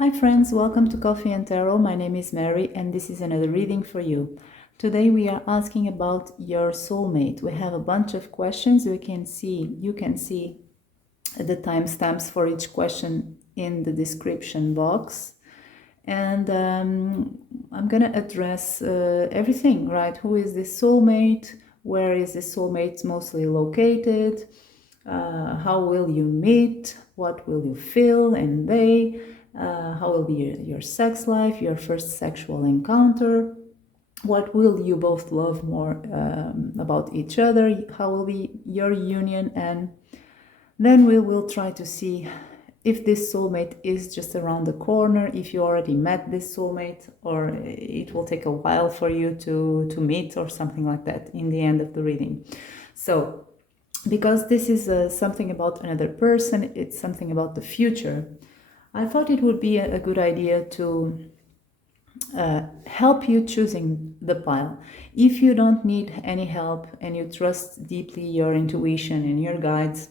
Hi friends, welcome to Coffee and Tarot. My name is Mary and this is another reading for you. Today we are asking about your soulmate. We have a bunch of questions. You can see the timestamps for each question in the description box. And I'm gonna address everything, right? Who is this soulmate? Where is this soulmate mostly located? How will you meet? What will you feel and they? How will be your sex life, your first sexual encounter? What will you both love more about each other? How will be your union? And then we will try to see if this soulmate is just around the corner, if you already met this soulmate, or it will take a while for you to meet or something like that in the end of the reading. So, because this is something about another person, it's something about the future, I thought it would be a good idea to help you choosing the pile. If you don't need any help and you trust deeply your intuition and your guides,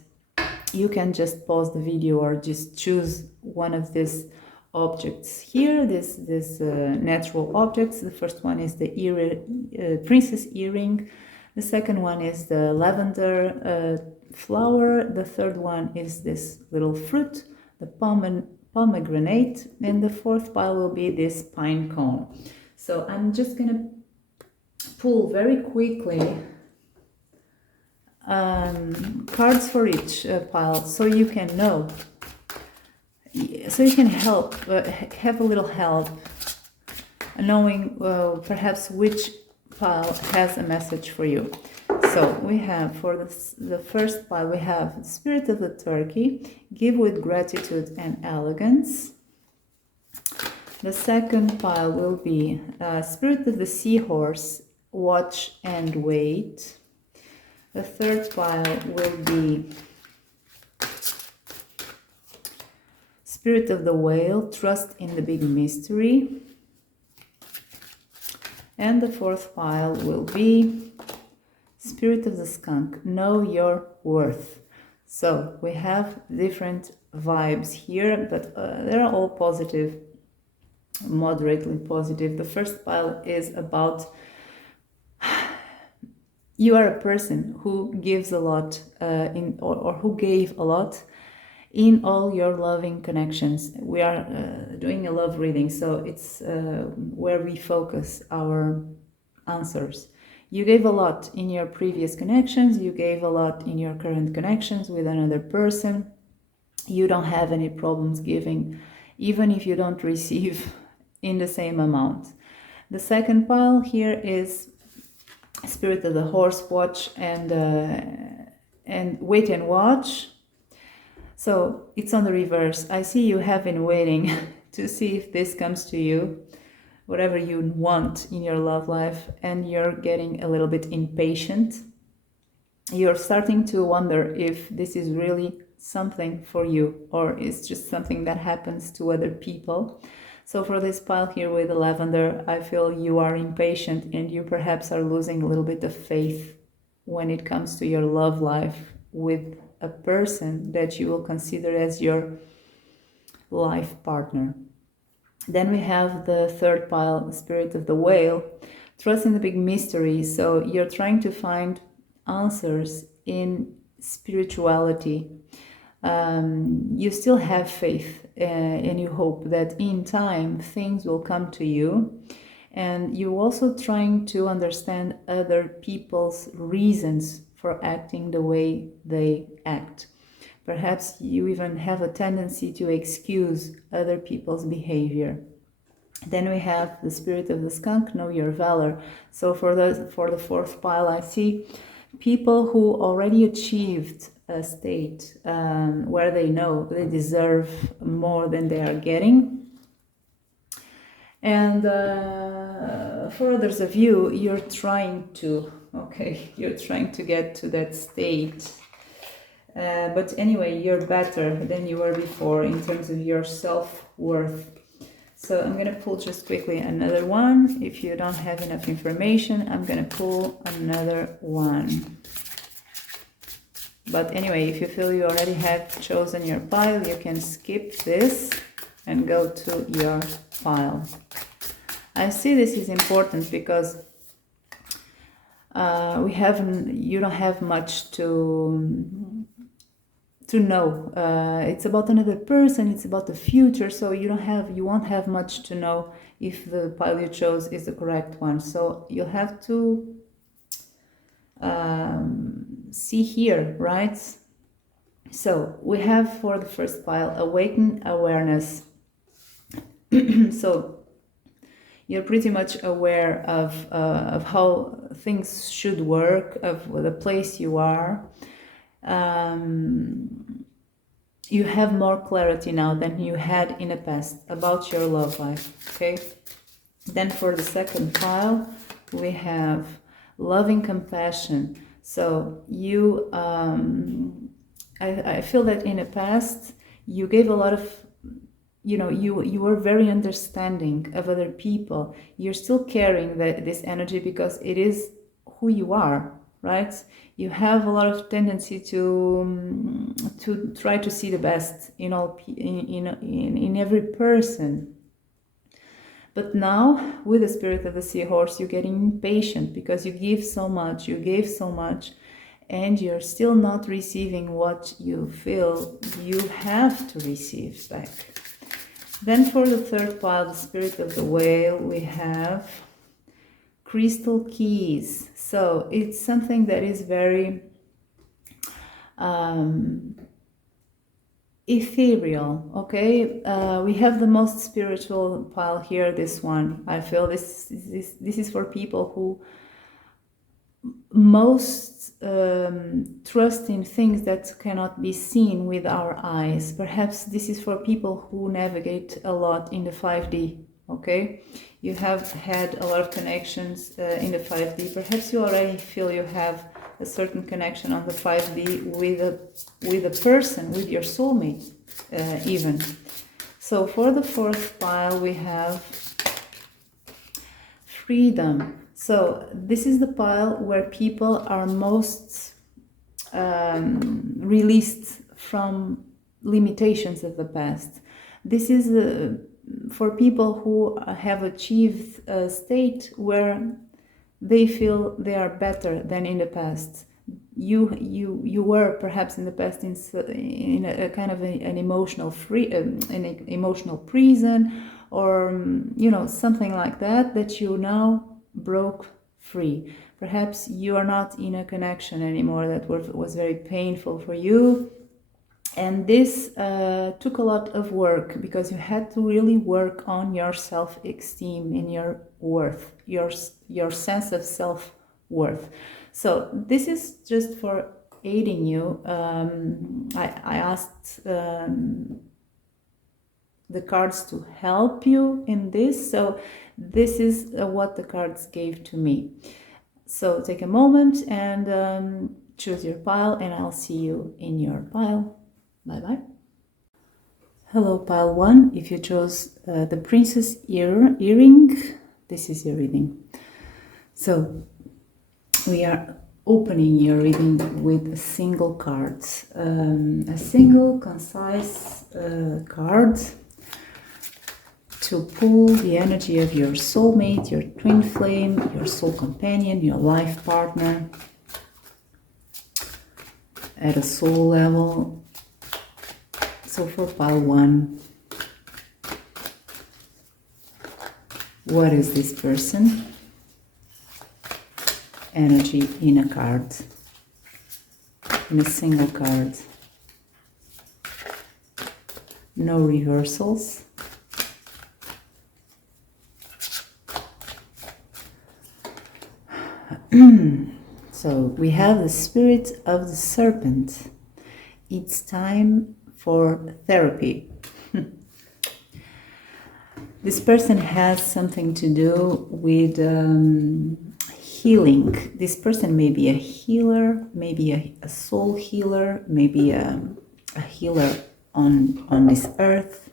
you can just pause the video or just choose one of these objects here, this natural objects. The first one is the princess earring. The second one is the lavender flower. The third one is this little fruit, the pomegranate, and the fourth pile will be this pine cone. So I'm just gonna pull very quickly cards for each pile, so you can know, so you can help, have a little help knowing perhaps which pile has a message for you. So we have for the first pile, we have Spirit of the Turkey, give with gratitude and elegance. The second pile will be Spirit of the Seahorse, watch and wait. The third pile will be Spirit of the Whale, trust in the big mystery. And the fourth pile will be Spirit of the Skunk, know your worth. So we have different vibes here, but they're all positive, moderately positive. The first pile is about you are a person who gives a lot or who gave a lot in all your loving connections. We are doing a love reading, so it's where we focus our answers. You gave a lot in your previous connections, you gave a lot in your current connections with another person. You don't have any problems giving, even if you don't receive in the same amount. The second pile here is Spirit of the Horse, watch and wait and watch. So it's on the reverse. I see you have been waiting to see if this comes to you, whatever you want in your love life, and you're getting a little bit impatient. You're starting to wonder if this is really something for you or it's just something that happens to other people. So for this pile here with the lavender, I feel you are impatient and you perhaps are losing a little bit of faith when it comes to your love life with a person that you will consider as your life partner. Then we have the third pile, Spirit of the Whale, trust in the big mystery. So you're trying to find answers in spirituality. You still have faith and you hope that in time things will come to you, and you're also trying to understand other people's reasons for acting the way they act. Perhaps you even have a tendency to excuse other people's behavior. Then we have the Spirit of the Skunk, know your valor. So for the fourth pile, I see people who already achieved a state where they know they deserve more than they are getting. And for others of you, you're trying to get to that state. But anyway, you're better than you were before in terms of your self-worth. So I'm going to pull just quickly another one. If you don't have enough information, I'm going to pull another one. But anyway, if you feel you already have chosen your pile, you can skip this and go to your pile. I see this is important because you don't have much to know. It's about another person, it's about the future, so you won't have much to know if the pile you chose is the correct one. So you'll have to see here, right? So we have for the first pile, awaken awareness. So you're pretty much aware of how things should work, of the place you are. You have more clarity now than you had in the past about your love life, okay? Then for the second pile, we have loving compassion. So you, I feel that in the past, you gave a lot of, you were very understanding of other people. You're still carrying this energy because it is who you are, right? You have a lot of tendency to try to see the best in every person. But now, with the spirit of the seahorse, you're getting impatient because you gave so much, and you're still not receiving what you feel you have to receive back. Then for the third pile, the spirit of the whale, we have crystal keys. So it's something that is very ethereal, okay? We have the most spiritual pile here, this one. I feel this is for people who most trust in things that cannot be seen with our eyes. Perhaps this is for people who navigate a lot in the 5D, okay? You have had a lot of connections in the 5D. Perhaps you already feel you have a certain connection on the 5D with a person, with your soulmate even. So for the fourth pile, we have freedom. So this is the pile where people are most released from limitations of the past. This is for people who have achieved a state where they feel they are better than in the past. You were perhaps in the past in a kind of an emotional an emotional prison, or something like that you now broke free. Perhaps you are not in a connection anymore that was very painful for you, and this took a lot of work because you had to really work on your self-esteem and your worth, your sense of self-worth. So this is just for aiding you. I asked the cards to help you in this, so this is what the cards gave to me. So take a moment and choose your pile, and I'll see you in your pile. Bye bye. Hello, pile 1. If you chose the princess earring, this is your reading. So we are opening your reading with a single card, a single concise card to pull the energy of your soulmate, your twin flame, your soul companion, your life partner at a soul level. So for pile 1, what is this person? Energy in a card, in a single card. No reversals. So we have the spirit of the serpent. It's time for therapy. This person has something to do with healing. This person may be a healer, maybe a soul healer, maybe a healer on this earth,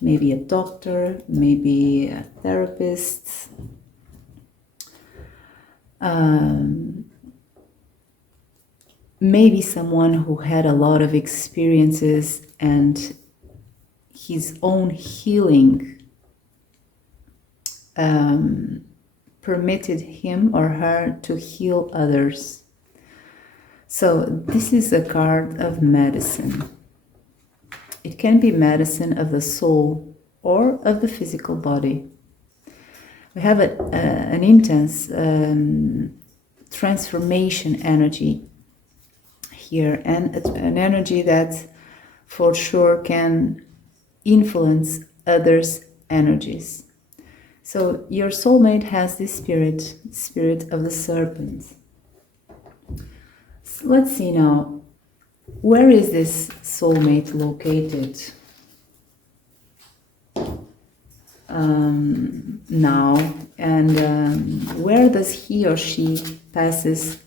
maybe a doctor, maybe a therapist. Maybe someone who had a lot of experiences and his own healing permitted him or her to heal others. So this is a card of medicine. It can be medicine of the soul or of the physical body. We have an intense transformation energy here, and an energy that for sure can influence others' energies. So your soulmate has this spirit of the serpent. So let's see now, where is this soulmate located now, and where does he or she passes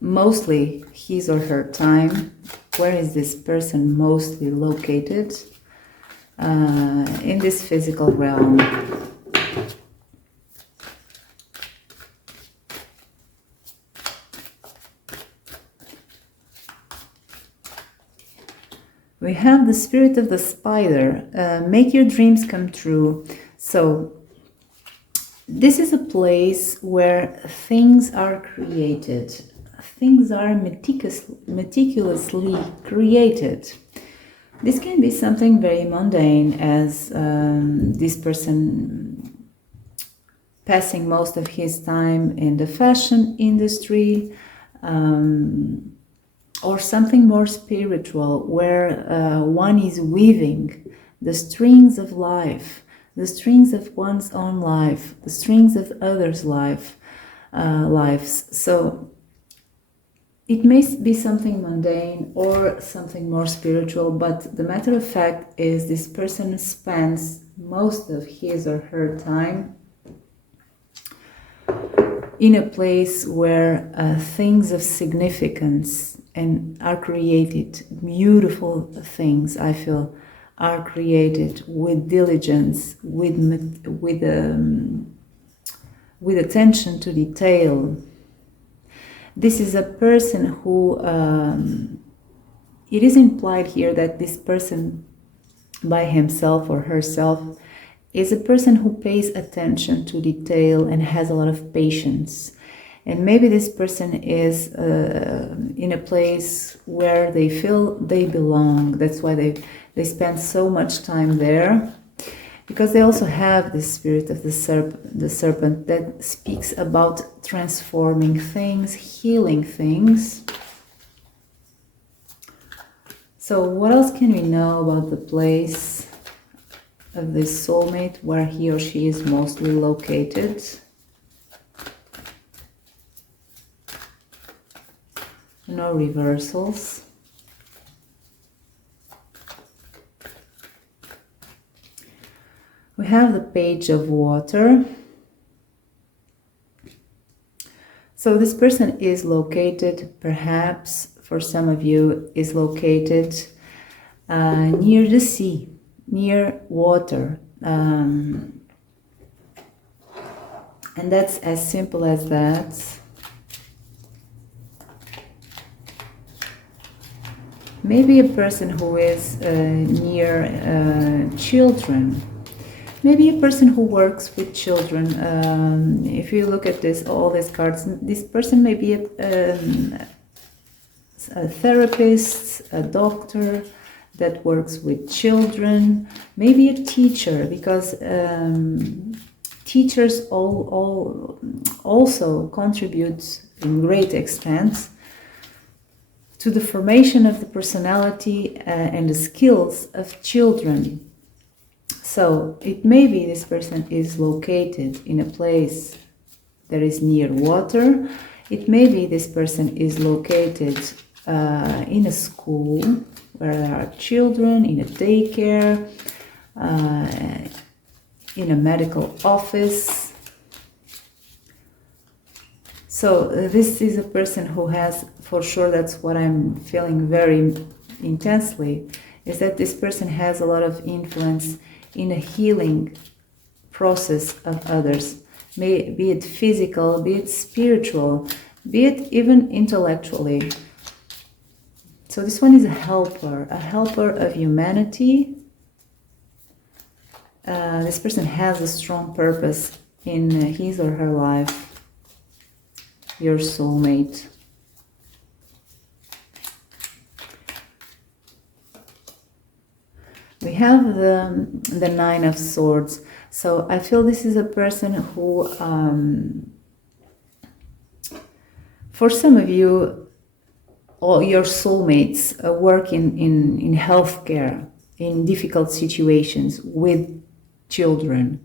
mostly his or her time? Where is this person mostly located in this physical realm? We have the spirit of the spider. Make your dreams come true. So this is a place where things are created. Things are meticulously created. This can be something very mundane, as this person passing most of his time in the fashion industry, or something more spiritual, where one is weaving the strings of life, the strings of one's own life, the strings of others' lives. So it may be something mundane or something more spiritual, but the matter of fact is this person spends most of his or her time in a place where things of significance and are created, beautiful things, I feel, are created with diligence, with attention to detail. This is a person who, it is implied here that this person by himself or herself is a person who pays attention to detail and has a lot of patience. And maybe this person is in a place where they feel they belong. That's why they spend so much time there, because they also have the spirit of the serpent that speaks about transforming things, healing things. So what else can we know about the place of this soulmate, where he or she is mostly located? No reversals. We have the Page of Water. So this person is located, perhaps for some of you, is located near the sea, near water. And that's as simple as that. Maybe a person who is near children. Maybe a person who works with children. If you look at all these cards, this person may be a therapist, a doctor that works with children, maybe a teacher, because teachers also contribute in great extent to the formation of the personality and the skills of children. So it may be this person is located in a place that is near water. It may be this person is located in a school where there are children, in a daycare, in a medical office. So this is a person who has, for sure, that's what I'm feeling very intensely, is that this person has a lot of influence in a healing process of others, be it physical, be it spiritual, be it even intellectually. So this one is a helper of humanity. This person has a strong purpose in his or her life. Your soulmate. We have the Nine of Swords. So I feel this is a person who, for some of you, all your soulmates work in healthcare, in difficult situations with children.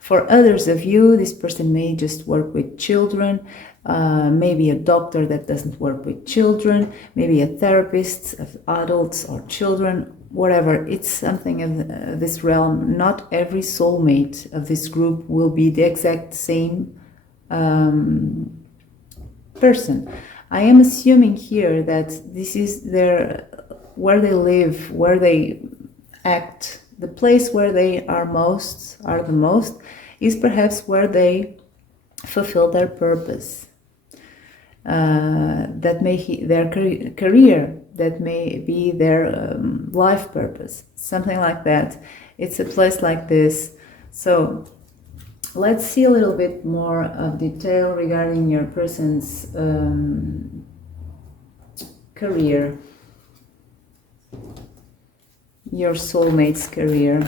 For others of you, this person may just work with children, maybe a doctor that doesn't work with children, maybe a therapist of adults or children, whatever. It's something of this realm. Not every soulmate of this group will be the exact same person. I am assuming here that this is where they live, where they act, the place where they are the most is perhaps where they fulfill their purpose. That may be their career, that may be their life purpose, something like that. It's a place like this. So let's see a little bit more of detail regarding your person's career, your soulmate's career.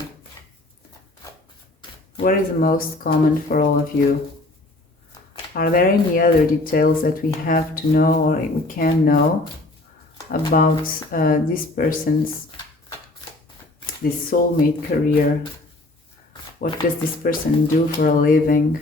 What is the most common for all of you? Are there any other details that we have to know or we can know about this soulmate career? What does this person do for a living?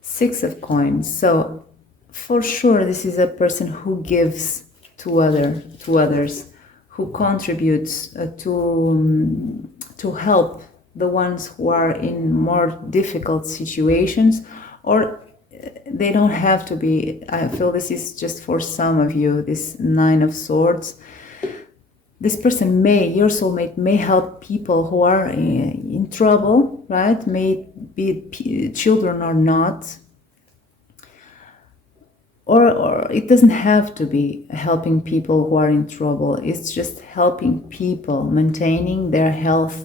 Six of Coins. So for sure this is a person who gives to others, who contributes to help the ones who are in more difficult situations, or they don't have to be. I feel this is just for some of you, this Nine of Swords. This person your soulmate may help people who are in trouble, right? May be children or not. Or it doesn't have to be helping people who are in trouble. It's just helping people, maintaining their health,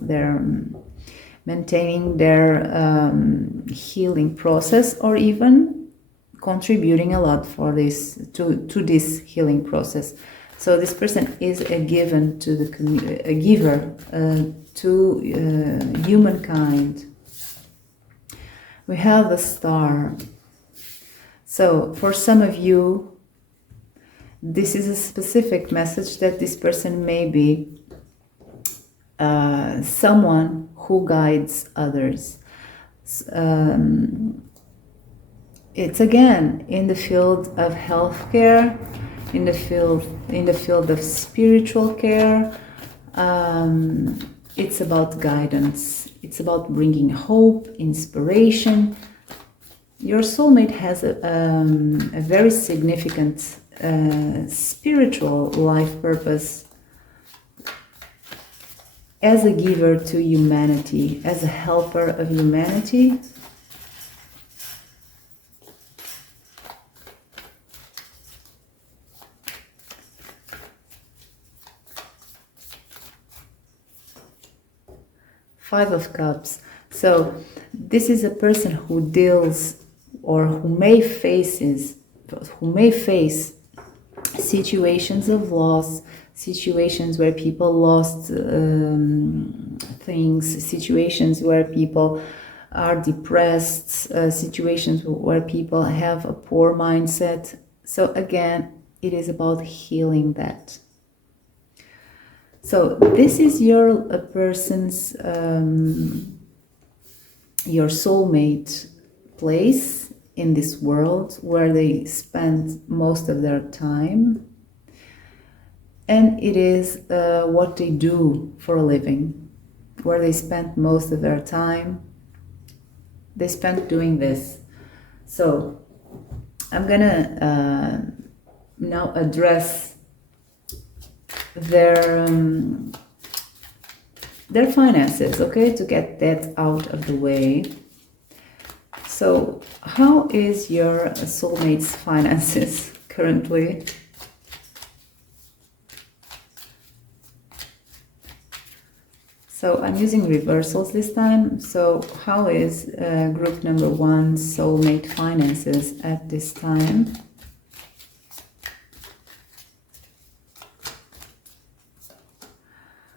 maintaining their healing process, or even contributing a lot for this to this healing process. So this person is a giver to humankind. We have the Star. So for some of you, this is a specific message that this person may be someone who guides others. It's again in the field of healthcare, in the field of spiritual care. It's about guidance. It's about bringing hope, inspiration. Your soulmate has a very significant spiritual life purpose as a giver to humanity, as a helper of humanity. Five of Cups. So this is a person who deals or who may face situations of loss, situations where people lost things, situations where people are depressed, situations where people have a poor mindset. So again, it is about healing that. So this is your person's, your soulmate place in this world where they spend most of their time, and it is what they do for a living, where they spend most of their time. They spend doing this. So I'm gonna now address their finances, okay, to get that out of the way. So how is your soulmate's finances currently? So I'm using reversals this time. So how is group number 1 soulmate finances at this time?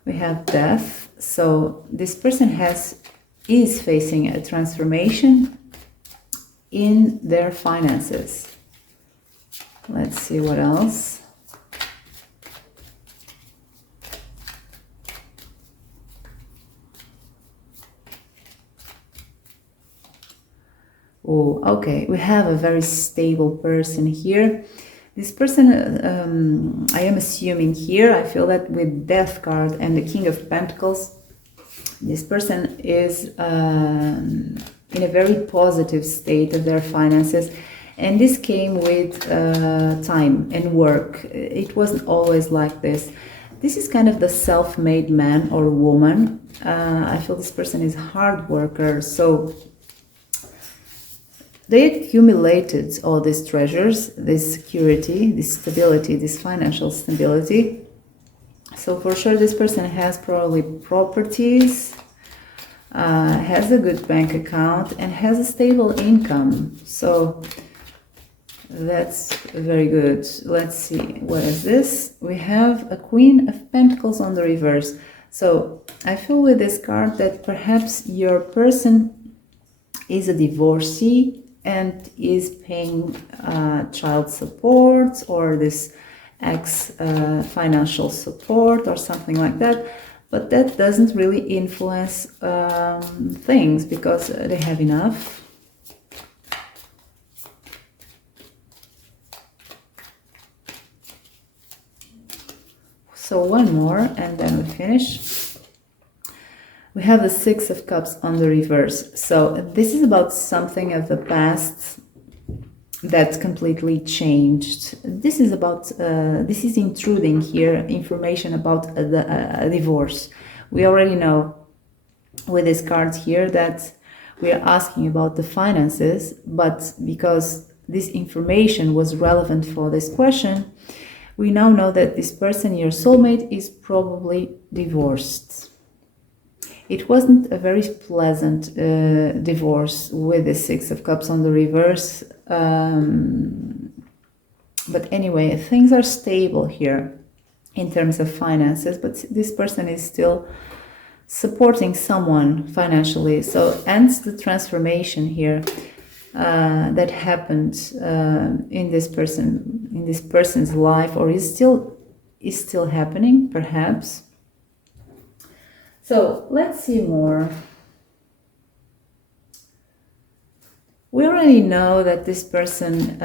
We have death. So this person is facing a transformation in their finances. Let's see what else. Oh, okay, we have a very stable person here. This person, I am assuming here, I feel that with Death card and the King of Pentacles, this person is in a very positive state of their finances. And this came with time and work. It wasn't always like this. This is kind of the self-made man or woman. I feel this person is a hard worker. So they accumulated all these treasures, this security, this stability, this financial stability. So for sure this person has probably properties, has a good bank account, and has a stable income. So that's very good. Let's see, what is this? We have a Queen of Pentacles on the reverse. So I feel with this card that perhaps your person is a divorcee and is paying child support or this financial support or something like that. But that doesn't really influence things because they have enough. So one more and then we finish. We have the Six of Cups on the reverse. So this is about something of the past that's completely changed. This is about, this is intruding here, information about a divorce. We already know with this card here that we are asking about the finances, but because this information was relevant for this question, we now know that this person, your soulmate, is probably divorced. It wasn't a very pleasant divorce with the Six of Cups on the reverse. But anyway, things are stable here in terms of finances, but this person is still supporting someone financially. So hence the transformation here that happened in this person's life, or is still happening, perhaps. So let's see more. We already know that this person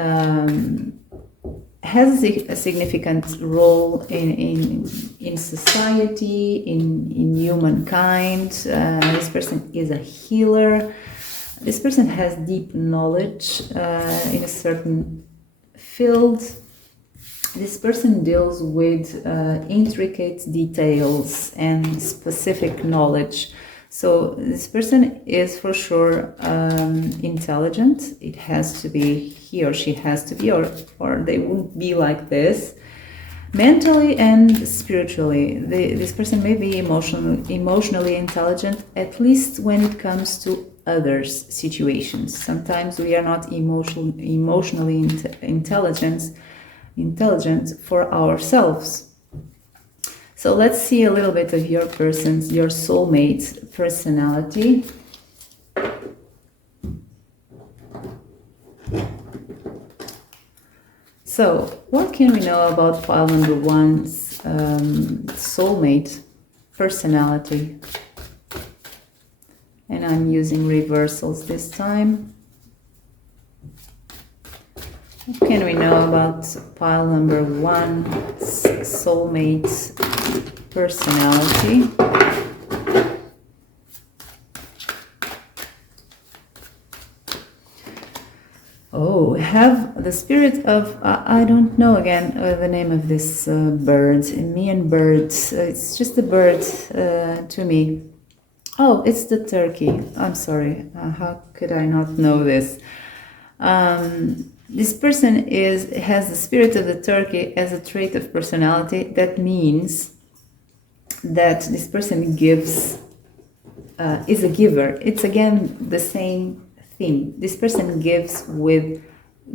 has a significant role in society, in humankind. This person is a healer. This person has deep knowledge in a certain field. This person deals with intricate details and specific knowledge. So this person is for sure intelligent. It has to be, he or she has to be, or they wouldn't be like this. Mentally and spiritually, this person may be emotionally intelligent, at least when it comes to others' situations. Sometimes we are not emotionally intelligent for ourselves. So let's see a little bit of your soulmate's personality. So what can we know about pile number 1's soulmate personality? And I'm using reversals this time. What can we know about pile number 1's soulmate personality? Oh, we have the spirit of, I don't know again the name of this bird, me and birds, it's just a bird to me. Oh, it's the turkey. I'm sorry. How could I not know this? This person has the spirit of the turkey as a trait of personality. That means that this person gives, is a giver. It's again the same theme. This person gives with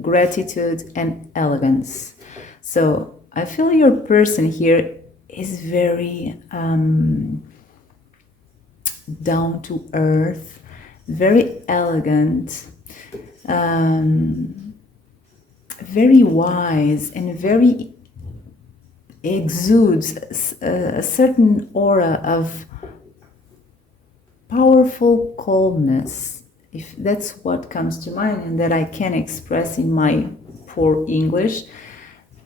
gratitude and elegance. So I feel your person here is very down to earth, very elegant, very wise, and very exudes a certain aura of powerful calmness, if that's what comes to mind and that I can express in my poor English.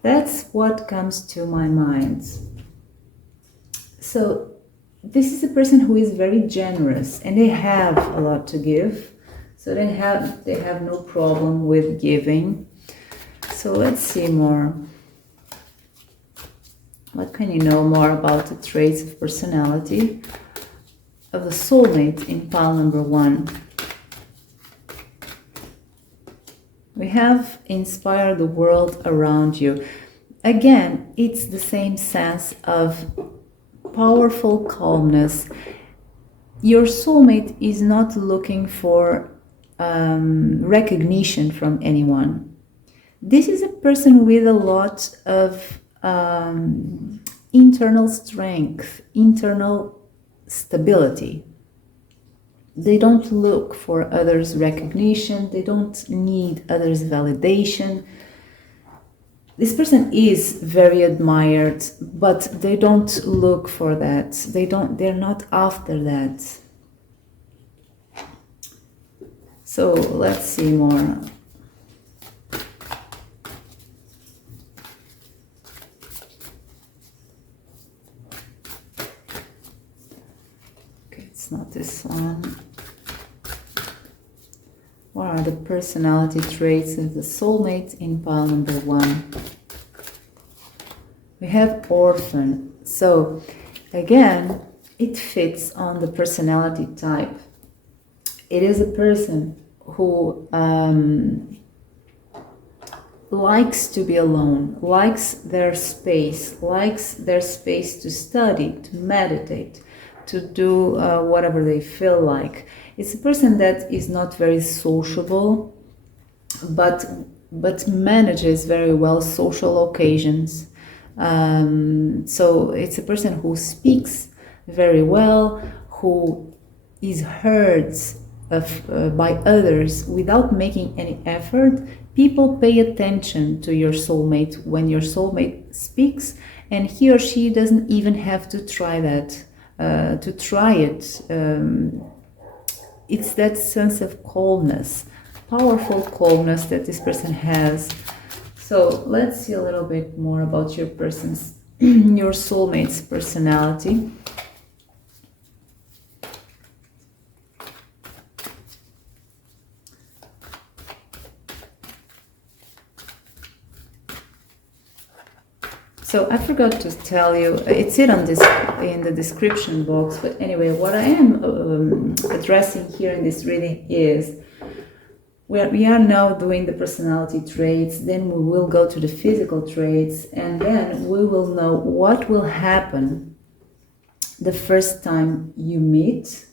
That's what comes to my mind. So this is a person who is very generous, and they have a lot to give, so they have no problem with giving. So let's see more. What can you know more about the traits of personality of the soulmate in pile number 1? We have inspire the world around you. Again, it's the same sense of powerful calmness. Your soulmate is not looking for recognition from anyone. This is a person with a lot of internal strength, internal stability. They don't look for others' recognition. They don't need others' validation. This person is very admired, but they don't look for that. They're not after that. So let's see more. Okay, it's not this one. What are the personality traits of the soulmate in pile number 1? We have orphan. So again, it fits on the personality type. It is a person who likes to be alone, likes their space to study, to meditate, to do whatever they feel like. It's a person that is not very sociable, but manages very well social occasions. So it's a person who speaks very well, who is heard by others without making any effort. People pay attention to your soulmate when your soulmate speaks, and he or she doesn't even have to try that. It's that sense of calmness, powerful calmness that this person has. So let's see a little bit more about your person's, your soulmate's personality. So I forgot to tell you, it's in the description box, but anyway, what I am addressing here in this reading is we are now doing the personality traits, then we will go to the physical traits, and then we will know what will happen the first time you meet.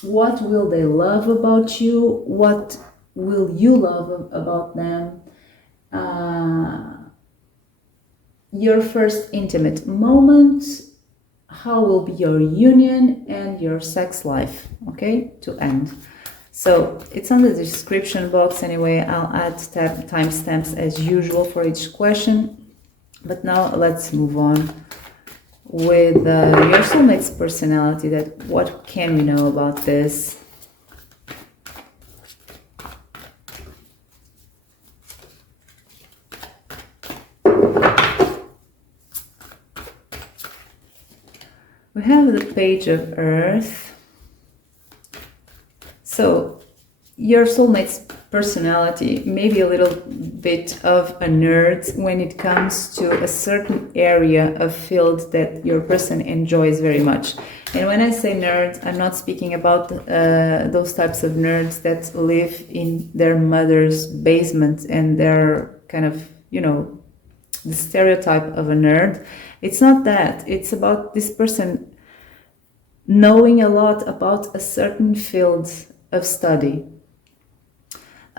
What will they love about you? What will you love about them? Your first intimate moment, how will be your union, and your sex life, okay, to end. So it's on the description box anyway. I'll add timestamps as usual for each question. But now let's move on with your soulmate's personality. That what can we know about this? We have the Page of Earth. So your soulmate's personality, maybe a little bit of a nerd when it comes to a certain area of field that your person enjoys very much. And when I say nerd, I'm not speaking about those types of nerds that live in their mother's basement and they're kind of, you know, the stereotype of a nerd. It's not that. It's about this person knowing a lot about a certain field of study.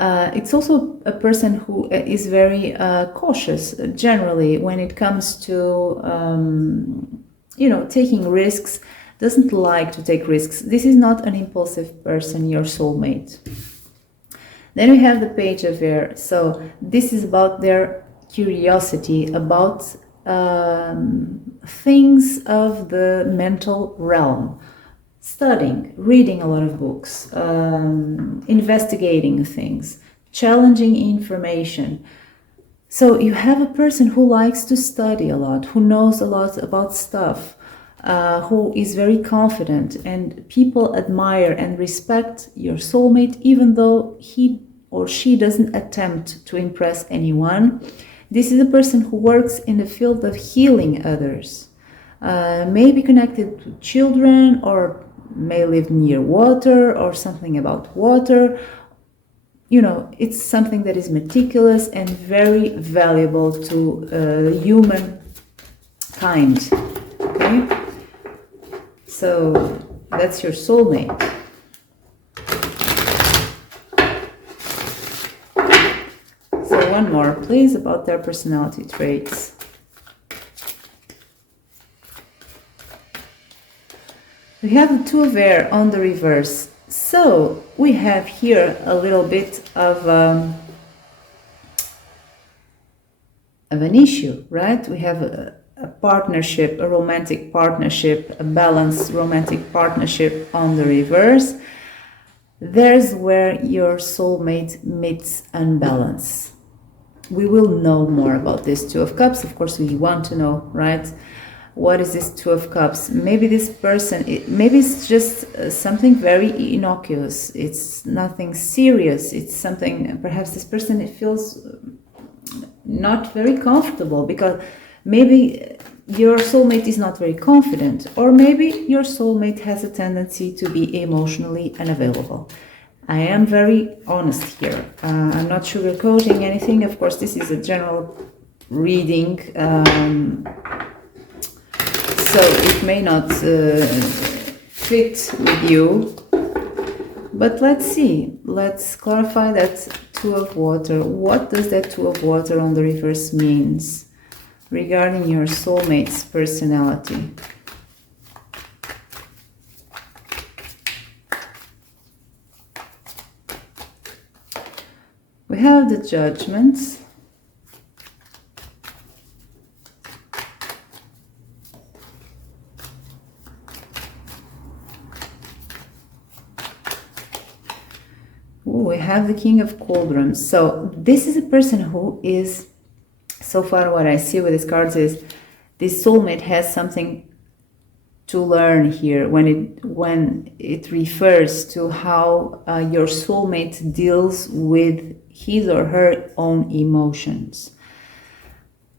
It's also a person who is very cautious generally when it comes to, taking risks, doesn't like to take risks. This is not an impulsive person, your soulmate. Then we have the Page of Air. So this is about their curiosity, about things of the mental realm. Studying, reading a lot of books, investigating things, challenging information. So you have a person who likes to study a lot, who knows a lot about stuff, who is very confident, and people admire and respect your soulmate even though he or she doesn't attempt to impress anyone. This is a person who works in the field of healing others, maybe connected to children, or may live near water, or something about water. You know, it's something that is meticulous and very valuable to human kind. Okay? So that's your soulmate. So one more, please, about their personality traits. We have the Two of Air on the reverse. So we have here a little bit of an issue, right? We have a partnership, a romantic partnership, a balanced romantic partnership on the reverse. There's where your soulmate meets unbalance. We will know more about this Two of Cups. Of course, we want to know, right? What is this Two of Cups? Maybe this person, maybe it's just something very innocuous. It's nothing serious. It's something, perhaps this person feels not very comfortable because maybe your soulmate is not very confident, or maybe your soulmate has a tendency to be emotionally unavailable. I am very honest here. I'm not sugarcoating anything. Of course, this is a general reading. So it may not fit with you, but let's see. Let's clarify that Two of Water. What does that Two of Water on the reverse means regarding your soulmate's personality? We have the Judgments. We have the King of Cauldrons. So this is a person who is, so far what I see with these cards is, this soulmate has something to learn here when it refers to how your soulmate deals with his or her own emotions.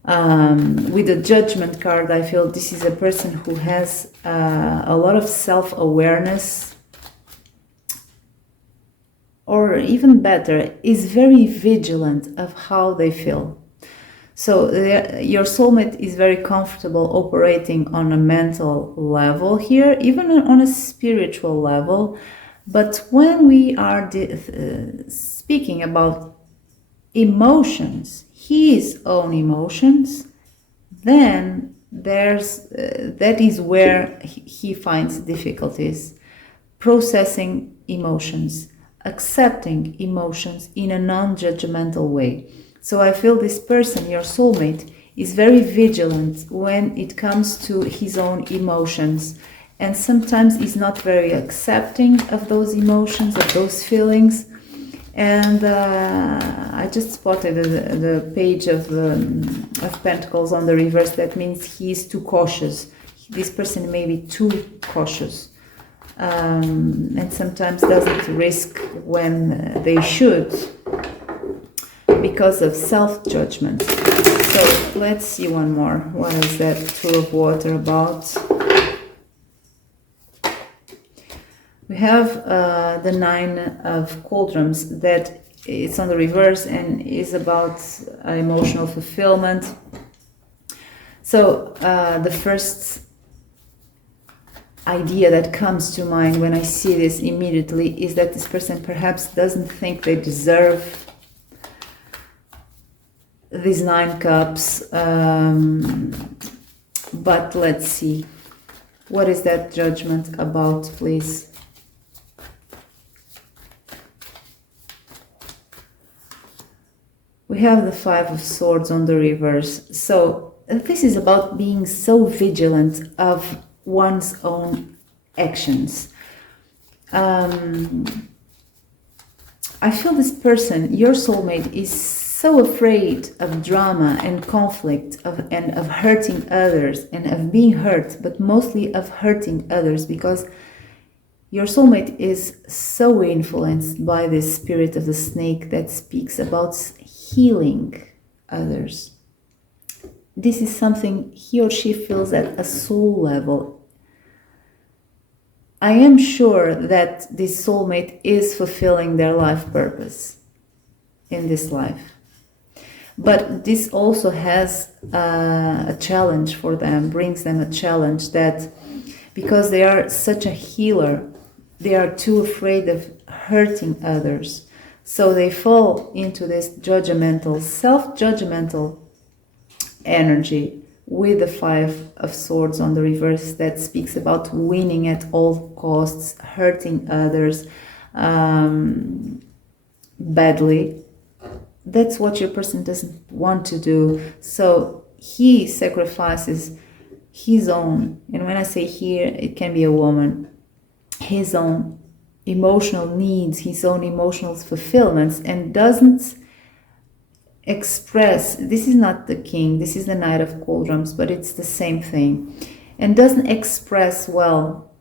With the Judgment card, I feel this is a person who has a lot of self-awareness, or even better, is very vigilant of how they feel. So your soulmate is very comfortable operating on a mental level here, even on a spiritual level. But when we are speaking about emotions, his own emotions, then that is where he finds difficulties. Processing emotions, accepting emotions in a non-judgmental way. So I feel this person, your soulmate, is very vigilant when it comes to his own emotions, and sometimes is not very accepting of those emotions, of those feelings. And I just spotted the Page of Pentacles on the reverse. That means he is too cautious. This person may be too cautious. And sometimes doesn't risk when they should. because of self-judgment. So let's see one more. What is that Two of Water about? We have the Nine of Cauldrons, that it's on the reverse and is about emotional fulfillment. So the first idea that comes to mind when I see this immediately is that this person perhaps doesn't think they deserve these 9 cups. But let's see. What is that judgment about, please? We have the Five of Swords on the reverse. So this is about being so vigilant of one's own actions. I feel this person, your soulmate, is so afraid of drama and conflict and of hurting others and of being hurt, but mostly of hurting others, because your soulmate is so influenced by this spirit of the snake that speaks about healing others. This is something he or she feels at a soul level. I am sure that this soulmate is fulfilling their life purpose in this life. But this also has a challenge for them, brings them a challenge, that because they are such a healer, they are too afraid of hurting others. So they fall into this judgmental, self-judgmental energy with the Five of Swords on the reverse that speaks about winning at all costs, hurting others badly. That's what your person doesn't want to do. So he sacrifices his own, and when I say here, it can be a woman, his own emotional needs, his own emotional fulfillments, and doesn't express. This is not the king, this is the Knight of Cauldrons, but it's the same thing, and doesn't express well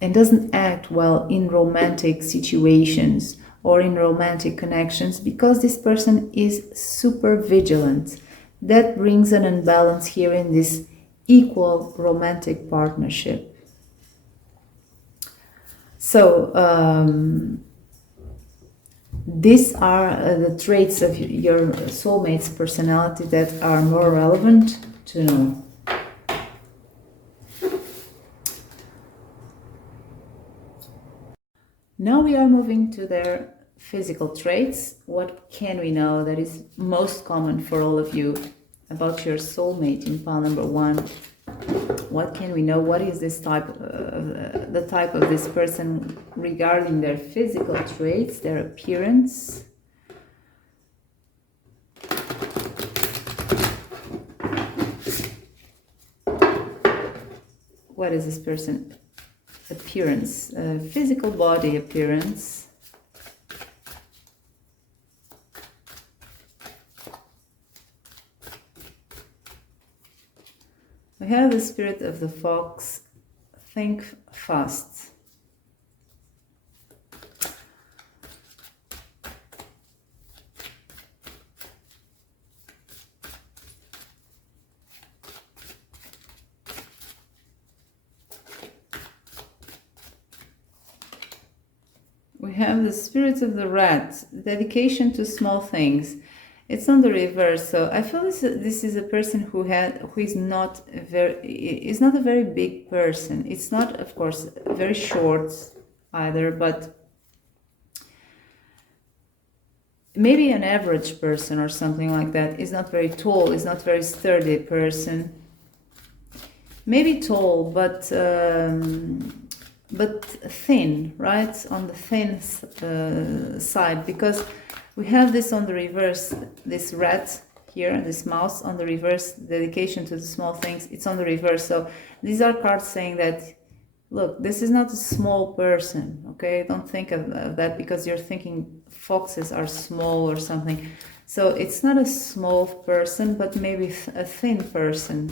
and doesn't act well in romantic situations or in romantic connections, because this person is super vigilant. That brings an imbalance here in this equal romantic partnership. So these are the traits of your soulmate's personality that are more relevant to know. Now we are moving to their physical traits. What can we know that is most common for all of you about your soulmate in pile number 1? What can we know? What is this type, the type of this person regarding their physical traits, their appearance? What is this person? Appearance, physical body appearance. We have the spirit of the fox. Think fast. We have the spirit of the rat, dedication to small things. It's on the reverse, so I feel this is a person who is not a very big person. It's not, of course, very short either, but maybe an average person or something like that. Is not very tall, is not very sturdy person. Maybe tall, but thin, right? On the thin side, because we have this on the reverse, this rat here, this mouse on the reverse, dedication to the small things, it's on the reverse. So these are cards saying that, look, this is not a small person, okay? Don't think of that because you're thinking foxes are small or something. So it's not a small person, but maybe a thin person.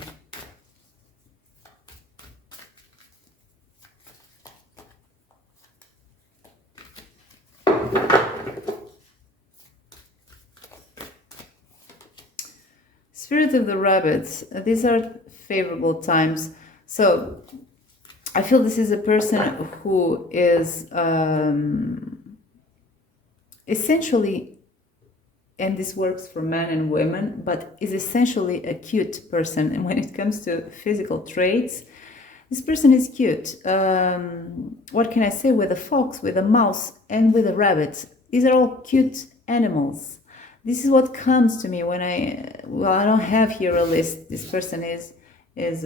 Spirit of the rabbits. These are favorable times. So I feel this is a person who is essentially, and this works for men and women, but is essentially a cute person. And when it comes to physical traits, this person is cute. What can I say? With a fox, with a mouse, and with a rabbit. These are all cute animals. This is what comes to me when I don't have here a list. This person is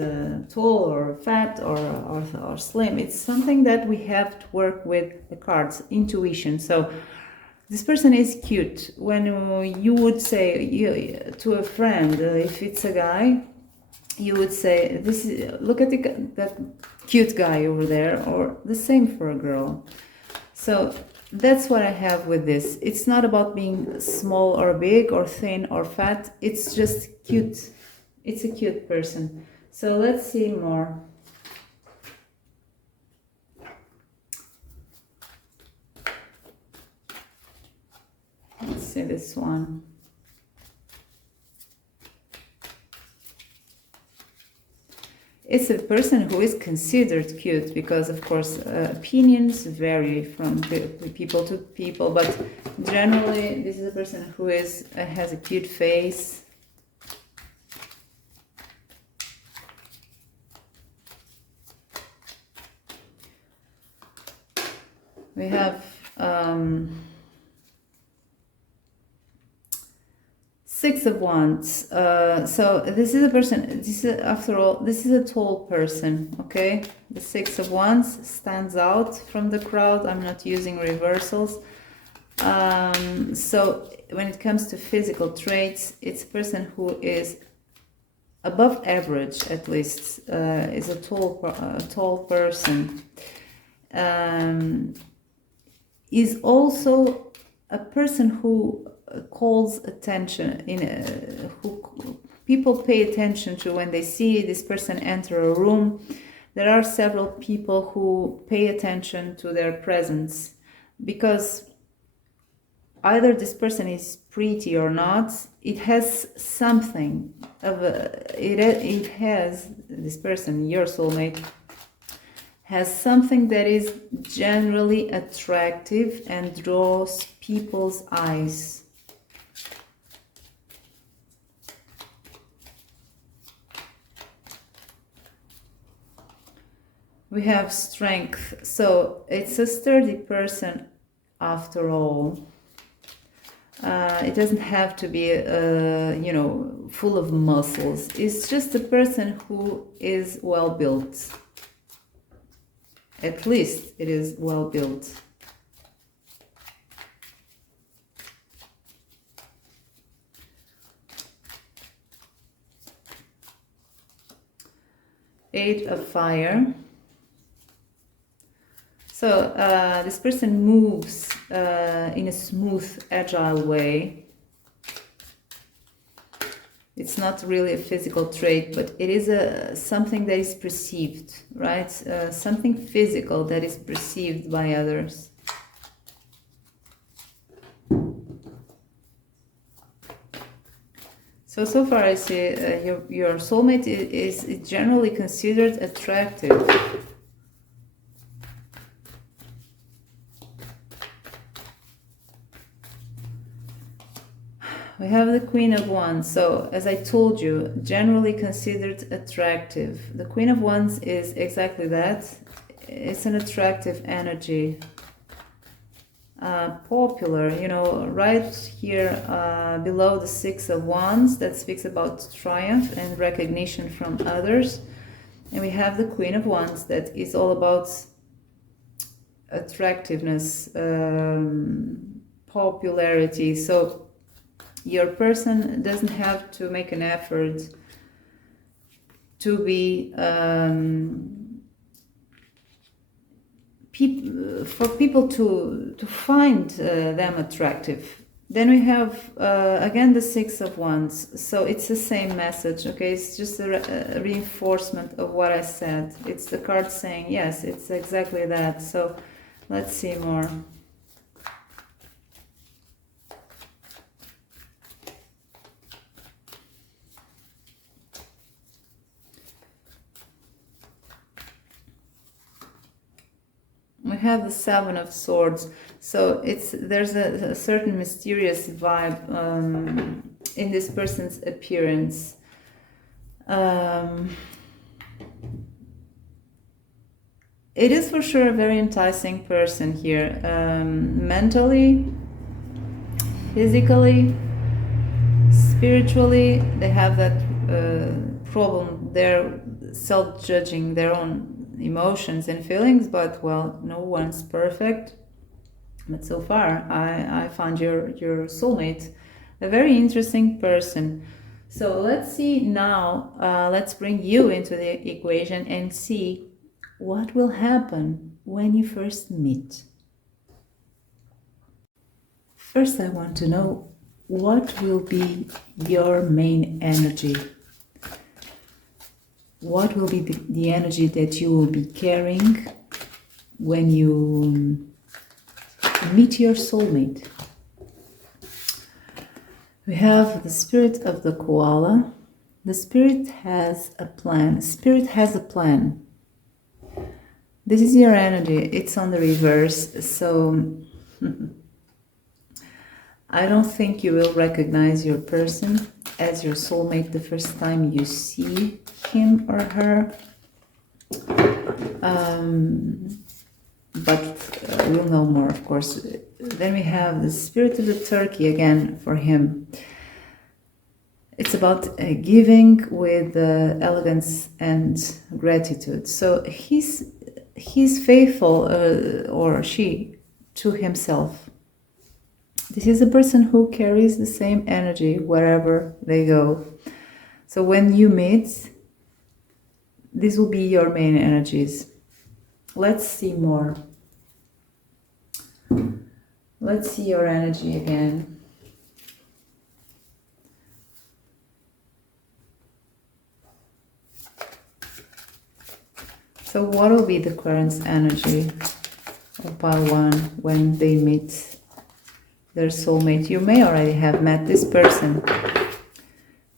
tall or fat or slim. It's something that we have to work with the cards, intuition. So this person is cute. When you would say to a friend, if it's a guy, you would say, look at that cute guy over there, or the same for a girl. So that's what I have with this. It's not about being small or big or thin or fat. It's just cute. It's a cute person. So let's see more. Let's see this one. It's a person who is considered cute because, of course, opinions vary from people to people, but generally this is a person who has a cute face. We have Six of Wands. So this is a person, after all, this is a tall person, okay? The Six of Wands stands out from the crowd. I'm not using reversals. So when it comes to physical traits, it's a person who is above average, at least, is a tall person. Is also a person who calls attention, who people pay attention to when they see this person enter a room. There are several people who pay attention to their presence because either this person is pretty or not. It has something of it has, this person, your soulmate, has something that is generally attractive and draws people's eyes. We have strength, so it's a sturdy person after all. It doesn't have to be, full of muscles. It's just a person who is well built. At least it is well built. Eight of Fire. So this person moves in a smooth, agile way. It's not really a physical trait, but it is something that is perceived, right? Something physical that is perceived by others. So far I see your soulmate is generally considered attractive. We have the Queen of Wands. So, as I told you, generally considered attractive. The Queen of Wands is exactly that. It's an attractive energy. Popular, right here below the Six of Wands, that speaks about triumph and recognition from others. And we have the Queen of Wands, that is all about attractiveness, popularity. So your person doesn't have to make an effort to be for people to find them attractive. Then we have again the Six of Wands. So it's the same message, okay? It's just a reinforcement of what I said. It's the card saying yes, it's exactly that. So let's see more. have the Seven of Swords. So there's a certain mysterious vibe in this person's appearance. It is for sure a very enticing person here, mentally, physically, spiritually. They have that problem. They're self-judging their own emotions and feelings, but well, no one's perfect. But so far, I found your soulmate a very interesting person. So let's see now, let's bring you into the equation and see what will happen when you first meet. First, I want to know what will be your main energy. What will be the energy that you will be carrying when you meet your soulmate? We have the spirit of the koala. The spirit has a plan. Spirit has a plan. This is your energy. It's on the reverse. So I don't think you will recognize your person as your soulmate the first time you see him or her. But we'll know more, of course. Then we have the spirit of the turkey again for him. It's about giving with elegance and gratitude. So he's faithful, or she, to himself. This is a person who carries the same energy wherever they go. So when you meet, these will be your main energies. Let's see more. Let's see your energy again. So what will be the current energy of pile 1 when they meet their soulmate? You may already have met this person,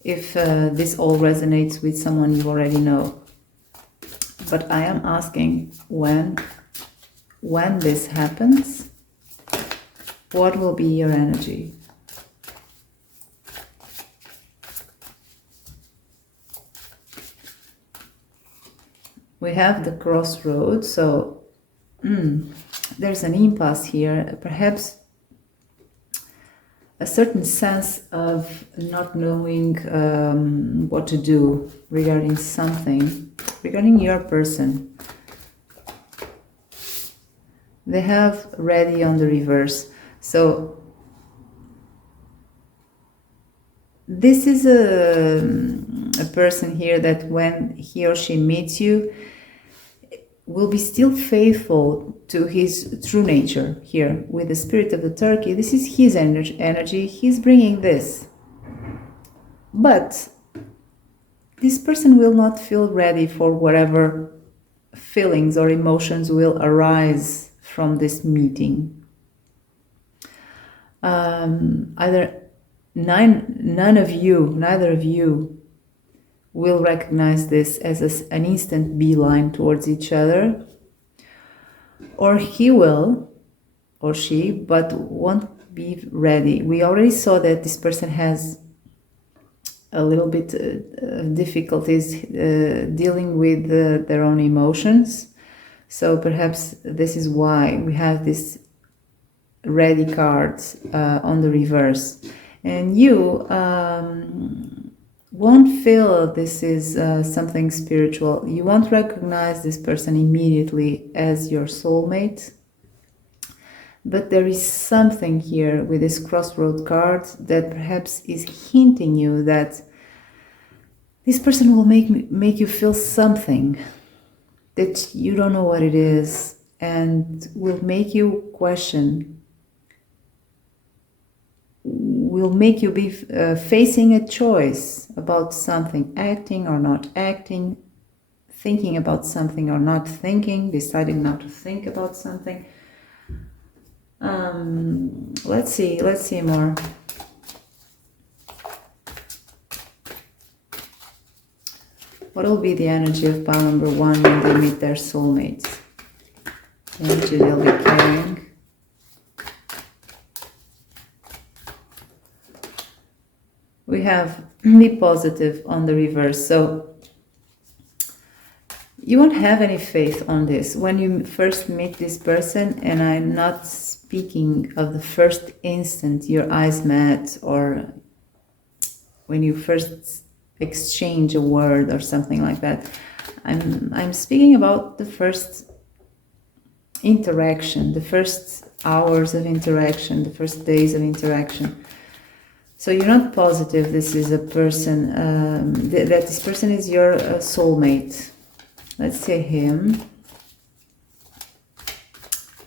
if this all resonates with someone you already know. But I am asking when this happens, what will be your energy? We have the crossroads, so there's an impasse here, perhaps a certain sense of not knowing what to do regarding something, regarding your person. They have ready on the reverse. So this is a person here that when he or she meets you will be still faithful to his true nature here with the spirit of the turkey. This is his energy. He's bringing this. But this person will not feel ready for whatever feelings or emotions will arise from this meeting. Neither of you will recognize this as an instant beeline towards each other, or he will, or she, but won't be ready. We already saw that this person has a little bit of difficulties dealing with their own emotions. So perhaps this is why we have this ready card on the reverse. And you won't feel this is something spiritual. You won't recognize this person immediately as your soulmate. But there is something here with this crossroad card that perhaps is hinting you that this person will make you feel something that you don't know what it is, and will make you question, will make you be facing a choice about something, acting or not acting, thinking about something or not thinking, deciding not to think about something. Let's see more. What will be the energy of pile number 1 when they meet their soulmates? energy they'll be carrying. We have be positive on the reverse. So you won't have any faith on this. When you first meet this person, and I'm not speaking of the first instant your eyes met, or when you first exchange a word or something like that. I'm speaking about the first interaction, the first hours of interaction, the first days of interaction. So you're not positive this is a person, that this person is your soulmate. Let's say him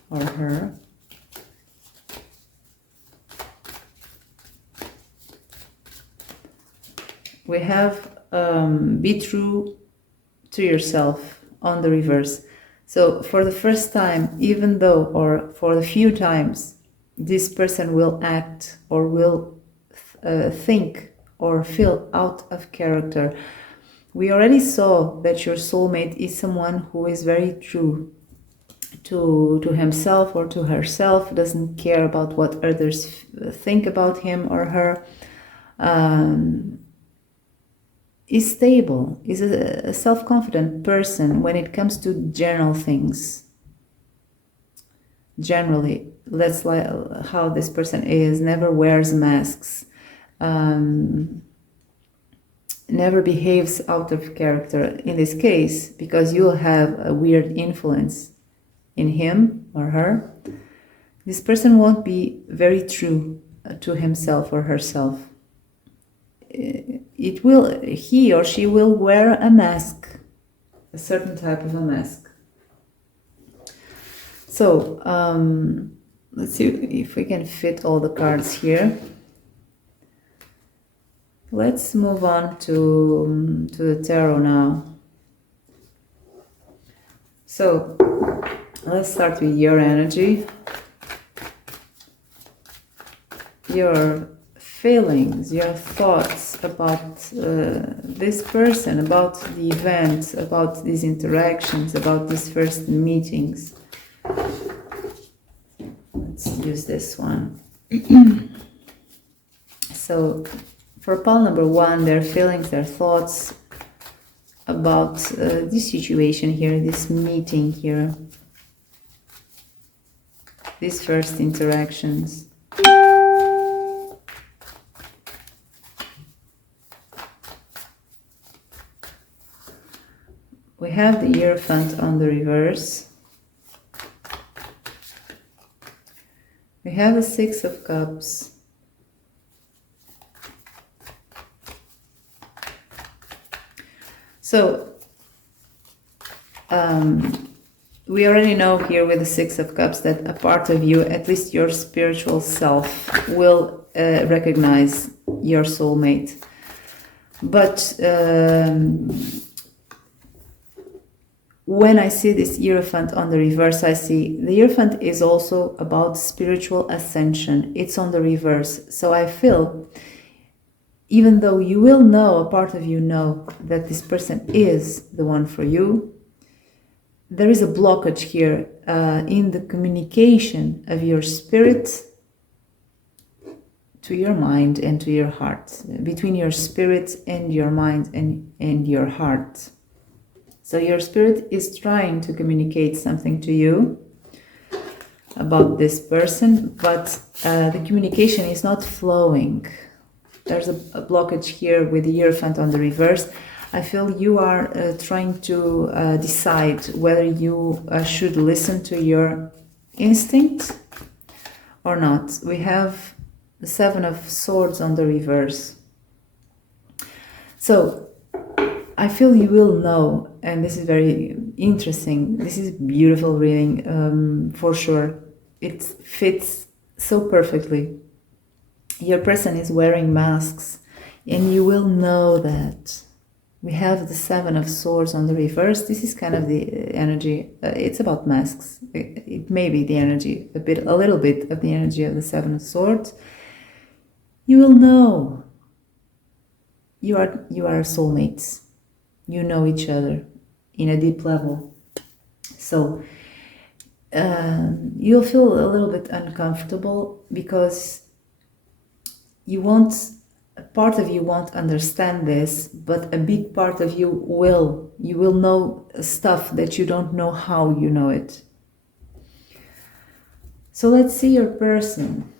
or her. We have be true to yourself on the reverse. So for the first time, even though, or for a few times, this person will act or will think or feel out of character. We already saw that your soulmate is someone who is very true to himself or to herself, doesn't care about what others think about him or her, is stable, is a self-confident person when it comes to general things. Generally, that's like how this person is, never wears masks, never behaves out of character in this case, because you'll have a weird influence in him or her. This person won't be very true to himself or herself. He or she will wear a mask, a certain type of a mask. So let's see if we can fit all the cards here. Let's move on to the tarot now. So let's start with your energy, your feelings, your thoughts about this person, about the events, about these interactions, about these first meetings. Let's use this one. So for pile number 1, their feelings, their thoughts about this situation here, this meeting here, these first interactions. We have the Hierophant on the reverse. We have the Six of Cups. So, we already know here with the Six of Cups that a part of you, at least your spiritual self, will recognize your soulmate. But when I see this Hierophant on the reverse, I see the Hierophant is also about spiritual ascension. It's on the reverse. So I feel, even though you will know, a part of you know that this person is the one for you, there is a blockage here in the communication of your spirit to your mind and to your heart, between your spirit and your mind and your heart. So your spirit is trying to communicate something to you about this person, but the communication is not flowing. There's a blockage here with the Hierophant on the reverse. I feel you are trying to decide whether you should listen to your instinct or not. We have the Seven of Swords on the reverse. So I feel you will know, and this is very interesting. This is beautiful reading, for sure. It fits so perfectly. Your person is wearing masks, and you will know that. We have the Seven of Swords on the reverse. This is kind of the energy. It's about masks. It may be the energy, a little bit of the energy of the Seven of Swords. You will know. You are soulmates. You know each other in a deep level. So you'll feel a little bit uncomfortable because you won't, a part of you won't understand this, but a big part of you will. You will know stuff that you don't know how you know it. So let's see your person.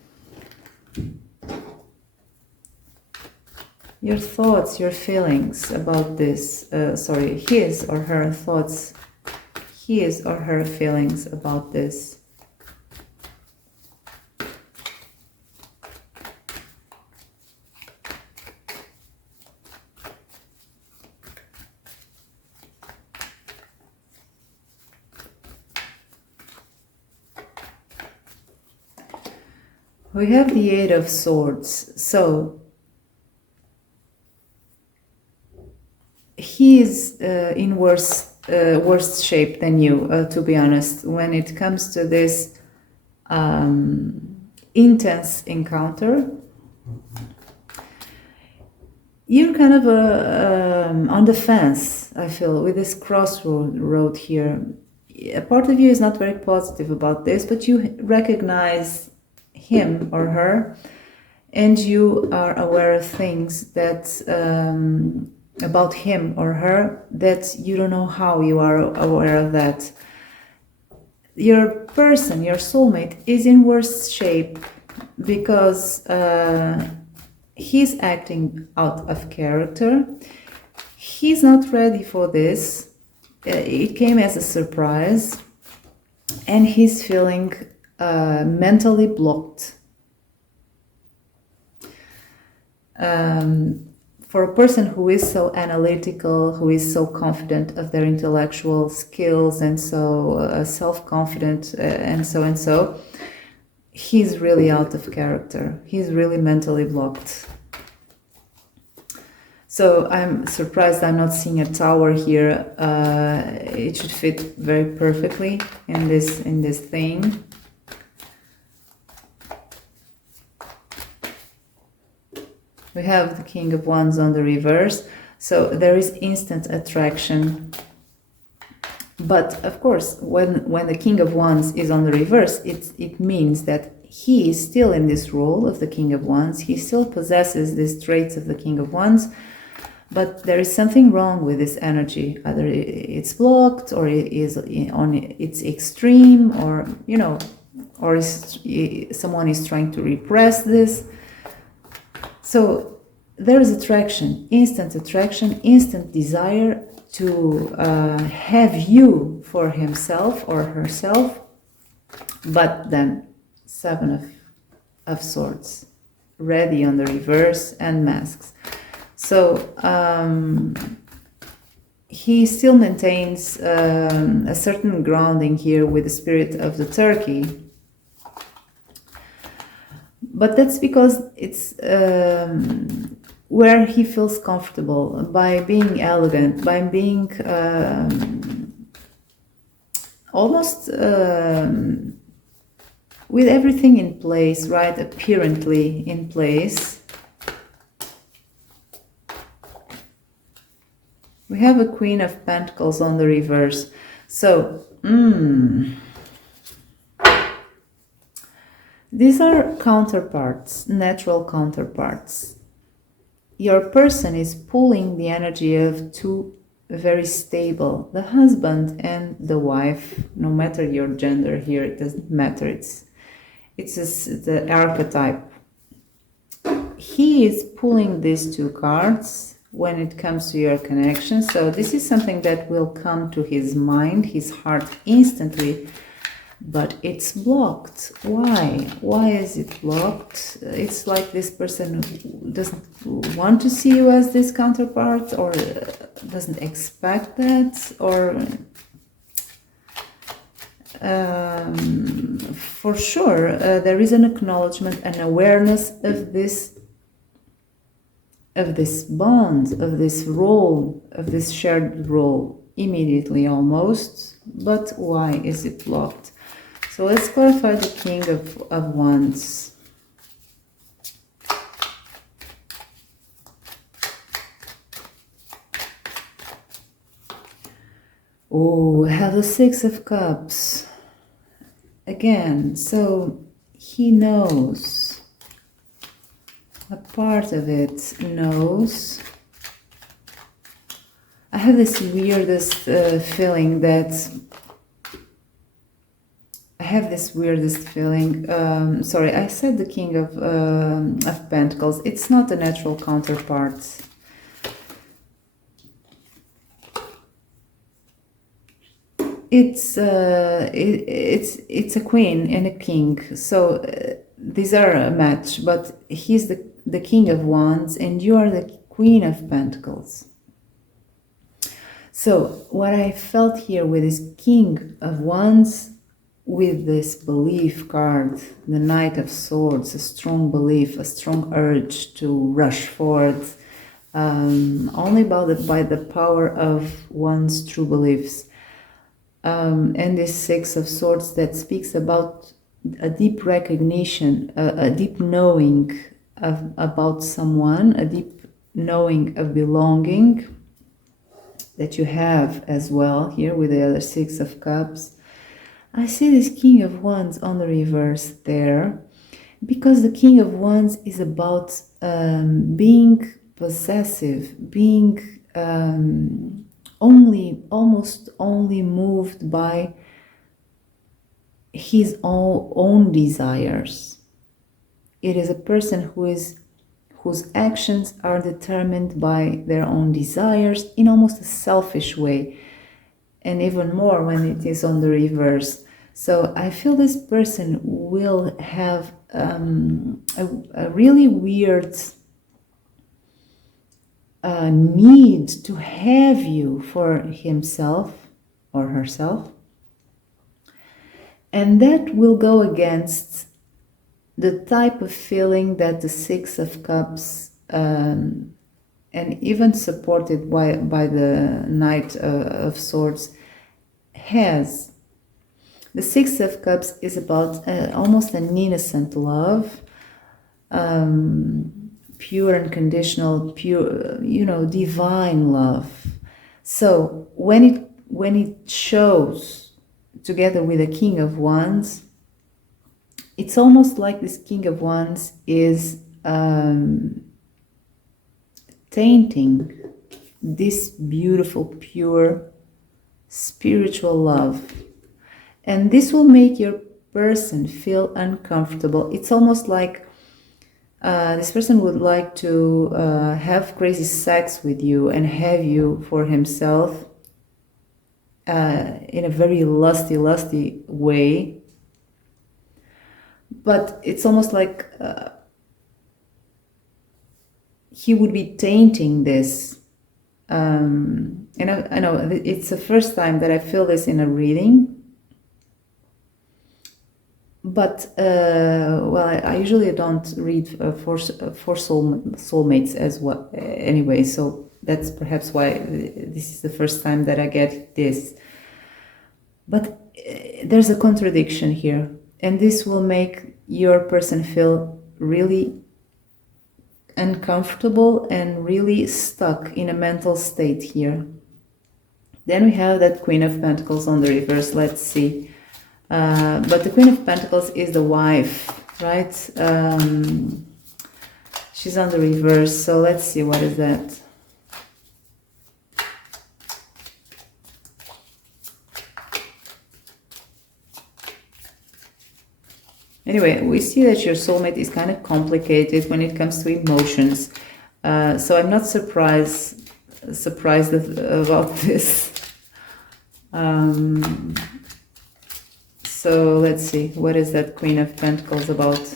Your thoughts, your feelings about this, his or her thoughts, his or her feelings about this. We have the Eight of Swords, so he is in worse shape than you, to be honest, when it comes to this intense encounter. You're kind of on the fence, I feel, with this crossroad here. A part of you is not very positive about this, but you recognize him or her, and you are aware of things that about him or her that you don't know how you are aware of that. Your person, your soulmate, is in worse shape because he's acting out of character. He's not ready for this. It came as a surprise, and he's feeling mentally blocked. For a person who is so analytical, who is so confident of their intellectual skills and so self-confident and so, he's really out of character. He's really mentally blocked. So I'm surprised I'm not seeing a tower here. It should fit very perfectly in this thing. We have the King of Wands on the reverse, so there is instant attraction. But of course, when the King of Wands is on the reverse, it means that he is still in this role of the King of Wands. He still possesses these traits of the King of Wands, but there is something wrong with this energy. Either it's blocked, or it is on its extreme, or or someone is trying to repress this. So there is attraction, instant desire to have you for himself or herself, but then Seven of Swords, ready on the reverse, and masks. So he still maintains a certain grounding here with the spirit of the turkey. But that's because it's where he feels comfortable, by being elegant, by being almost with everything in place, right? Apparently in place. We have a Queen of Pentacles on the reverse. So, these are counterparts, natural counterparts. Your person is pulling the energy of two very stable, the husband and the wife. No matter your gender here, it doesn't matter. It's the archetype. He is pulling these two cards when it comes to your connection. So this is something that will come to his mind, his heart instantly. But it's blocked. Why? Why is it blocked? It's like this person doesn't want to see you as this counterpart, or doesn't expect that, or for sure there is an acknowledgement, an awareness of this bond, of this role, of this shared role immediately almost. But why is it blocked? So let's clarify the King of Wands. Oh, I have the Six of Cups. again, so he knows, a part of it knows. I have this weirdest feeling that sorry, I said the King of Pentacles. It's not a natural counterpart. It's a queen and a king, so these are a match, but he's the King of Wands and you are the Queen of Pentacles. So what I felt here with this King of Wands, with this belief card, the Knight of Swords, a strong belief, a strong urge to rush forward, only by the power of one's true beliefs. And this Six of Swords that speaks about a deep recognition, a deep knowing about someone, a deep knowing of belonging that you have as well here with the other Six of Cups. I see this King of Wands on the reverse there, because the King of Wands is about being possessive, being almost only moved by his own desires. It is a person whose actions are determined by their own desires in almost a selfish way, and even more when it is on the reverse. So I feel this person will have a really weird need to have you for himself or herself, and that will go against the type of feeling that the Six of Cups and even supported by the Knight of Swords has. The Six of Cups is about almost an innocent love, pure and conditional, pure, divine love. So when it shows together with the King of Wands, it's almost like this King of Wands is tainting this beautiful, pure, spiritual love. And this will make your person feel uncomfortable. It's almost like this person would like to have crazy sex with you and have you for himself in a very lusty way. But it's almost like he would be tainting this. And I know it's the first time that I feel this in a reading. But, I usually don't read for soulmates as well anyway. So that's perhaps why this is the first time that I get this. But there's a contradiction here. And this will make your person feel really uncomfortable and really stuck in a mental state here. Then we have that Queen of Pentacles on the reverse. Let's see. But the Queen of Pentacles is the wife, right? She's on the reverse. So let's see, what is that? Anyway, we see that your soulmate is kind of complicated when it comes to emotions. So I'm not surprised about this. So let's see, what is that Queen of Pentacles about?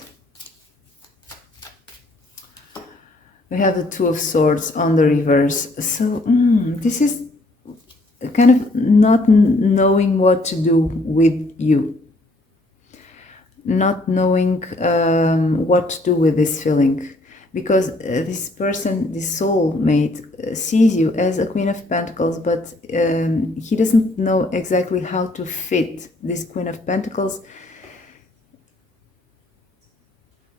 We have the Two of Swords on the reverse. So this is kind of not knowing what to do with you. Not knowing what to do with this feeling. Because this person, this soulmate, sees you as a Queen of Pentacles, but he doesn't know exactly how to fit this Queen of Pentacles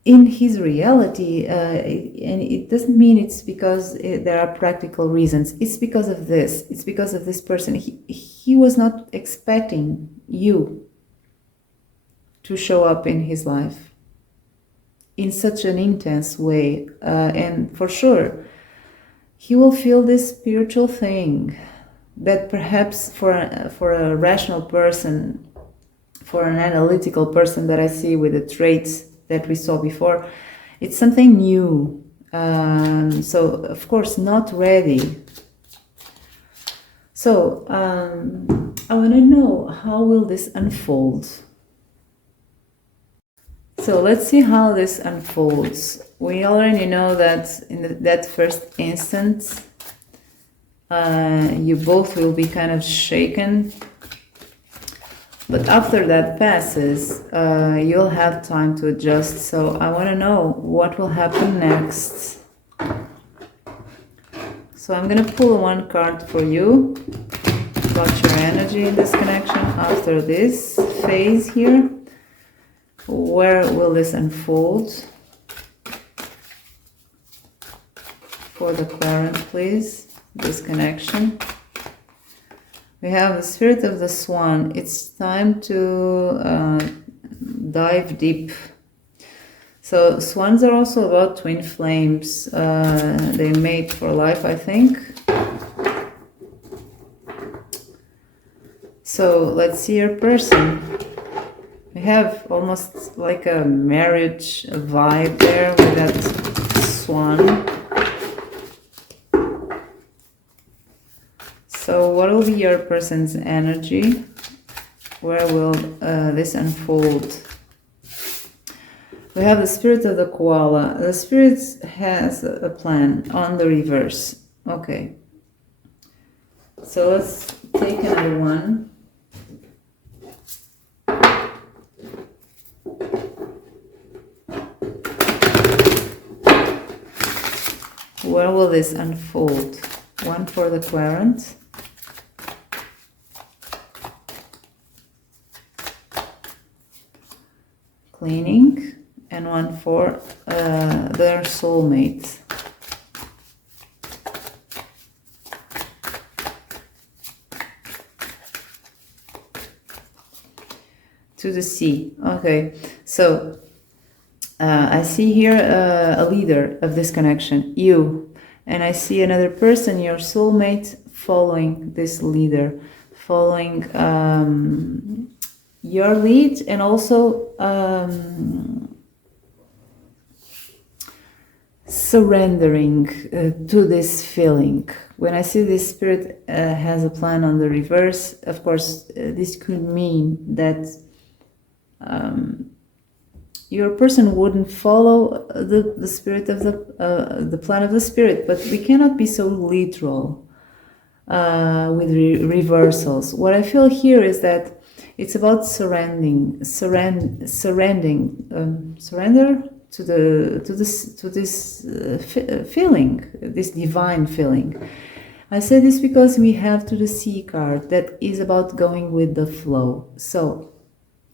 in his reality. And it doesn't mean it's because there are practical reasons. It's because of this. It's because of this person. He was not expecting you to show up in his life in such an intense way. And for sure, he will feel this spiritual thing that perhaps for a rational person, for an analytical person that I see with the traits that we saw before, it's something new. So, of course, not ready. So, I want to know, how will this unfold? So let's see how this unfolds. We already know that in that first instant, you both will be kind of shaken. But after that passes, you'll have time to adjust. So I want to know what will happen next. So I'm going to pull one card for you about your energy in this connection after this phase here. Where will this unfold? For the Clarent, please, this connection. We have the Spirit of the Swan. It's time to dive deep. So swans are also about twin flames. They mate for life, I think. So let's see your person. We have almost like a marriage vibe there with that swan. So what will be your person's energy? Where will this unfold? We have the Spirit of the Koala. The Spirit has a plan on the reverse. Okay. So let's take another one. Where will this unfold? One for the Clarent. Cleaning. And one for their soulmate. To the sea. Okay, so I see here a leader of this connection, you, and I see another person, your soulmate, following this leader, following your lead, and also surrendering to this feeling. When I see this Spirit has a plan on the reverse, of course, this could mean that your person wouldn't follow the Spirit of the plan of the Spirit, but we cannot be so literal with reversals. What I feel here is that it's about surrender to this feeling, this divine feeling. I say this because we have to the Sea card that is about going with the flow. So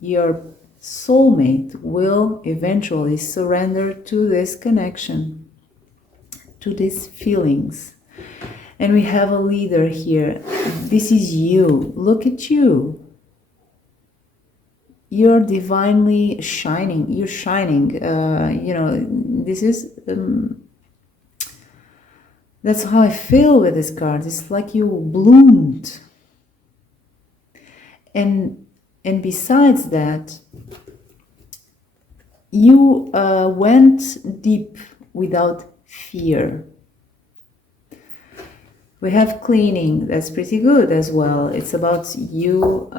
your soulmate will eventually surrender to this connection, to these feelings. And we have a leader here. This is you. Look at you. You're divinely shining. You're shining. This is... that's how I feel with this card. It's like you bloomed. And besides that, you went deep without fear. We have cleaning. That's pretty good as well. It's about you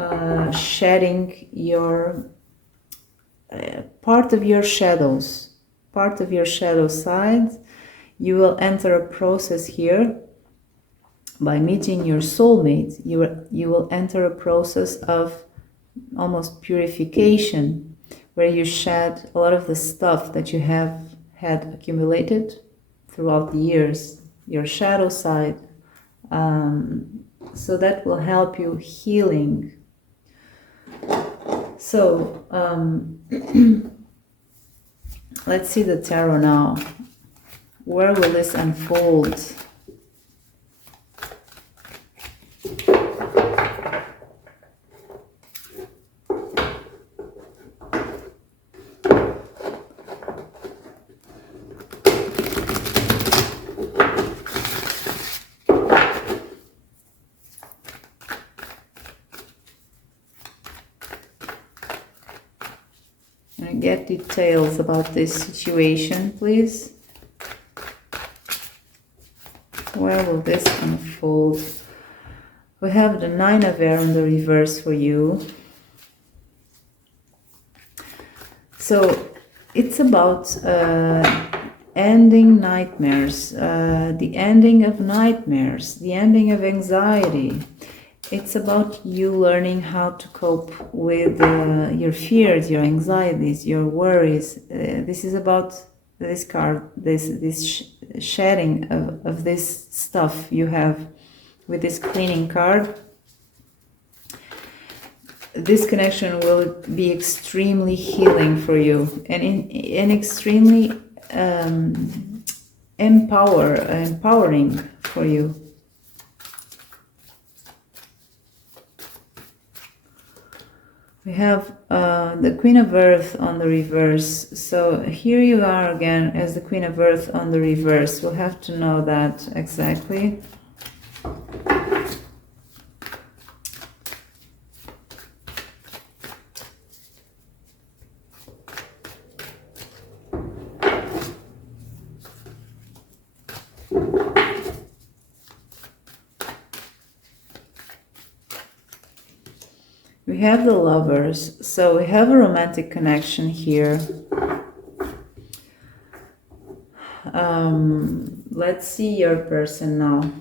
shedding your part of your shadows, part of your shadow side. You will enter a process here by meeting your soulmate. You will enter a process of almost purification, where you shed a lot of the stuff that you have had accumulated throughout the years, your shadow side. So that will help you healing. So let's see the tarot now. Where will this unfold? get details about this situation, please? Where will this unfold? We have the Nine of Air in the reverse for you. So it's about ending nightmares, the ending of nightmares, the ending of anxiety. It's about you learning how to cope with your fears, your anxieties, your worries. This is about this card, this shedding of this stuff you have with this cleaning card. This connection will be extremely healing for you and extremely empowering for you. We have the Queen of Earth on the reverse. So here you are again as the Queen of Earth on the reverse. We'll have to know that exactly. We have the Lovers, so we have a romantic connection here. Let's see your person now.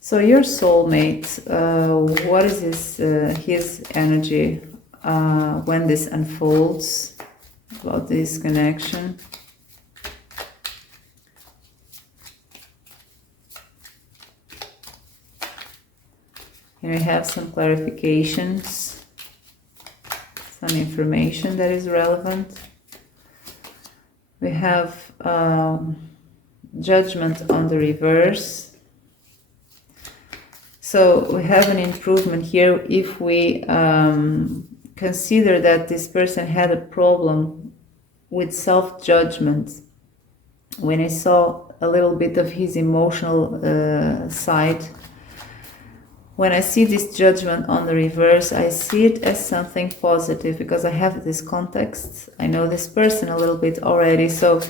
So your soulmate, what is his energy when this unfolds about this connection? Here we have some clarifications, some information that is relevant. We have Judgment on the reverse. So we have an improvement here if we consider that this person had a problem with self-judgment. When I saw a little bit of his emotional side, when I see this Judgment on the reverse, I see it as something positive because I have this context. I know this person a little bit already. So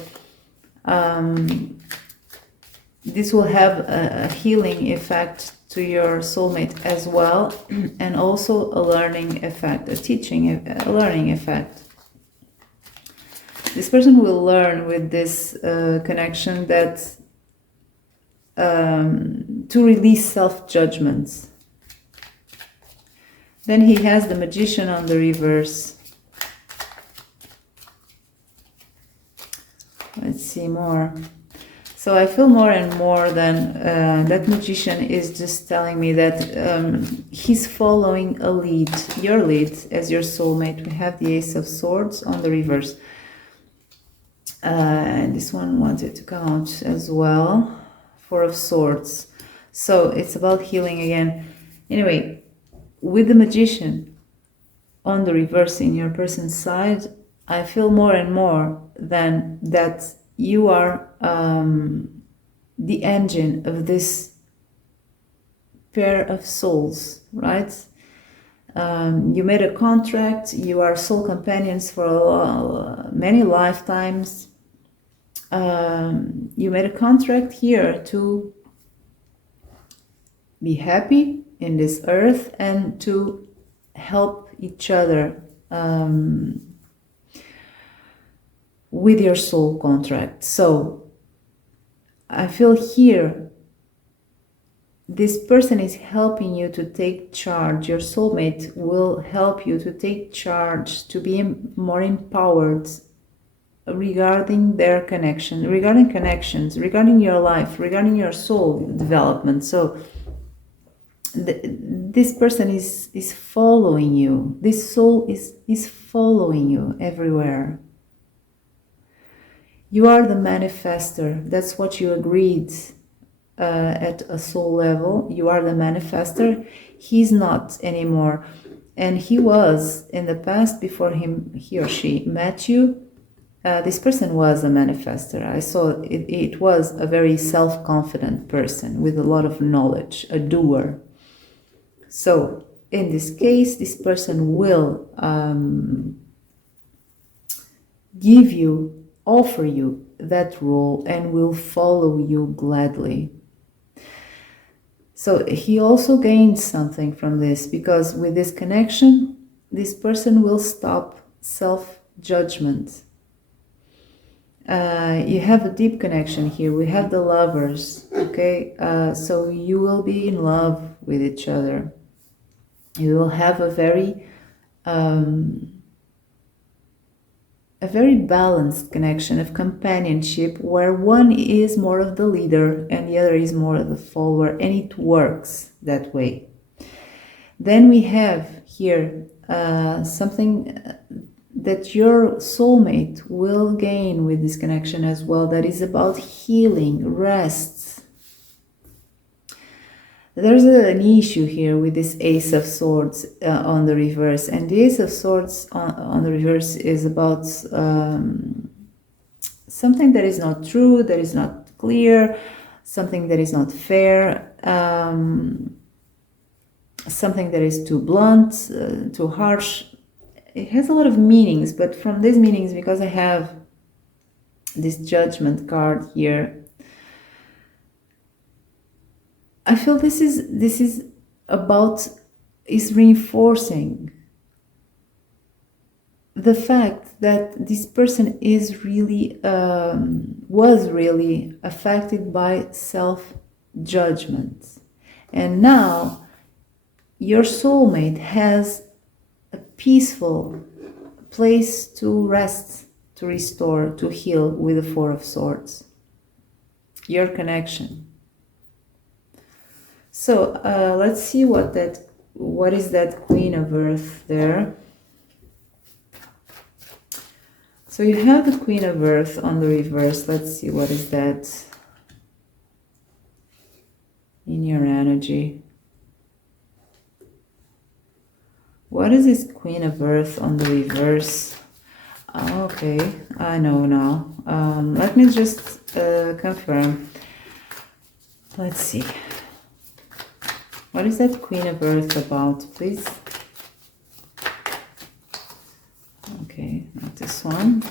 this will have a healing effect to your soulmate as well. And also a learning effect, a learning effect. This person will learn with this connection that to release self-judgments. Then he has the Magician on the reverse. Let's see more. So I feel more and more than that Magician is just telling me that he's following a lead, your lead as your soulmate. We have the Ace of Swords on the reverse. And this one wanted to come out as well. Four of Swords. So it's about healing again. Anyway, with the Magician on the reverse in your person's side, I feel more and more than that you are the engine of this pair of souls, right? You made a contract, you are soul companions for many lifetimes. You made a contract here to be happy in this earth and to help each other with your soul contract. So I feel here this person is helping you to take charge. Your soulmate will help you to take charge, to be more empowered regarding their connection, regarding connections, regarding your life, regarding your soul development. So this person is following you. This soul is following you everywhere. You are the manifester. That's what you agreed at a soul level. You are the manifester. He's not anymore. And he was in the past before he or she met you. This person was a manifester. I saw it was a very self-confident person with a lot of knowledge, a doer. So in this case, this person will offer you that role and will follow you gladly. So he also gains something from this, because with this connection, this person will stop self-judgment. You have a deep connection here. We have the lovers, okay? So you will be in love with each other. You will have a very balanced connection of companionship, where one is more of the leader and the other is more of the follower, and it works that way. Then we have here something that your soulmate will gain with this connection as well, that is about healing, rest. There's an issue here with this Ace of Swords on the reverse, and the Ace of Swords on the reverse is about something that is not true, that is not clear, something that is not fair, something that is too blunt, too harsh. It has a lot of meanings, but from these meanings, because I have this Judgment card here, I feel this is reinforcing the fact that this person is really was really affected by self-judgment, and now your soulmate has a peaceful place to rest, to restore, to heal with the Four of Swords. Your connection. So let's see what is that Queen of Earth there. So you have the Queen of Earth on the reverse. Let's see what is that in your energy. What is this Queen of Earth on the reverse? Okay, I know now. Let me just confirm. Let's see. What is that Queen of Earth about, please? Okay, not this one.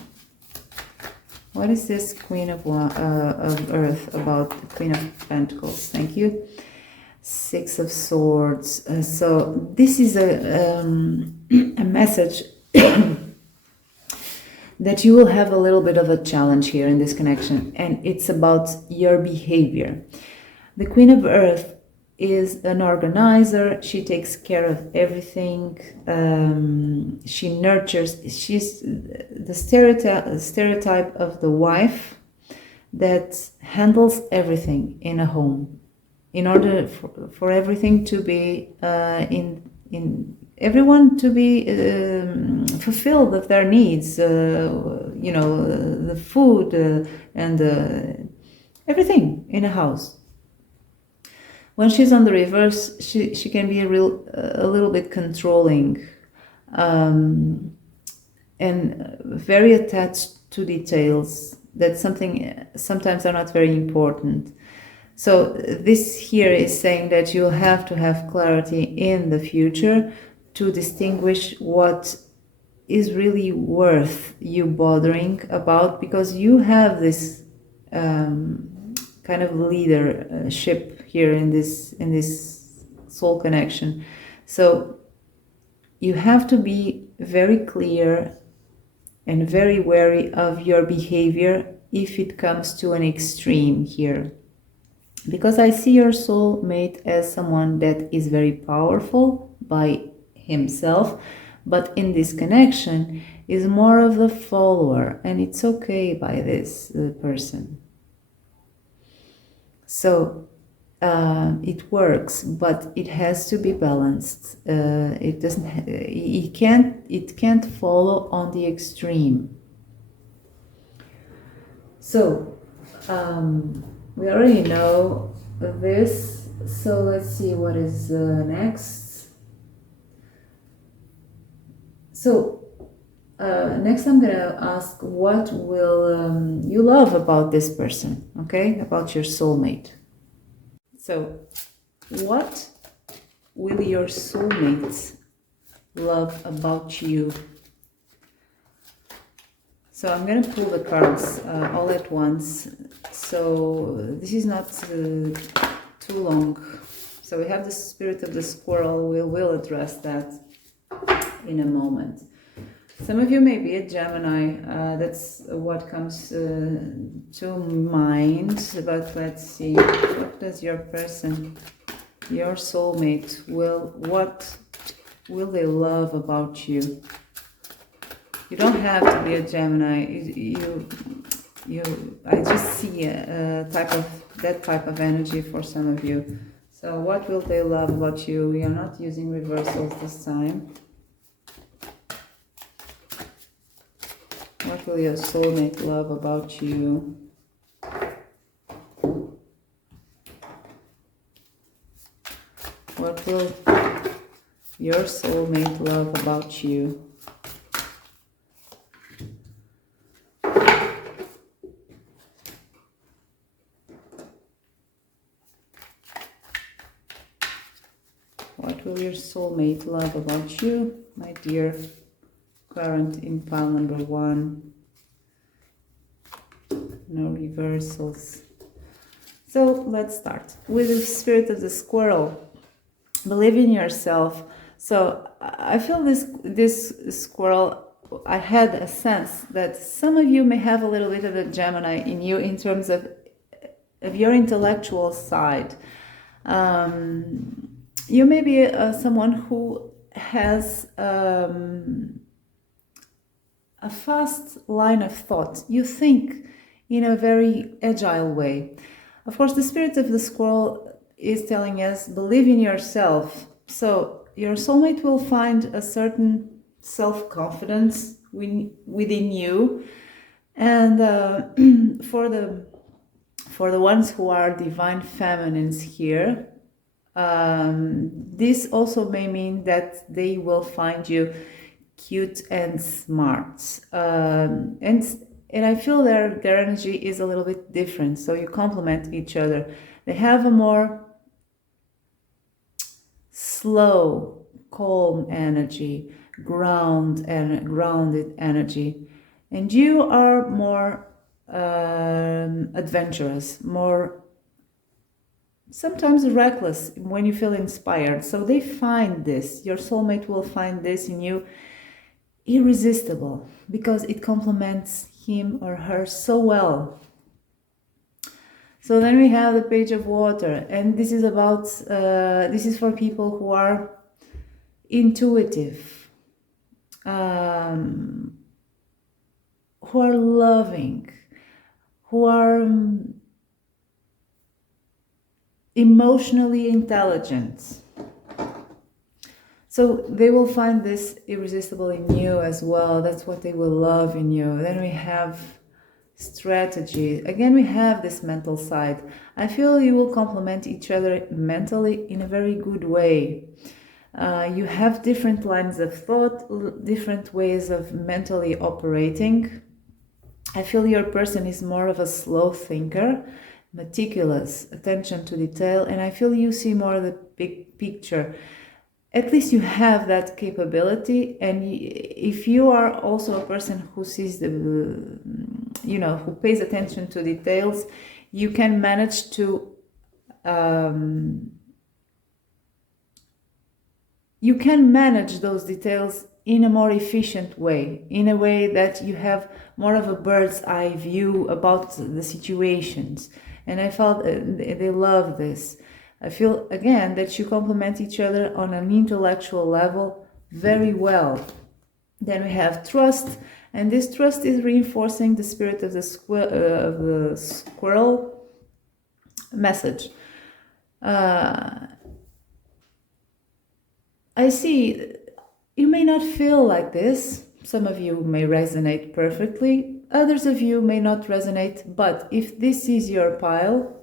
What is this Queen of Earth about? The Queen of Pentacles. Thank you. Six of Swords. So this is a message that you will have a little bit of a challenge here in this connection, and it's about your behavior. The Queen of Earth is an organizer. She takes care of everything. She nurtures. She's the stereotype of the wife that handles everything in a home, in order for everything to be in everyone to be fulfilled of their needs. You know, the food and everything in a house. When she's on the reverse, she can be a little bit controlling, and very attached to details that sometimes are not very important. So this here is saying that you'll have to have clarity in the future to distinguish what is really worth you bothering about, because you have this kind of leadership here in this soul connection. So you have to be very clear and very wary of your behavior if it comes to an extreme here. Because I see your soulmate as someone that is very powerful by himself, but in this connection is more of the follower, and it's okay by this person. So it works, but it has to be balanced. It can't follow on the extreme. So we already know this. So let's see what is next. So next I'm gonna ask, what will you love about this person, okay? About your soulmate. So what will your soulmate love about you? So I'm going to pull the cards all at once. So this is not too long. So we have the spirit of the squirrel. We will address that in a moment. Some of you may be a Gemini. That's what comes to mind. But let's see. What does your person, your soulmate, what will they love about you? You don't have to be a Gemini. I just see that type of energy for some of you. So what will they love about you? We are not using reversals this time. What will your soulmate love about you? What will your soulmate love about you? What will your soulmate love about you, my dear current in pile number 1? No reversals. So let's start with the spirit of the squirrel. Believe in yourself. So I feel this squirrel, I had a sense that some of you may have a little bit of a Gemini in you in terms of your intellectual side. You may be someone who has a fast line of thought. You think in a very agile way. Of course, the spirit of the squirrel is telling us, believe in yourself. So your soulmate will find a certain self-confidence within you. And for the ones who are divine feminines here, this also may mean that they will find you cute and smart, and I feel their energy is a little bit different, so you complement each other. They have a more slow, calm energy, grounded energy, and you are more adventurous, more sometimes reckless when you feel inspired. So they find this, your soulmate will find this in you irresistible because it complements him or her so well. So then we have the Page of Water, and this is about this is for people who are intuitive, who are loving, who are emotionally intelligent. So they will find this irresistible in you as well. That's what they will love in you. Then we have strategy. Again, we have this mental side. I feel you will complement each other mentally in a very good way. You have different lines of thought, different ways of mentally operating. I feel your person is more of a slow thinker, meticulous, attention to detail, and I feel you see more of the big picture. At least you have that capability, and if you are also a person who sees who pays attention to details, you can manage to you can manage those details in a more efficient way, in a way that you have more of a bird's eye view about the situations. And I felt they love this. I feel, again, that you complement each other on an intellectual level very well. Then we have trust, and this trust is reinforcing the spirit of the squirrel message. I see you may not feel like this. Some of you may resonate perfectly. Others of you may not resonate, but if this is your pile,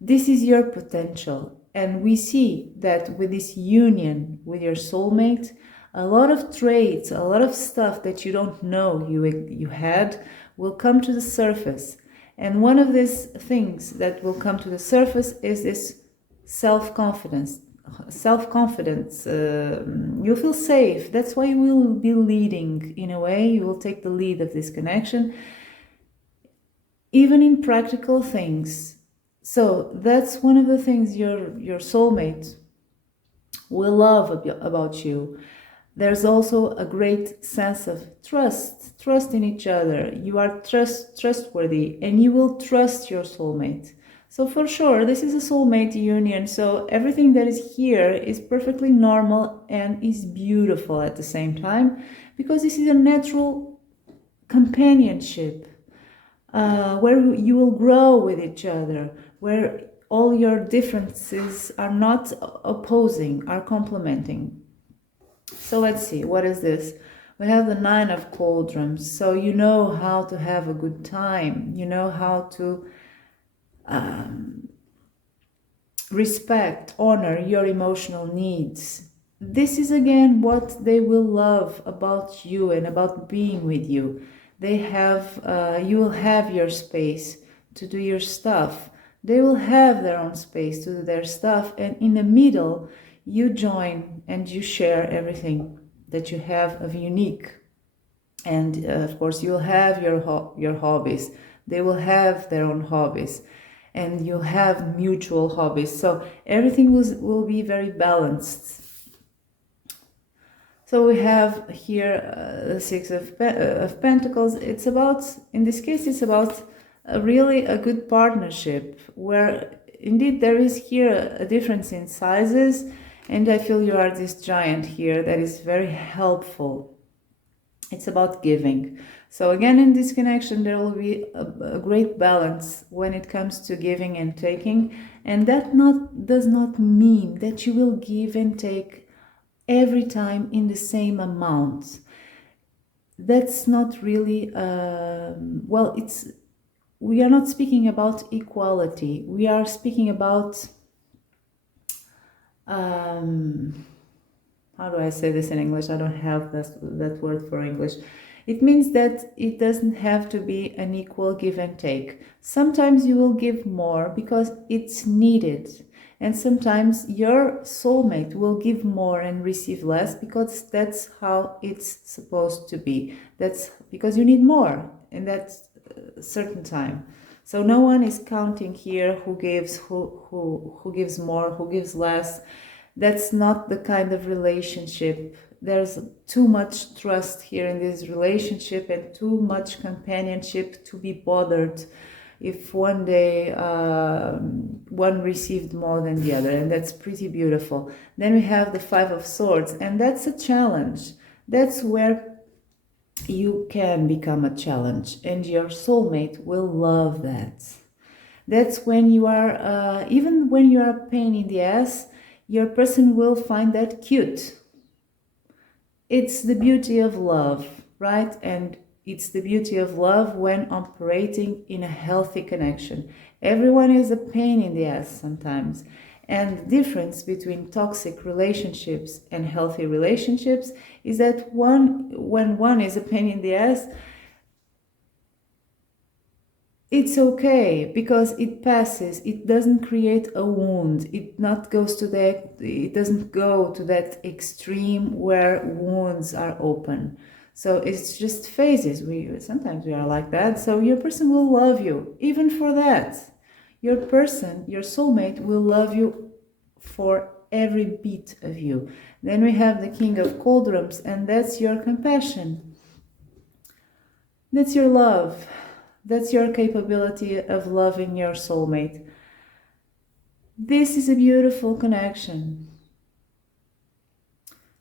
this is your potential. And we see that with this union with your soulmate, a lot of traits, a lot of stuff that you don't know you had will come to the surface. And one of these things that will come to the surface is this self-confidence. self-confidence. You'll feel safe. That's why you will be leading in a way. You will take the lead of this connection, even in practical things. So that's one of the things your soulmate will love about you. There's also a great sense of trust in each other. You are trustworthy, and you will trust your soulmate. So for sure, this is a soulmate union. So everything that is here is perfectly normal and is beautiful at the same time, because this is a natural companionship where you will grow with each other, where all your differences are not opposing, are complementing. So let's see, what is this? We have the Nine of Cauldrons. So you know how to have a good time. You know how to respect, honor your emotional needs. This is again what they will love about you and about being with you. They have, you will have your space to do your stuff. They will have their own space to do their stuff, and in the middle, you join and you share everything that you have of unique. And of course, you'll have your hobbies. They will have their own hobbies, and you'll have mutual hobbies. So everything will be very balanced. So we have here the Six of Pentacles. It's about, in this case, it's about really a good partnership where indeed there is here a difference in sizes, and I feel you are this giant here that is very helpful. It's about giving. So again, in this connection, there will be a great balance when it comes to giving and taking, and that does not mean that you will give and take every time in the same amount. That's not really we are not speaking about equality. We are speaking about how do I say this in English? I don't have that word for English. It means that it doesn't have to be an equal give and take. Sometimes you will give more because it's needed. And sometimes your soulmate will give more and receive less because that's how it's supposed to be. That's because you need more in that certain time. So no one is counting here who gives more, who gives less. That's not the kind of relationship. There's too much trust here in this relationship and too much companionship to be bothered if one day one received more than the other, and that's pretty beautiful. Then we have the Five of Swords, and that's a challenge. That's where you can become a challenge, and your soulmate will love that. That's when you are, even when you are a pain in the ass, your person will find that cute. It's the beauty of love, right? And it's the beauty of love when operating in a healthy connection. Everyone is a pain in the ass sometimes. And the difference between toxic relationships and healthy relationships is that when one is a pain in the ass, it's okay because it passes. It doesn't create a wound. It doesn't go to that extreme where wounds are open. So it's just phases. Sometimes we are like that. So your person will love you even for that. Your person, your soulmate, will love you for every bit of you. Then we have the King of Cauldrons, and that's your compassion. That's your love. That's your capability of loving your soulmate. This is a beautiful connection.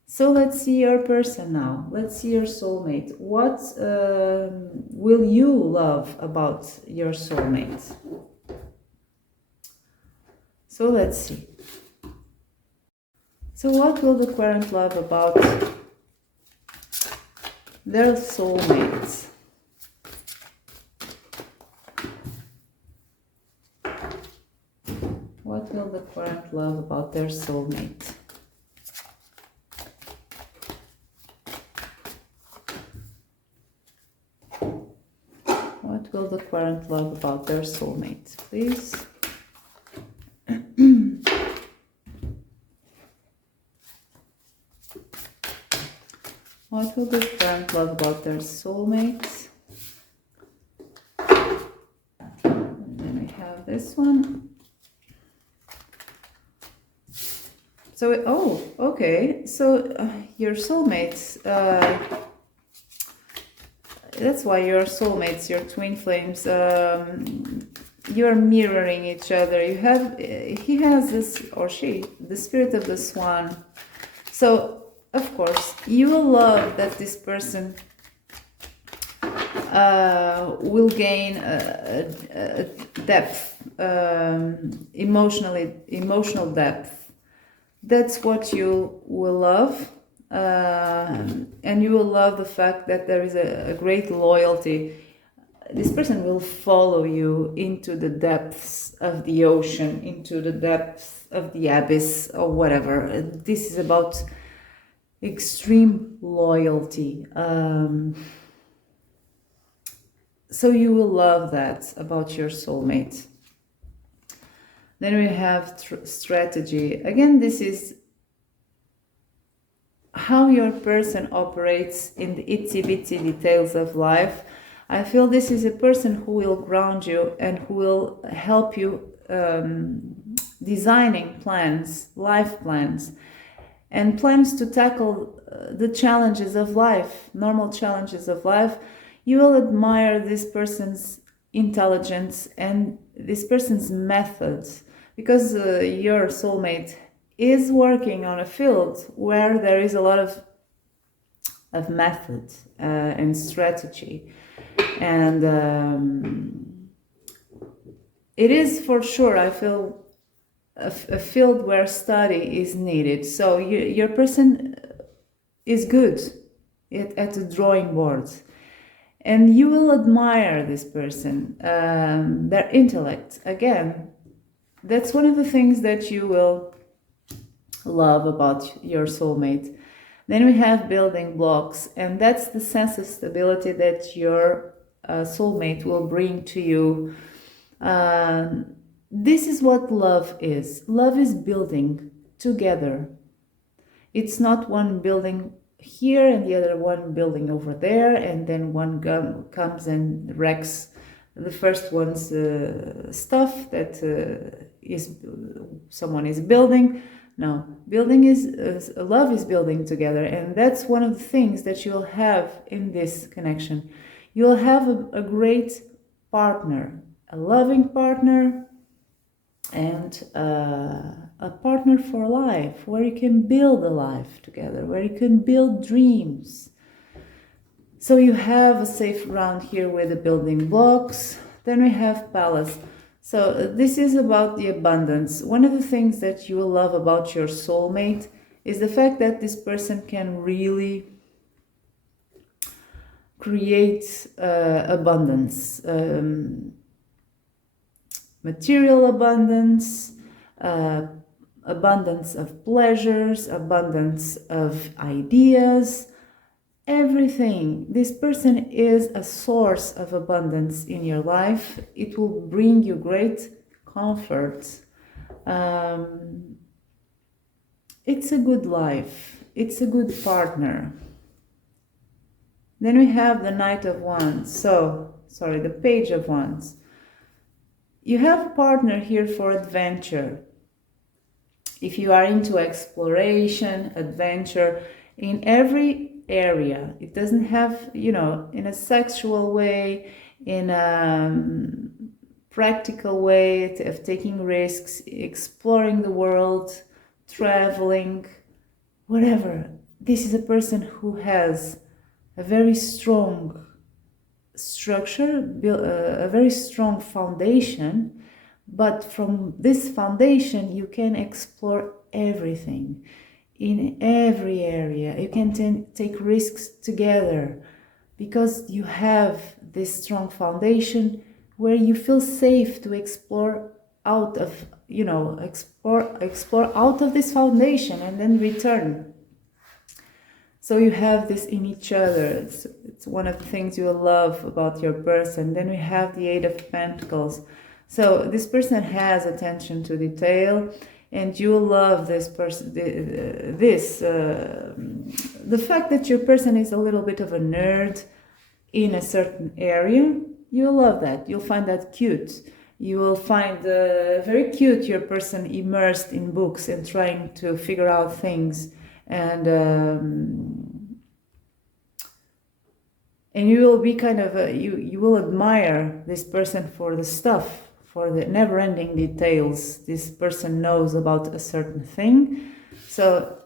So let's see your person now. Let's see your soulmate. What will you love about your soulmate? So let's see. So what will the current love about their soulmates? What will the current love about their soulmate? What will the current love about their soulmate, please? What will this parent love about their soulmate? And then we have this one. So, oh, okay. So your soulmates, that's why your soulmates, your twin flames, you're mirroring each other. You have, he has this, or she, the spirit of the swan. So, of course, you will love that this person will gain a depth, emotional depth. That's what you will love, and you will love the fact that there is a great loyalty. This person will follow you into the depths of the ocean, into the depths of the abyss, or whatever. This is about extreme loyalty. So you will love that about your soulmate. Then we have strategy. Again, this is how your person operates in the itsy bitsy details of life. I feel this is a person who will ground you and who will help you designing plans, life plans, and plans to tackle the challenges of life, normal challenges of life. You will admire this person's intelligence and this person's methods, because your soulmate is working on a field where there is a lot of method and strategy. And it is for sure, I feel, a field where study is needed. So your person is good at the drawing board. And you will admire this person, their intellect. Again, that's one of the things that you will love about your soulmate. Then we have building blocks, and that's the sense of stability that your soulmate will bring to you. This is what love is. Love is building together. It's not one building here and the other one building over there, and then one comes and wrecks the first one's stuff that someone is building. No, building is love is building together, and that's one of the things that you'll have in this connection. You'll have a great partner, a loving partner, and a partner for life, where you can build a life together, where you can build dreams. So you have a safe ground here with the building blocks. Then we have palace. So this is about the abundance. One of the things that you will love about your soulmate is the fact that this person can really create abundance, material abundance, abundance of pleasures, abundance of ideas, everything. This person is a source of abundance in your life. It will bring you great comfort. It's a good life. It's a good partner. Then we have the Knight of Wands. The Page of Wands. You have a partner here for adventure. If you are into exploration, adventure, in every area, it doesn't have, in a sexual way, in a practical way of taking risks, exploring the world, traveling, whatever. This is a person who has a very strong structure, a very strong foundation, but from this foundation you can explore everything in every area. You can take risks together because you have this strong foundation where you feel safe to explore out of, explore out of this foundation and then return. So you have this in each other. It's one of the things you will love about your person. Then we have the Eight of Pentacles. So this person has attention to detail. and you will love this person. The fact that your person is a little bit of a nerd in a certain area, you'll love that. You'll find that cute. You will find very cute your person immersed in books and trying to figure out things, and you will be kind of you will admire this person for the stuff, for the never-ending details this person knows about a certain thing. So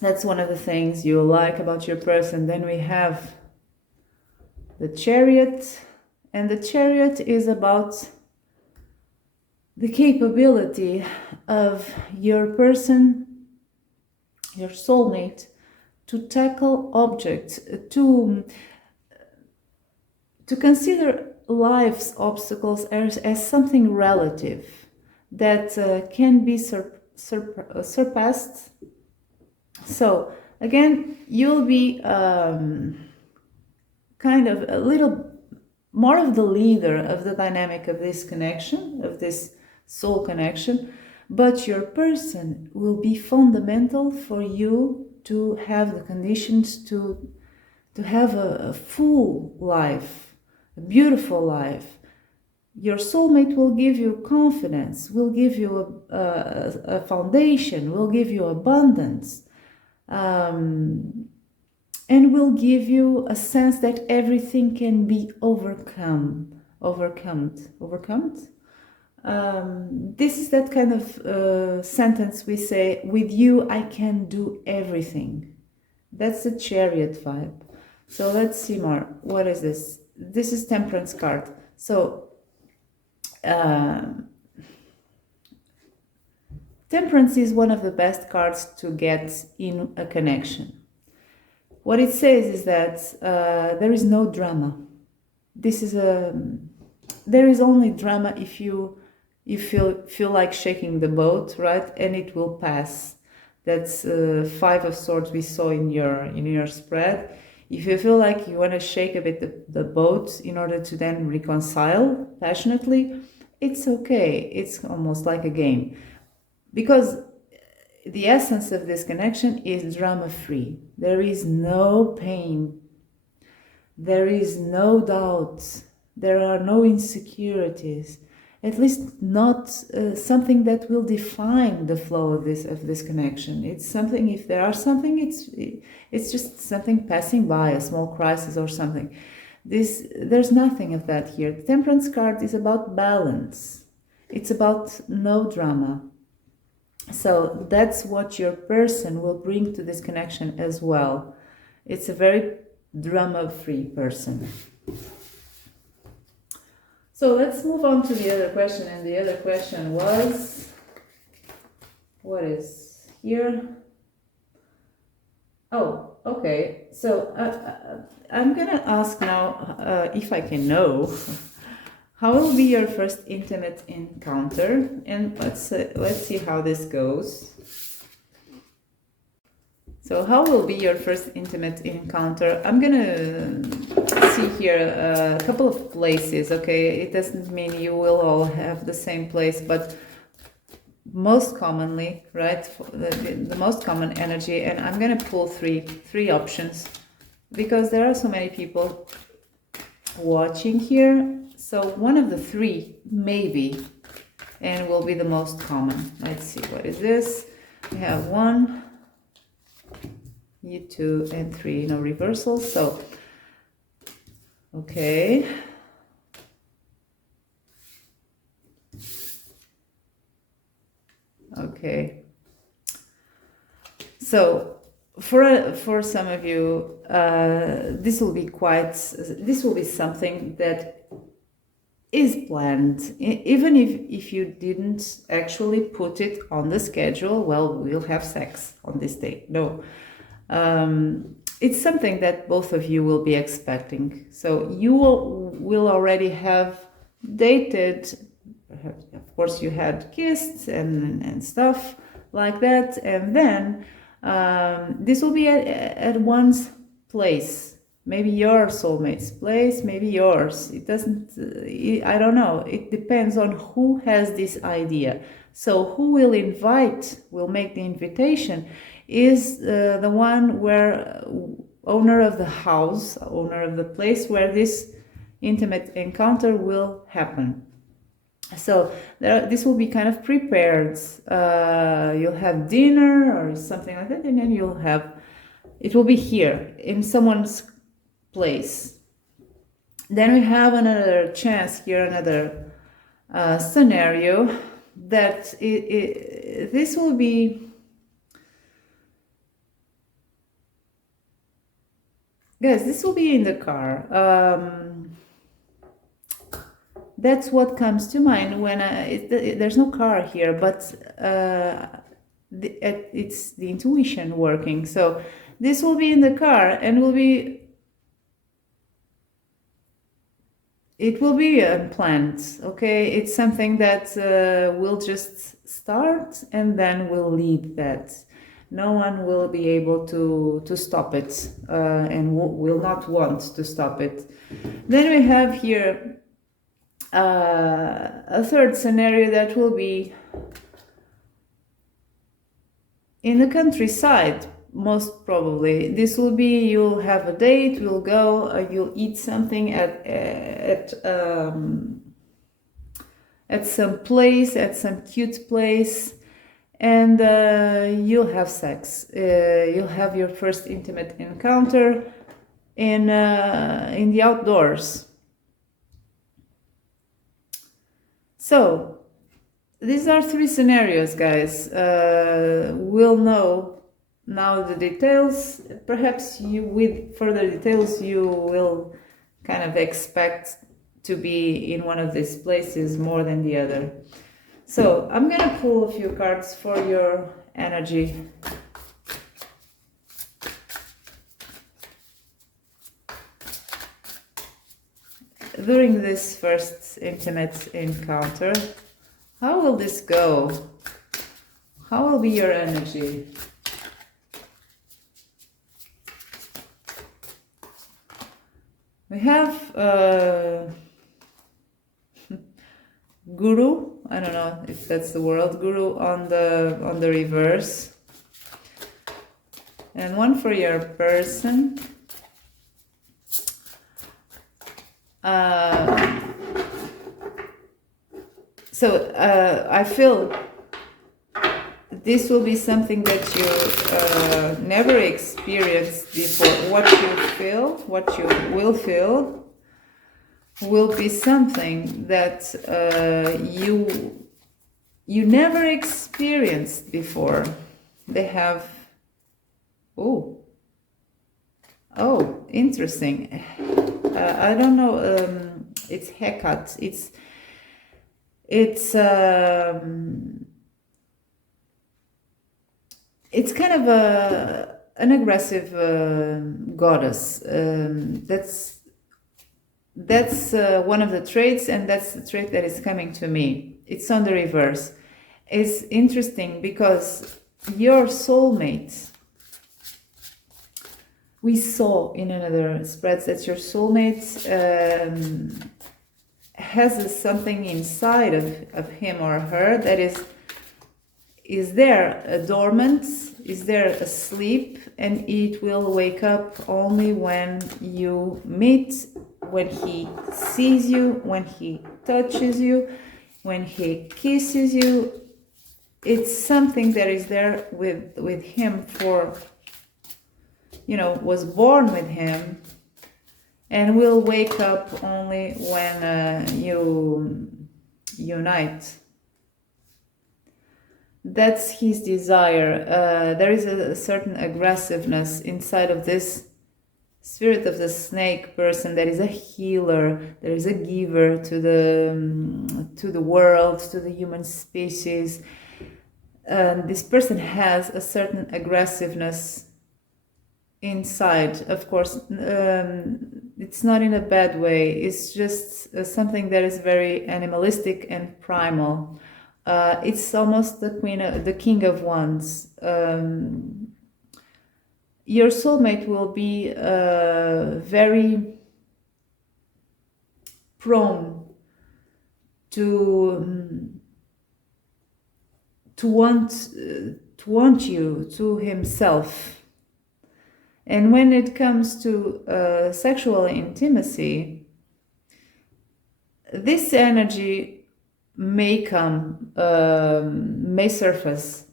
that's one of the things you like about your person. Then we have the Chariot, and the Chariot is about the capability of your person, your soulmate, to tackle objects, to consider life's obstacles as something relative that can be surpassed. So again, you'll be kind of a little more of the leader of the dynamic of this connection, of this soul connection, but your person will be fundamental for you to have the conditions to have a full life, a beautiful life. Your soulmate will give you confidence, will give you a foundation, will give you abundance, and will give you a sense that everything can be overcome. This is that kind of sentence we say, with you I can do everything. That's the Chariot vibe. So let's see more. What is this? This is Temperance card. So Temperance is one of the best cards to get in a connection. What it says is that there is no drama. There is only drama if you feel like shaking the boat, right? And it will pass. That's Five of Swords we saw in your spread. If you feel like you want to shake a bit the boat in order to then reconcile passionately, it's okay. It's almost like a game, because the essence of this connection is drama-free. There is no pain. There is no doubt. There are no insecurities. At least not something that will define the flow of this connection. It's something, if there are something, it's just something passing by, a small crisis or something. There's nothing of that here. The Temperance card is about balance. It's about no drama. So that's what your person will bring to this connection as well. It's a very drama-free person. So let's move on to the other question. And the other question was, what is here? Oh, okay. So I'm gonna ask now, if I can know, how will be your first intimate encounter? And let's see how this goes. So how will be your first intimate encounter? I'm gonna see here a couple of places, okay? It doesn't mean you will all have the same place, but most commonly, right? The most common energy, and I'm gonna pull three options, because there are so many people watching here. So one of the three, maybe, and will be the most common. Let's see, what is this? We have 1, 2, and 3, no reversals. So, okay. Okay. So for some of you, this will be something that is planned. Even if you didn't actually put it on the schedule, well, we'll have sex on this day. No. It's something that both of you will be expecting. So you will already have dated. Of course, you had kissed and stuff like that. And then this will be at one's place. Maybe your soulmate's place, maybe yours. It doesn't, I don't know. It depends on who has this idea. So who will invite, will make the invitation, is the one where owner of the house, owner of the place where this intimate encounter will happen. So this will be kind of prepared. You'll have dinner or something like that, and then it will be here in someone's place. Then we have another chance here, another scenario that this will be, guys, this will be in the car. That's what comes to mind when there's no car here, but it's the intuition working. So this will be in the car, and it will be unplanned, okay? It's something that will just start and then will lead that. No one will be able to stop it and will not want to stop it. Then we have here a third scenario that will be in the countryside, most probably. This will be, you'll have a date, you'll go, you'll eat something at some place, at some cute place, and you'll have sex. You'll have your first intimate encounter in the outdoors. So these are three scenarios, guys. We'll know now the details. Perhaps with further details, you will kind of expect to be in one of these places more than the other. So I'm gonna pull a few cards for your energy. During this first intimate encounter, how will this go? How will be your energy? We have Guru. I don't know if that's the word. Guru on the reverse, and one for your person. So I feel this will be something that you never experienced before. What you feel, what you will feel, will be something that you never experienced before. They have, oh, interesting. I don't know. It's Hecate. It's kind of an aggressive goddess. That's one of the traits, and that's the trait that is coming to me. It's on the reverse. It's interesting because your soulmate, we saw in another spread that your soulmate has something inside of him or her that is there dormant, is there asleep, and it will wake up only when you meet, when he sees you, when he touches you, when he kisses you. It's something that is there with him for, was born with him, and will wake up only when you unite. That's his desire. There is a certain aggressiveness inside of this spirit of the snake person that is a healer, that is a giver to the world, to the human species. This person has a certain aggressiveness inside. Of course, it's not in a bad way. It's just something that is very animalistic and primal. It's almost the king of wands. your soulmate will be very prone to want you to himself. And when it comes to sexual intimacy, this energy may surface.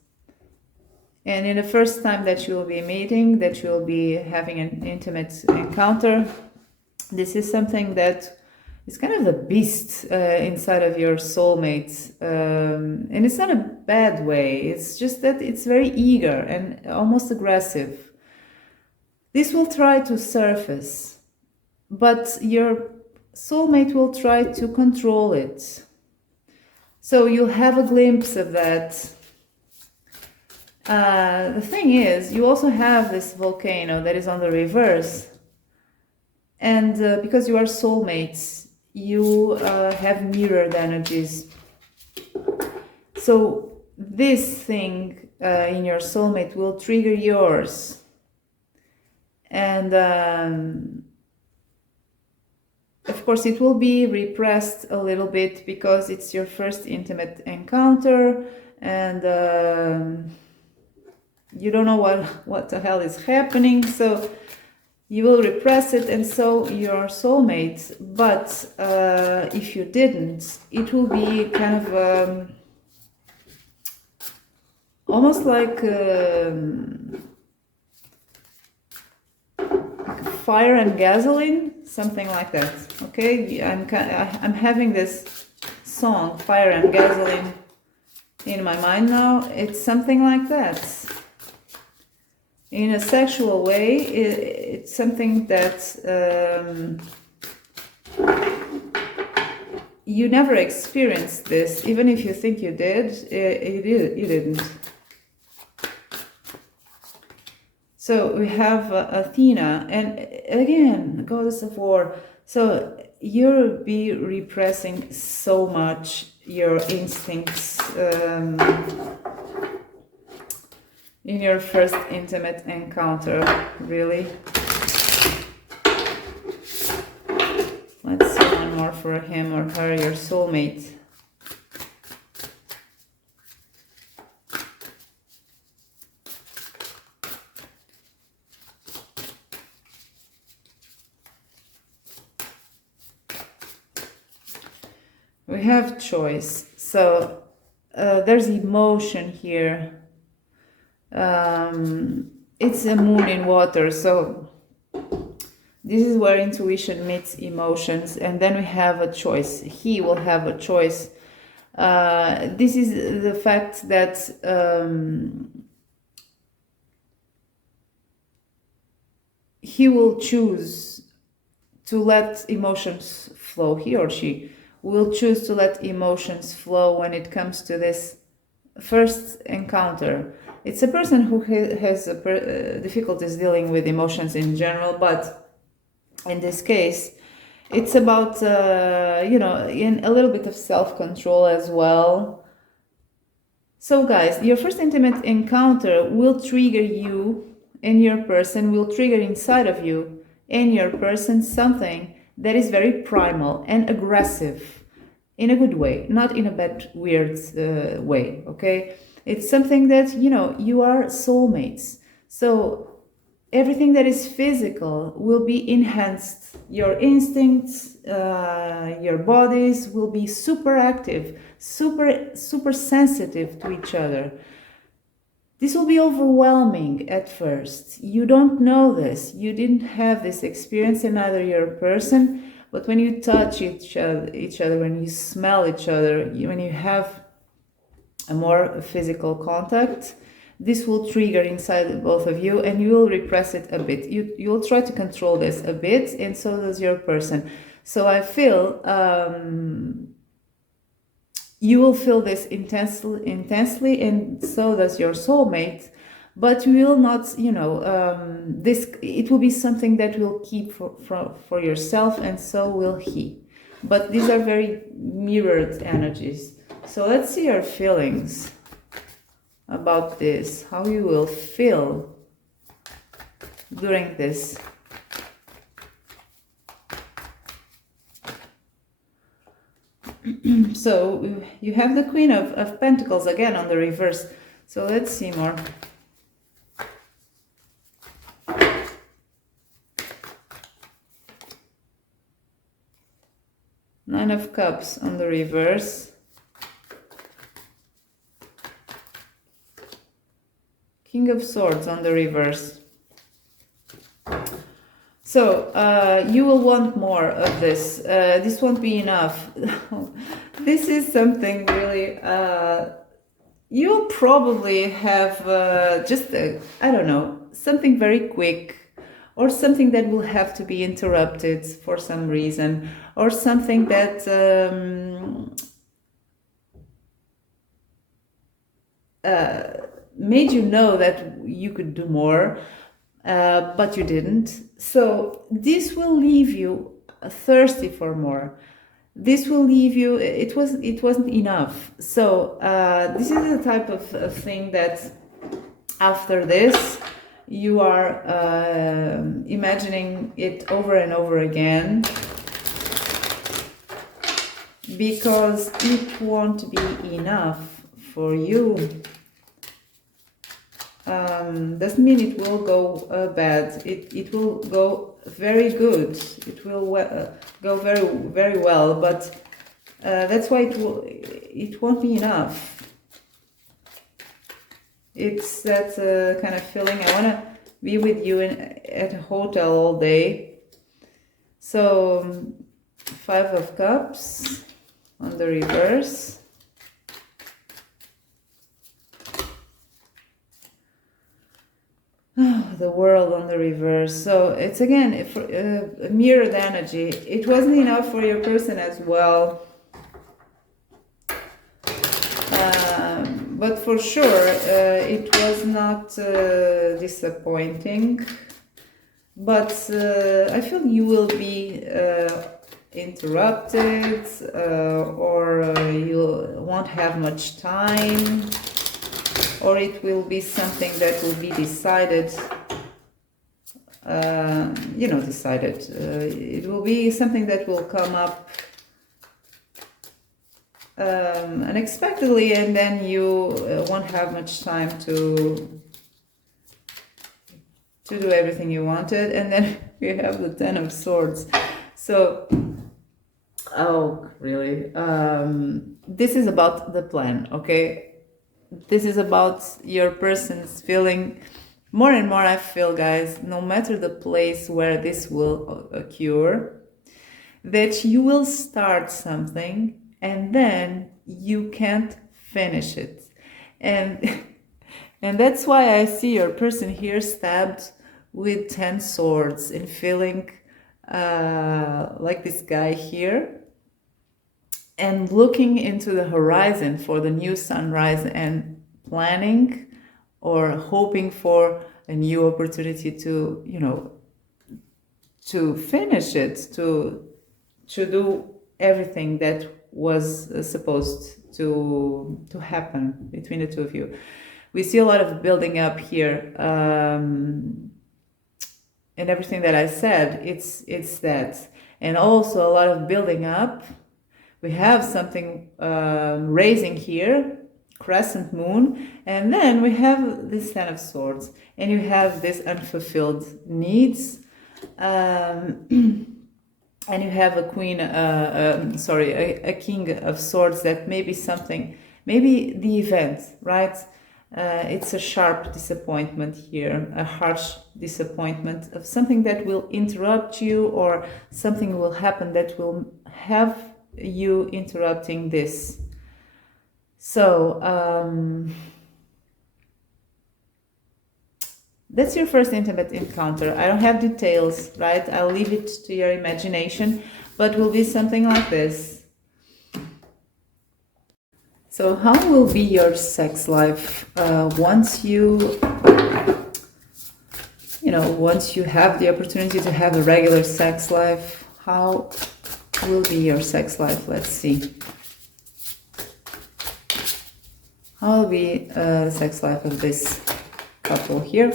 And in the first time that you will be meeting, that you will be having an intimate encounter, this is something that is kind of the beast inside of your soulmate. And it's not a bad way. It's just that it's very eager and almost aggressive. This will try to surface, but your soulmate will try to control it. So you'll have a glimpse of that. The thing is, you also have this volcano that is on the reverse. And because you are soulmates, you have mirrored energies. So this thing in your soulmate will trigger yours. And of course, it will be repressed a little bit because it's your first intimate encounter, and you don't know what the hell is happening, so you will repress it, and so your soulmate. But if you didn't, it will be kind of almost like fire and gasoline, something like that. Okay, I'm having this song, Fire and Gasoline, in my mind now. It's something like that. In a sexual way, it's something that you never experienced this. Even if you think you did, you didn't. So we have Athena, and again, goddess of war. So you'll be repressing so much your instincts in your first intimate encounter, really. Let's see one more for him or her, your soulmate. We have choice. So there's emotion here. It's a moon in water, so this is where intuition meets emotions, and then we have a choice. He will have a choice. This is the fact that he will choose to let emotions flow. He or she will choose to let emotions flow when it comes to this first encounter. It's a person who has difficulties dealing with emotions in general, but in this case, it's about, in a little bit of self-control as well. So guys, your first intimate encounter will trigger you and your person, will trigger inside of you and your person something that is very primal and aggressive in a good way, not in a bad, weird way, okay? It's something that, you are soulmates. So everything that is physical will be enhanced. Your instincts, your bodies will be super active, super sensitive to each other. This will be overwhelming at first. You don't know this. You didn't have this experience in either your person, but when you touch each other, when you smell each other, when you have a more physical contact, this will trigger inside both of you, and you will repress it a bit. You will try to control this a bit, and so does your person. So I feel you will feel this intensely, and so does your soulmate. But you will not, it will be something that will keep for yourself, and so will he. But these are very mirrored energies. So let's see your feelings about this, how you will feel. during this. So you have the Queen of Pentacles again on the reverse. So let's see more. Nine of Cups on the reverse. King of Swords on the reverse. So you will want more of this. This won't be enough. This is something really, you'll probably have just, I don't know, something very quick, or something that will have to be interrupted for some reason, or something that made you know that you could do more, but you didn't. So this will leave you thirsty for more. This will leave you, it wasn't enough. So this is the type of thing that after this you are imagining it over and over again, because it won't be enough for you. Doesn't mean it will go bad. It will go very good. It will go very well. But that's why it won't be enough. It's that kind of feeling. I want to be with you at a hotel all day. So 5 of Cups on the reverse. The World on the reverse. So it's again a mirrored energy. It wasn't enough for your person as well, but for sure it was not disappointing. But I feel you will be interrupted, or you won't have much time, or it will be something that will be decided, decided. It will be something that will come up unexpectedly, and then you won't have much time to do everything you wanted. And then we have the 10 of Swords. So, oh, really? This is about the plan, okay? This is about your person's feeling. More and more I feel, guys, no matter the place where this will occur, that you will start something and then you can't finish it. And that's why I see your person here stabbed with 10 swords and feeling like this guy here, and looking into the horizon for the new sunrise and planning or hoping for a new opportunity to, to finish it, to do everything that was supposed to happen between the two of you. We see a lot of building up here, and everything that I said, it's that. And also a lot of building up. We have something raising here, crescent moon, and then we have this 10 of Swords, and you have this unfulfilled needs, and you have a queen, a king of swords. That may be something, maybe the event, right? It's a sharp disappointment here, a harsh disappointment of something that will interrupt you, or something will happen that will have you interrupting this. So that's your first intimate encounter. I don't have details, right? I'll leave it to your imagination, but will be something like this. So how will be your sex life once you have the opportunity to have a regular sex life? How will be your sex life? Let's see. How will be the sex life of this couple here?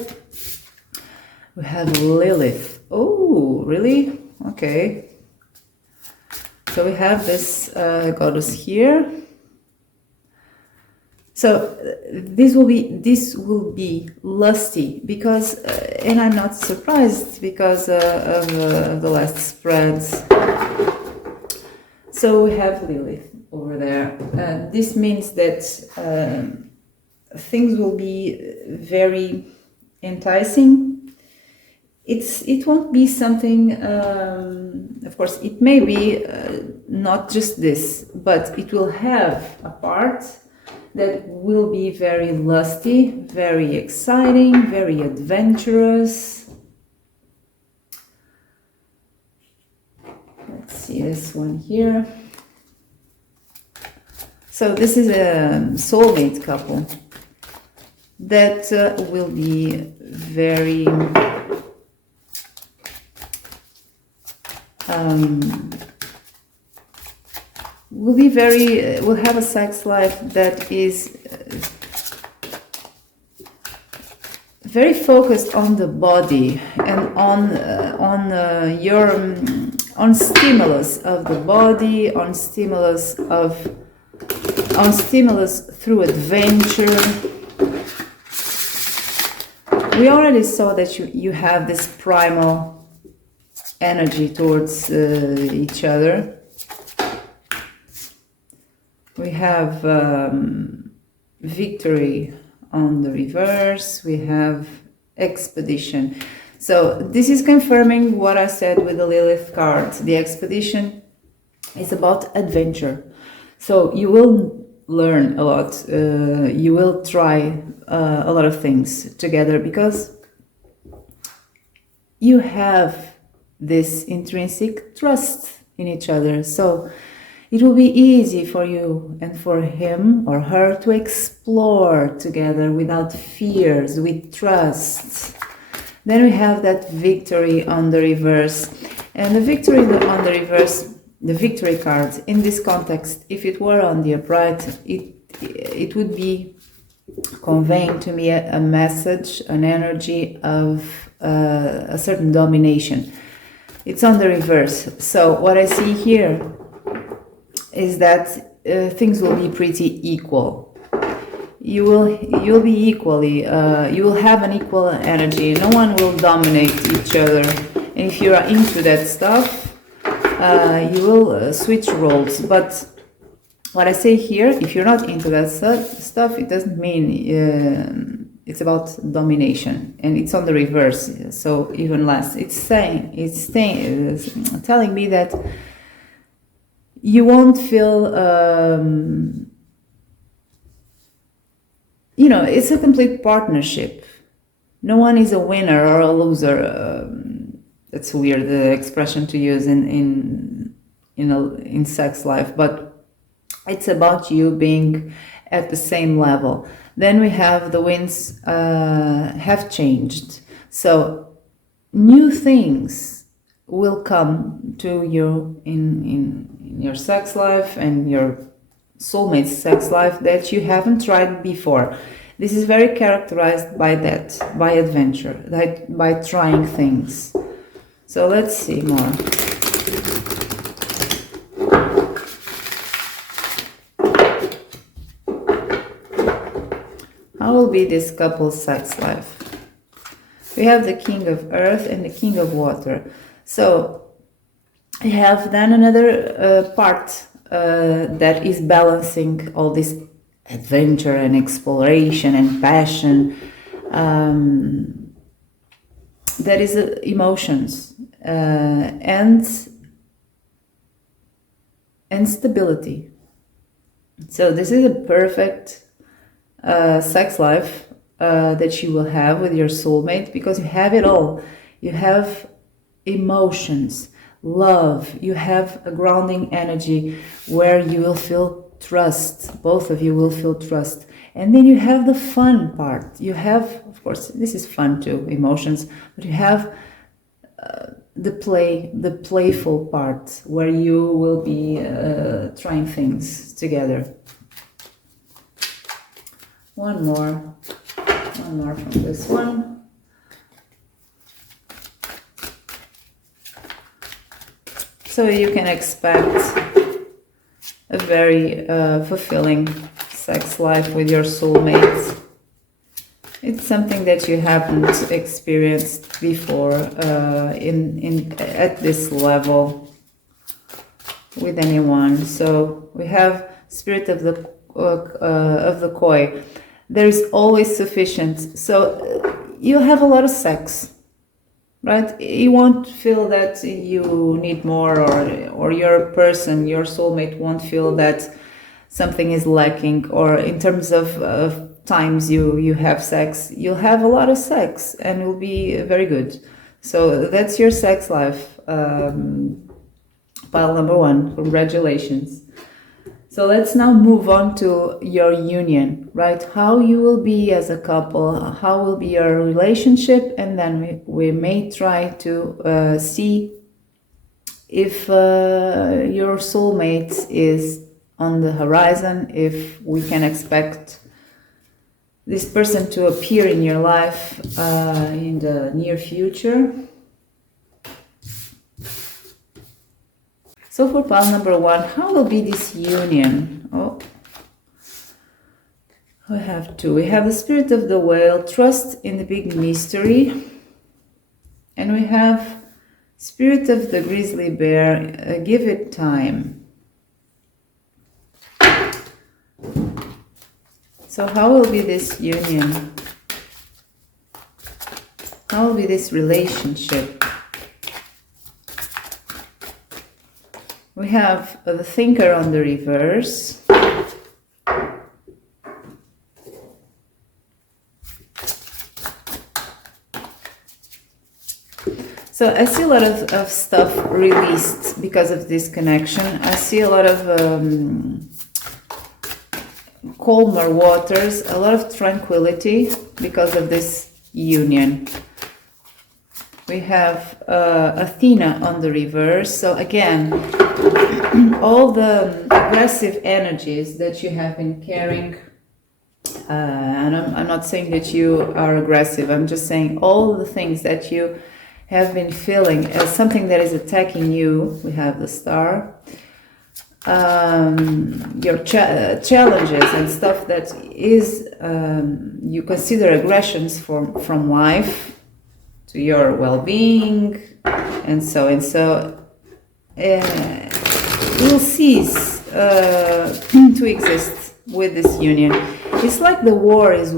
We have Lilith. Oh, really? Okay. So we have this goddess here. So this will be lusty because, and I'm not surprised because of the last spreads. So we have Lilith over there. This means that things will be very enticing. It won't be something. Of course, it may be not just this, but it will have a part that will be very lusty, very exciting, very adventurous. Let's see this one here. So this is a soulmate couple that will be very will have a sex life that is very focused on the body and on stimulus of the body, on stimulus through adventure. We already saw that you have this primal energy towards each other. We have victory on the reverse. We have expedition. So this is confirming what I said with the Lilith card. The expedition is about adventure. So you will learn a lot. You will try a lot of things together because you have this intrinsic trust in each other. So it will be easy for you and for him or her to explore together without fears, with trust. Then we have that victory on the reverse. And the victory on the reverse, the victory card, in this context, if it were on the upright, it would be conveying to me a message, an energy of a certain domination. It's on the reverse. So what I see here is that things will be pretty equal. You'll be equally. You will have an equal energy. No one will dominate each other. And if you are into that stuff, you will switch roles. But what I say here, if you're not into that stuff, it doesn't mean it's about domination, and it's on the reverse. So even less. It's telling me that you won't feel, it's a complete partnership. No one is a winner or a loser. That's weird, the expression to use in sex life, but it's about you being at the same level. Then we have the winds have changed. So new things will come to you in your sex life and your soulmate's sex life that you haven't tried before. This is very characterized by that, by adventure, by trying things. So let's see more. How will be this couple's sex life? We have the King of Earth and the King of Water. So we have then another part that is balancing all this adventure and exploration and passion. That is emotions and stability. So this is a perfect sex life that you will have with your soulmate, because you have it all. You have emotions, love, you have a grounding energy where you will feel trust. Both of you will feel trust. And then you have the fun part. You have, of course, this is fun too, emotions, but you have the playful part where you will be trying things together. One more from this one. So you can expect a very fulfilling sex life with your soulmate. It's something that you haven't experienced before at this level with anyone. So we have spirit of the koi. There is always sufficient. So you have a lot of sex, right? You won't feel that you need more, or your person, your soulmate won't feel that something is lacking, or in terms of times you have sex, you'll have a lot of sex and it will be very good. So that's your sex life. Pile number 1, congratulations. So let's now move on to your union, right? How you will be as a couple, how will be your relationship, and then we may try to see if your soulmate is on the horizon, if we can expect this person to appear in your life in the near future. So for pile number 1, how will be this union? Oh, we have 2. We have the spirit of the whale, trust in the big mystery. And we have spirit of the grizzly bear, give it time. So how will be this union? How will be this relationship? We have the thinker on the reverse. So I see a lot of stuff released because of this connection. I see a lot of calmer waters, a lot of tranquility because of this union. We have Athena on the reverse. So again, all the aggressive energies that you have been carrying, and I'm not saying that you are aggressive, I'm just saying all the things that you have been feeling as something that is attacking you. We have the star. Your challenges and stuff that is you consider aggressions from life to your well-being, and so will cease to exist with this union. It's like the war is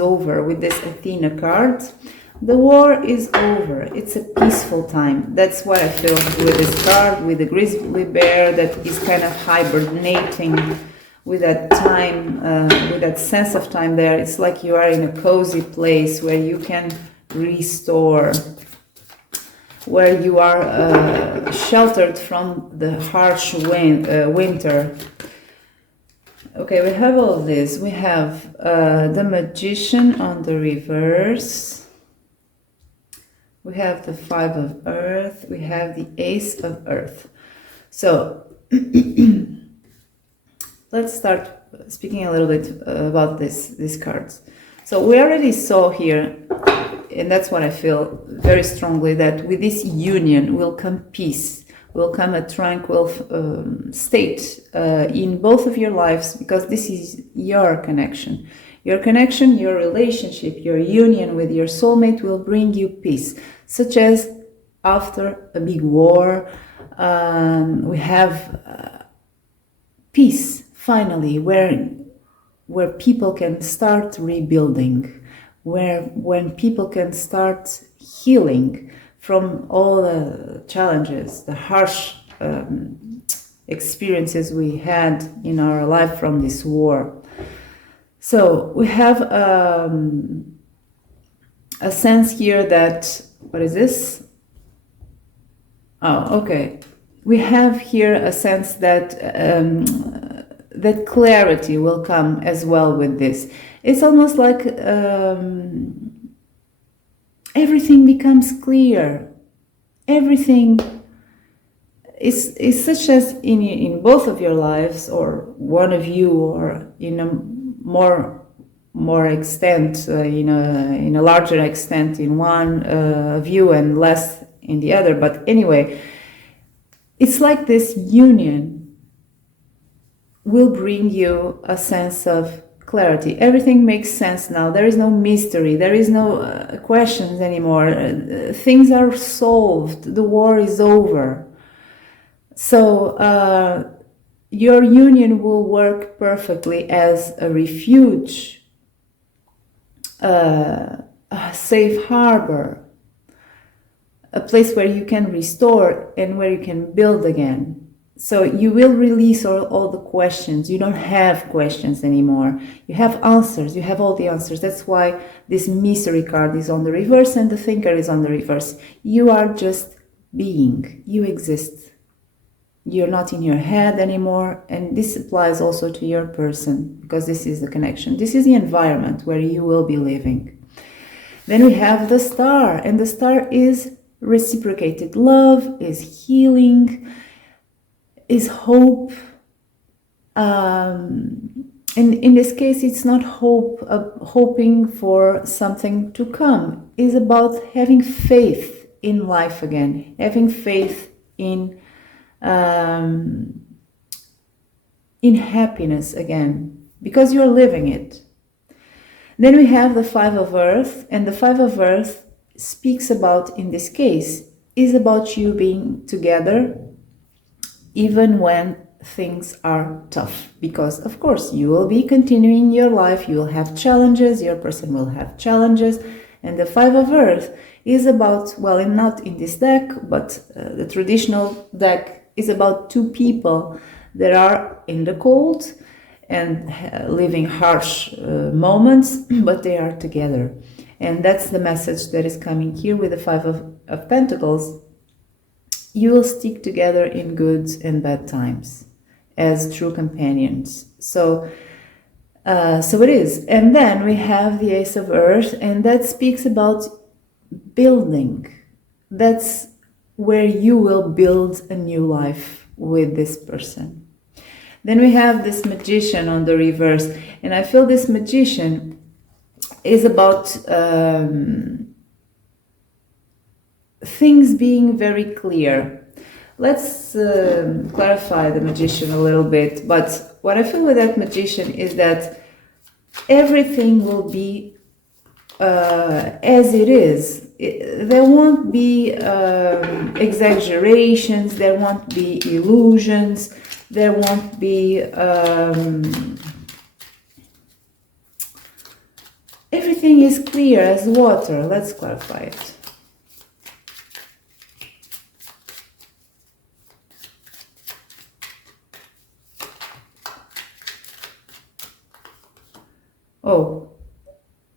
over with this Athena card. The war is over. It's a peaceful time. That's what I feel with this card, with the grizzly bear that is kind of hibernating with that time, with that sense of time there. It's like you are in a cozy place where you can restore, where you are sheltered from the harsh winter. Okay, we have all of this. We have the Magician on the reverse. We have the 5 of Earth. We have the Ace of Earth. So let's start speaking a little bit about these cards. So we already saw here, and that's what I feel very strongly, that with this union will come peace, will come a tranquil state in both of your lives, because this is your connection. Your connection, your relationship, your union with your soulmate will bring you peace, such as after a big war, we have peace finally, where people can start rebuilding, when people can start healing from all the challenges, the harsh experiences we had in our life from this war. So we have a sense here that, what is this? Oh, okay. We have here a sense that that clarity will come as well with this. It's almost like everything becomes clear. Everything is such as in both of your lives, or one of you, or in a more extent, in a larger extent in one of you and less in the other. But anyway, it's like this union will bring you a sense of clarity. Everything makes sense now. There is no mystery. There is no questions anymore. Things are solved. The war is over. So your union will work perfectly as a refuge, a safe harbor, a place where you can restore and where you can build again. So you will release all the questions. You don't have questions anymore. You have answers. You have all the answers. That's why this mystery card is on the reverse and the thinker is on the reverse. You are just being. You exist. You're not in your head anymore. And this applies also to your person, because this is the connection. This is the environment where you will be living. Then we have the star, and the star is reciprocated love, is healing, is hope. And in this case, it's not hoping for something to come. It's about having faith in life again, having faith in happiness again, because you're living it. Then we have the Five of Earth, and the Five of Earth speaks about, in this case, is about you being together even when things are tough, because of course you will be continuing your life, you will have challenges, your person will have challenges, and the Five of Earth is about, well, not in this deck, but the traditional deck is about two people that are in the cold and living harsh moments, but they are together. And that's the message that is coming here with the Five of Pentacles. You will stick together in good and bad times as true companions. So it is. And then we have the Ace of Earth, and that speaks about building. That's where you will build a new life with this person. Then we have this Magician on the reverse, and I feel this Magician is about things being very clear. Let's clarify the Magician a little bit, but what I feel with that Magician is that everything will be as it is. There won't be exaggerations, there won't be illusions, there won't be everything is clear as water. Let's clarify it. Oh,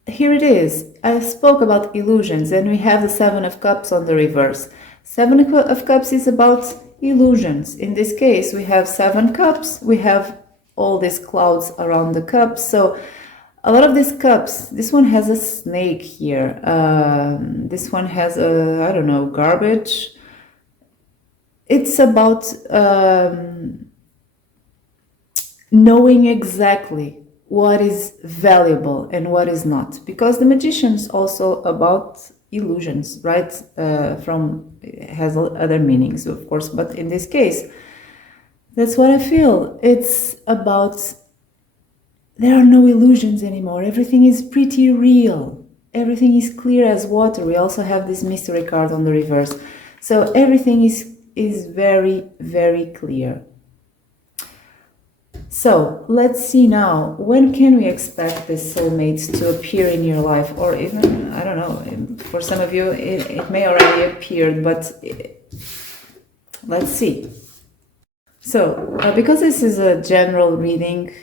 here it is. I spoke about illusions, and we have the Seven of Cups on the reverse. Seven of Cups is about illusions. In this case, we have 7 cups. We have all these clouds around the cups. So a lot of these cups, this one has a snake here. This one has I don't know, garbage. It's about knowing exactly what is valuable and what is not, because the Magician is also about illusions, right? Has other meanings, of course, but in this case, that's what I feel. It's about, there are no illusions anymore. Everything is pretty real. Everything is clear as water. We also have this mystery card on the reverse. So everything is very, very clear. So let's see now, when can we expect this soulmate to appear in your life? Or even, I don't know, for some of you it may already appeared, but let's see. So because this is a general reading,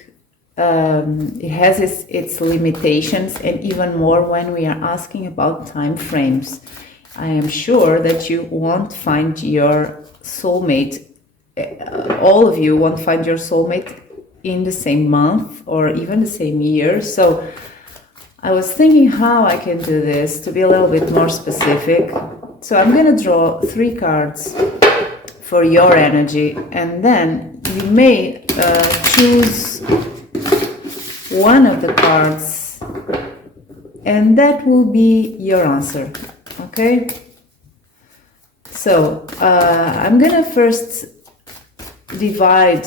it has its limitations, and even more when we are asking about time frames. I am sure that you won't find your soulmate, all of you won't find your soulmate in the same month or even the same year. So I was thinking how I can do this to be a little bit more specific. So I'm going to draw 3 cards for your energy, and then you may choose one of the cards, and that will be your answer. Okay? So I'm gonna first divide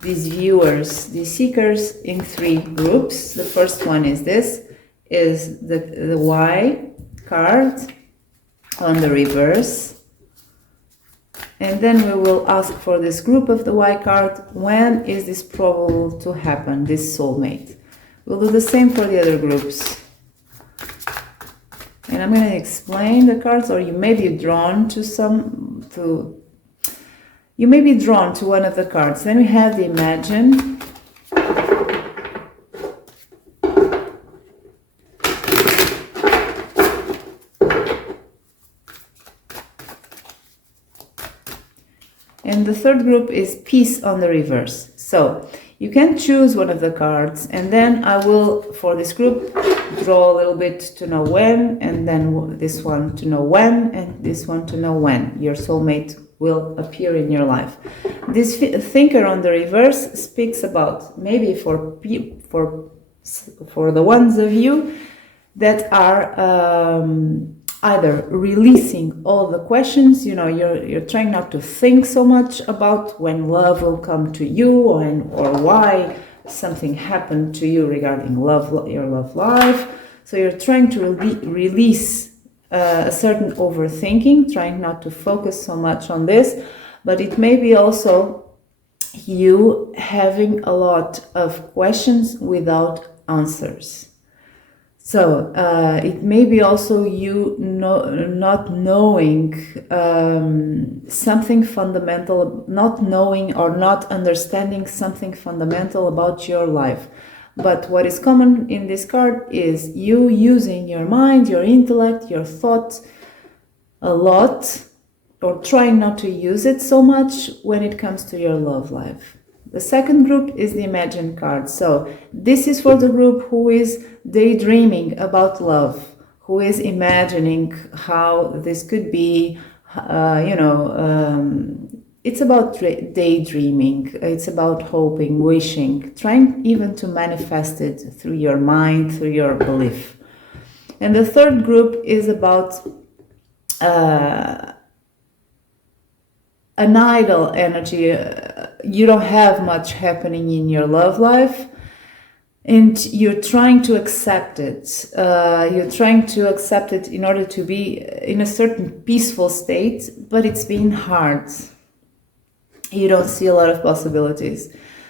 these viewers, these seekers, in 3 groups. The first one is the Y card on the reverse. And then we will ask for this group of the Y card, when is this probable to happen, this soulmate? We'll do the same for the other groups. And I'm going to explain the cards, or you may be drawn to you may be drawn to one of the cards. Then we have the Imagine. And the third group is Peace on the reverse. So you can choose one of the cards, and then I will, for this group, draw a little bit to know when, and then this one to know when, and this one to know when your soulmate will appear in your life. This thinker on the reverse speaks about maybe for the ones of you that are either releasing all the questions, you're trying not to think so much about when love will come to you, or why something happened to you regarding love, your love life. So you're trying to release a certain overthinking, trying not to focus so much on this, but it may be also you having a lot of questions without answers. So it may be also you not knowing something fundamental, not knowing or not understanding something fundamental about your life. But what is common in this card is you using your mind, your intellect, your thought a lot, or trying not to use it so much when it comes to your love life. The second group is the Imagine card. So this is for the group who is daydreaming about love, who is imagining how this could be, it's about daydreaming, it's about hoping, wishing, trying even to manifest it through your mind, through your belief. And the third group is about an idle energy. You don't have much happening in your love life, and you're trying to accept it. You're trying to accept it in order to be in a certain peaceful state, but it's been hard. You don't see a lot of possibilities.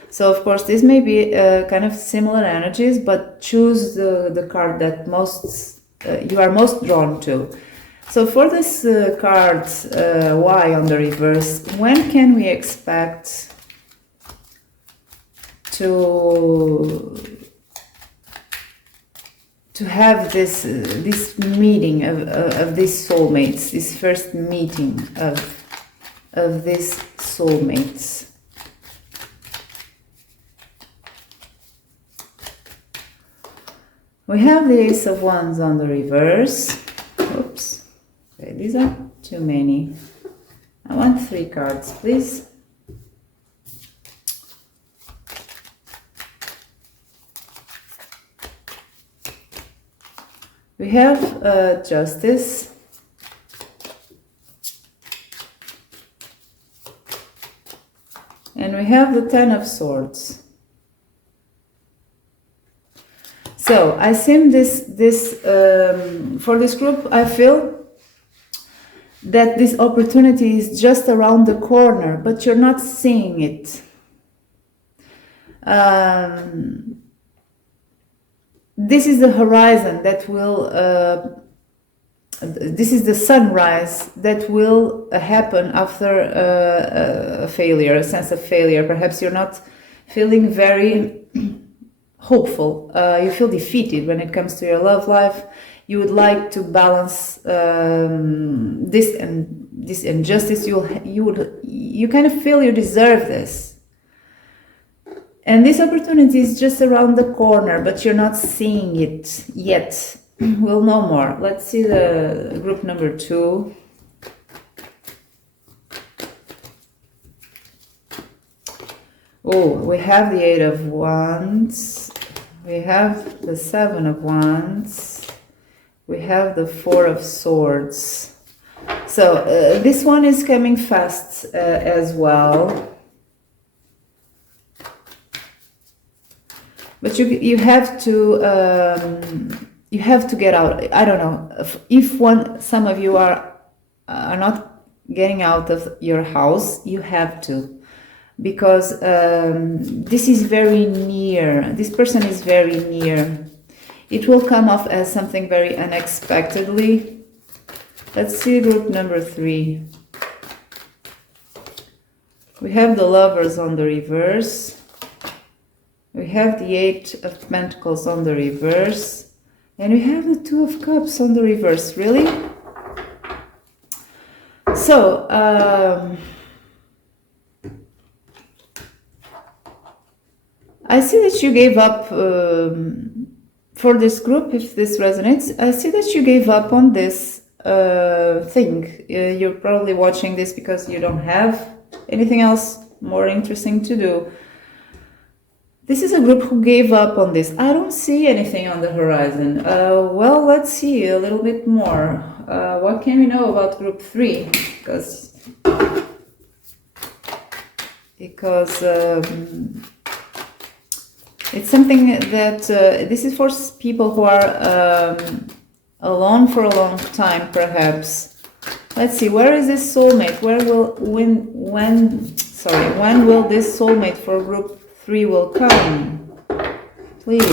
So of course this may be kind of similar energies, but choose the card that you are most drawn to. So for this card Y on the reverse, when can we expect to have this meeting of these soulmates, this first meeting of these soulmates? We have the Ace of Wands on the reverse. Oops. Okay, these are too many. I want 3 cards, please. We have Justice. And we have the Ten of Swords. So I see for this group, I feel that this opportunity is just around the corner, but you're not seeing it. This is the horizon that will, this is the sunrise that will happen after a failure, a sense of failure. Perhaps you're not feeling very hopeful. You feel defeated when it comes to your love life. You would like to balance this injustice. You kind of feel you deserve this. And this opportunity is just around the corner, but you're not seeing it yet. We'll know more. Let's see the group number 2. Oh, we have the 8 of Wands. We have the 7 of Wands. We have the 4 of Swords. So this one is coming fast as well. But you have to get out. I don't know if some of you are not getting out of your house. You have to, because this is very near. This person is very near. It will come off as something very unexpectedly. Let's see group number 3. We have the Lovers on the reverse. We have the 8 of Pentacles on the reverse. And we have the 2 of Cups on the reverse. Really? So, I see that you gave up for this group, if this resonates. I see that you gave up on this thing. You're probably watching this because you don't have anything else more interesting to do. This is a group who gave up on this. I don't see anything on the horizon. Well, let's see a little bit more. What can we know about group 3? Because it's something that this is for people who are alone for a long time, perhaps. Let's see. Where is this soulmate? When will this soulmate for group 3 will come? Please.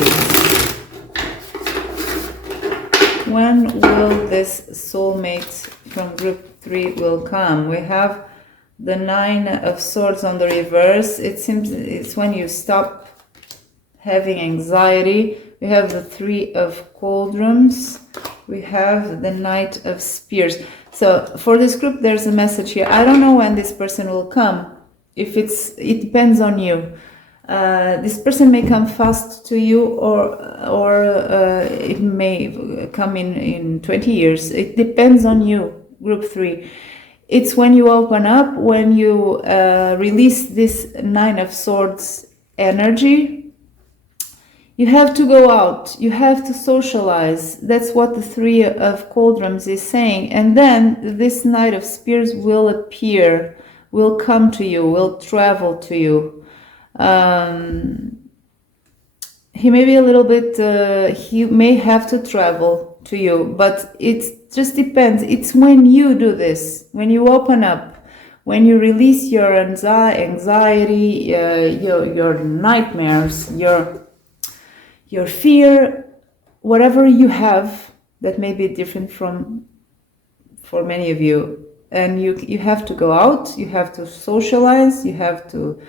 When will this soulmate from group 3 will come? We have the 9 of Swords on the reverse. It seems it's when you stop having anxiety. We have the 3 of Cauldrons. We have the Knight of Spears. So for this group, there's a message here. I don't know when this person will come. It depends on you. This person may come fast to you, or it may come in 20 years. It depends on you, group 3. It's when you open up, when you release this 9 of Swords energy. You have to go out. You have to socialize. That's what the 3 of Cauldrons is saying. And then this Knight of Spears will appear, will come to you, will travel to you. He may be a little bit, he may have to travel to you, but it just depends. It's when you do this, when you open up, when you release your anxiety, your nightmares, your fear, whatever you have that may be different for many of you. And you have to go out, you have to socialize, you have to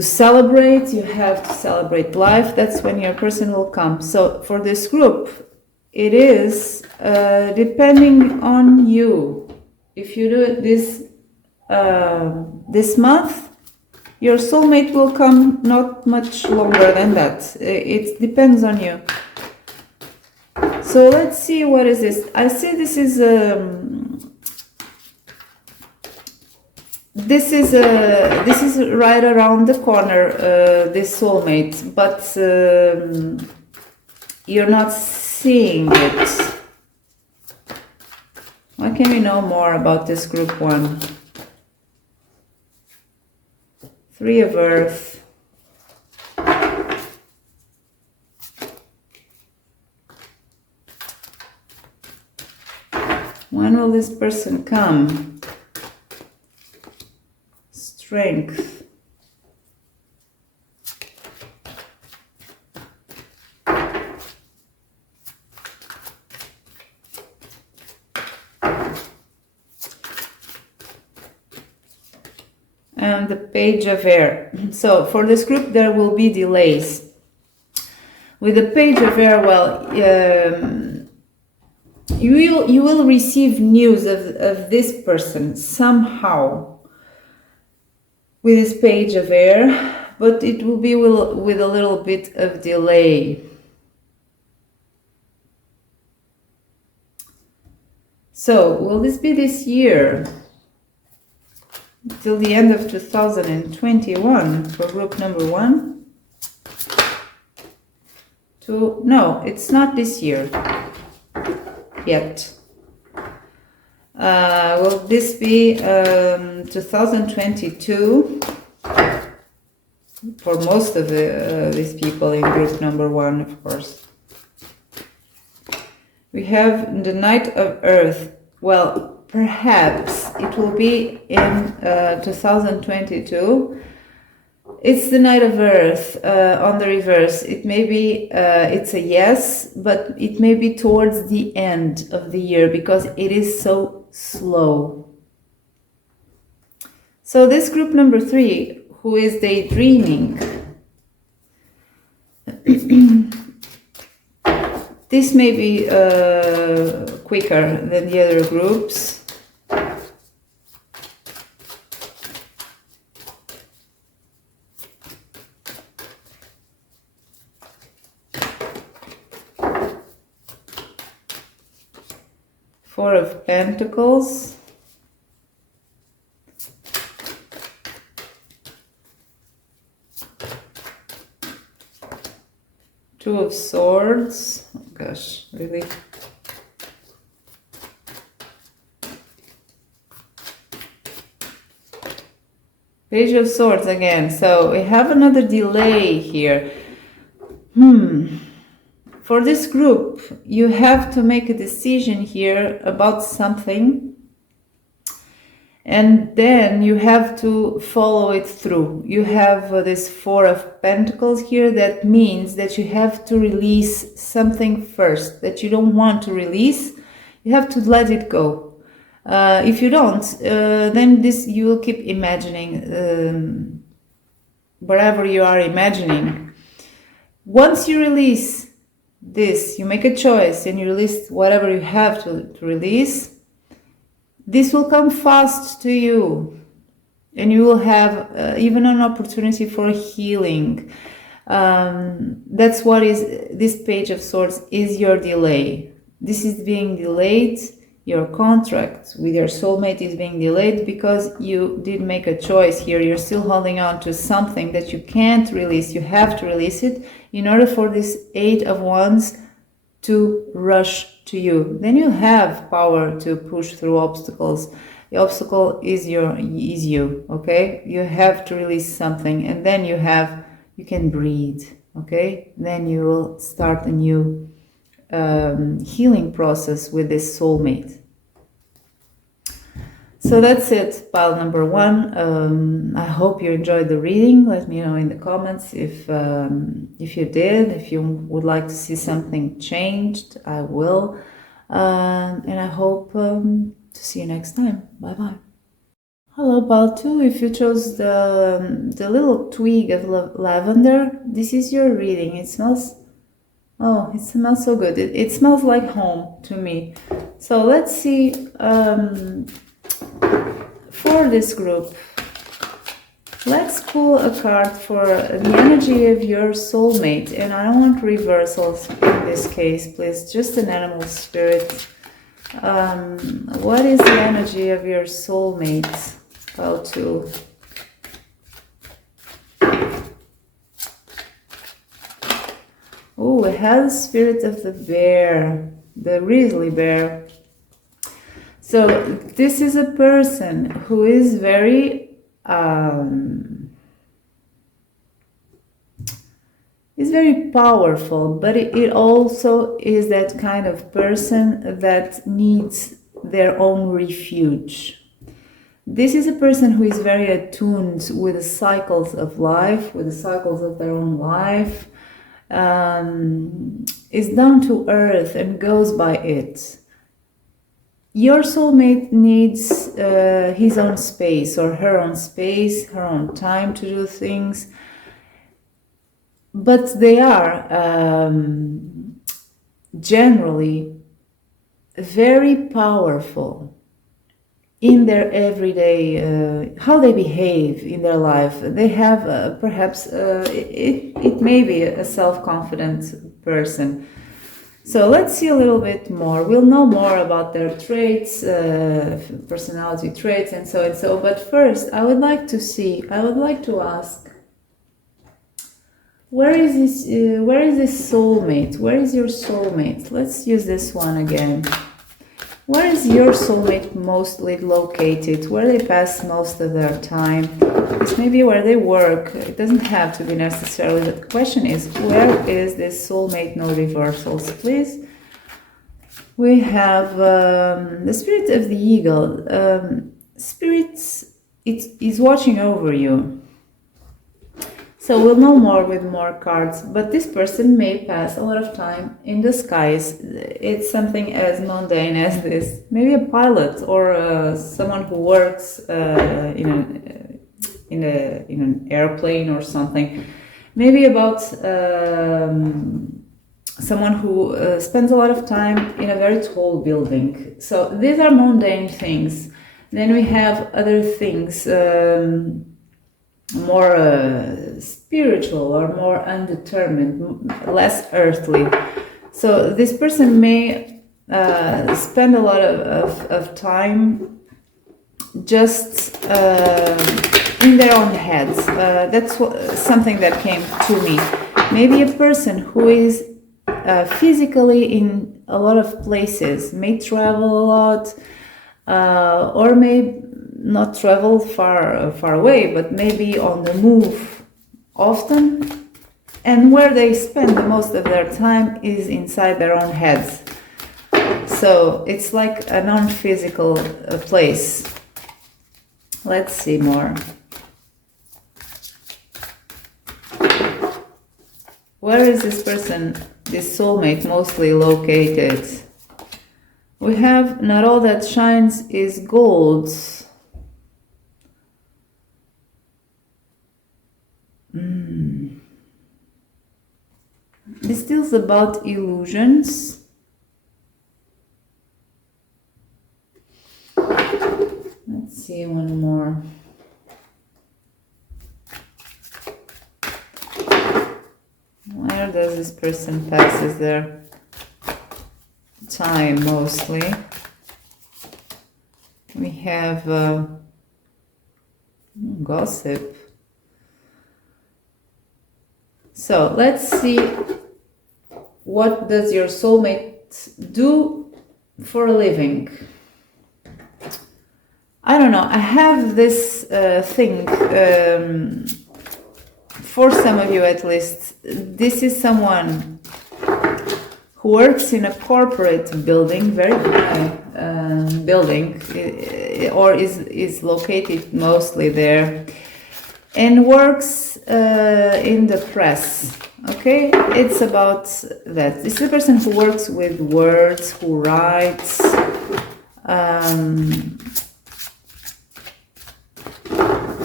celebrate, you have to celebrate life. That's when your person will come. So for this group, it is depending on you. If you do it this month, your soulmate will come not much longer than that. It depends on you. So let's see, what is this? I see this is right around the corner, this soulmate, but you're not seeing it. What can we know more about this group 1? 3 of Earth. When will this person come? Strength. And the Page of Air. So for this group, there will be delays. With the Page of Air, well, you will receive news of this person somehow with this Page of Air, but it will be with a little bit of delay. So will this be this year? Till the end of 2021 for group number 1? No, it's not this year yet. Will this be 2022 for most of these people in group number 1, of course? We have the Knight of Earth. Well, perhaps it will be in 2022. It's the Knight of Earth on the reverse. It may be, it's a yes, but it may be towards the end of the year because it is so slow. So this group number 3, who is daydreaming, this may be quicker than the other groups. Four of Pentacles. Two of Swords. Oh gosh, really? Page of Swords again. So we have another delay here. For this group, you have to make a decision here about something, and then you have to follow it through. You have this Four of Pentacles here. That means that you have to release something first that you don't want to release. You have to let it go. If you don't, then you will keep imagining whatever you are imagining. Once you release this, you make a choice and you release whatever you have to release, this will come fast to you, and you will have even an opportunity for healing. That's what is this Page of Swords is your delay. This is being delayed. Your contract with your soulmate is being delayed because you did make a choice here. You're still holding on to something that you can't release. You have to release it in order for this Eight of Wands to rush to you. Then you have power to push through obstacles. The obstacle is you, okay? You have to release something, and then you can breathe, okay? Then you will start a new healing process with this soulmate. So that's it, pile number 1. I hope you enjoyed the reading. Let me know in the comments if you did. If you would like to see something changed, I will. And I hope to see you next time. Bye bye. Hello, pile 2. If you chose the little twig of lavender, this is your reading. It smells. Oh, it smells so good. It smells like home to me. So let's see. For this group, let's pull a card for the energy of your soulmate. And I don't want reversals in this case, please. Just an animal spirit. What is the energy of your soulmate? Pile 2. Oh, it has the spirit of the bear, the grizzly bear. So this is a person who is very powerful, but it also is that kind of person that needs their own refuge. This is a person who is very attuned with the cycles of life, with the cycles of their own life, is down to earth and goes by it. Your soulmate needs his own space or her own space, her own time to do things. But they are generally very powerful in their everyday, how they behave in their life. They have perhaps, it may be a self-confident person. So let's see a little bit more. We'll know more about their traits, personality traits, and so and so. But first, I would like to ask, where is this soulmate? Where is your soulmate? Let's use this one again. Where is your soulmate mostly located? Where they pass most of their time? It's maybe where they work. It doesn't have to be necessarily. But the question is, where is this soulmate? No reversals, please. We have the spirit of the eagle. Spirits, it is watching over you. So we'll know more with more cards, but this person may pass a lot of time in the skies. It's something as mundane as this. Maybe a pilot or someone who works in an airplane or something. Maybe about someone who spends a lot of time in a very tall building. So these are mundane things. Then we have other things. More spiritual or more undetermined, less earthly. So this person may spend a lot of time just in their own heads. That's something that came to me. Maybe a person who is physically in a lot of places, may travel a lot, or may not travel far away, but maybe on the move often, and where they spend the most of their time is inside their own heads. So it's like a non-physical place. Let's see more. Where is this person, this soulmate, mostly located? We have not all that shines is gold. This deals about illusions. Let's see one more. Where does this person passes their time mostly? We have gossip. So let's see, what does your soulmate do for a living? I don't know. I have this thing, for some of you at least. This is someone who works in a corporate building, very high building, or is located mostly there, and works in the press. Okay, it's about that. This is a person who works with words, who writes,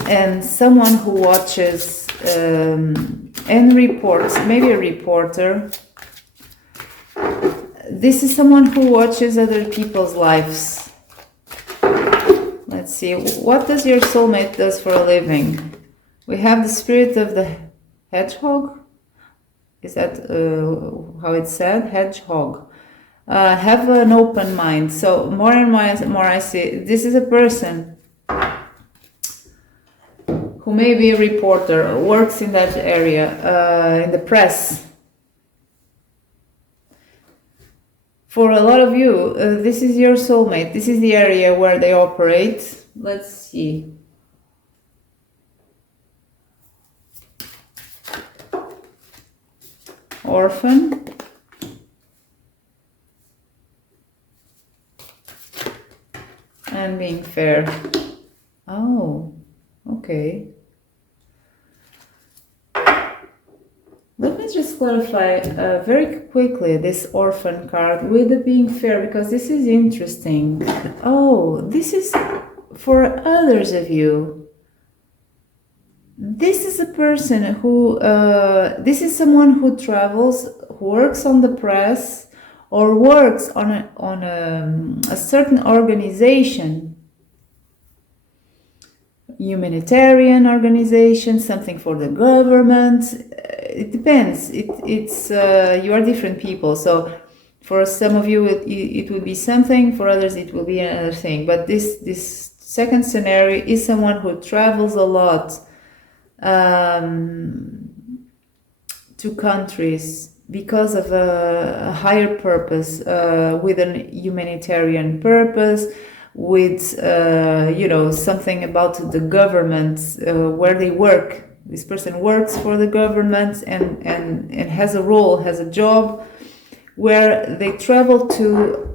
and someone who watches and reports, maybe a reporter. This is someone who watches other people's lives. Let's see, what does your soulmate does for a living? We have the spirit of the hedgehog. Is that how it's said? Hedgehog. Have an open mind. So more and more I see, this is a person who may be a reporter, works in that area, in the press. For a lot of you, this is your soulmate. This is the area where they operate. Let's see. Orphan. And being fair. Oh, okay. Let me just clarify very quickly this orphan card with the being fair, because this is interesting. Oh, this is for others of you. This is a person who, this is someone who travels, who works on the press, or works on a certain organization, humanitarian organization, something for the government. It depends. It's you are different people. So for some of you it will be something, for others it will be another thing. But this second scenario is someone who travels a lot to countries, because of a higher purpose, with an humanitarian purpose, with something about the government, where they work. This person works for the government and has a role, has a job, where they travel to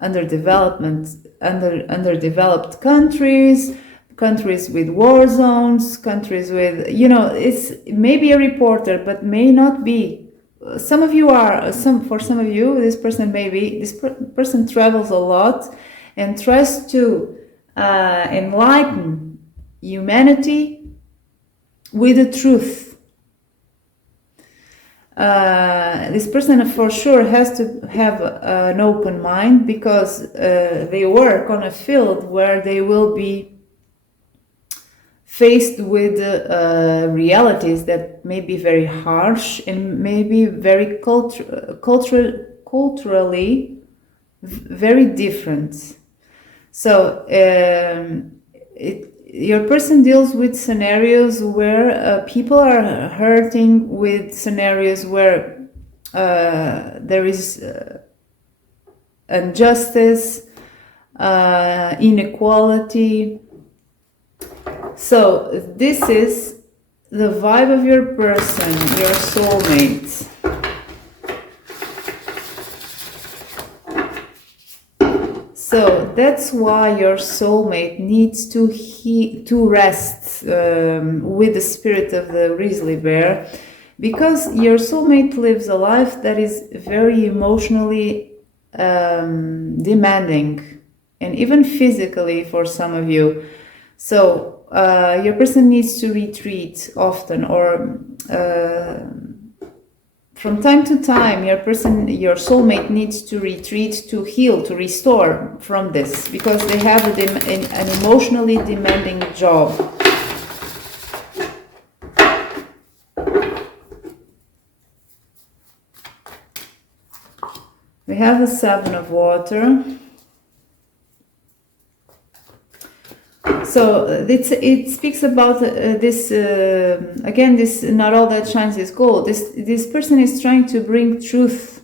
underdeveloped countries with war zones, countries with, it's maybe a reporter, but may not be. Some of you are, for some of you, this person person travels a lot and tries to enlighten humanity with the truth. This person for sure has to have an open mind, because they work on a field where they will be faced with realities that may be very harsh and maybe very culturally very different. So your person deals with scenarios where people are hurting, with scenarios where there is injustice, inequality. So this is the vibe of your person, your soulmate. So that's why your soulmate needs to rest with the spirit of the grizzly bear, because your soulmate lives a life that is very emotionally demanding, and even physically for some of you. So your person needs to retreat often, or from time to time, your soulmate needs to retreat, to heal, to restore from this, because they have an emotionally demanding job. We have the Seven of Water. So it speaks about this, again, this not all that shines is gold. This person is trying to bring truth,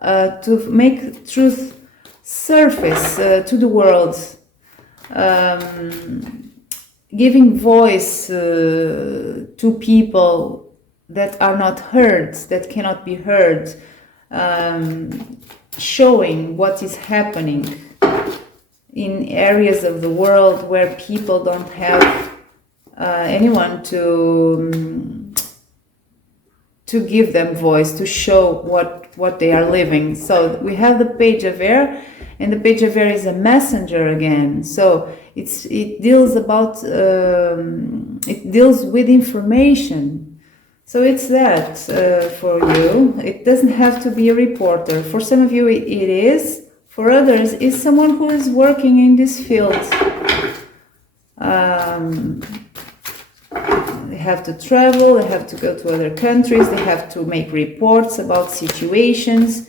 to make truth surface to the world, giving voice to people that are not heard, that cannot be heard, showing what is happening in areas of the world where people don't have anyone to give them voice, to show what they are living. So we have the Page of Air, and the Page of Air is a messenger again. So it deals with information. So it's that for you. It doesn't have to be a reporter. For some of you, it is. For others, it's someone who is working in this field. They have to travel, they have to go to other countries, they have to make reports about situations,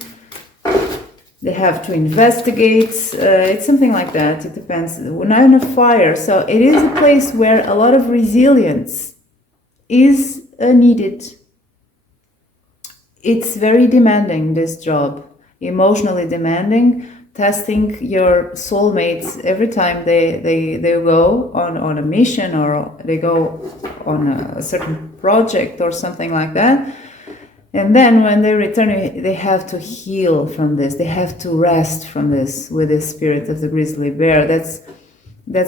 they have to investigate. It's something like that. It depends. Nine of Fire. So it is a place where a lot of resilience is needed. It's very demanding, this job, emotionally demanding. Testing your soulmates every time they go on a mission, or they go on a certain project or something like that. And then when they return, they have to heal from this. They have to rest from this with the spirit of the grizzly bear. That's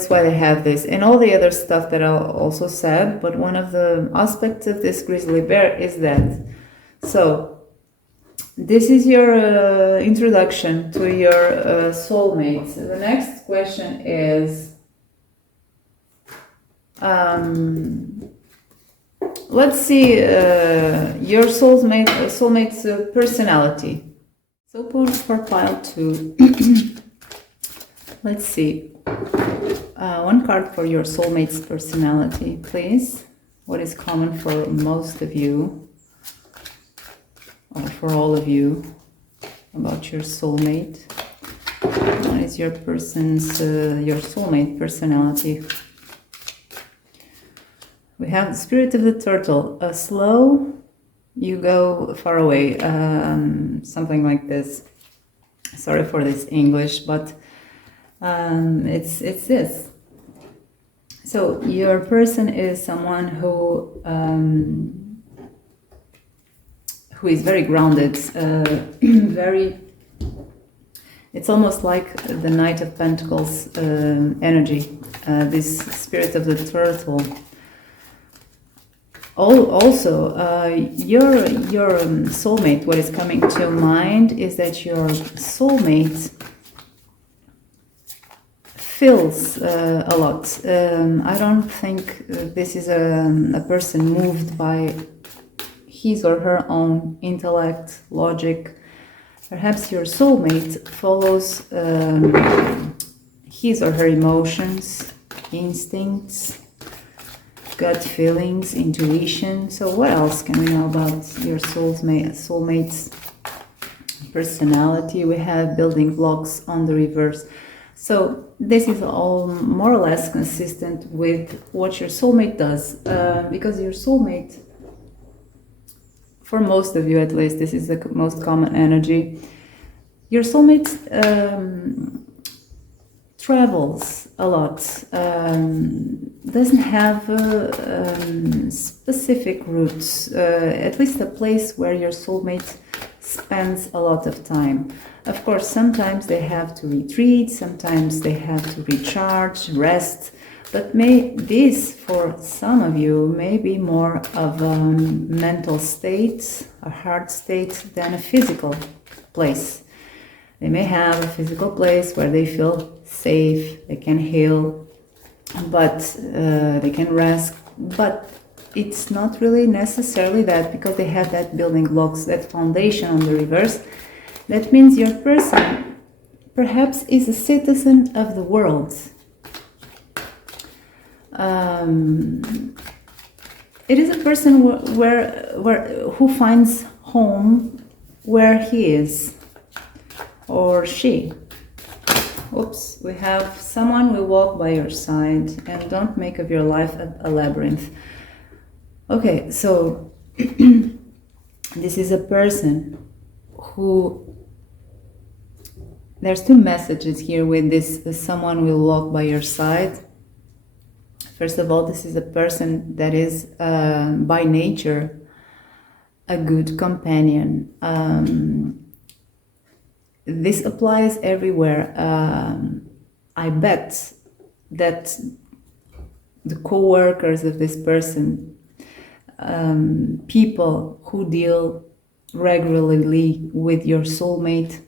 why they have this. And all the other stuff that I also said, but one of the aspects of this grizzly bear is that. So this is your introduction to your soulmates. The next question is, let's see your soulmate's personality. So for pile 2. Let's see. One card for your soulmate's personality, please. What is common for most of you? Or for all of you, about your soulmate. What is your soulmate personality? We have the Spirit of the Turtle, a slow you go far away, something like this. Sorry for this English, but it's this. So your person is someone who is very grounded, very. It's almost like the Knight of Pentacles energy, this spirit of the turtle. Also, your soulmate, what is coming to mind is that your soulmate feels a lot. I don't think this is a person moved by his or her own intellect, logic. Perhaps your soulmate follows his or her emotions, instincts, gut feelings, intuition. So what else can we know about your soulmate's personality? We have building blocks on the reverse. So this is all more or less consistent with what your soulmate does, because your soulmate, for most of you at least, this is the most common energy. Your soulmate travels a lot, doesn't have specific routes, at least a place where your soulmate spends a lot of time. Of course, sometimes they have to retreat, sometimes they have to recharge, rest, but this, for some of you, may be more of a mental state, a heart state, than a physical place. They may have a physical place where they feel safe, they can heal, but they can rest, but it's not really necessarily that, because they have that building blocks, that foundation on the reverse. That means your person perhaps is a citizen of the world. It is a person who finds home where he is or she. Oops, we have someone will walk by your side, and don't make of your life a labyrinth. Okay, so this is a person who, there's two messages here with this, someone will walk by your side. First of all, this is a person that is by nature a good companion. This applies everywhere. I bet that the co-workers of this person, people who deal regularly with your soulmate,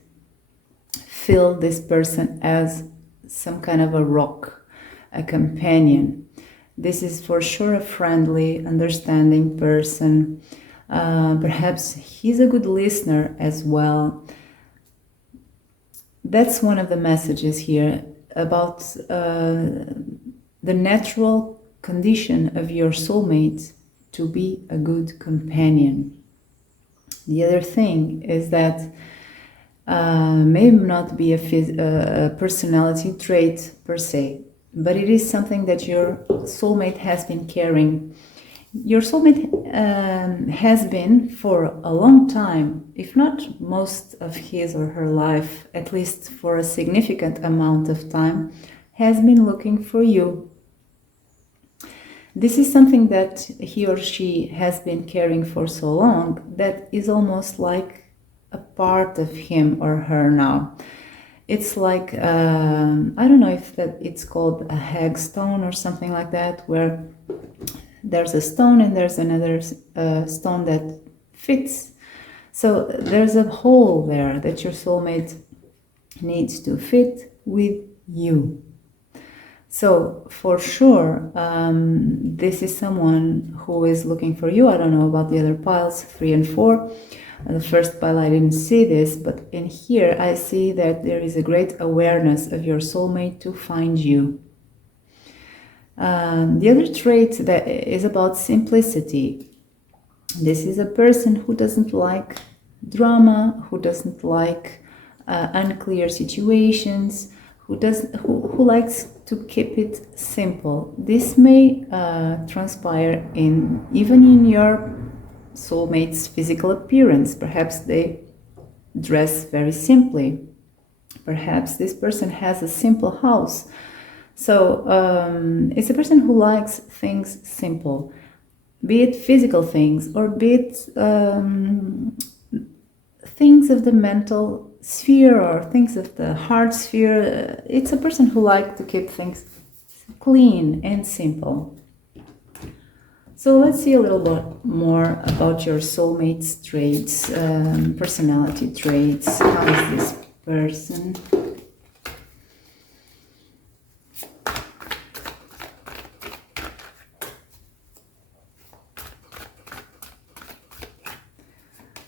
feel this person as some kind of a rock, a companion. This is for sure a friendly, understanding person. Perhaps he's a good listener as well. That's one of the messages here about the natural condition of your soulmate to be a good companion. The other thing is that may not be a personality trait per se, but it is something that your soulmate has been carrying. Your soulmate has been for a long time, if not most of his or her life, at least for a significant amount of time, has been looking for you. This is something that he or she has been carrying for so long that is almost like a part of him or her now. It's like, I don't know if that it's called a hagstone or something like that, where there's a stone and there's another stone that fits. So there's a hole there that your soulmate needs to fit with you. So for sure, this is someone who is looking for you. I don't know about the other piles, 3 and 4. The first pile I didn't see this, but in here I see that there is a great awareness of your soulmate to find you. The other trait that is about simplicity. This is a person who doesn't like drama, who doesn't like unclear situations, who likes to keep it simple. This may transpire even in your soulmate's physical appearance. Perhaps they dress very simply. Perhaps this person has a simple house. So it's a person who likes things simple, be it physical things or be it things of the mental sphere or things of the heart sphere. It's a person who likes to keep things clean and simple. So let's see a little bit more about your soulmate's traits, personality traits. How is this person?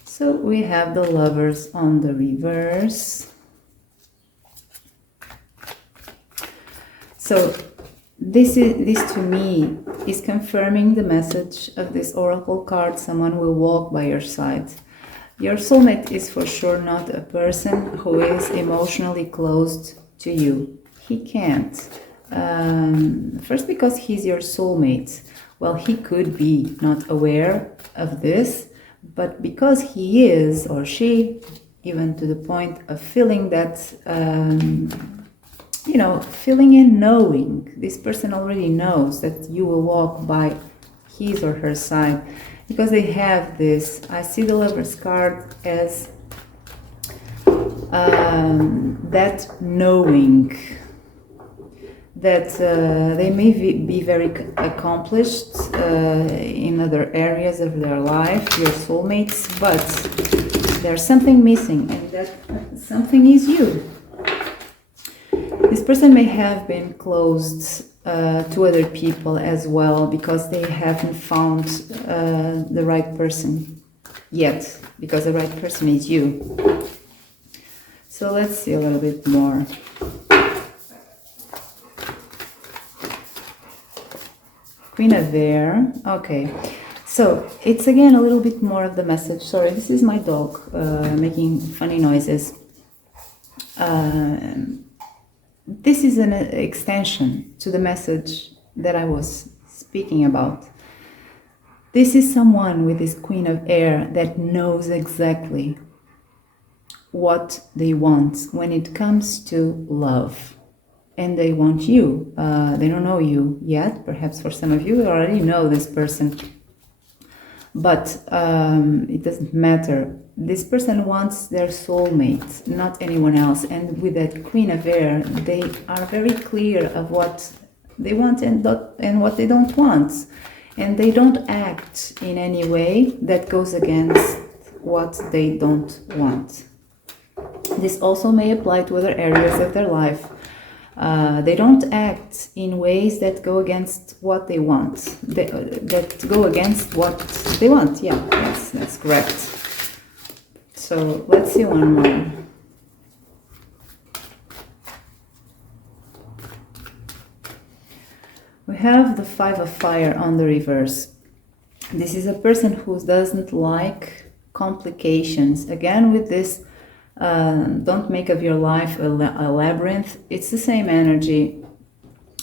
So we have the Lovers on the reverse. So this to me is confirming the message of this oracle card. Someone will walk by your side. Your soulmate is for sure not a person who is emotionally closed to you. He can't. First, because he's your soulmate. Well, he could be not aware of this, but because he is, or she, even to the point of feeling that, feeling and knowing, this person already knows that you will walk by his or her side, because they have this. I see the Lover's card as that knowing, that they may be very accomplished in other areas of their life, your soulmates, but there's something missing, and that something is you. This person may have been closed to other people as well, because they haven't found the right person yet, because the right person is you. So let's see a little bit more. Queen of Air. Okay, so it's again a little bit more of the message. Sorry, this is my dog making funny noises. This is an extension to the message that I was speaking about. This is someone with this Queen of Air that knows exactly what they want when it comes to love. And they want you. They don't know you yet. Perhaps for some of you, you already know this person. But it doesn't matter. This person wants their soulmate, not anyone else. And with that Queen of Air, they are very clear of what they want and what they don't want. And they don't act in any way that goes against what they don't want. This also may apply to other areas of their life. They don't act in ways that go against what they want. That go against what they want. Yeah, that's correct. So let's see one more. We have the Five of Fire on the reverse. This is a person who doesn't like complications. Again, with this, don't make of your life a labyrinth. It's the same energy,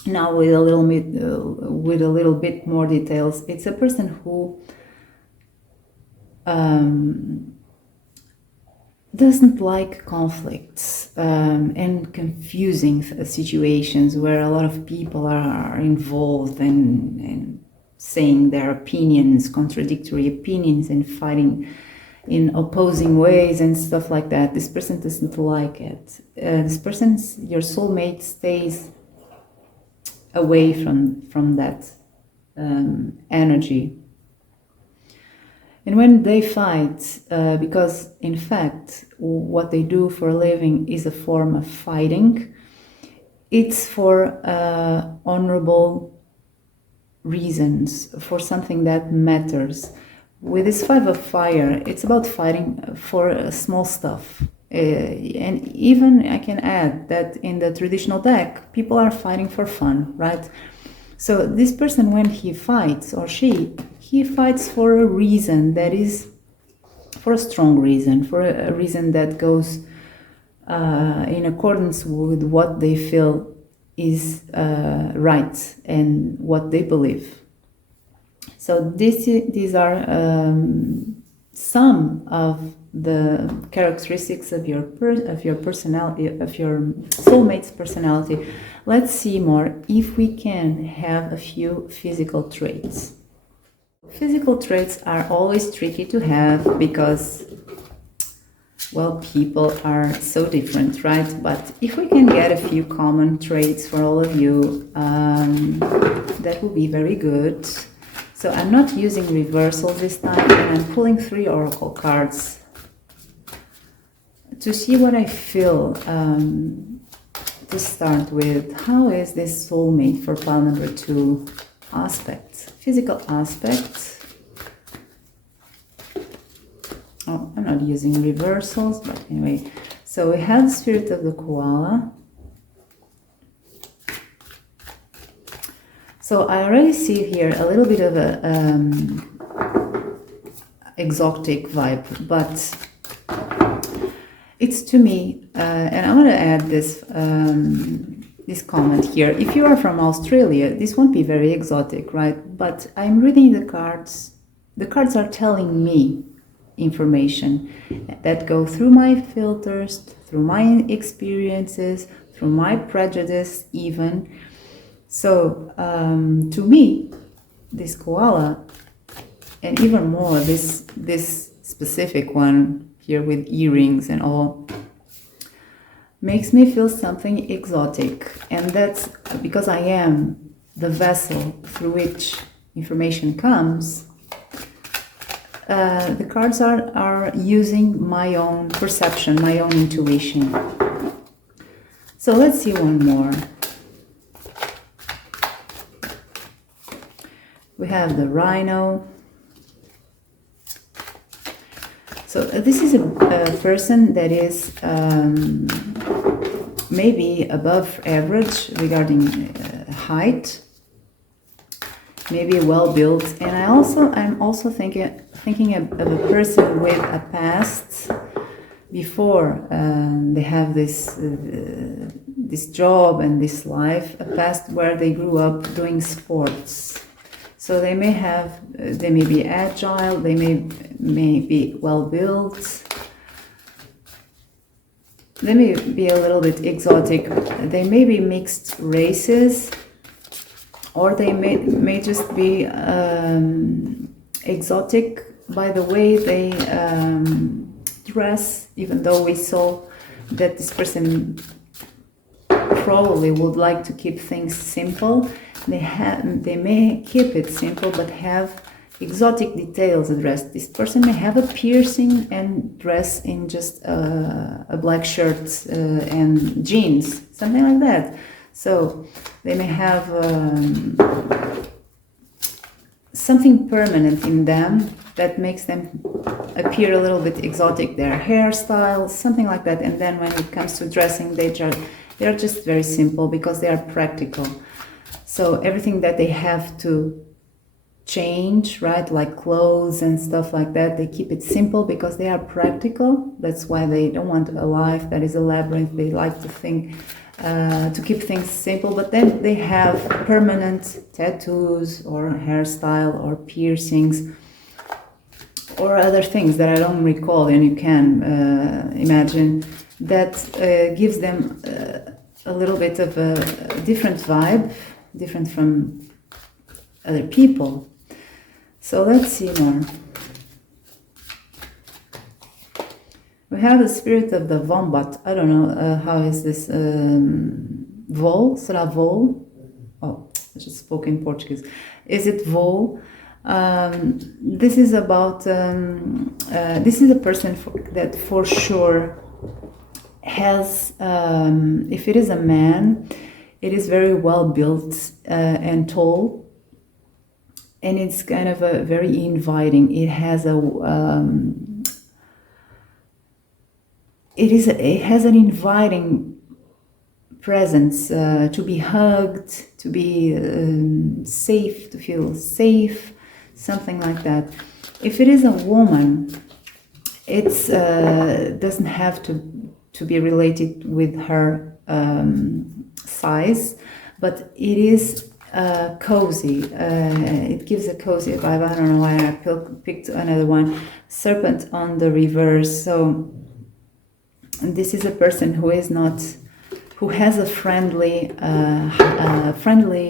now with a little bit more details. It's a person who doesn't like conflicts and confusing situations where a lot of people are involved and saying their opinions, contradictory opinions, and fighting in opposing ways and stuff like that. This person doesn't like it. This person's, your soulmate, stays away from that energy. And when they fight, because in fact what they do for a living is a form of fighting, it's for honorable reasons, for something that matters. With this Five of Fire, it's about fighting for small stuff. And even I can add that in the traditional deck, people are fighting for fun, right? So this person, when he fights, or he fights for a reason that is, for a strong reason, for a reason that goes in accordance with what they feel is right and what they believe. So these are some of the characteristics of your personality, of your soulmate's personality. Let's see more if we can have a few physical traits. Physical traits are always tricky to have because, well, people are so different, right? But if we can get a few common traits for all of you, that will be very good. So I'm not using reversals this time, and I'm pulling 3 oracle cards to see what I feel. To start with, how is this soulmate for pile number 2? Aspects, physical aspects. Oh, I'm not using reversals, but anyway. So we have the spirit of the koala. So I already see here a little bit of a exotic vibe, but it's to me, and I'm going to add this this comment here. If you are from Australia, this won't be very exotic, right? But I'm reading the cards. The cards are telling me information that go through my filters, through my experiences, through my prejudice even. So to me, this koala, and even more this specific one here with earrings and all, makes me feel something exotic. And that's because I am the vessel through which information comes. The cards are using my own perception, my own intuition. So let's see one more. We have the rhino. So this is a person that is maybe above average regarding height, maybe well built, and I'm also thinking of a person with a past before they have this this job and this life, a past where they grew up doing sports. So they may be agile, they may be well built, they may be a little bit exotic, they may be mixed races, or they may just be exotic by the way they dress, even though we saw that this person probably would like to keep things simple. They may keep it simple but have exotic details addressed. This person may have a piercing and dress in just a black shirt and jeans, something like that. So they may have something permanent in them that makes them appear a little bit exotic. Their hairstyle, something like that. And then when it comes to dressing, they're just very simple because they are practical. So everything that they have to change, right, like clothes and stuff like that, they keep it simple because they are practical. That's why they don't want a life that is a labyrinth. They like to think, to keep things simple, but then they have permanent tattoos or hairstyle or piercings or other things that I don't recall, and you can imagine, that gives them a little bit of a different vibe, different from other people. So let's see more. We have the spirit of the wombat. I don't know how is this vole? Será vole? Oh, I just spoke in Portuguese. Is it vole? This is about this is a person that for sure has, if it is a man, it is very well built and tall, and it's kind of a very inviting. It has a it has an inviting presence, to be hugged, to be safe, to feel safe, something like that. If it is a woman, it's doesn't have to be related with her size, but it is cozy. It gives a cozy vibe. I don't know why I picked another one. Serpent on the reverse. So this is a person who is not, who has a friendly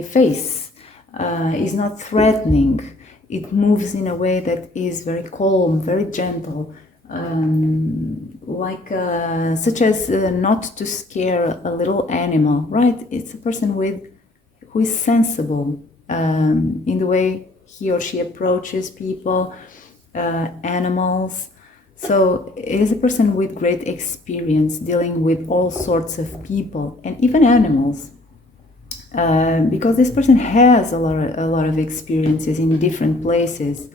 face. Is not threatening. It moves in a way that is very calm, very gentle, such as not to scare a little animal, right? It's a person who is sensible in the way he or she approaches people, animals. So it is a person with great experience dealing with all sorts of people and even animals. Because this person has a lot of experiences in different places.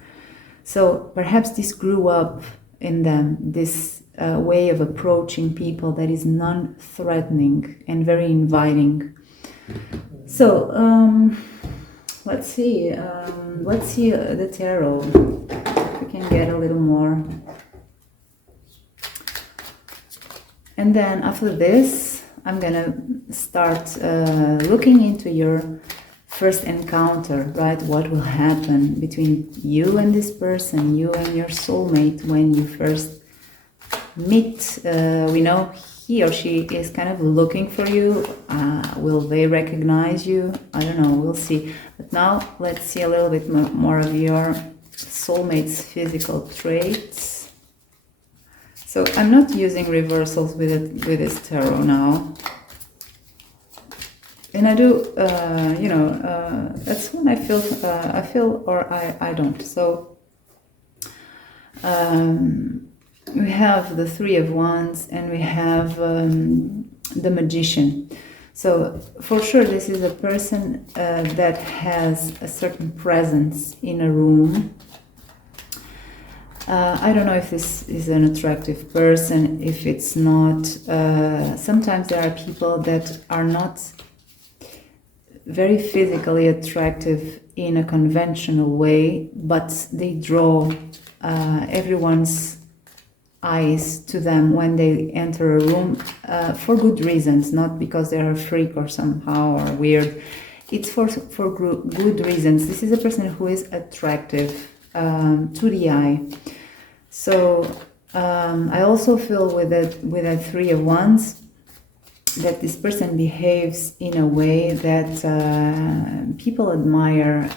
So perhaps this grew up in them, this way of approaching people that is non-threatening and very inviting. So let's see the tarot. If we can get a little more. And then after this, I'm gonna start looking into your first encounter, right? What will happen between you and this person, you and your soulmate when you first meet. We know he or she is kind of looking for you. Will they recognize you? I don't know, we'll see. But now let's see a little bit more of your soulmate's physical traits. So I'm not using reversals with this tarot now. And I do, that's when I feel or I don't. So we have the Three of Wands and we have the Magician. So for sure this is a person that has a certain presence in a room. I don't know if this is an attractive person, if it's not. Sometimes there are people that are not very physically attractive in a conventional way, but they draw everyone's eyes to them when they enter a room for good reasons, not because they're a freak or somehow or weird. It's for good reasons. This is a person who is attractive to the eye. So I also feel with a Three of Wands that this person behaves in a way that people admire.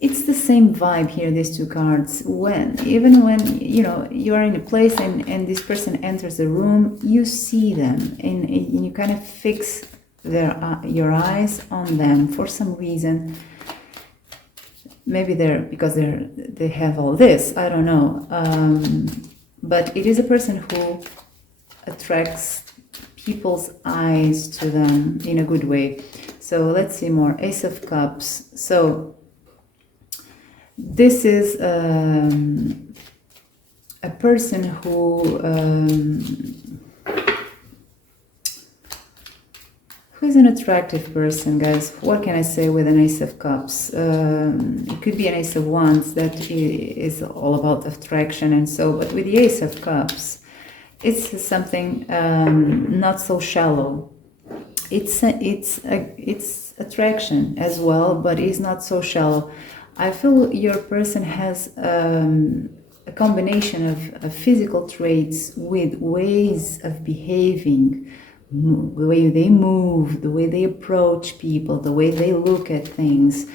It's the same vibe here, these two cards. Even when you are in a place and this person enters the room, you see them and you kind of fix your eyes on them for some reason. Maybe because they have all this, I don't know. But it is a person who attracts people's eyes to them in a good way. So let's see more. Ace of Cups. So this is a person who is an attractive person, guys. What can I say with an Ace of Cups? It could be an Ace of Wands that is all about attraction and so, but with the Ace of Cups, it's something not so shallow. It's attraction as well, but it's not so shallow. I feel your person has a combination of physical traits with ways of behaving, the way they move, the way they approach people, the way they look at things,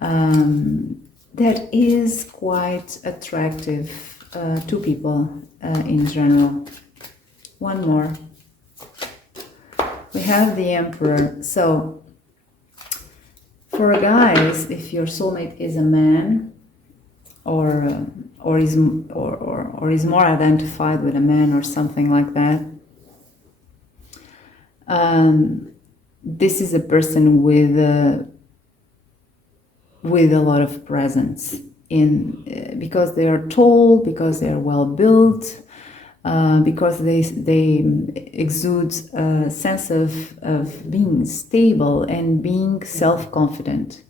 that is quite attractive to people in general. One more. We have the Emperor. So for guys, if your soulmate is a man or is more identified with a man or something like that, this is a person with a lot of presence because they are tall, because they are well built, because they exude a sense of being stable and being self-confident.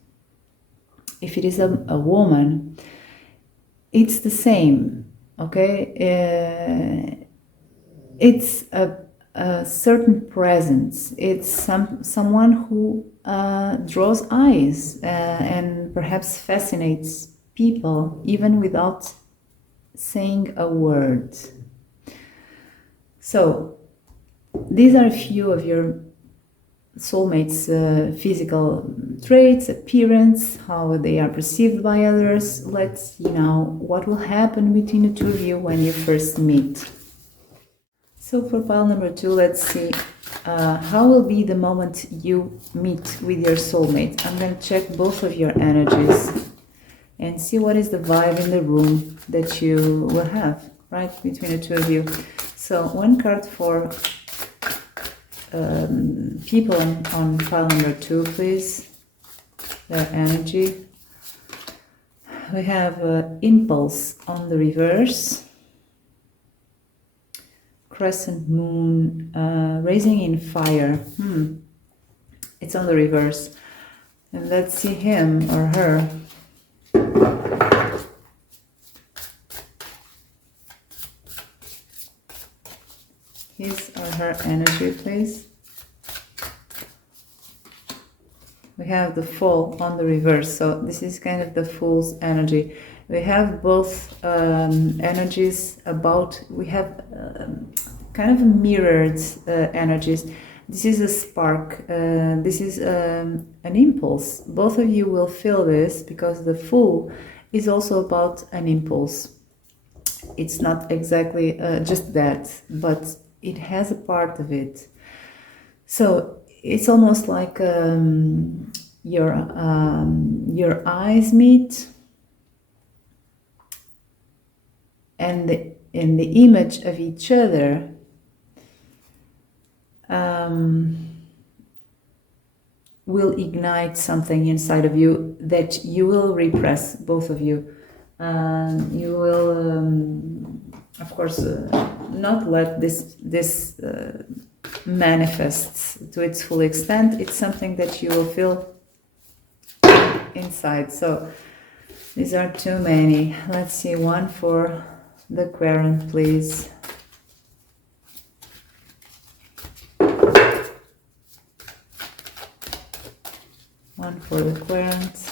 If it is a woman, it's the same, okay? It's a certain presence. It's someone who draws eyes and perhaps fascinates people even without saying a word. So these are a few of your soulmates' physical traits, appearance, how they are perceived by others. Let's see now what will happen between the two of you when you first meet. So for pile number 2, let's see how will be the moment you meet with your soulmate. I'm going to check both of your energies and see what is the vibe in the room that you will have, right, between the two of you. So one card for people on pile number 2, please. Their energy. We have impulse on the reverse. Crescent moon, raising in fire. It's on the reverse. And let's see him or her. His or her energy, please. We have the Fool on the reverse, so this is kind of the Fool's energy. We have both energies about, we have kind of mirrored energies. This is a spark, this is an impulse. Both of you will feel this because the Fool is also about an impulse. It's not exactly just that, but it has a part of it. So it's almost like your eyes meet, and in the image of each other will ignite something inside of you that you will repress, both of you. You will, of course, not let this manifests to its full extent. It's something that you will feel inside. So these are too many. Let's see, one for the Querent, please. One for the Querent.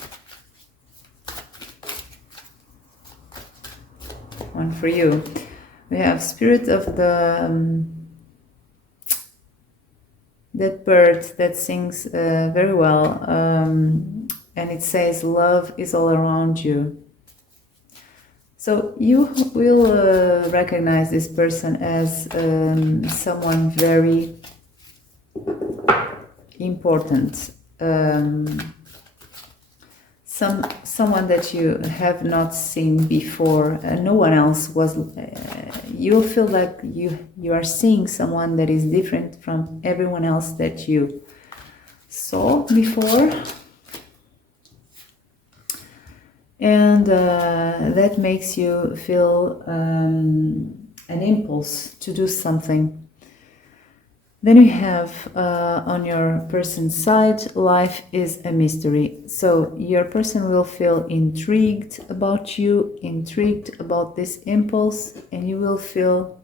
One for you. We have Spirit of the that bird that sings very well, and it says love is all around you. So you will recognize this person as someone very important, someone that you have not seen before, no one else was. You'll feel like you are seeing someone that is different from everyone else that you saw before, and that makes you feel an impulse to do something. Then we have on your person's side, life is a mystery. So your person will feel intrigued about you, intrigued about this impulse, and you will feel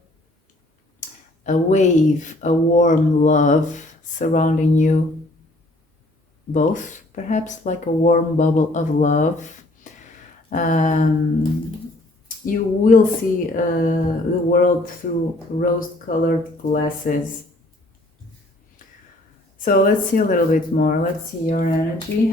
a wave, a warm love surrounding you both, perhaps like a warm bubble of love. You will see the world through rose-colored glasses. So let's see a little bit more. Let's see your energy.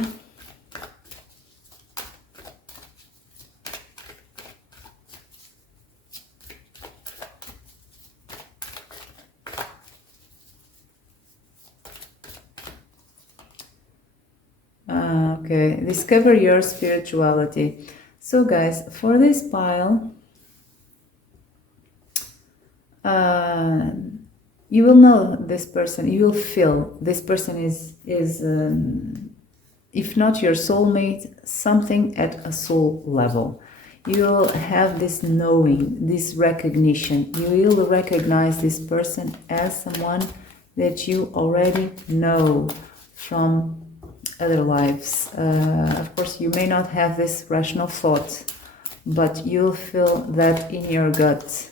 Okay, discover your spirituality. So guys, for this pile, you will know this person, you will feel this person is if not your soulmate, something at a soul level. You will have this knowing, this recognition. You will recognize this person as someone that you already know from other lives. Of course, you may not have this rational thought, but you'll feel that in your gut.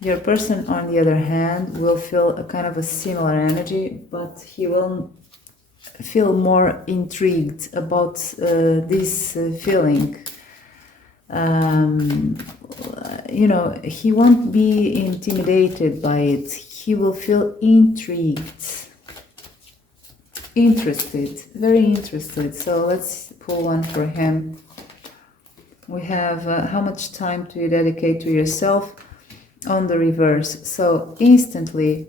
Your person, on the other hand, will feel a kind of a similar energy, but he will feel more intrigued about this feeling. You know, he won't be intimidated by it. He will feel intrigued, interested, very interested. So let's pull one for him. We have how much time do you dedicate to yourself on the reverse. So instantly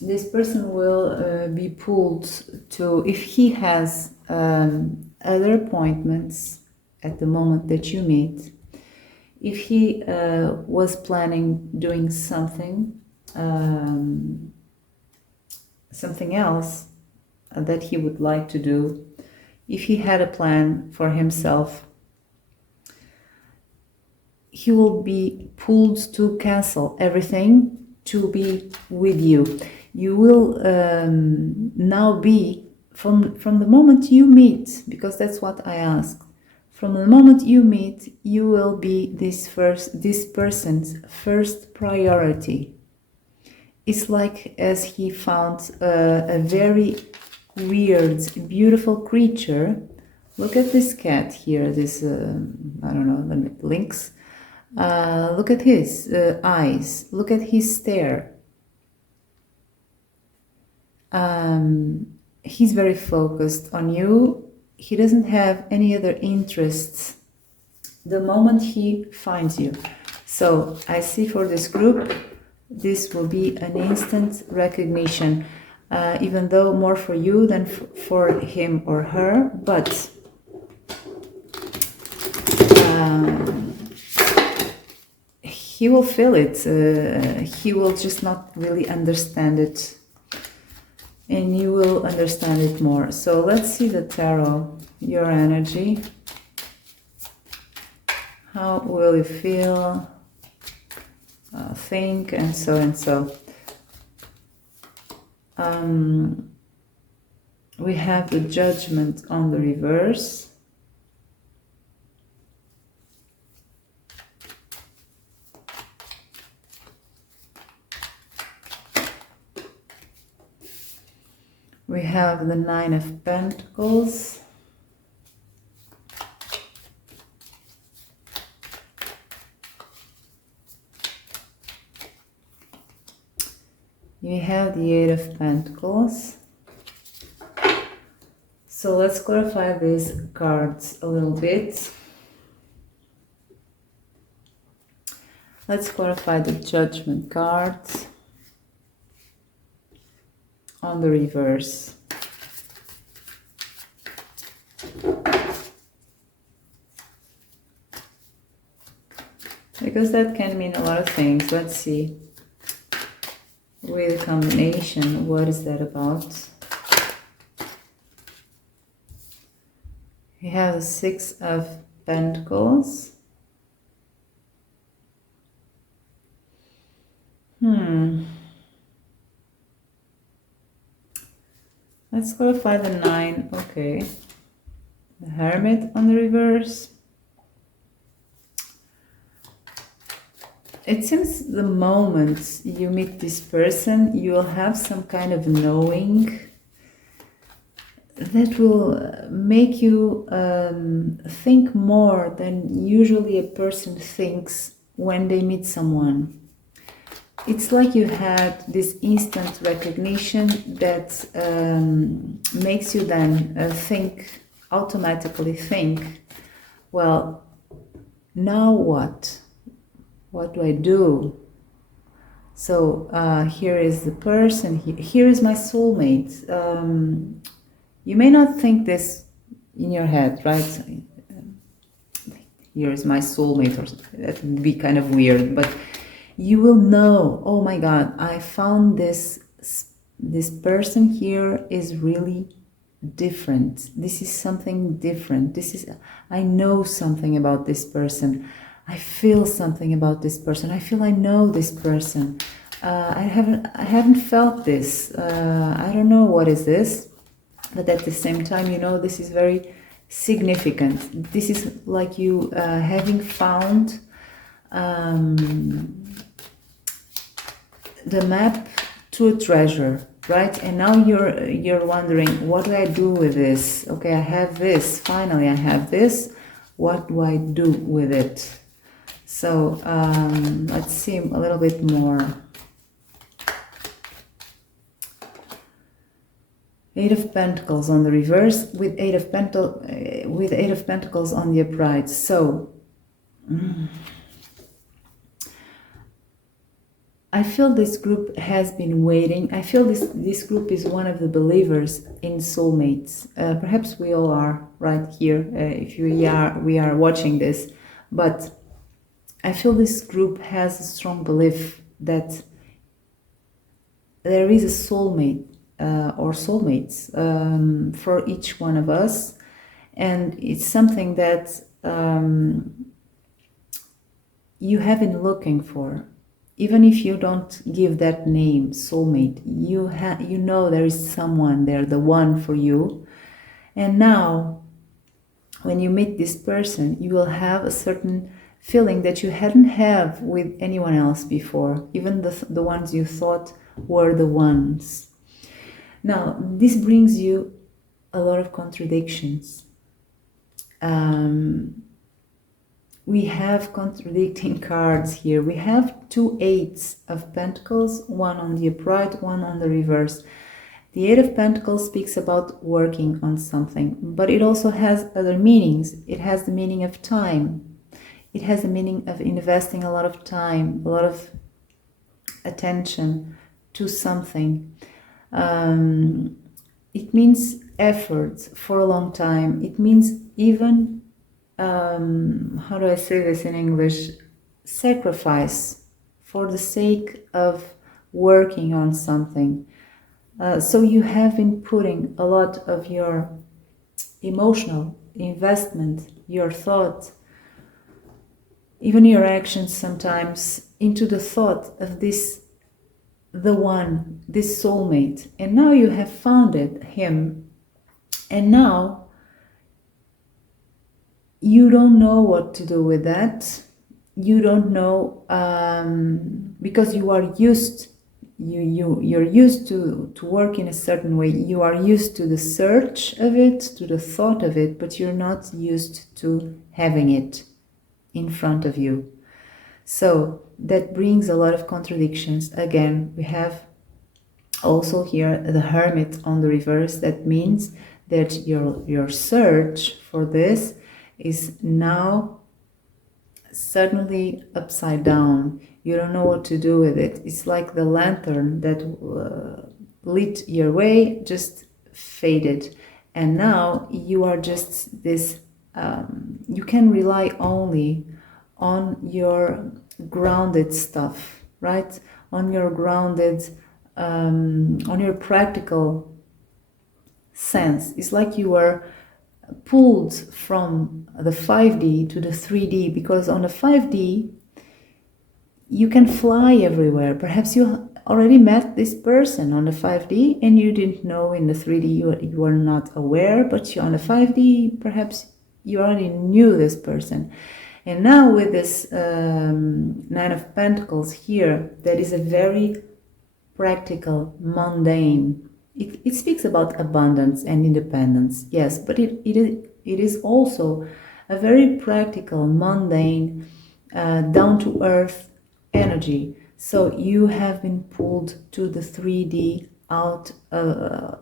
this person will be pulled to, if he has other appointments at the moment that you meet, if he was planning doing something else that he would like to do, if he had a plan for himself, he will be pulled to cancel everything to be with you. You will now be, from the moment you meet, because that's what I ask, from the moment you meet, you will be this person's first priority. It's like as he found a very weird, beautiful creature. Look at this cat here, this, I don't know, the lynx. Look at his eyes, look at his stare. He's very focused on you. He doesn't have any other interests the moment he finds you. So I see for this group, this will be an instant recognition, even though more for you than for him or her, but he will feel it. He will just not really understand it, and you will understand it more. So let's see the tarot, your energy. How will you feel, think, and so and so. We have the Judgment on the reverse. We have the Nine of Pentacles. You have the Eight of Pentacles. So let's clarify these cards a little bit. Let's clarify the Judgment cards on the reverse. Because that can mean a lot of things. Let's see. With a combination, what is that about? We have the Six of Pentacles. Let's clarify the Nine. Okay. The Hermit on the reverse. It seems the moment you meet this person, you will have some kind of knowing that will make you think more than usually a person thinks when they meet someone. It's like you had this instant recognition that makes you then automatically think, well, now what? What do I do? So here is the person, here is my soulmate. You may not think this in your head, right? Here is my soulmate, or that would be kind of weird, but you will know, oh my God, I found this person here is really different. This is something different. I know something about this person. I feel something about this person. I feel I know this person. I haven't felt this. I don't know what is this, but at the same time, you know, this is very significant. This is like you having found the map to a treasure. right? And now you're wondering, what do I do with this? Okay, I have this. Finally, I have this. What do I do with it? So let's see a little bit more. Eight of Pentacles on the reverse with Eight of Pentacles on the upright. So I feel this group has been waiting. I feel this group is one of the believers in soulmates. Perhaps we all are right here, if we are watching this. But I feel this group has a strong belief that there is a soulmate or soulmates for each one of us. And it's something that you have been looking for. Even if you don't give that name, soulmate, you know there is someone there, the one for you. And now, when you meet this person, you will have a certain feeling that you hadn't have with anyone else before, even the ones you thought were the ones. Now, this brings you a lot of contradictions. We have contradicting cards here. We have 2 eights of Pentacles, one on the upright, one on the reverse. The Eight of Pentacles speaks about working on something, but it also has other meanings. It has the meaning of time. It has the meaning of investing a lot of time, a lot of attention to something. It means effort for a long time. It means even how do I say this in English? Sacrifice for the sake of working on something. So you have been putting a lot of your emotional investment, your thought, even your actions sometimes, into the thought of this, the one, this soulmate. And now you have found him. And now you don't know what to do with that. You don't know because you are used. You're used to work in a certain way. You are used to the search of it, to the thought of it, but you're not used to having it in front of you. So that brings a lot of contradictions. Again, we have also here the Hermit on the reverse. That means that your search for this is now suddenly upside down. You don't know what to do with it. It's like the lantern that lit your way just faded. And now you are just this, you can rely only on your grounded stuff, right? On your grounded, on your practical sense. It's like you were pulled from the 5D to the 3D, because on the 5D you can fly everywhere. Perhaps you already met this person on the 5D and you didn't know. In the 3D you were not aware, but on the 5D perhaps you already knew this person. And now with this Nine of Pentacles here, that is a very practical, mundane. It speaks about abundance and independence, yes, but it is also a very practical, mundane, down-to-earth energy. So you have been pulled to the 3D out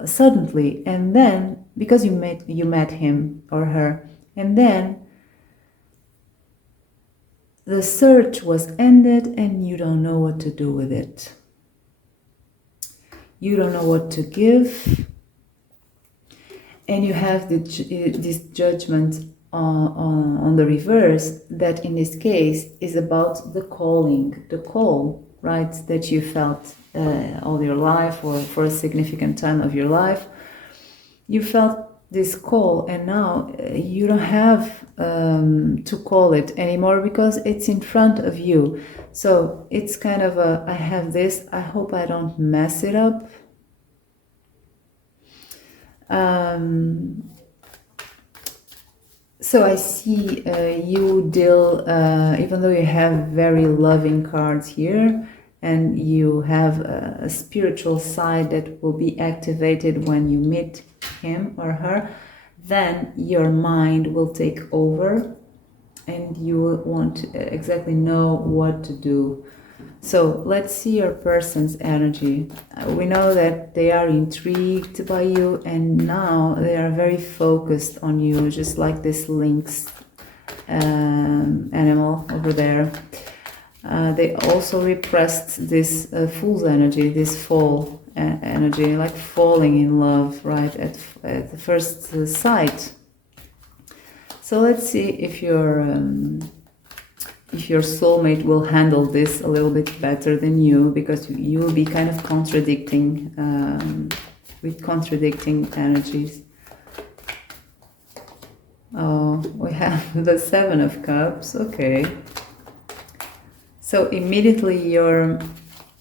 suddenly, and then because you met him or her, and then the search was ended and you don't know what to do with it. You don't know what to give, and you have this judgment on the reverse, that in this case is about the calling, the call, right, that you felt all your life, or for a significant time of your life. You felt this call, and now you don't have to call it anymore because it's in front of you. So it's kind of a, I have this, I hope I don't mess it up. So I see you deal, even though you have very loving cards here, and you have a spiritual side that will be activated when you meet him or her, then your mind will take over and you will want to exactly know what to do. So let's see your person's energy. We know that they are intrigued by you, and now they are very focused on you, just like this lynx animal over there. They also repressed this fool's energy, this fall energy, like falling in love, right, at the first sight. So let's see if your soulmate will handle this a little bit better than you, because you will be kind of contradicting, with contradicting energies. Oh, we have the Seven of Cups. Okay. So immediately your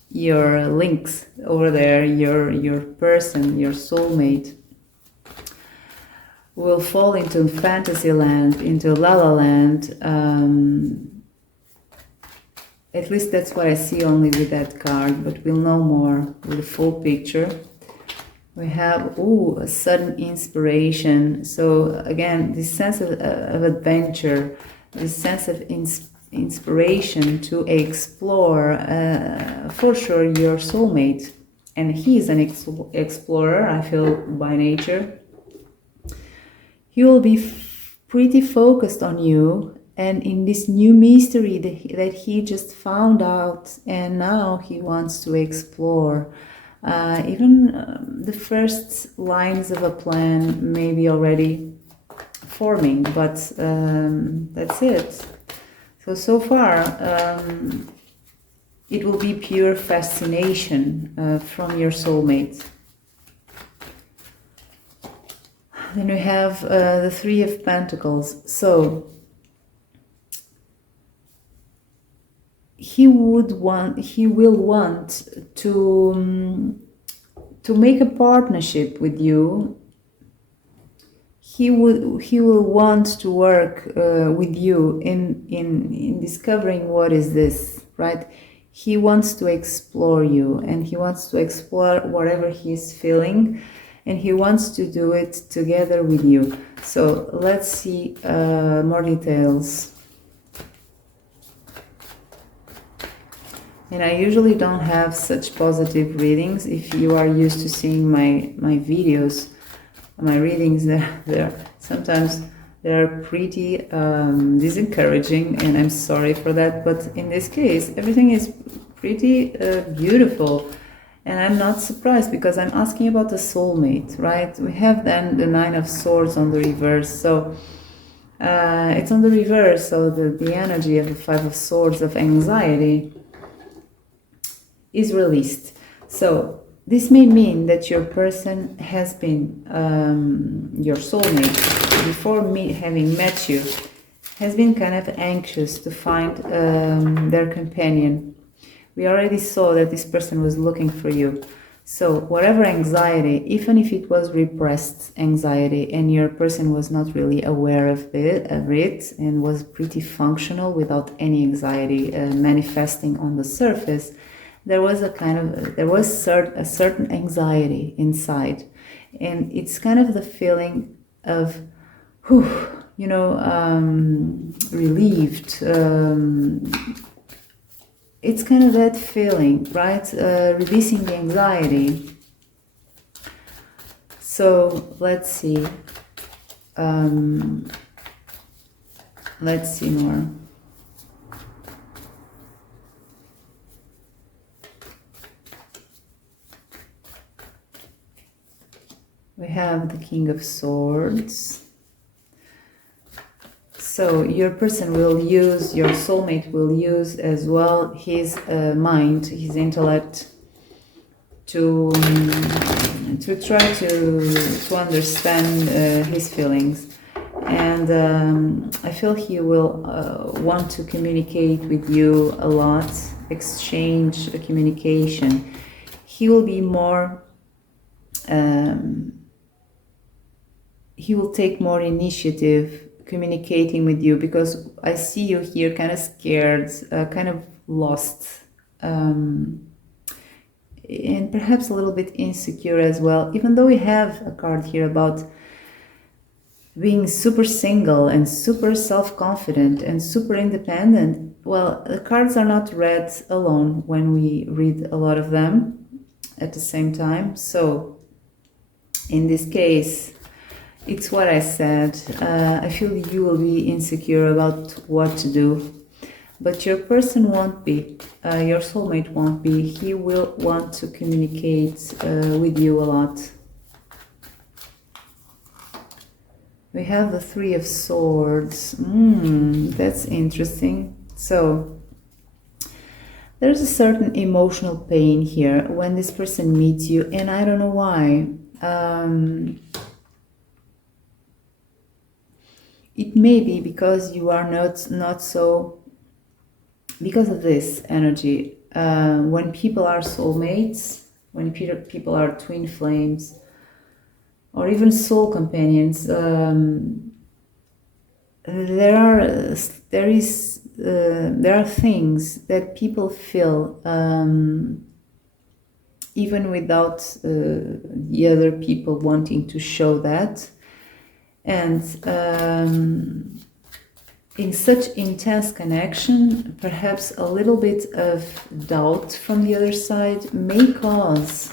links over there, your person, your soulmate, will fall into fantasy land, into la la land. At least that's what I see only with that card, but we'll know more with the full picture. We have, a sudden inspiration. So again, this sense of adventure, this sense of inspiration to explore, for sure, your soulmate. And he is an explorer, I feel, by nature. He will be pretty focused on you and in this new mystery that he just found out, and now he wants to explore. Even the first lines of a plan may be already forming, but that's it. So far, it will be pure fascination from your soulmate. Then we have the Three of Pentacles. So he will want to make a partnership with you. He will want to work with you in discovering what is this, right? He wants to explore you, and he wants to explore whatever he's feeling, and he wants to do it together with you. So let's see more details. And I usually don't have such positive readings. If you are used to seeing my videos, my readings, they're sometimes they're pretty disencouraging, and I'm sorry for that. But in this case, everything is pretty beautiful. And I'm not surprised, because I'm asking about the soulmate, right? We have then the Nine of Swords on the reverse. So it's on the reverse. So the energy of the Five of Swords, of anxiety, is released. So this may mean that your person has been, your soulmate, before having met you, has been kind of anxious to find their companion. We already saw that this person was looking for you. So whatever anxiety, even if it was repressed anxiety and your person was not really aware of it and was pretty functional without any anxiety manifesting on the surface, there was a certain anxiety inside. And it's kind of the feeling of, relieved. It's kind of that feeling, right? Releasing the anxiety. So let's see. Let's see more. We have the King of Swords. So your person will use, your soulmate will use as well his mind, his intellect to try to understand his feelings. And I feel he will want to communicate with you a lot, exchange communication. He will be more, he will take more initiative communicating with you, because I see you here kind of scared, kind of lost, and perhaps a little bit insecure as well, even though we have a card here about being super single and super self-confident and super independent. Well, the cards are not read alone when we read a lot of them at the same time. So in this case, it's what I said. I feel you will be insecure about what to do, but your person won't be. Your soulmate won't be. He will want to communicate with you a lot. We have the Three of Swords. That's interesting. So there's a certain emotional pain here when this person meets you, and I don't know why. It may be because you are not so, because of this energy. When people are soulmates, when people are twin flames, or even soul companions, there are things that people feel even without the other people wanting to show that. And in such intense connection, perhaps a little bit of doubt from the other side may cause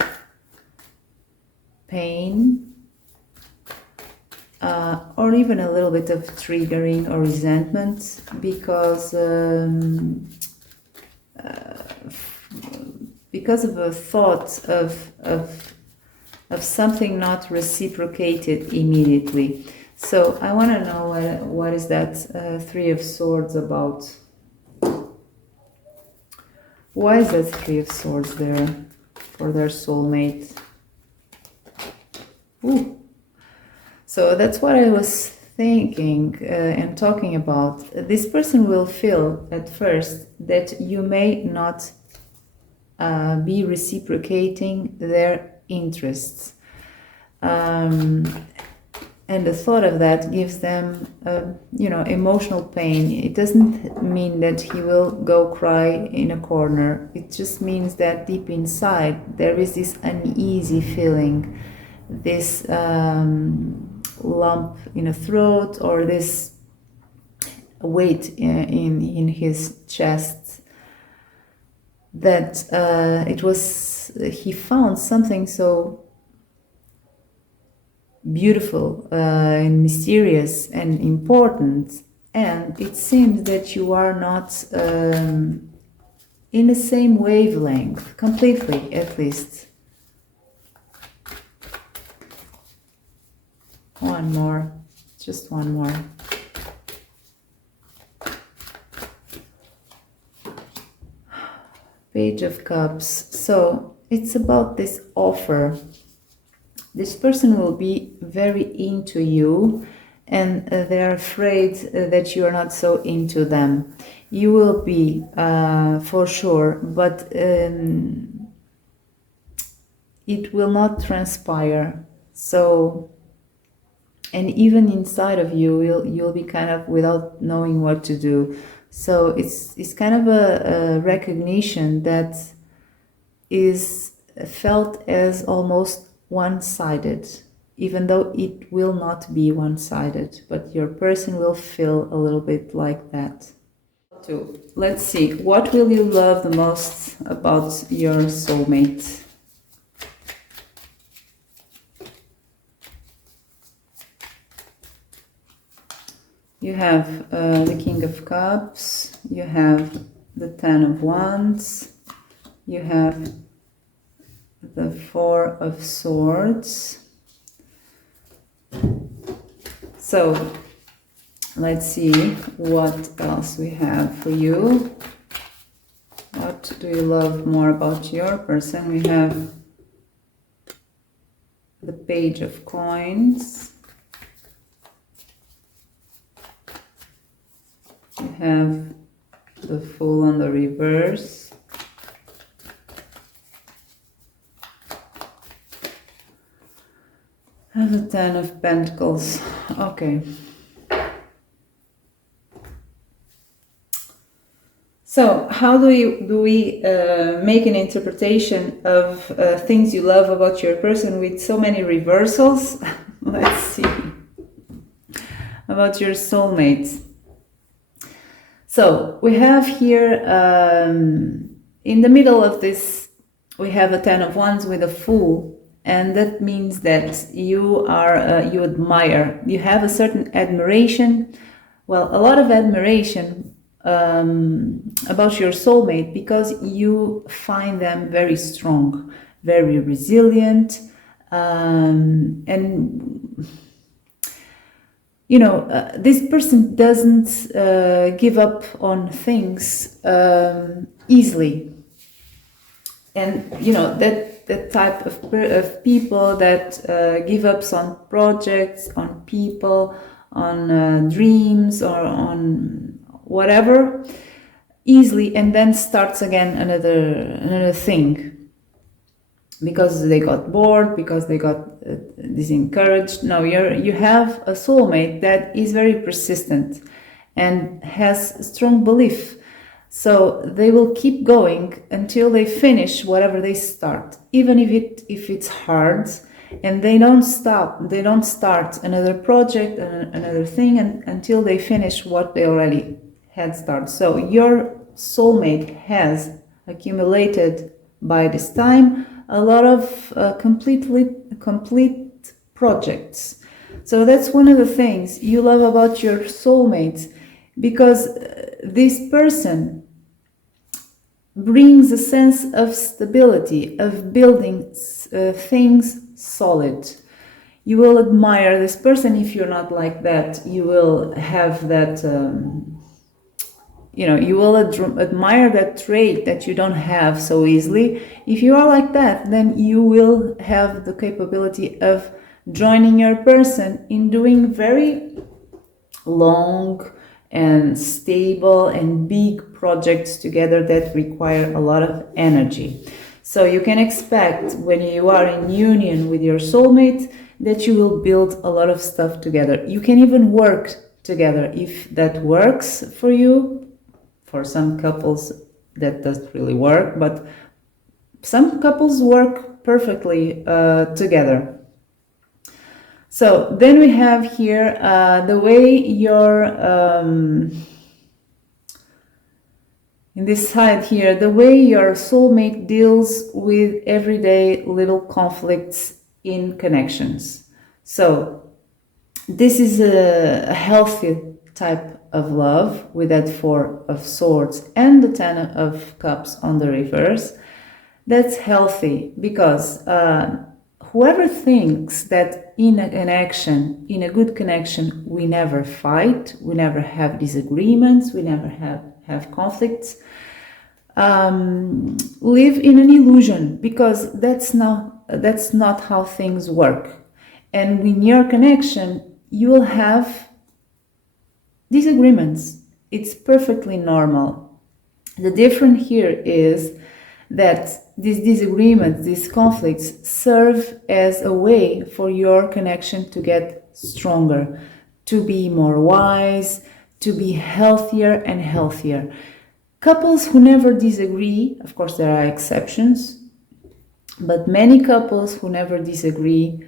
pain, or even a little bit of triggering or resentment, because of a thought of something not reciprocated immediately. So I want to know what is that Three of Swords about? Why is that Three of Swords there for their soulmate? Ooh. So that's what I was thinking and talking about. This person will feel at first that you may not be reciprocating their interests. And the thought of that gives them, emotional pain. It doesn't mean that he will go cry in a corner. It just means that deep inside there is this uneasy feeling, this lump in the throat, or this weight in his chest, that he found something so beautiful and mysterious and important, and it seems that you are not in the same wavelength completely, at least. One more, just one more. Page of Cups. So it's about this offer. This person will be very into you, and they're afraid that you are not so into them. You will be, for sure, but it will not transpire. So, and even inside of you, you'll be kind of without knowing what to do. So it's kind of a recognition that is felt as almost one-sided, even though it will not be one-sided, but your person will feel a little bit like that. So let's see, what will you love the most about your soulmate? You have the King of Cups, you have the Ten of Wands, you have the Four of Swords. So let's see what else we have for you. What do you love more about your person? We have the Page of Coins. You have the Fool on the reverse. And the Ten of Pentacles. Okay. So how do we make an interpretation of things you love about your person with so many reversals? Let's see. About your soulmate. So we have here in the middle of this, we have a 10 of Wands with a Fool, and that means that you are you admire, you have a certain admiration, well, a lot of admiration about your soulmate, because you find them very strong, very resilient, and you know, this person doesn't give up on things easily. And, you know, that type of people that give up on projects, on people, on dreams, or on whatever, easily, and then starts again another thing. Because they got bored, because they got disencouraged. No, you have a soulmate that is very persistent and has strong belief. So they will keep going until they finish whatever they start, even if it's hard, and they don't stop. They don't start another project, another thing, until they finish what they already had started. So your soulmate has accumulated by this time a lot of complete projects. So that's one of the things you love about your soulmate, because this person brings a sense of stability, of building things solid. You will admire this person. If you're not like that, you will have that you know, you will admire that trait that you don't have so easily. If you are like that, then you will have the capability of joining your person in doing very long and stable and big projects together that require a lot of energy. So you can expect, when you are in union with your soulmate, that you will build a lot of stuff together. You can even work together if that works for you. For some couples that doesn't really work, but some couples work perfectly together. So then we have here the way your in this side here, the way your soulmate deals with everyday little conflicts in connections. So this is a healthy type of love, with that 4 of Swords and the 10 of Cups on the reverse. That's healthy, because whoever thinks that in a connection, in a good connection, we never fight, we never have disagreements, we never have conflicts, live in an illusion, because that's not how things work. And in your connection, you will have disagreements. It's perfectly normal. The difference here is that these disagreements, these conflicts, serve as a way for your connection to get stronger, to be more wise, to be healthier and healthier. Couples who never disagree, of course there are exceptions, but many couples who never disagree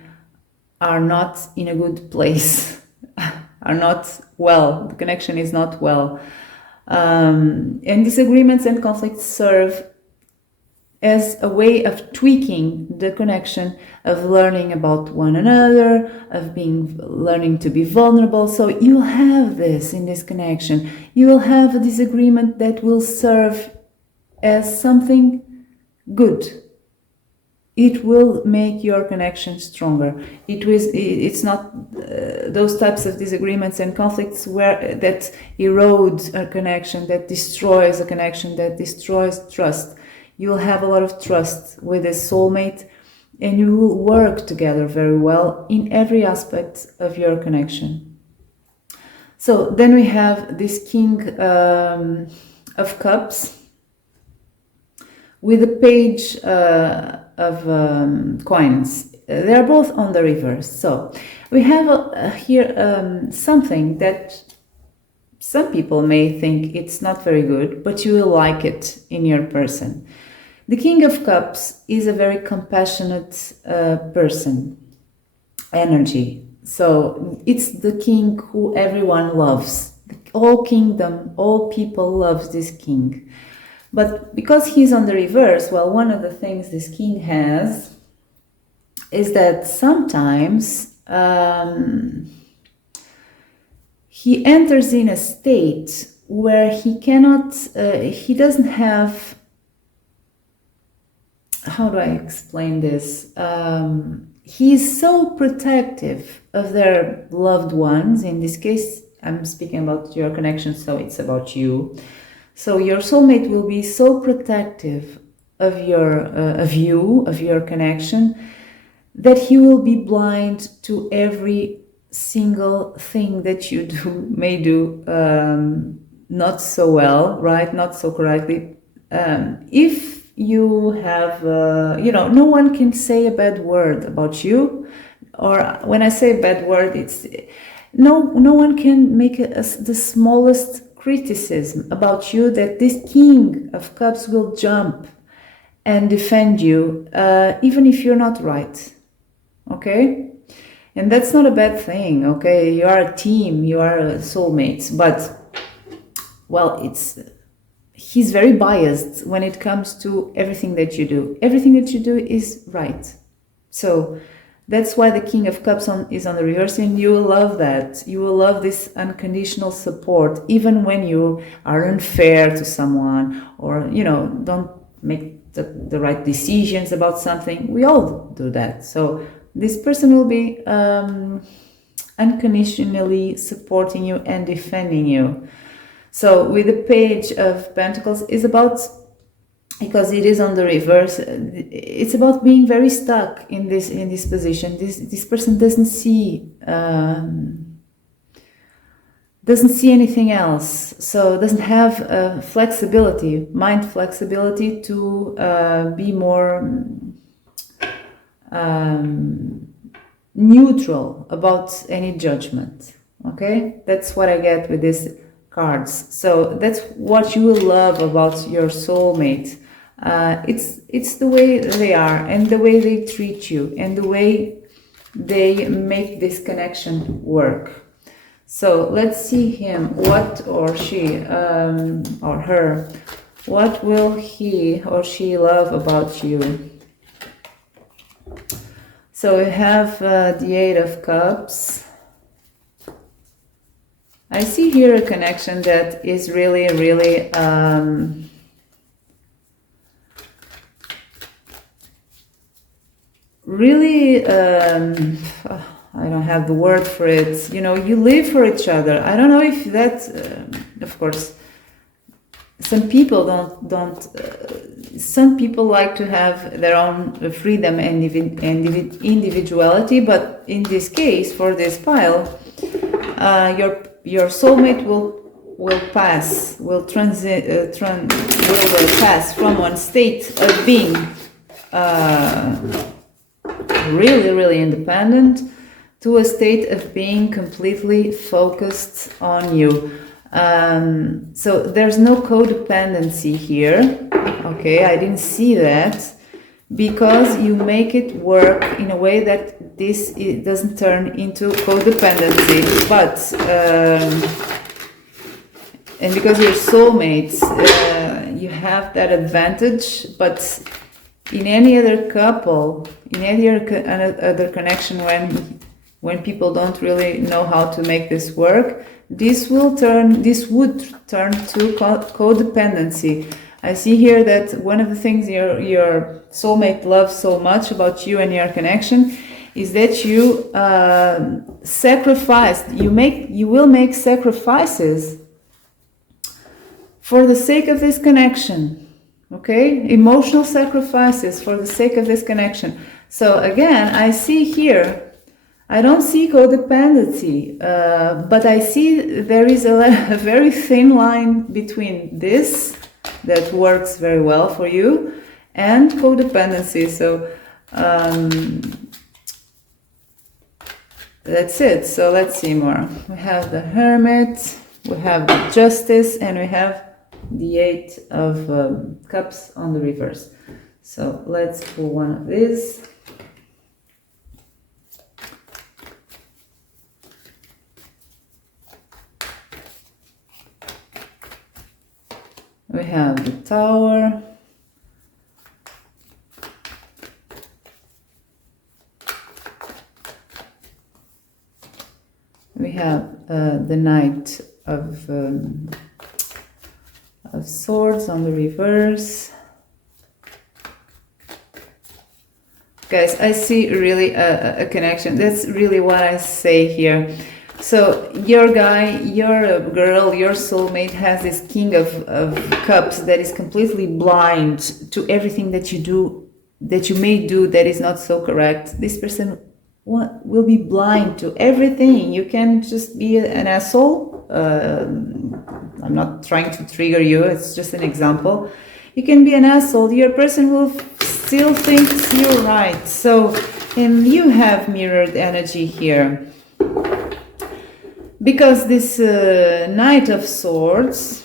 are not in a good place. Are not well, the connection is not well. And disagreements and conflicts serve as a way of tweaking the connection, of learning about one another, of learning to be vulnerable. So you'll have this in this connection. You will have a disagreement that will serve as something good. It will make your connection stronger. It's not those types of disagreements and conflicts that erodes a connection, that destroys a connection, that destroys trust. You will have a lot of trust with a soulmate, and you will work together very well in every aspect of your connection. So then we have this King of Cups with a Page of coins. They're both on the reverse. So we have here something that Some people may think it's not very good, but you will like it in your person. The King of Cups is a very compassionate person, energy. So it's the king who everyone loves. All kingdom, all people loves this king. But because he's on the reverse, well, one of the things this king has is that sometimes he enters in a state where he cannot, he doesn't have, how do I explain this? He's so protective of their loved ones. In this case, I'm speaking about your connection, so it's about you. So your soulmate will be so protective of your connection, that he will be blind to every single thing that you may do not so well, right? Not so correctly. If you have, no one can say a bad word about you, or when I say a bad word, it's no one can make the smallest criticism about you, that this King of Cups will jump and defend you, even if you're not right. Okay? And that's not a bad thing, okay? You are a team, you are soulmates, but, well, he's very biased when it comes to everything that you do. Everything that you do is right. So that's why the King of Cups is on the reverse, and you will love that. You will love this unconditional support, even when you are unfair to someone, or, don't make the right decisions about something. We all do that. So this person will be unconditionally supporting you and defending you. So with the Page of Pentacles is about, because it is on the reverse, it's about being very stuck in this position. This person doesn't see anything else, so doesn't have flexibility, mind flexibility to be more neutral about any judgment. Okay, that's what I get with this cards. So that's what you will love about your soulmate. It's the way they are, and the way they treat you, and the way they make this connection work. So let's see him, what or she, or her, what will he or she love about you? So we have the Eight of Cups. I see here a connection that is really, really I don't have the word for it. You live for each other. I don't know if that, of course, some people don't. Some people like to have their own freedom and individuality, but in this case, for this pile, your soulmate will pass from one state of being really, really independent to a state of being completely focused on you. So there's no codependency here. Okay, I didn't see that, because you make it work in a way that it doesn't turn into codependency. But and because you're soulmates, you have that advantage. But in any other couple, in any other connection, when people don't really know how to make this work, this would turn to codependency. I see here that one of the things your soulmate loves so much about you and your connection is that you you will make sacrifices for the sake of this connection. Okay, emotional sacrifices for the sake of this connection. So again, I see here, I don't see codependency, but I see there is a very thin line between this that works very well for you and codependency. So that's it. So let's see more. We have the Hermit, we have the Justice, and we have the Eight of Cups on the reverse. So let's pull one of these. We have the Tower. We have the Knight of Swords on the reverse. Guys, I see really a connection. That's really what I say here. So your guy, your girl, your soulmate has this King of Cups that is completely blind to everything that you do, that you may do that is not so correct. This person will be blind to everything. You can just be an asshole. I'm not trying to trigger you, it's just an example. You can be an asshole, your person will still think you're right. So, and you have mirrored energy here. Because this Knight of Swords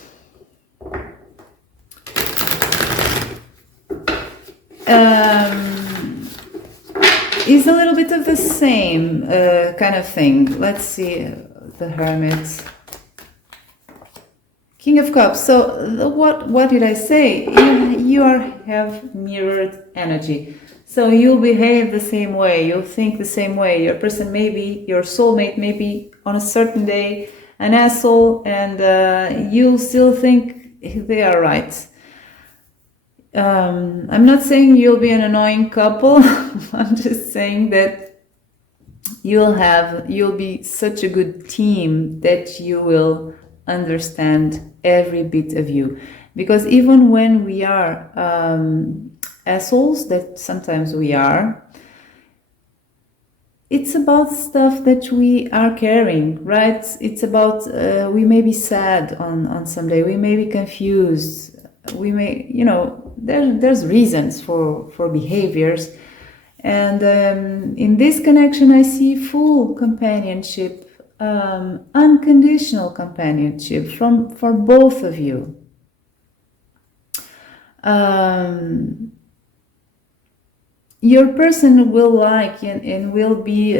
is a little bit of the same kind of thing. Let's see, the Hermit. King of Cups. So what did I say? You have mirrored energy. So you'll behave the same way. You'll think the same way. Your person may be, your soulmate may be on a certain day an asshole, and you'll still think they are right. I'm not saying you'll be an annoying couple. I'm just saying that you'll be such a good team that you will understand every bit of you. Because even when we are assholes, that sometimes we are, it's about stuff that we are carrying, right? It's about, we may be sad on some day, we may be confused, we may, you know, there's reasons for behaviors. And in this connection, I see full companionship, unconditional companionship for both of you. Your person will like and will be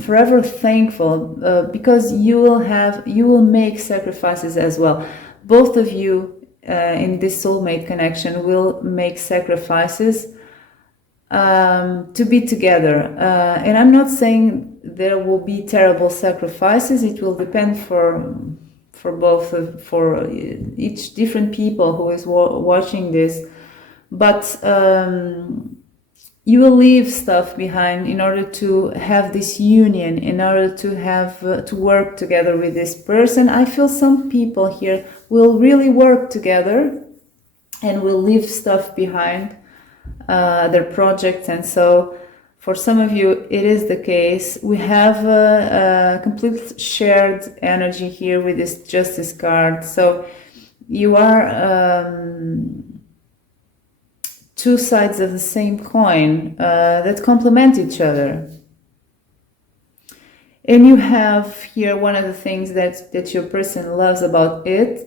forever thankful because you will make sacrifices as well. Both of you in this soulmate connection will make sacrifices to be together. And I'm not saying there will be terrible sacrifices. It will depend for each different people who is watching this. But you will leave stuff behind in order to have this union, in order to have to work together with this person. I feel some people here will really work together and will leave stuff behind, their projects. And so for some of you it is the case. We have a complete shared energy here with this Justice card. So you are two sides of the same coin that complement each other. And you have here one of the things that your person loves about you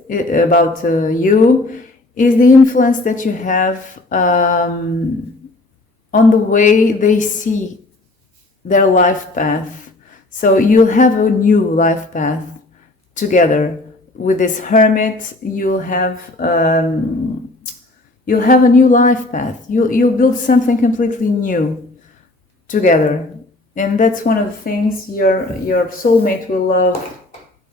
is the influence that you have on the way they see their life path. So you'll have a new life path together. With this Hermit, you'll have a new life path. You'll build something completely new together. And that's one of the things your soulmate will love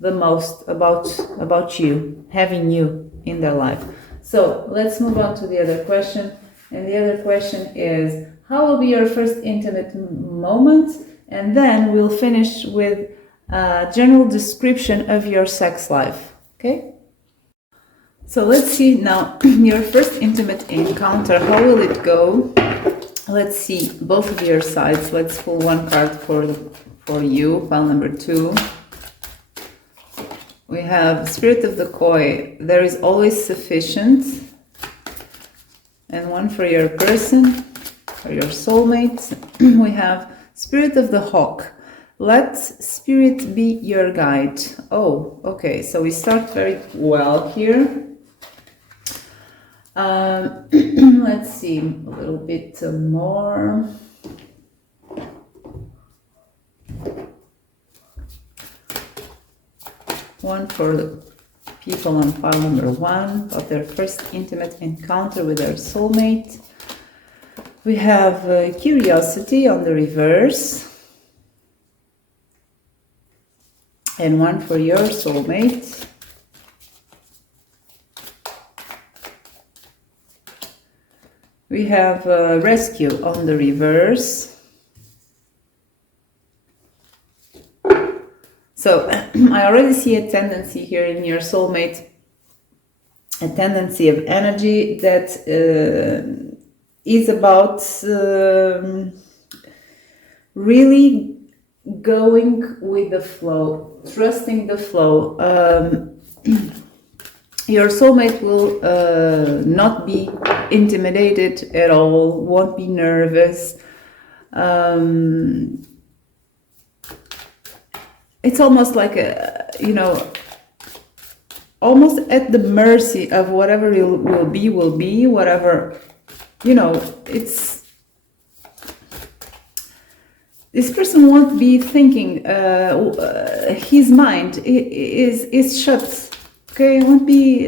the most about you, having you in their life. So let's move on to the other question. And the other question is, how will be your first intimate moment? And then we'll finish with a general description of your sex life. Okay? So let's see now your first intimate encounter. How will it go? Let's see both of your sides. Let's pull one card for you, pile number 2. We have Spirit of the Koi. There is always sufficient. And one for your person, for your soulmate. We have Spirit of the Hawk. Let spirit be your guide. Oh, okay. So we start very well here. Let's see a little bit more. One for the people on pile number 1 of their first intimate encounter with their soulmate. We have curiosity on the reverse. And one for your soulmate. We have rescue on the reverse. So I already see a tendency here in your soulmate, a tendency of energy that is about really going with the flow, trusting the flow. Your soulmate will not be intimidated at all, won't be nervous. It's almost like almost at the mercy of whatever it will be, whatever, it's, this person won't be thinking, his mind is shut, okay, won't be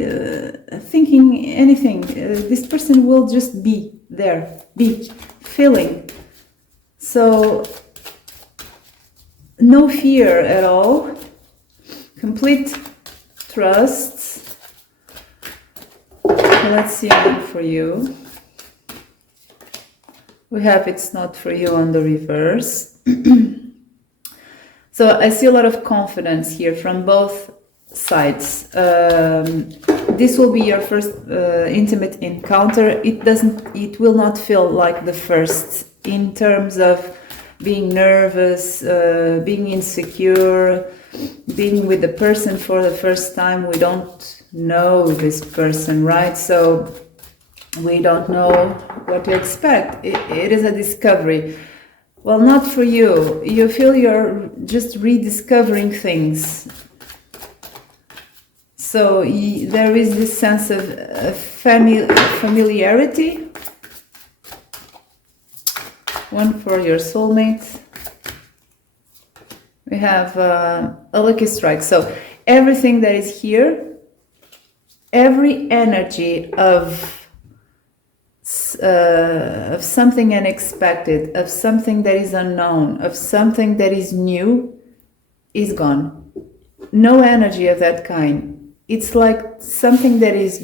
thinking anything. This person will just be there, be feeling. So no fear at all, complete trust. Let's see one for you. We have it's not for you on the reverse. So I see a lot of confidence here from both sides. This will be your first intimate encounter. It will not feel like the first in terms of being nervous, being insecure, being with the person for the first time. We don't know this person, right? So we don't know what to expect. It is a discovery. Well, not for you. You feel you're just rediscovering things. So there is this sense of familiarity. One for your soulmate. We have a lucky strike. So everything that is here, every energy of something unexpected, of something that is unknown, of something that is new, is gone. No energy of that kind. It's like something that is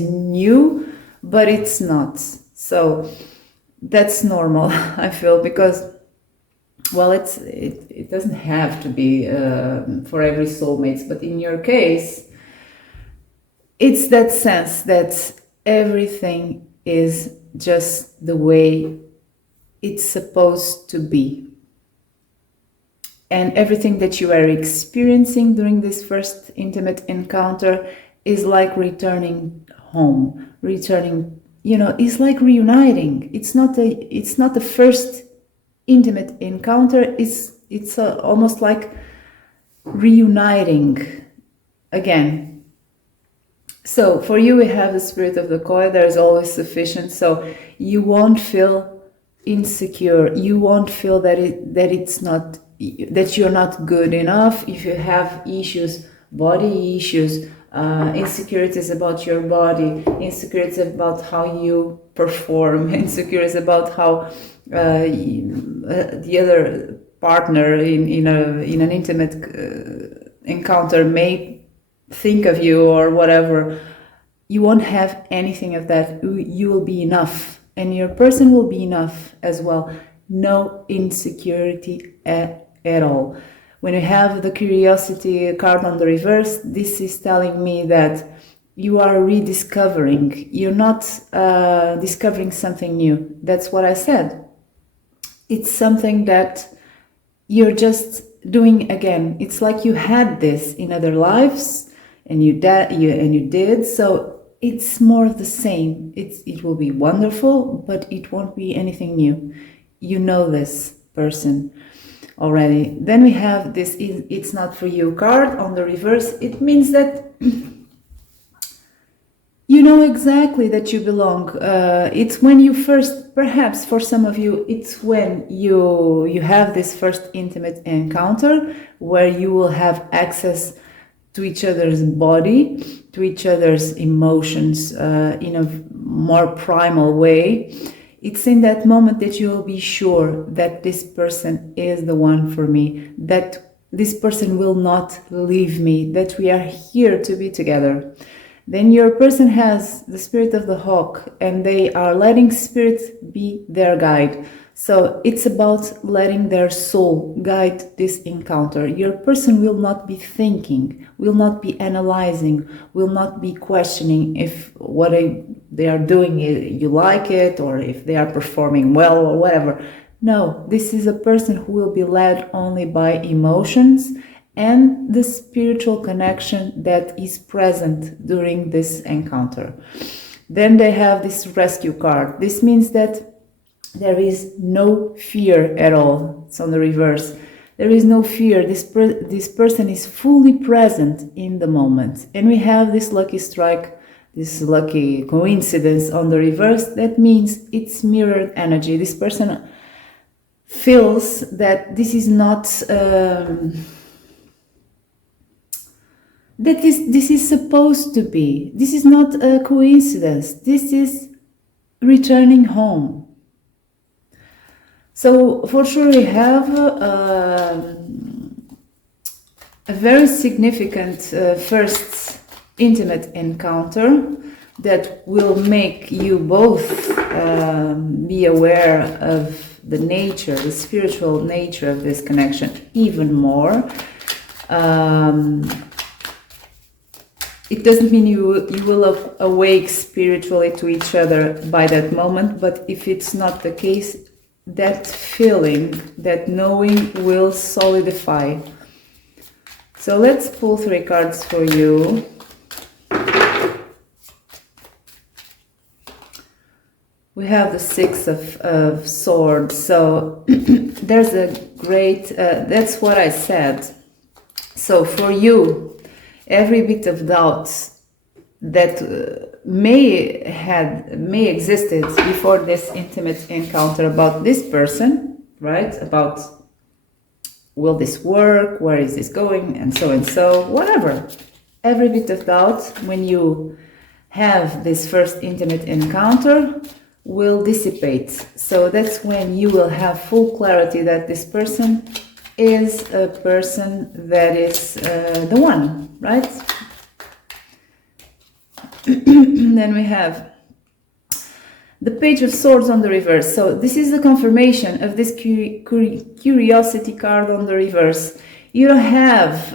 new, but it's not. So that's normal, I feel, because, well, it doesn't have to be for every soulmate, but in your case, it's that sense that everything is just the way it's supposed to be. And everything that you are experiencing during this first intimate encounter is like returning home, it's like reuniting. It's not the first intimate encounter. It's almost like reuniting again. So for you, we have the spirit of the coin. There is always sufficient. So you won't feel insecure. You won't feel that you're not good enough. If you have issues, body issues, insecurities about your body, insecurities about how you perform, insecurities about how the other partner in an intimate encounter may think of you or whatever, you won't have anything of that. You will be enough, and your person will be enough as well. No insecurity at all. When you have the curiosity card on the reverse, this is telling me that you are rediscovering. You're not discovering something new. That's what I said. It's something that you're just doing again. It's like you had this in other lives, and you did. So it's more of the same. It will be wonderful, but it won't be anything new. You know this person. already. Then we have this "it's not for you" card on the reverse. It means that you know exactly that you belong. It's when you first, perhaps for some of you, it's when you have this first intimate encounter where you will have access to each other's body, to each other's emotions in a more primal way. It's in that moment that you will be sure that this person is the one for me, that this person will not leave me, that we are here to be together. Then your person has the spirit of the hawk, and they are letting spirit be their guide. So it's about letting their soul guide this encounter. Your person will not be thinking, will not be analyzing, will not be questioning if what they are doing, you like it, or if they are performing well or whatever. No, this is a person who will be led only by emotions and the spiritual connection that is present during this encounter. Then they have this rescue card. This means that there is no fear at all. It's on the reverse. There is no fear. This person is fully present in the moment. And we have this lucky strike, this lucky coincidence on the reverse. That means it's mirrored energy. This person feels that this is not... this is supposed to be. This is not a coincidence. This is returning home. So for sure we have a very significant first intimate encounter that will make you both be aware of the nature, the spiritual nature of this connection even more. It doesn't mean you will awake spiritually to each other by that moment, but if it's not the case, that feeling, that knowing will solidify. So let's pull 3 cards for you. We have the 6 of Swords. So there's a great, that's what I said. So for you, every bit of doubt that may existed before this intimate encounter about this person, right? About will this work? Where is this going? And so, whatever. Every bit of doubt when you have this first intimate encounter will dissipate. So that's when you will have full clarity that this person is a person that is the one, right? Then we have the Page of Swords on the reverse. So this is the confirmation of this curiosity card on the reverse. You don't have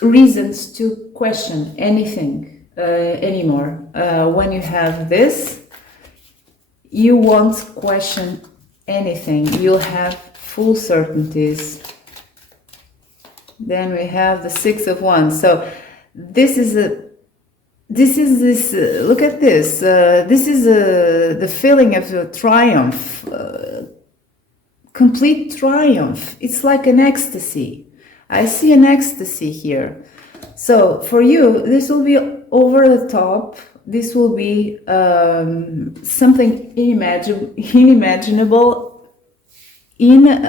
reasons to question anything anymore. When you have this, you won't question anything. You'll have full certainties. Then we have the 6 of Wands. So this is look at this. This is the feeling of a triumph, complete triumph. It's like an ecstasy. I see an ecstasy here. So for you, this will be over the top. This will be something unimaginable,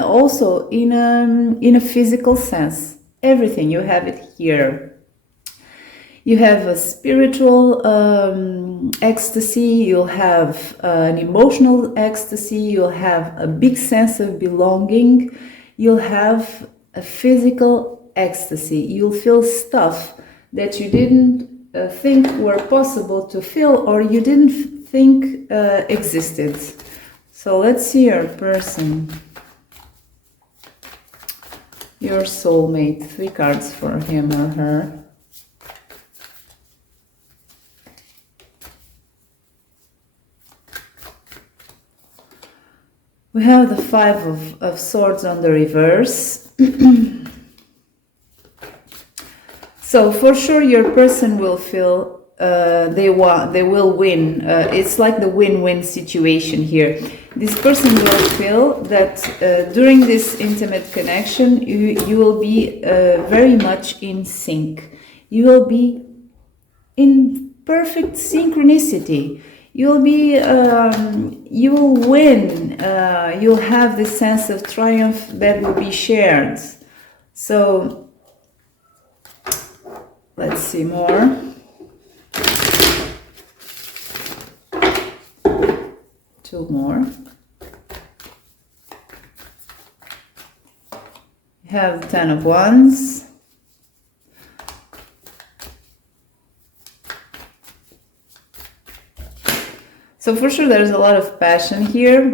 also in a physical sense. Everything, you have it here. You have a spiritual ecstasy, you'll have an emotional ecstasy, you'll have a big sense of belonging, you'll have a physical ecstasy. You'll feel stuff that you didn't think were possible to feel, or you didn't think existed. So let's see your person, your soulmate. 3 cards for him or her. We have the 5 of Swords on the reverse. So for sure your person will feel they will win. It's like the win-win situation here. This person will feel that during this intimate connection, you will be very much in sync. You will be in perfect synchronicity. You'll be, you will win. You'll have this sense of triumph that will be shared. So let's see more. Two more. You have the 10 of Wands. So for sure there's a lot of passion here.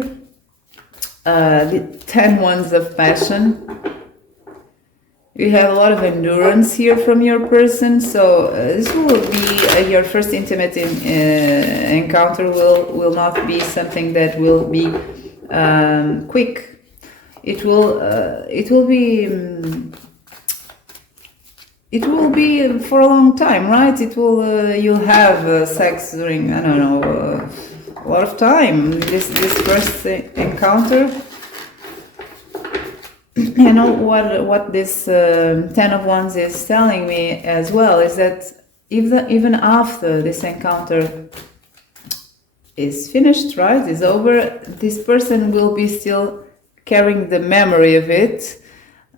The 10 Wands of passion. You have a lot of endurance here from your person. So this will be your first intimate encounter. Will not be something that will be quick. It will be for a long time, right? It will you'll have sex during, I don't know, a lot of time. This first encounter. You know what this 10 of Wands is telling me as well is that even after this encounter is finished, right, is over, this person will be still carrying the memory of it.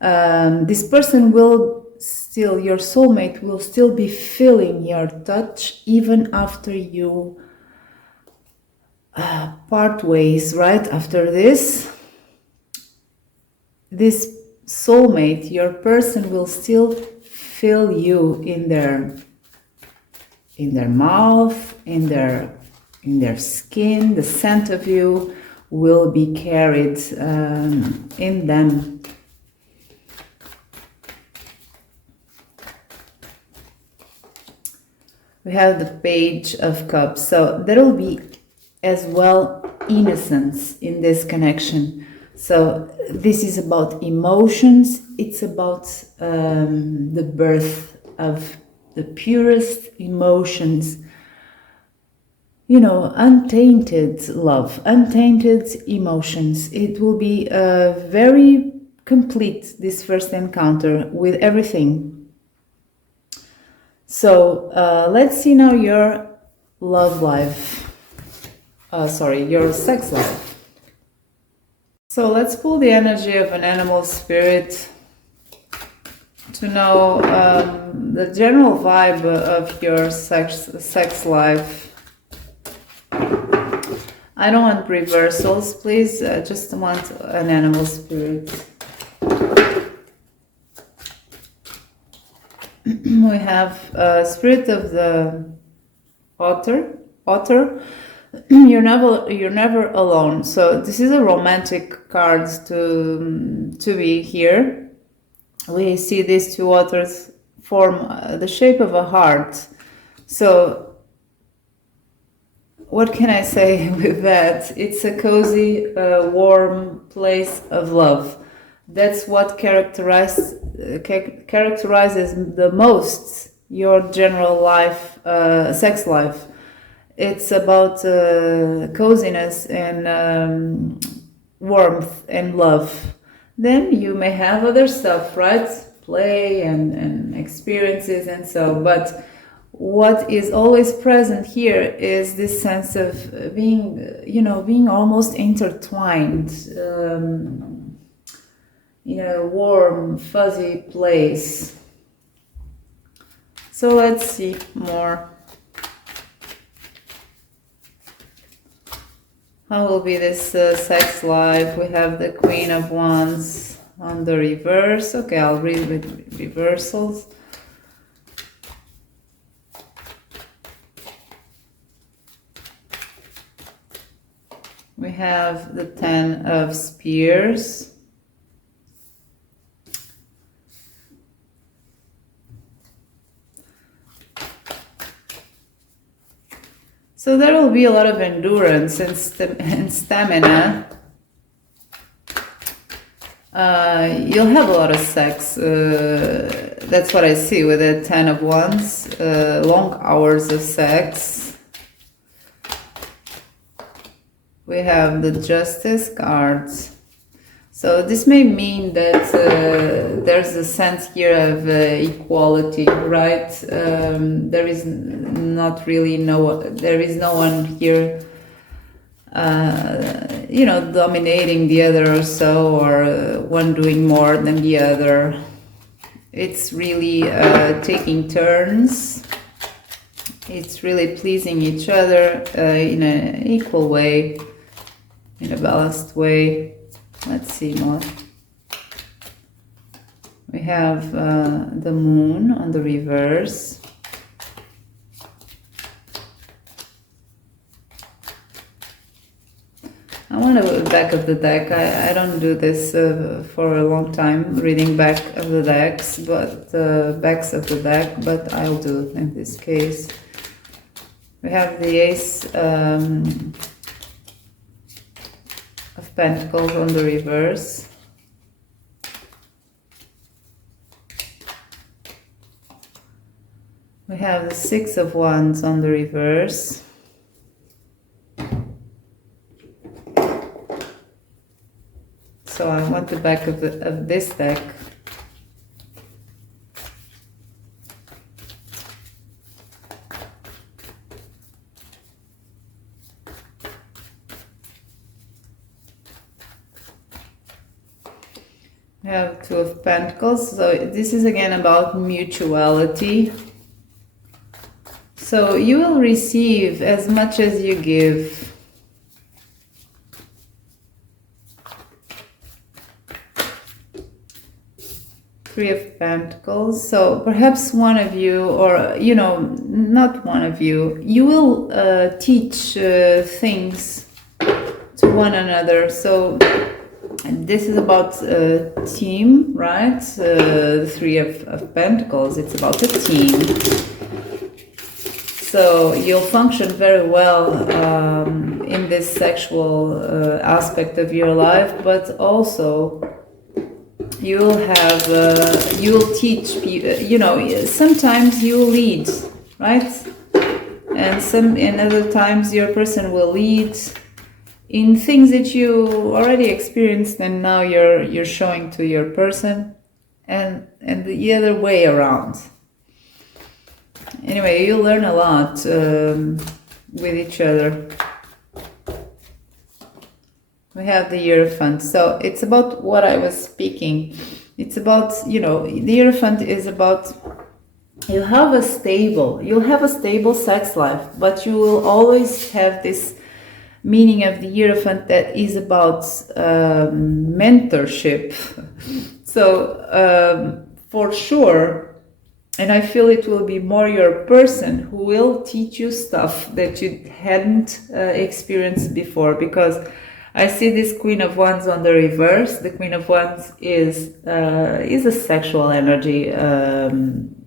This person will still, your soulmate will still be feeling your touch even after you part ways, right? After this soulmate, your person will still feel you in their mouth, in their skin. The scent of you will be carried in them. We have the Page of Cups. So there will be as well innocence in this connection. So this is about emotions. It's about the birth of the purest emotions. You know, untainted love, untainted emotions. It will be very complete, this first encounter, with everything. So let's see now your love life. Your sex life. So let's pull the energy of an animal spirit to know the general vibe of your sex life. I don't want reversals, please. I just want an animal spirit. We have Spirit of the Otter. You're never alone. So this is a romantic card to be here. We see these two otters form the shape of a heart. So what can I say with that? It's a cozy, warm place of love. That's what characterizes the most your general life, sex life. It's about coziness and warmth and love. Then you may have other stuff, right? Play and experiences and so. But what is always present here is this sense of being almost intertwined in a warm, fuzzy place. So let's see more. How will be this sex life? We have the Queen of Wands on the reverse. Okay, I'll read with reversals. We have the 10 of Spears. So there will be a lot of endurance and stamina. You'll have a lot of sex. That's what I see with the 10 of Wands. Long hours of sex. We have the Justice cards. So this may mean that there's a sense here of equality, right? There is not really there is no one here, dominating the other or so, or one doing more than the other. It's really taking turns. It's really pleasing each other in an equal way, in a balanced way. Let's see more. We have the Moon on the reverse. I want the back of the deck. I don't do this for a long time, reading back of the decks, but backs of the deck, but I'll do in this case. We have the Ace of Pentacles on the reverse. We have the Six of Wands on the reverse. So I want the back of this deck. We have Two of Pentacles. So this is again about mutuality. So you will receive as much as you give. Three of Pentacles. So perhaps one of you, or not one of you, you will teach things to one another. So this is about team, right? The Three of Pentacles, it's about a team. So you'll function very well in this sexual aspect of your life, but also you'll have, you'll teach people, sometimes you lead, right? And other times your person will lead in things that you already experienced and now you're showing to your person, and the other way around. Anyway, you learn a lot with each other. We have the Hierophant. So it's about what I was speaking. It's about, the Hierophant is about, you'll have a stable sex life, but you will always have this meaning of the Hierophant that is about mentorship. So for sure, and I feel it will be more your person who will teach you stuff that you hadn't experienced before, because I see this Queen of Wands on the reverse. The Queen of Wands is a sexual energy,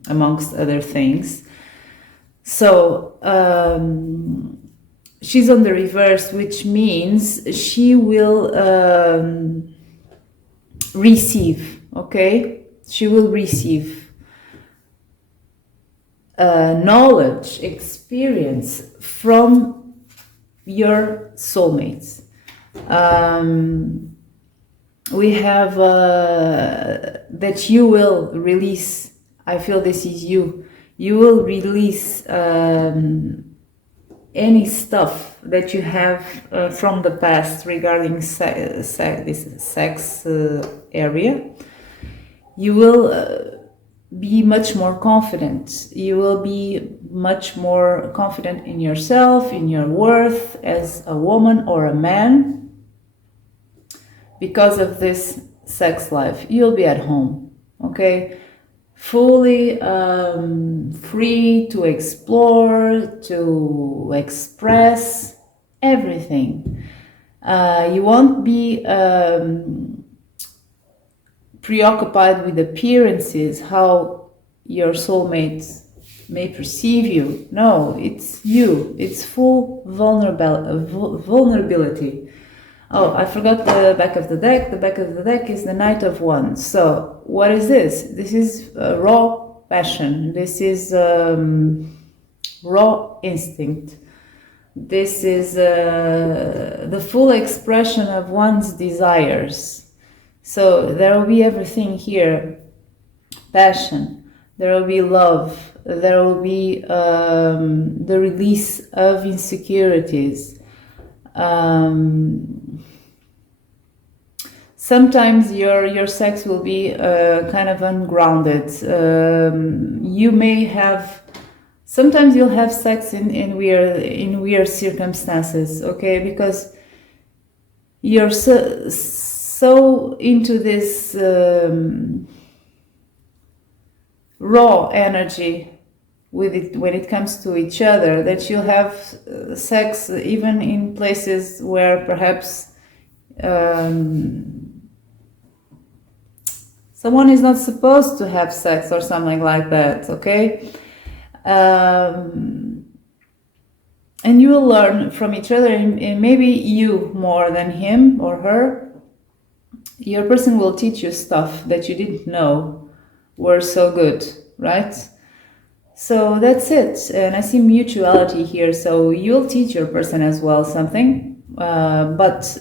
amongst other things. So she's on the reverse, which means she will receive, okay? She will receive knowledge, experience from your soulmates. We have that you will release, I feel this is you will release any stuff that you have from the past regarding this sex area. You will be much more confident. You will be much more confident in yourself, in your worth as a woman or a man. Because of this sex life, you'll be at home, okay? Fully free to explore, to express everything. You won't be preoccupied with appearances, how your soulmates may perceive you. No, it's you. It's full vulnerability. Oh, I forgot the back of the deck. The back of the deck is the Knight of Wands. So what is this? This is raw passion. This is raw instinct. This is the full expression of one's desires. So there will be everything here. Passion. There will be love. There will be the release of insecurities. Sometimes your sex will be kind of ungrounded. You may have, sometimes you'll have sex in weird circumstances, okay? Because you're so into this raw energy with it when it comes to each other, that you'll have sex even in places where perhaps someone is not supposed to have sex or something like that, okay? And you will learn from each other, and maybe you more than him or her. Your person will teach you stuff that you didn't know were so good, right? So that's it. And I see mutuality here. So you'll teach your person as well something, but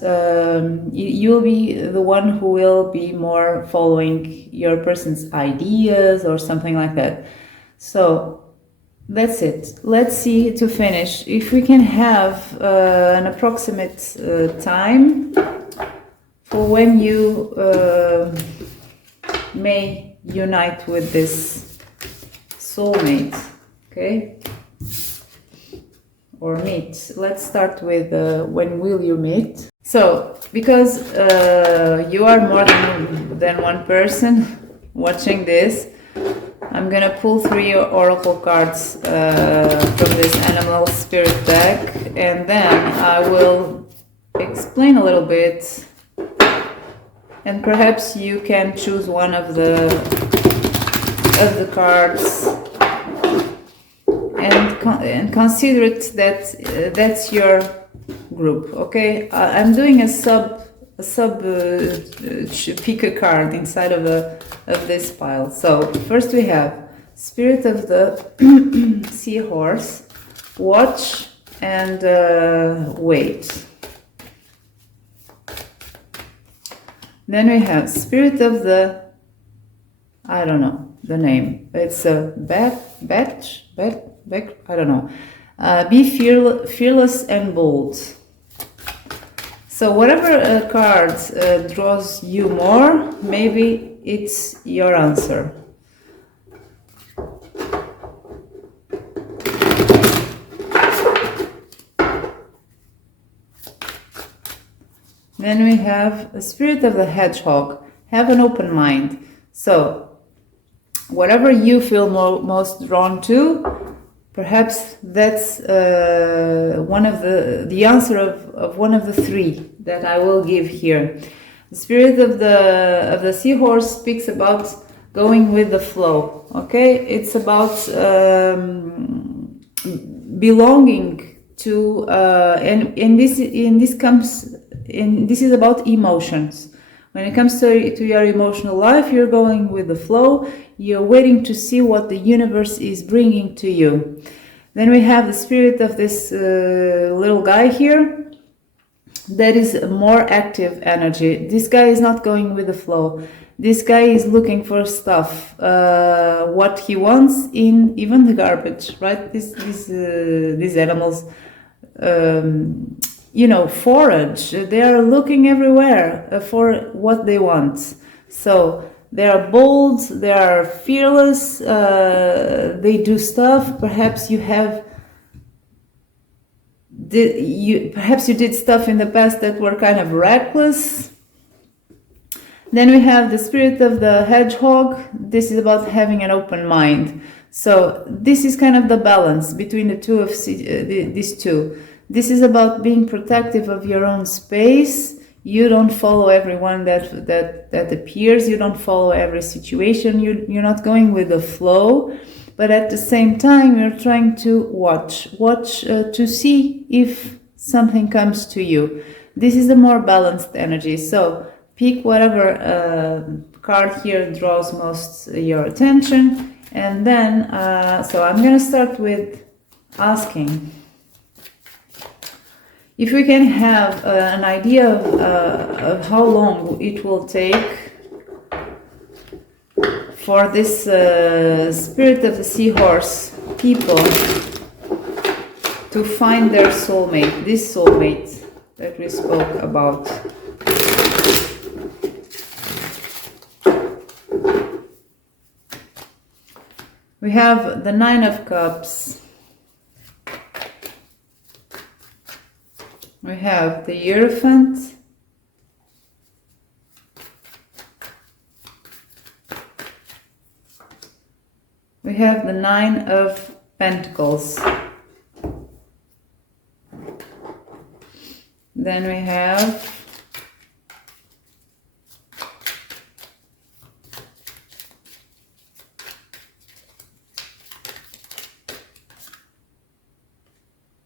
you'll be the one who will be more following your person's ideas or something like that. So that's it. Let's see, to finish, if we can have an approximate time for when you may unite with this soulmate, okay, or meet. Let's start with when will you meet. So because you are more than one person watching this, I'm gonna pull 3 oracle cards from this animal spirit deck, and then I will explain a little bit, and perhaps you can choose one of the cards and consider it that that's your group, okay? I'm doing a sub pick a card inside of this pile. So first we have Spirit of the Seahorse, Watch, and Wait. Then we have Spirit of the, I don't know the name. It's a batch, I don't know. Be fearless and bold. So whatever card draws you more, maybe it's your answer. Then we have a Spirit of the Hedgehog. Have an open mind. So whatever you feel most drawn to, perhaps that's one of the answer of one of the 3 that I will give here. The Spirit of the Seahorse speaks about going with the flow. Okay, it's about belonging to, and this is about emotions. When it comes to your emotional life, you're going with the flow. You're waiting to see what the universe is bringing to you. Then we have the spirit of this little guy here. That is a more active energy. This guy is not going with the flow. This guy is looking for stuff, what he wants in even the garbage, right? These animals, you know, forage. They are looking everywhere for what they want. So they are bold, they are fearless, they do stuff. Perhaps you did stuff in the past that were kind of reckless. Then we have the spirit of the hedgehog. This is about having an open mind. So this is kind of the balance between the two of these two. This is about being protective of your own space. You don't follow everyone that appears. You don't follow every situation. You're not going with the flow, but at the same time, you're trying to watch to see if something comes to you. This is the more balanced energy. So pick whatever card here draws most your attention. And then, so I'm going to start with asking if we can have an idea of how long it will take for this spirit of the seahorse people to find their soulmate, this soulmate that we spoke about. We have the Nine of Cups. We have the Hierophant. We have the Nine of Pentacles. Then we have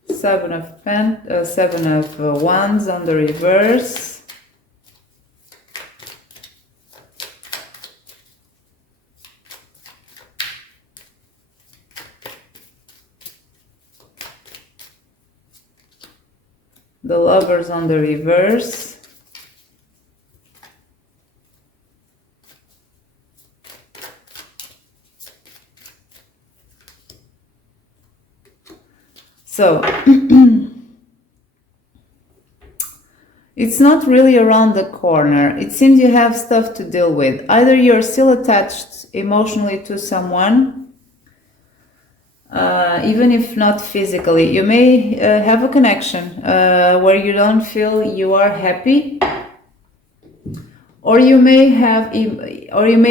Seven of Wands on the reverse. The Lovers on the reverse. So it's not really around the corner. It seems you have stuff to deal with. Either you're still attached emotionally to someone, even if not physically. You may have a connection where you don't feel you are happy, or you may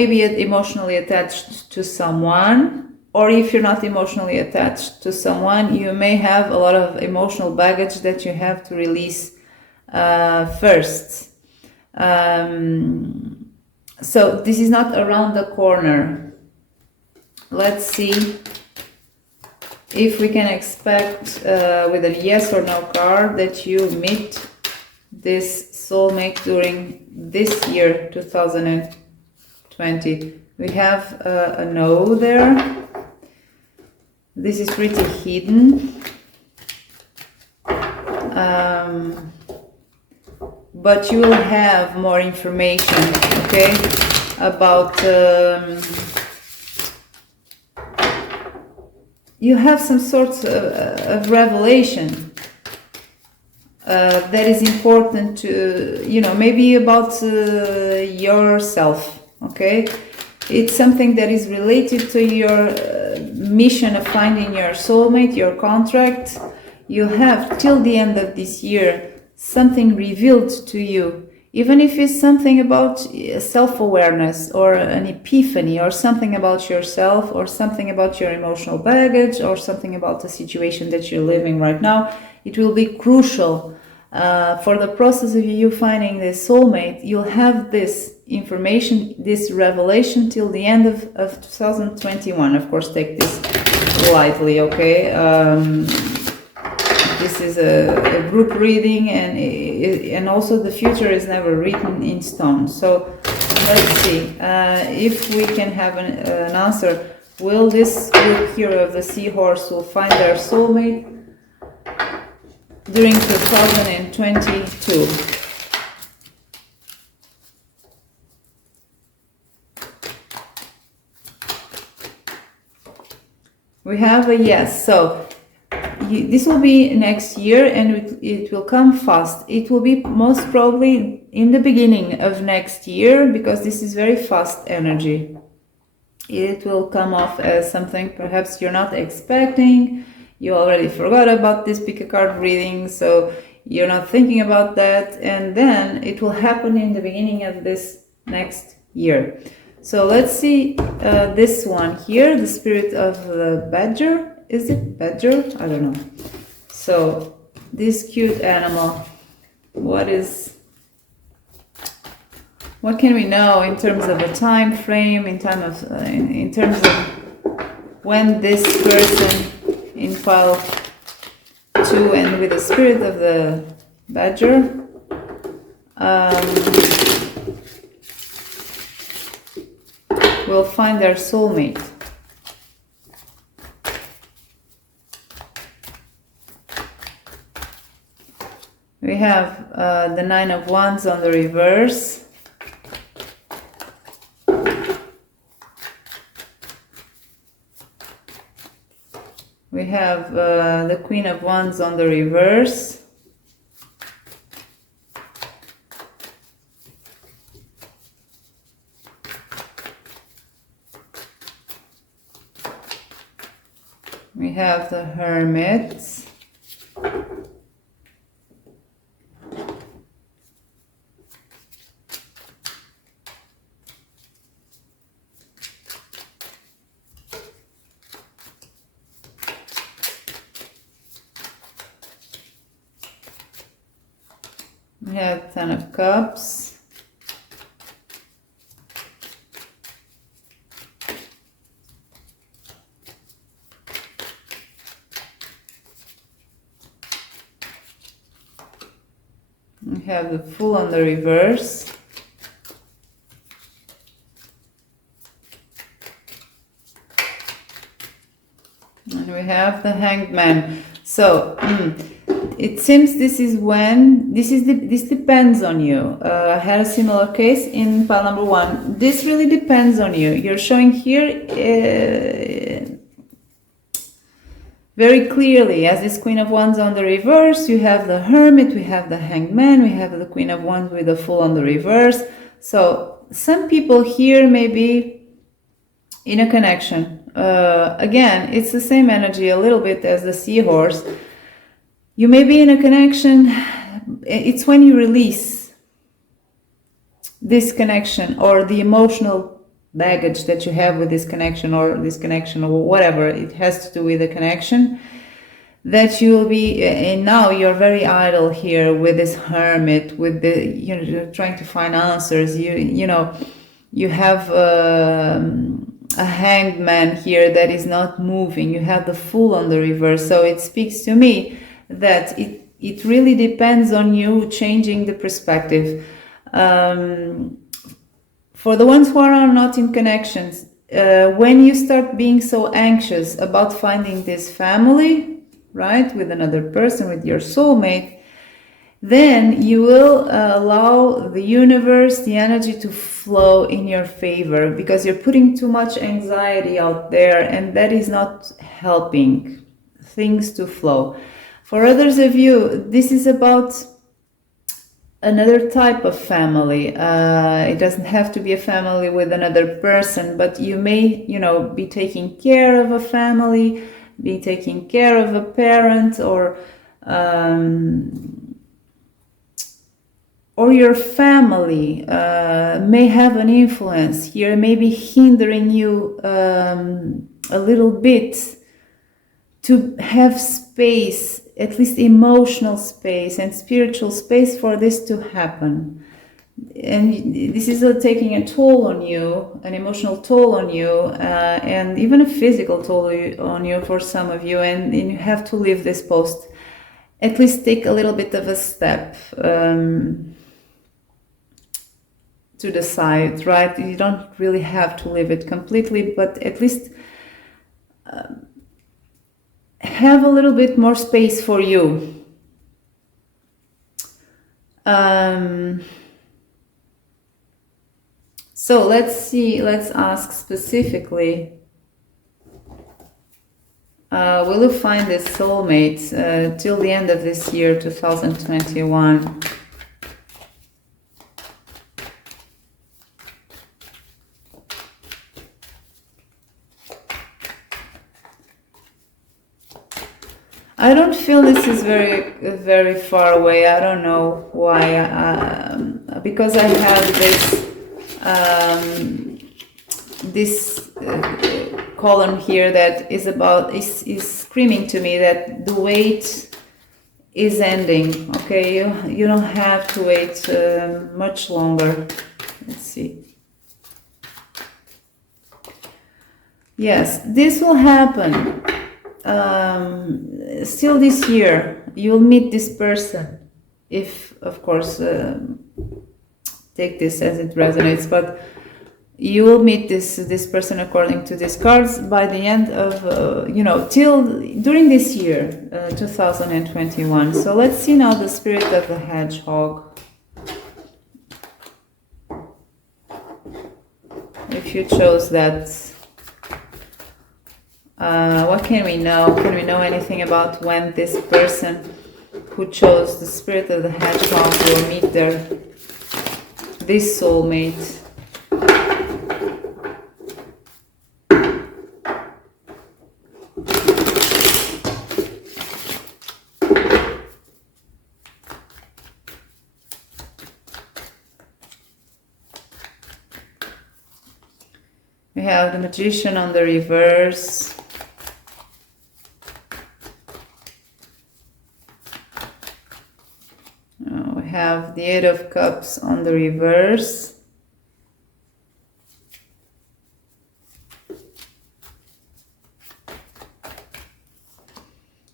be emotionally attached to someone. Or if you're not emotionally attached to someone, you may have a lot of emotional baggage that you have to release first. So this is not around the corner. Let's see if we can expect with a yes or no card that you meet this soulmate during this year, 2020. We have a no there. This is pretty hidden, but you will have more information, okay, about, you have some sort of revelation that is important to, maybe about yourself, okay? It's something that is related to your mission of finding your soulmate, your contract. You have till the end of this year something revealed to you, even if it's something about self-awareness or an epiphany or something about yourself or something about your emotional baggage or something about the situation that you're living right now. It will be crucial for the process of you finding this soulmate. You'll have this information, this revelation till the end of 2021. Of course, take this lightly, okay? This is a group reading, and also the future is never written in stone. So let's see if we can have an answer. Will this group here of the seahorse will find their soulmate during 2022? We have a yes. So this will be next year, and it will come fast. It will be most probably in the beginning of next year, because this is very fast energy. It will come off as something perhaps you're not expecting. You already forgot about this pick a card reading, so you're not thinking about that, and then it will happen in the beginning of this next year. So let's see this one here, the spirit of the badger. Is it badger? I don't know. So this cute animal, what can we know in terms of a time frame, in terms of when this person in pile 2 and with the spirit of the badger, will find their soulmate. We have the Nine of Wands on the reverse. We have the Queen of Wands on the reverse. We have the Hermit. We have Ten of Cups. We have the Fool on the reverse. And we have the Hanged Man. So, it seems this is when, this depends on you. I had a similar case in pile number 1. This really depends on you. You're showing here very clearly, as this Queen of Wands on the reverse, you have the Hermit, we have the Hanged Man, we have the Queen of Wands with the Fool on the reverse. So some people here may be in a connection. Again, it's the same energy a little bit as the Seahorse. You may be in a connection. It's when you release this connection or the emotional baggage that you have with this connection or whatever it has to do with the connection, that you'll be, and now you're very idle here with this Hermit, with the, you're trying to find answers. You have a Hanged Man here that is not moving. You have the Fool on the reverse. So it speaks to me that it really depends on you changing the perspective. For the ones who are not in connections, when you start being so anxious about finding this family, right, with another person, with your soulmate, then you will allow the universe, the energy to flow in your favor, because you're putting too much anxiety out there, and that is not helping things to flow. For others of you, this is about another type of family. It doesn't have to be a family with another person, but you may, be taking care of a family, be taking care of a parent, or your family may have an influence here, maybe hindering you a little bit to have space, at least emotional space and spiritual space, for this to happen. And this is taking a toll on you, an emotional toll on you, and even a physical toll on you for some of you, and you have to leave this post. At least take a little bit of a step to the side, right? You don't really have to leave it completely, but at least have a little bit more space for you. So let's ask specifically, will you find this soulmate till the end of this year, 2021? I don't feel this is very far away. I don't know why, because I have this column here that is screaming to me that the wait is ending. Okay, you don't have to wait much longer. Let's see. Yes, this will happen. Still this year, you'll meet this person. if, of course, take this as it resonates, but you will meet this person according to these cards by the end of, till during this year, 2021. So let's see now the spirit of the hedgehog. If you chose that, what can we know? Can we know anything about when this person who chose the spirit of the hedgehog will meet this soulmate? We have the Magician on the reverse. We have the Eight of Cups on the reverse.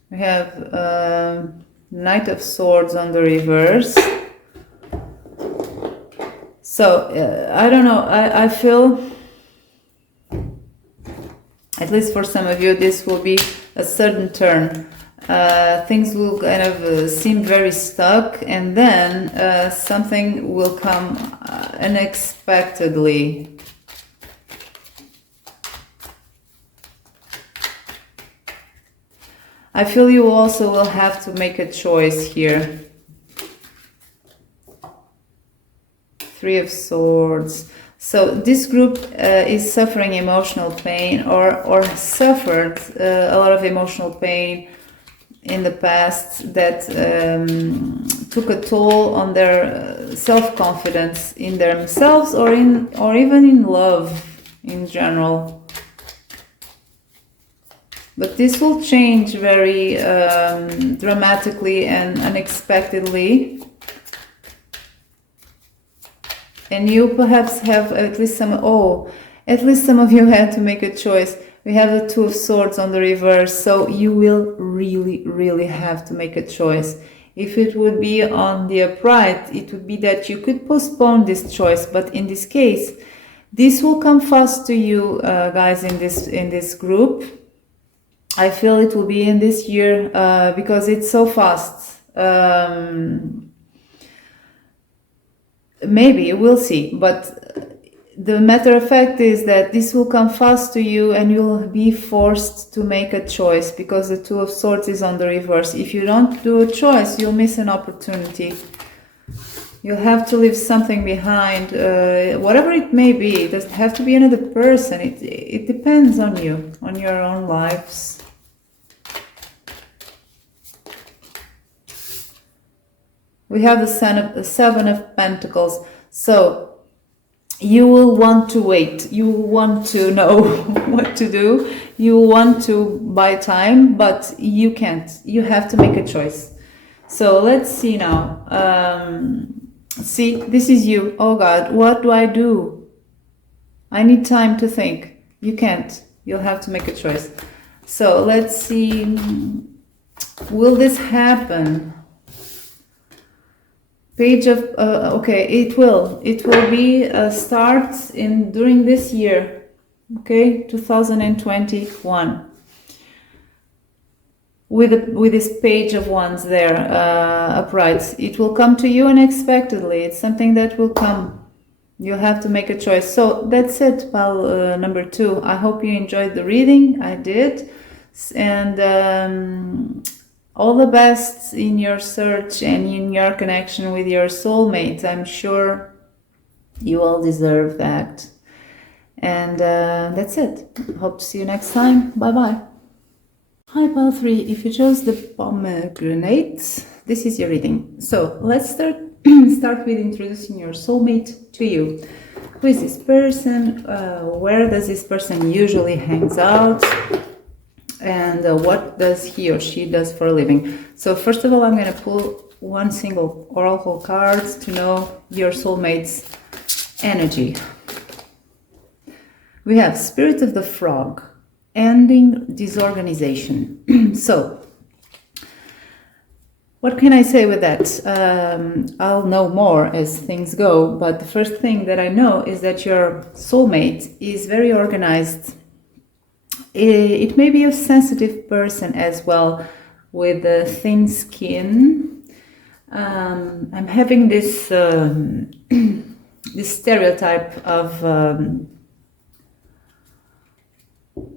We have Knight of Swords on the reverse. So, I don't know, I feel, at least for some of you, this will be a sudden turn. Things will kind of seem very stuck, and then something will come unexpectedly. I feel you also will have to make a choice here. Three of Swords. So this group is suffering emotional pain, or suffered a lot of emotional pain in the past that took a toll on their self-confidence in themselves, or even in love in general. But this will change very dramatically and unexpectedly. And you perhaps have at least some of you had to make a choice. We have the Two of Swords on the reverse, so you will really, really have to make a choice. If it would be on the upright, it would be that you could postpone this choice, but in this case, this will come fast to you, guys, in this group. I feel it will be in this year because it's so fast. Maybe, we'll see, but the matter of fact is that this will come fast to you and you'll be forced to make a choice, because the Two of Swords is on the reverse. If you don't do a choice, you'll miss an opportunity. You'll have to leave something behind, whatever it may be. It doesn't have to be another person. It depends on you, on your own lives. We have the Seven of Pentacles. So you will want to wait. You want to know what to do. You want to buy time, but you can't. You have to make a choice. So let's see now. See, this is you. Oh God, what do I do? I need time to think. You can't. You'll have to make a choice. So let's see. Will this happen? Page of okay, it will be a start during this year, okay, 2021, with this Page of Wands there, upright. It will come to you unexpectedly. It's something that will come. You'll have to make a choice. So that's it, pal number 2. I hope you enjoyed the reading. I did, and all the best in your search and in your connection with your soulmate. I'm sure you all deserve that. And that's it. Hope to see you next time. Bye-bye. Hi, pile 3. If you chose the pomegranate, this is your reading. So let's start with introducing your soulmate to you. Who is this person? Where does this person usually hangs out? And what does he or she does for a living? So first of all, I'm going to pull one single oracle card to know your soulmate's energy. We have Spirit of the Frog, ending disorganization. So What can I say with that? I'll know more as things go, but the first thing that I know is that your soulmate is very organized. It may be a sensitive person as well, with a thin skin. I'm having this this stereotype of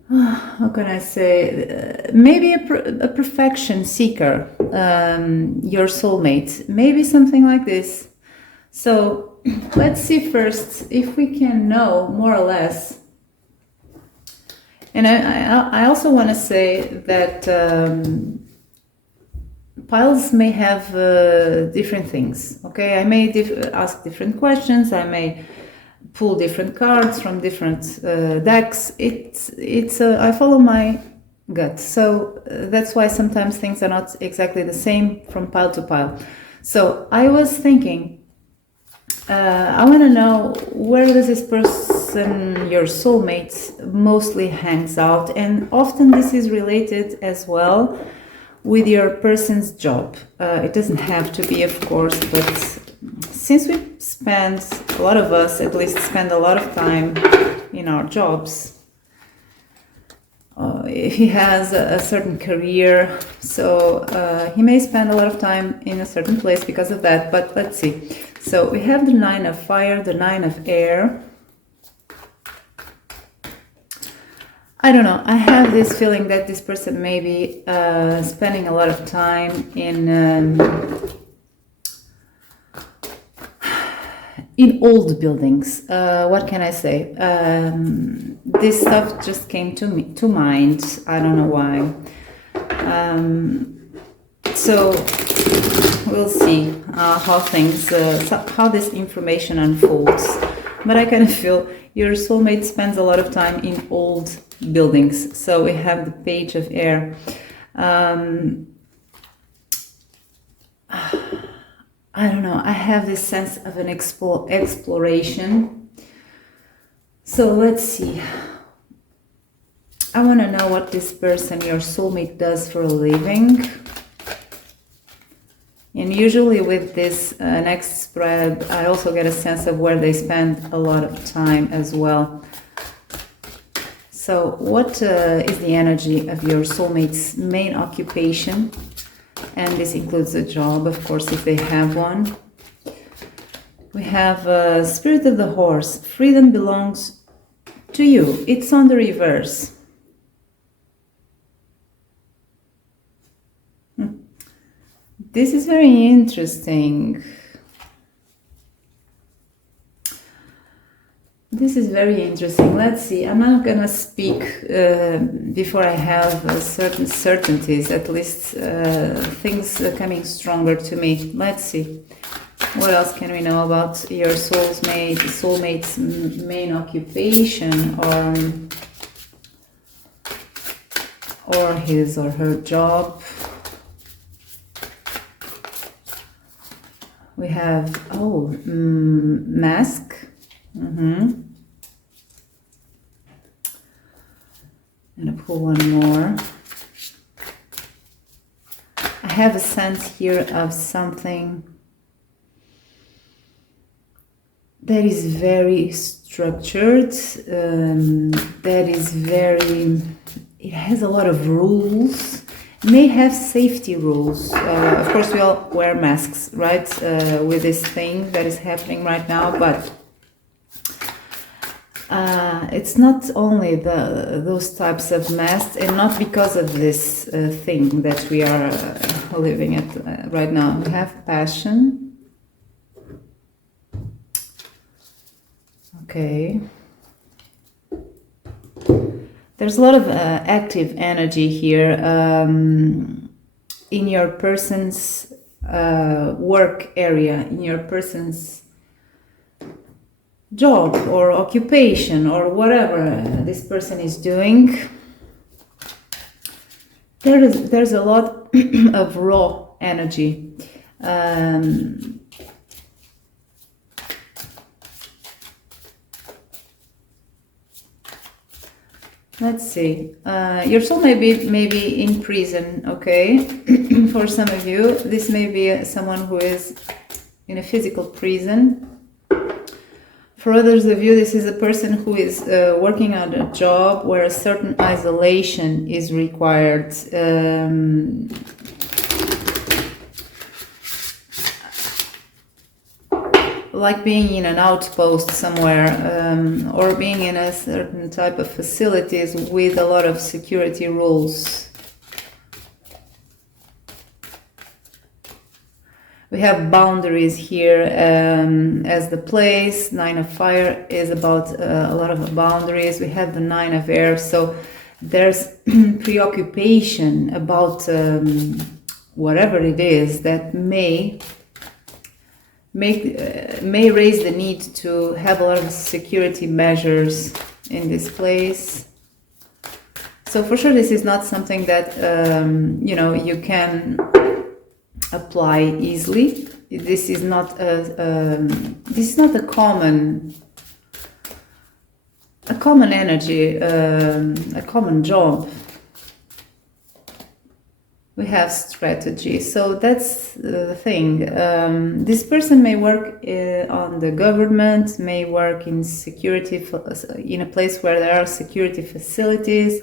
how can I say, maybe a perfection seeker, your soulmate, maybe something like this. So let's see first if we can know more or less. And I also want to say that piles may have different things. Okay, I may ask different questions. I may pull different cards from different decks. I follow my gut, so that's why sometimes things are not exactly the same from pile to pile. So I was thinking, I want to know, where does this person, your soulmate, mostly hangs out, and often this is related as well with your person's job. It doesn't have to be, of course, but since we spend, a lot of us at least spend a lot of time in our jobs, he has a certain career, so he may spend a lot of time in a certain place because of that. But let's see. So we have the 9 of fire, the 9 of air. I don't know, I have this feeling that this person may be spending a lot of time in old buildings. What can I say? This stuff just came to mind. I don't know why. So we'll see how things, how this information unfolds. But I kind of feel your soulmate spends a lot of time in old buildings. So we have the page of air. I don't know, I have this sense of an exploration. So let's see. I want to know what this person, your soulmate, does for a living. And usually with this next spread, I also get a sense of where they spend a lot of time as well. So what is the energy of your soulmate's main occupation? And this includes a job, of course, if they have one. We have Spirit of the Horse. Freedom belongs to you. It's on the reverse. This is very interesting. This is very interesting. Let's see. I'm not gonna speak before I have certain certainties, at least things coming stronger to me. Let's see. What else can we know about your soulmate's main occupation, or his or her job? We have, mask. I'm gonna pull one more. I have a sense here of something that is very structured, that is it has a lot of rules. May have safety rules. Of course, we all wear masks, right? With this thing that is happening right now, but it's not only those types of masks, and not because of this thing that we are living at right now. We have passion. Okay. There's a lot of active energy here in your person's work area, in your person's job or occupation or whatever this person is doing. There's a lot of raw energy. Let's see. Your soul may be in prison, okay? For some of you, this may be someone who is in a physical prison. For others of you, this is a person who is working on a job where a certain isolation is required. Like being in an outpost somewhere, or being in a certain type of facilities with a lot of security rules. We have boundaries here as the place. 9 of Fire is about a lot of boundaries. We have the 9 of Air, so there's preoccupation about whatever it is that may raise the need to have a lot of security measures in this place. So for sure, this is not something that you know, you can apply easily. This is not a common energy, a common job. We have strategy, so that's the thing. This person may work on the government, may work in security, in a place where there are security facilities.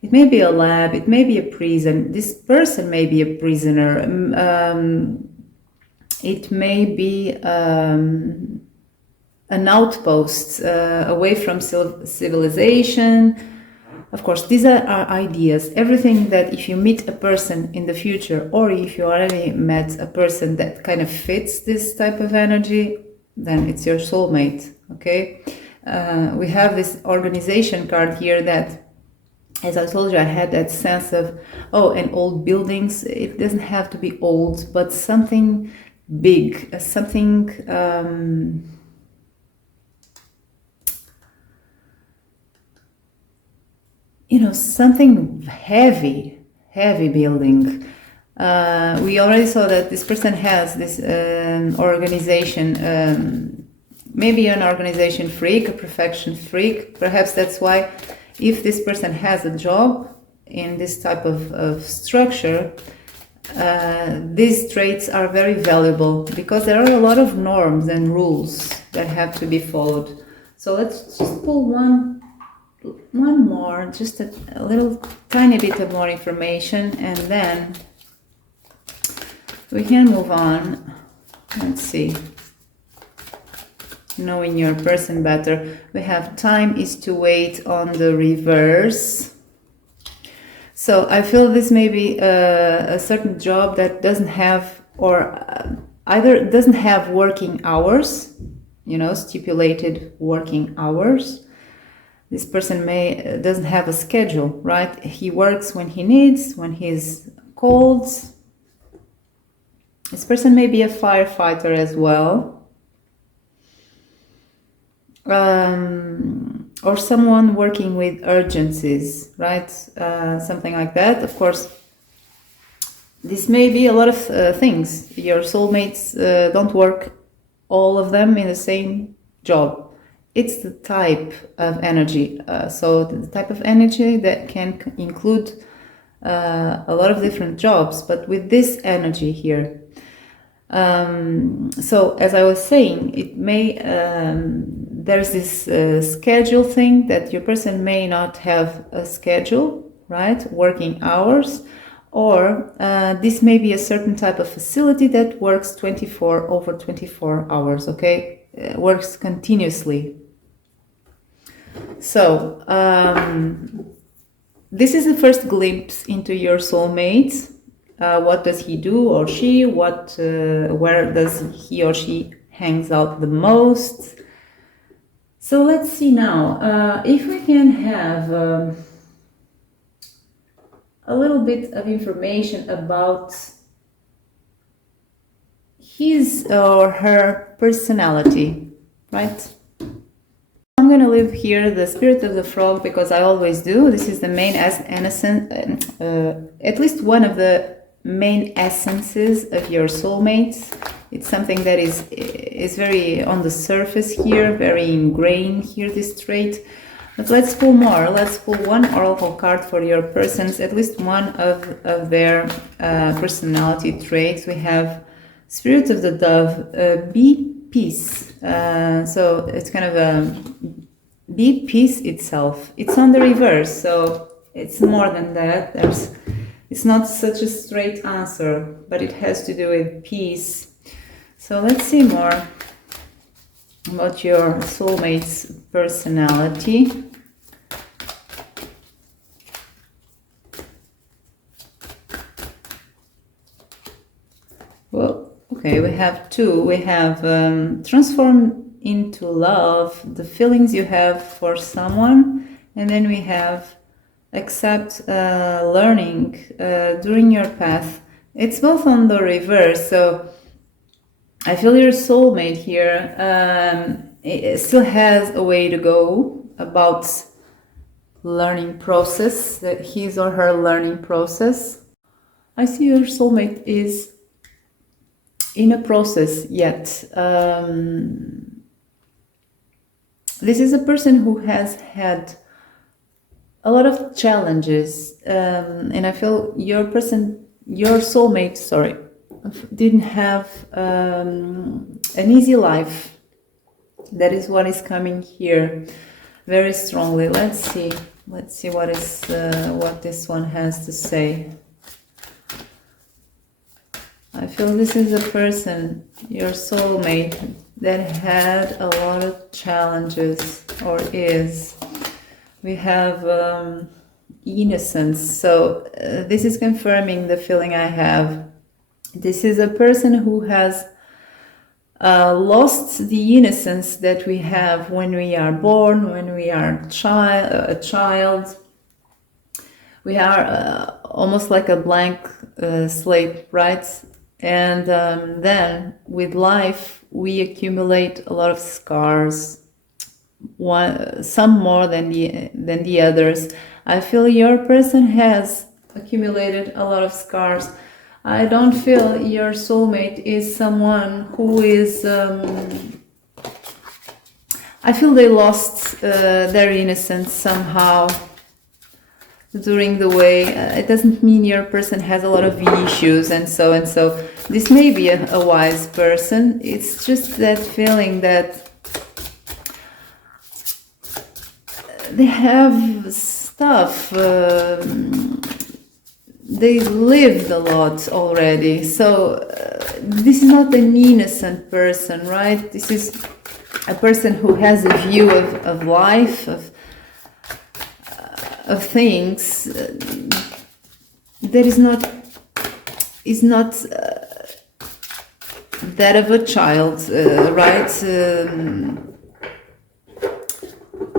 It may be a lab, it may be a prison. This person may be a prisoner. It may be an outpost away from civilization. Of course, these are our ideas. Everything that if you meet a person in the future, or if you already met a person that kind of fits this type of energy, then it's your soulmate, okay? We have this organization card here that, as I told you, I had that sense of, oh, and old buildings. It doesn't have to be old, but something big, something... you know, something heavy building. We already saw that this person has this organization, maybe an organization freak, a perfection freak. Perhaps that's why, if this person has a job in this type of structure, these traits are very valuable, because there are a lot of norms and rules that have to be followed. So let's just pull one more, just a little tiny bit of more information, and then we can move on. Let's see. Knowing your person better. We have time is to wait on the reverse. So I feel this may be a certain job that doesn't have, or either doesn't have working hours, you know, stipulated working hours. This person doesn't have a schedule, right? He works when he needs, when he's called. This person may be a firefighter as well. Or someone working with urgencies, right? Something like that. Of course, this may be a lot of things. Your soulmates don't work, all of them, in the same job. It's the type of energy. So the type of energy that can include a lot of different jobs, but with this energy here. So as I was saying, it may, there's this schedule thing that your person may not have a schedule, right? Working hours, or this may be a certain type of facility that works 24 hours, okay? Works continuously. So, this is the first glimpse into your soulmate. What does he do, or she? Where does he or she hangs out the most? So let's see now, if we can have a little bit of information about his or her personality, right? I'm going to leave here the Spirit of the Frog, because I always do. This is the main essence, at least one of the main essences of your soulmates. It's something that is very on the surface here, very ingrained here, this trait. But let's pull more. Let's pull one oracle card for your persons, at least one of their personality traits. We have Spirit of the Dove, be peace. So it's kind of a be peace itself. It's on the reverse, so it's more than that. It's not such a straight answer, but it has to do with peace. So let's see more about your soulmate's personality. Well, okay, we have two. We have transform into love the feelings you have for someone, and then we have accept learning during your path. It's both on the reverse, so I feel your soulmate here it still has a way to go about learning process, that his or her learning process. I see your soulmate is in a process yet. This is a person who has had a lot of challenges, and I feel your soulmate, didn't have an easy life. That is what is coming here very strongly. Let's see what this one has to say. I feel this is a person, your soulmate, that had a lot of challenges, or is. We have innocence, so this is confirming the feeling I have. This is a person who has lost the innocence that we have when we are born, when we are a child. We are almost like a blank slate, right? And then with life, we accumulate a lot of scars, some more than the others. I feel your person has accumulated a lot of scars. I don't feel your soulmate is someone who is... I feel they lost their innocence somehow during the way. It doesn't mean your person has a lot of issues and so. This may be a wise person. It's just that feeling that they have stuff. They lived a lot already. So this is not an innocent person, right? This is a person who has a view of life, of things that is not that of a child, right?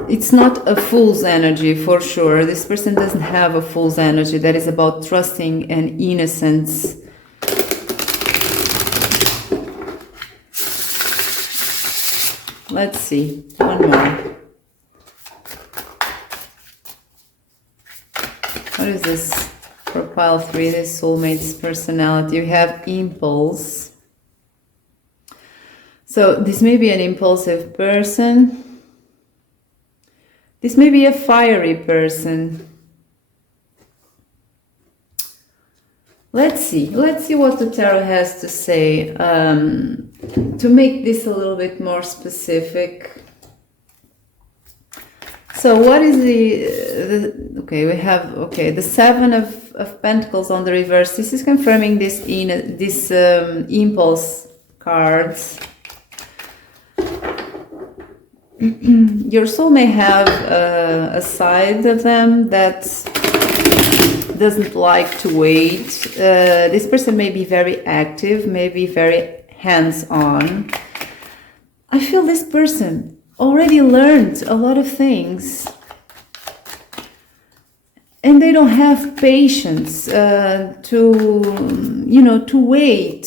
It's not a fool's energy, for sure. This person doesn't have a fool's energy that is about trusting and innocence. Let's see, one more. What is this for pile 3, this soulmate's personality? We have impulse. So this may be an impulsive person. This may be a fiery person. Let's see what the tarot has to say to make this a little bit more specific. So what is the 7 of Pentacles on the reverse. This is confirming this impulse cards. Your soul may have a side of them that doesn't like to wait. This person may be very active, may be very hands-on. I feel this person already learned a lot of things, and they don't have patience to wait,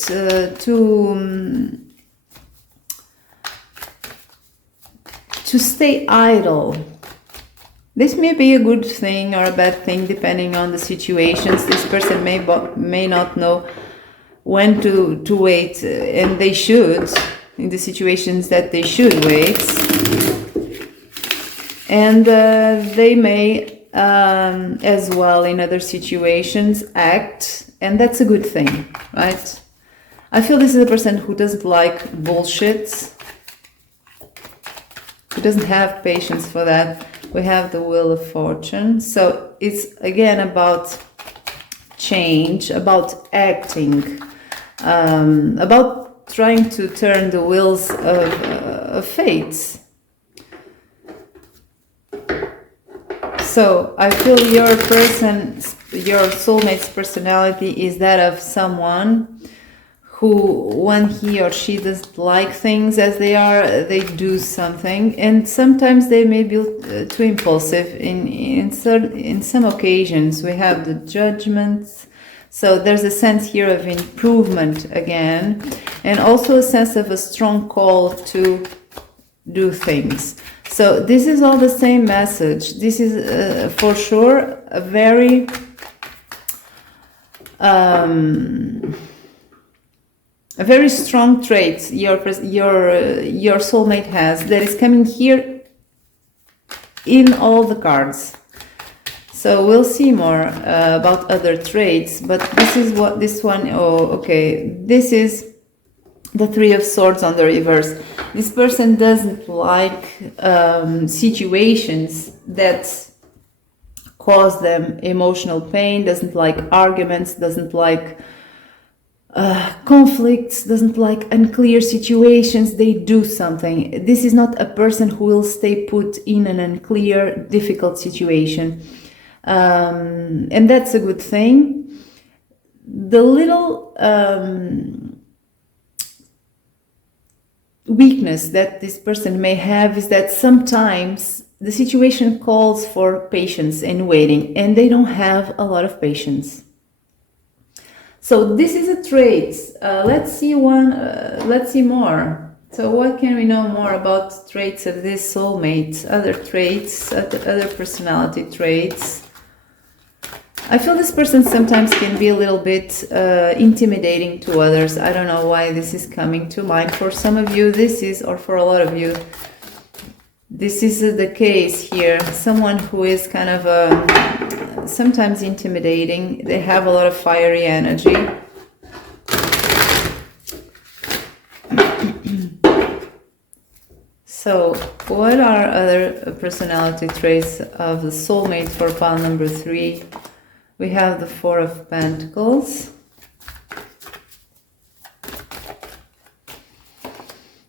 to stay idle. This may be a good thing or a bad thing depending on the situations. This person may not know when to wait, and they should, in the situations that they should wait. And they may, as well, in other situations, act, and that's a good thing, right? I feel this is a person who doesn't like bullshit, who doesn't have patience for that. We have the Wheel of Fortune. So it's again about change, about acting, about trying to turn the wheels of fate. So I feel your person, your soulmate's personality is that of someone who, when he or she doesn't like things as they are, they do something, and sometimes they may be too impulsive. In some occasions, we have the Judgments. So there's a sense here of improvement again, and also a sense of a strong call to do things. So this is all the same message. This is for sure a very strong trait your soulmate has, that is coming here in all the cards. So we'll see more about other traits, but this is what this one, this is the Three of Swords on the reverse. This person doesn't like situations that cause them emotional pain, doesn't like arguments, doesn't like conflicts, doesn't like unclear situations. They do something. This is not a person who will stay put in an unclear, difficult situation. And that's a good thing. The little weakness that this person may have is that sometimes the situation calls for patience and waiting, and they don't have a lot of patience. So this is a trait. Let's see more. So what can we know more about traits of this soulmate? Other traits, other personality traits. I feel this person sometimes can be a little bit intimidating to others. I don't know why this is coming to mind. For some of you, this is, or for a lot of you, this is the case here. Someone who is kind of sometimes intimidating. They have a lot of fiery energy. So what are other personality traits of the soulmate for pile number 3? We have the Four of Pentacles.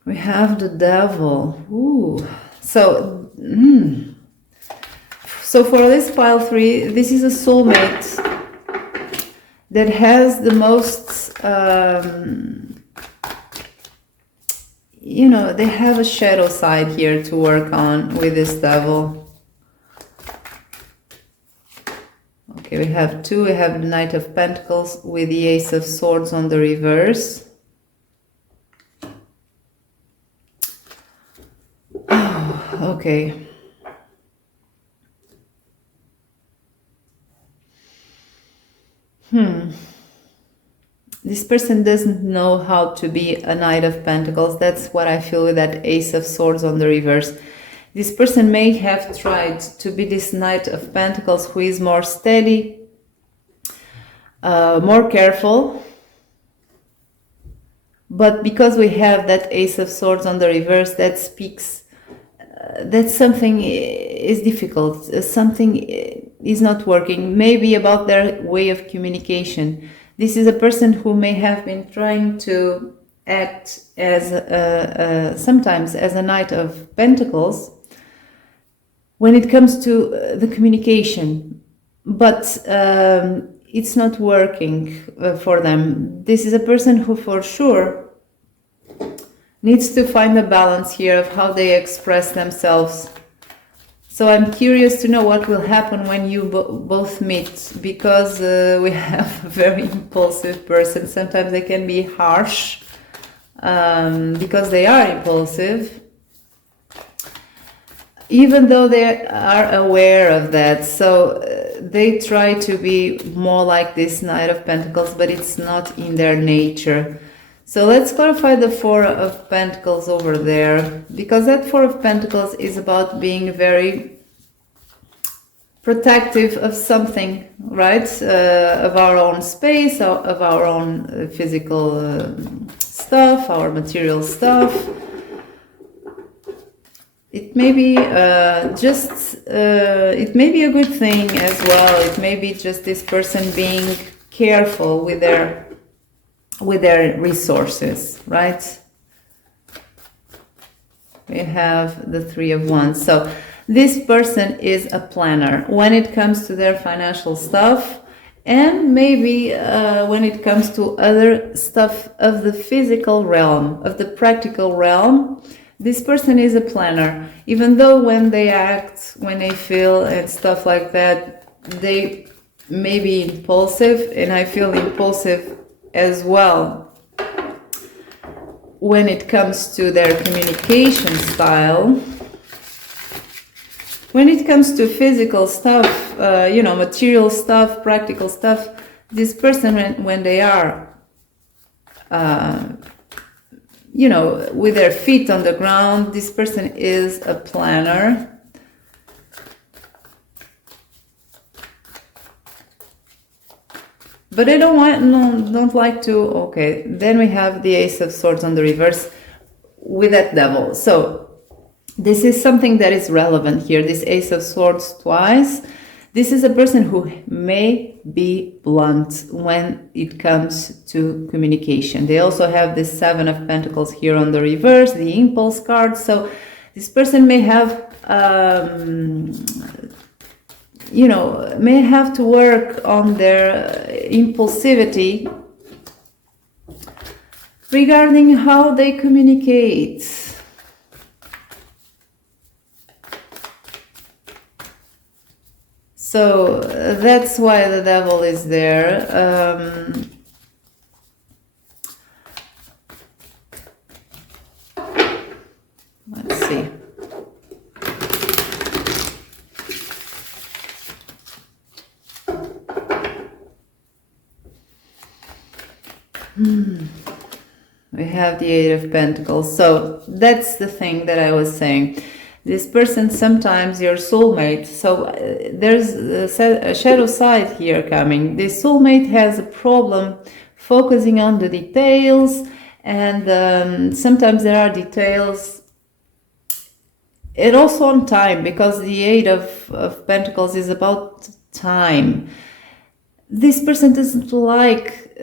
We have the Devil. Ooh. So, so for this pile 3, this is a soulmate that has the most, they have a shadow side here to work on with this Devil. Okay, we have 2. We have the Knight of Pentacles with the Ace of Swords on the reverse. Oh, okay. This person doesn't know how to be a Knight of Pentacles. That's what I feel with that Ace of Swords on the reverse. This person may have tried to be this Knight of Pentacles who is more steady, more careful. But because we have that Ace of Swords on the reverse, that speaks that something is difficult, something is not working, maybe about their way of communication. This is a person who may have been trying to act as sometimes as a Knight of Pentacles when it comes to the communication, but it's not working for them. This is a person who for sure needs to find a balance here of how they express themselves. So I'm curious to know what will happen when you both meet, because we have a very impulsive person. Sometimes they can be harsh because they are impulsive, even though they are aware of that. So they try to be more like this Knight of Pentacles, but it's not in their nature. So let's clarify the Four of Pentacles over there, because that Four of Pentacles is about being very protective of something, right? Of our own space, of our own physical stuff, our material stuff. It may be it may be a good thing as well. It may be just this person being careful with their resources, right? We have the Three of Wands. So this person is a planner when it comes to their financial stuff, and maybe when it comes to other stuff of the physical realm, of the practical realm. This person is a planner, even though when they act, when they feel and stuff like that, they may be impulsive, and I feel impulsive as well when it comes to their communication style. When it comes to physical stuff, material stuff, practical stuff, this person, when they are with their feet on the ground, this person is a planner. But I don't like to. Okay, then we have the Ace of Swords on the reverse with that Devil. So this is something that is relevant here. This Ace of Swords twice. This is a person who may be blunt when it comes to communication. They also have the Seven of Pentacles here on the reverse, the impulse card. So this person may have, may have to work on their impulsivity regarding how they communicate. So that's why the Devil is there. Let's see. We have the Eight of Pentacles. So that's the thing that I was saying. This person, sometimes your soulmate, so there's a shadow side here coming. This soulmate has a problem focusing on the details, and sometimes there are details, and also on time, because the Eight of Pentacles is about time. This person doesn't like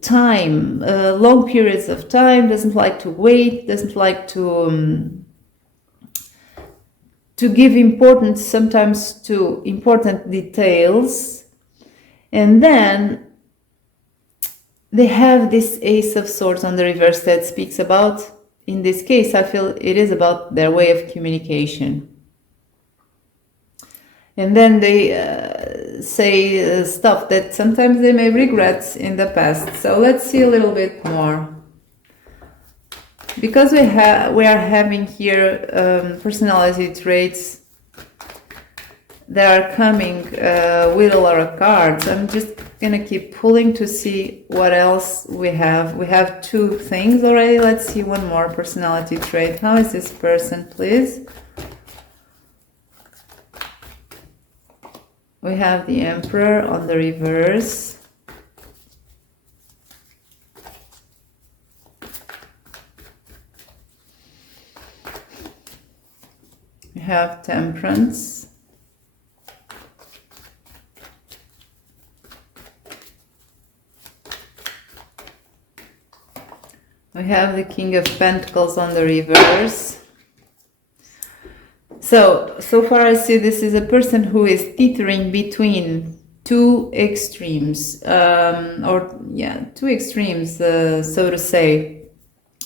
time, long periods of time, doesn't like to wait, doesn't like to give importance sometimes to important details. And then they have this Ace of Swords on the reverse that speaks about, in this case, I feel it is about their way of communication. And then they say stuff that sometimes they may regret in the past. So let's see a little bit more. Because we are having here personality traits that are coming with a lot of cards. I'm just gonna keep pulling to see what else we have. We have two things already. Let's see one more personality trait. How is this person, please? We have the Emperor on the reverse. We have Temperance. We have the King of Pentacles on the reverse. So far I see this is a person who is teetering between two extremes, two extremes, so to say.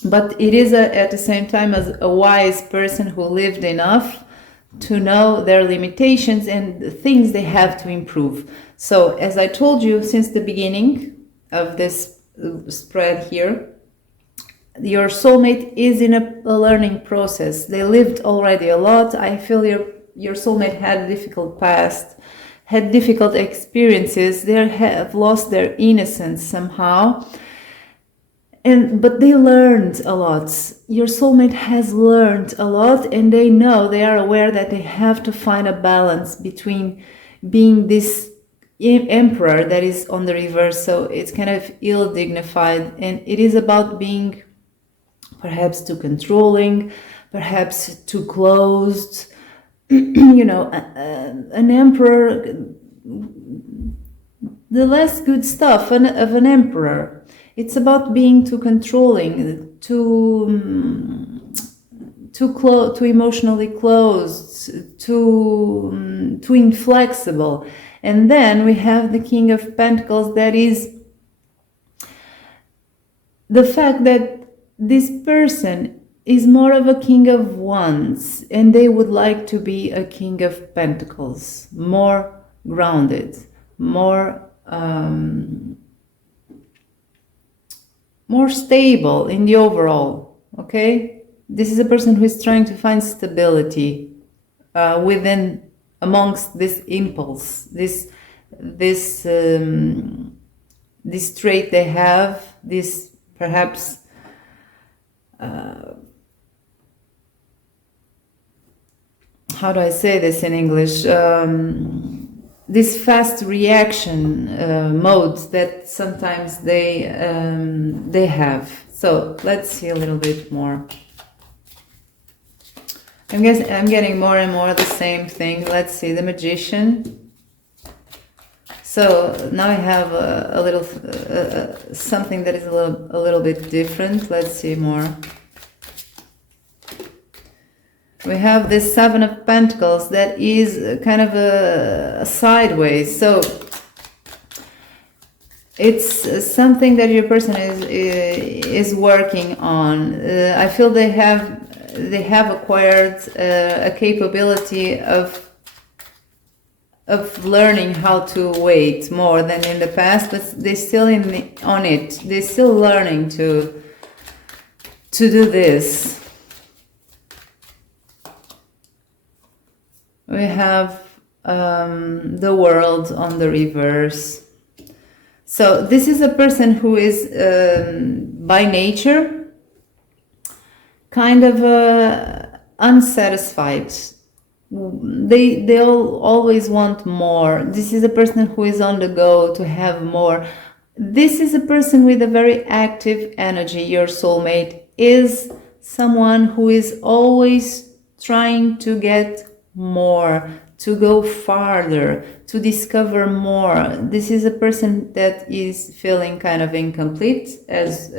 But it is at the same time as a wise person who lived enough to know their limitations and the things they have to improve. So as I told you since the beginning of this spread here, your soulmate is in a learning process. They lived already a lot. I feel your soulmate had a difficult past, had difficult experiences. They have lost their innocence somehow. but they learned a lot. Your soulmate has learned a lot, and they are aware that they have to find a balance between being this emperor that is on the reverse, so it's kind of ill-dignified, and it is about being perhaps too controlling, perhaps too closed. An emperor, the less good stuff of an emperor. It's about being too controlling, too emotionally closed, too inflexible. And then we have the King of Pentacles, that is the fact that this person is more of a King of Wands, and they would like to be a King of Pentacles, more grounded, more stable in the overall. Okay, this is a person who is trying to find stability within, amongst this impulse, this trait they have, this perhaps how do I say this in English? This fast reaction mode that sometimes they have. So let's see a little bit more. I'm getting more and more the same thing. Let's see, the Magician. So now I have a little something that is a little bit different. Let's see more. We have this Seven of Pentacles that is kind of a sideways. So it's something that your person is working on. I feel they have acquired a capability of learning how to wait more than in the past, but they're still on it. They're still learning to do this. We have the World on the reverse. So this is a person who is by nature kind of unsatisfied. They always want more. This is a person who is on the go to have more. This is a person with a very active energy. Your soulmate is someone who is always trying to get more, to go farther, to discover more. This is a person that is feeling kind of incomplete, as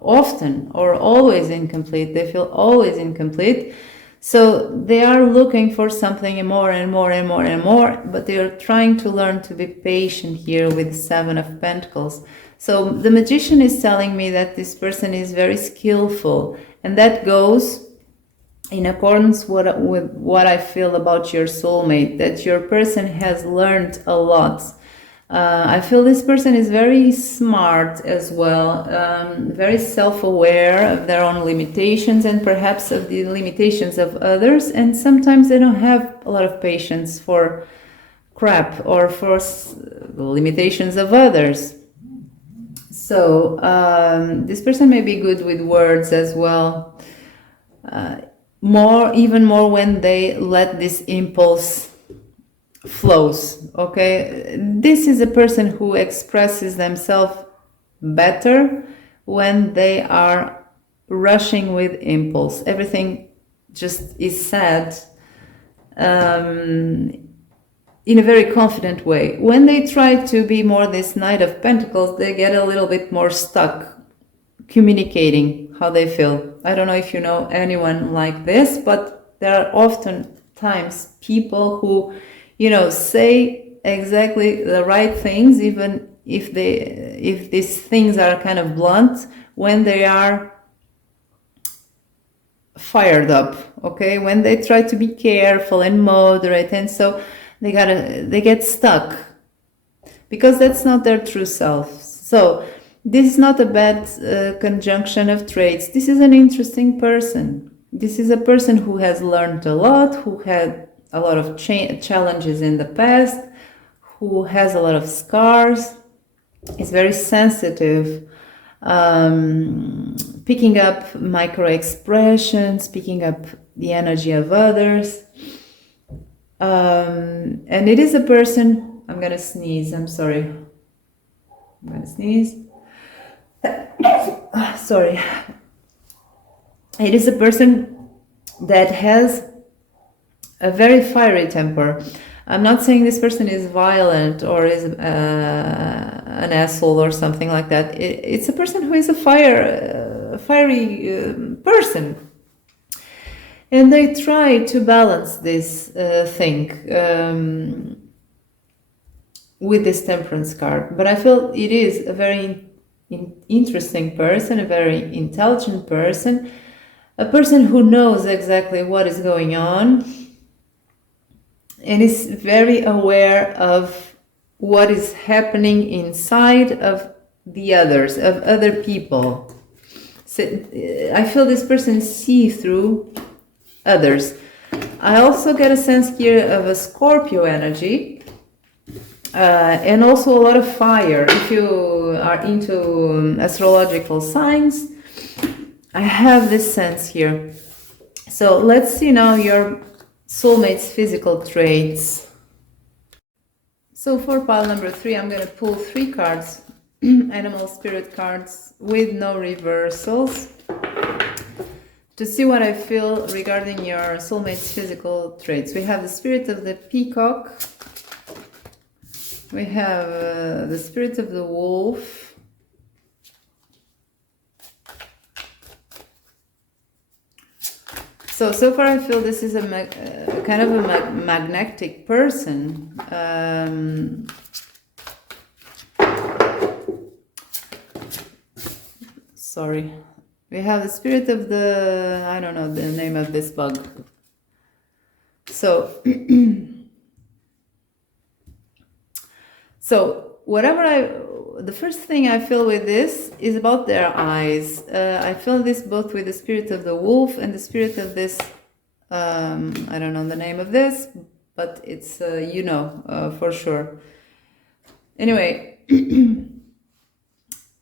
often or always incomplete. They feel always incomplete. So they are looking for something more and more and more and more, but they are trying to learn to be patient here with Seven of Pentacles. So the Magician is telling me that this person is very skillful, and that goes in accordance with what I feel about your soulmate, that your person has learned a lot. I feel this person is very smart as well, very self-aware of their own limitations and perhaps of the limitations of others, and sometimes they don't have a lot of patience for crap or for the limitations of others. So this person may be good with words as well. Even more when they let this impulse flows. Okay, this is a person who expresses themselves better when they are rushing with impulse. Everything just is said in a very confident way. When they try to be more this Knight of Pentacles, they get a little bit more stuck communicating how they feel. I don't know if you know anyone like this, but there are often times people who, say exactly the right things, even if these things are kind of blunt, when they are fired up. Okay, when they try to be careful and moderate, and so they get stuck because that's not their true self. So this is not a bad conjunction of traits. This is an interesting person. This is a person who has learned a lot, who had a lot of challenges in the past, who has a lot of scars, is very sensitive, picking up micro expressions, picking up the energy of others. And it is a person, I'm gonna sneeze, I'm sorry. I'm gonna sneeze. Sorry. It is a person that has a very fiery temper. I'm not saying this person is violent or is an asshole or something like that. It's a person who is a fiery person. And they try to balance this thing with this temperance card. But I feel it is a very interesting person, a very intelligent person, a person who knows exactly what is going on and is very aware of what is happening inside of the others, of other people. So I feel this person sees through others. I also get a sense here of a Scorpio energy and also a lot of fire. If you are into astrological signs, I have this sense here. So let's see now your soulmate's physical traits. So for pile number 3, I'm going to pull 3 cards, animal spirit cards with no reversals, to see what I feel regarding your soulmate's physical traits. We have the spirit of the peacock. We have the spirit of the wolf. So far I feel this is a kind of a magnetic person. Sorry. We have the spirit of the, I don't know the name of this bug. So, the first thing I feel with this is about their eyes. I feel this both with the spirit of the wolf and the spirit of this, I don't know the name of this, but it's, for sure. Anyway,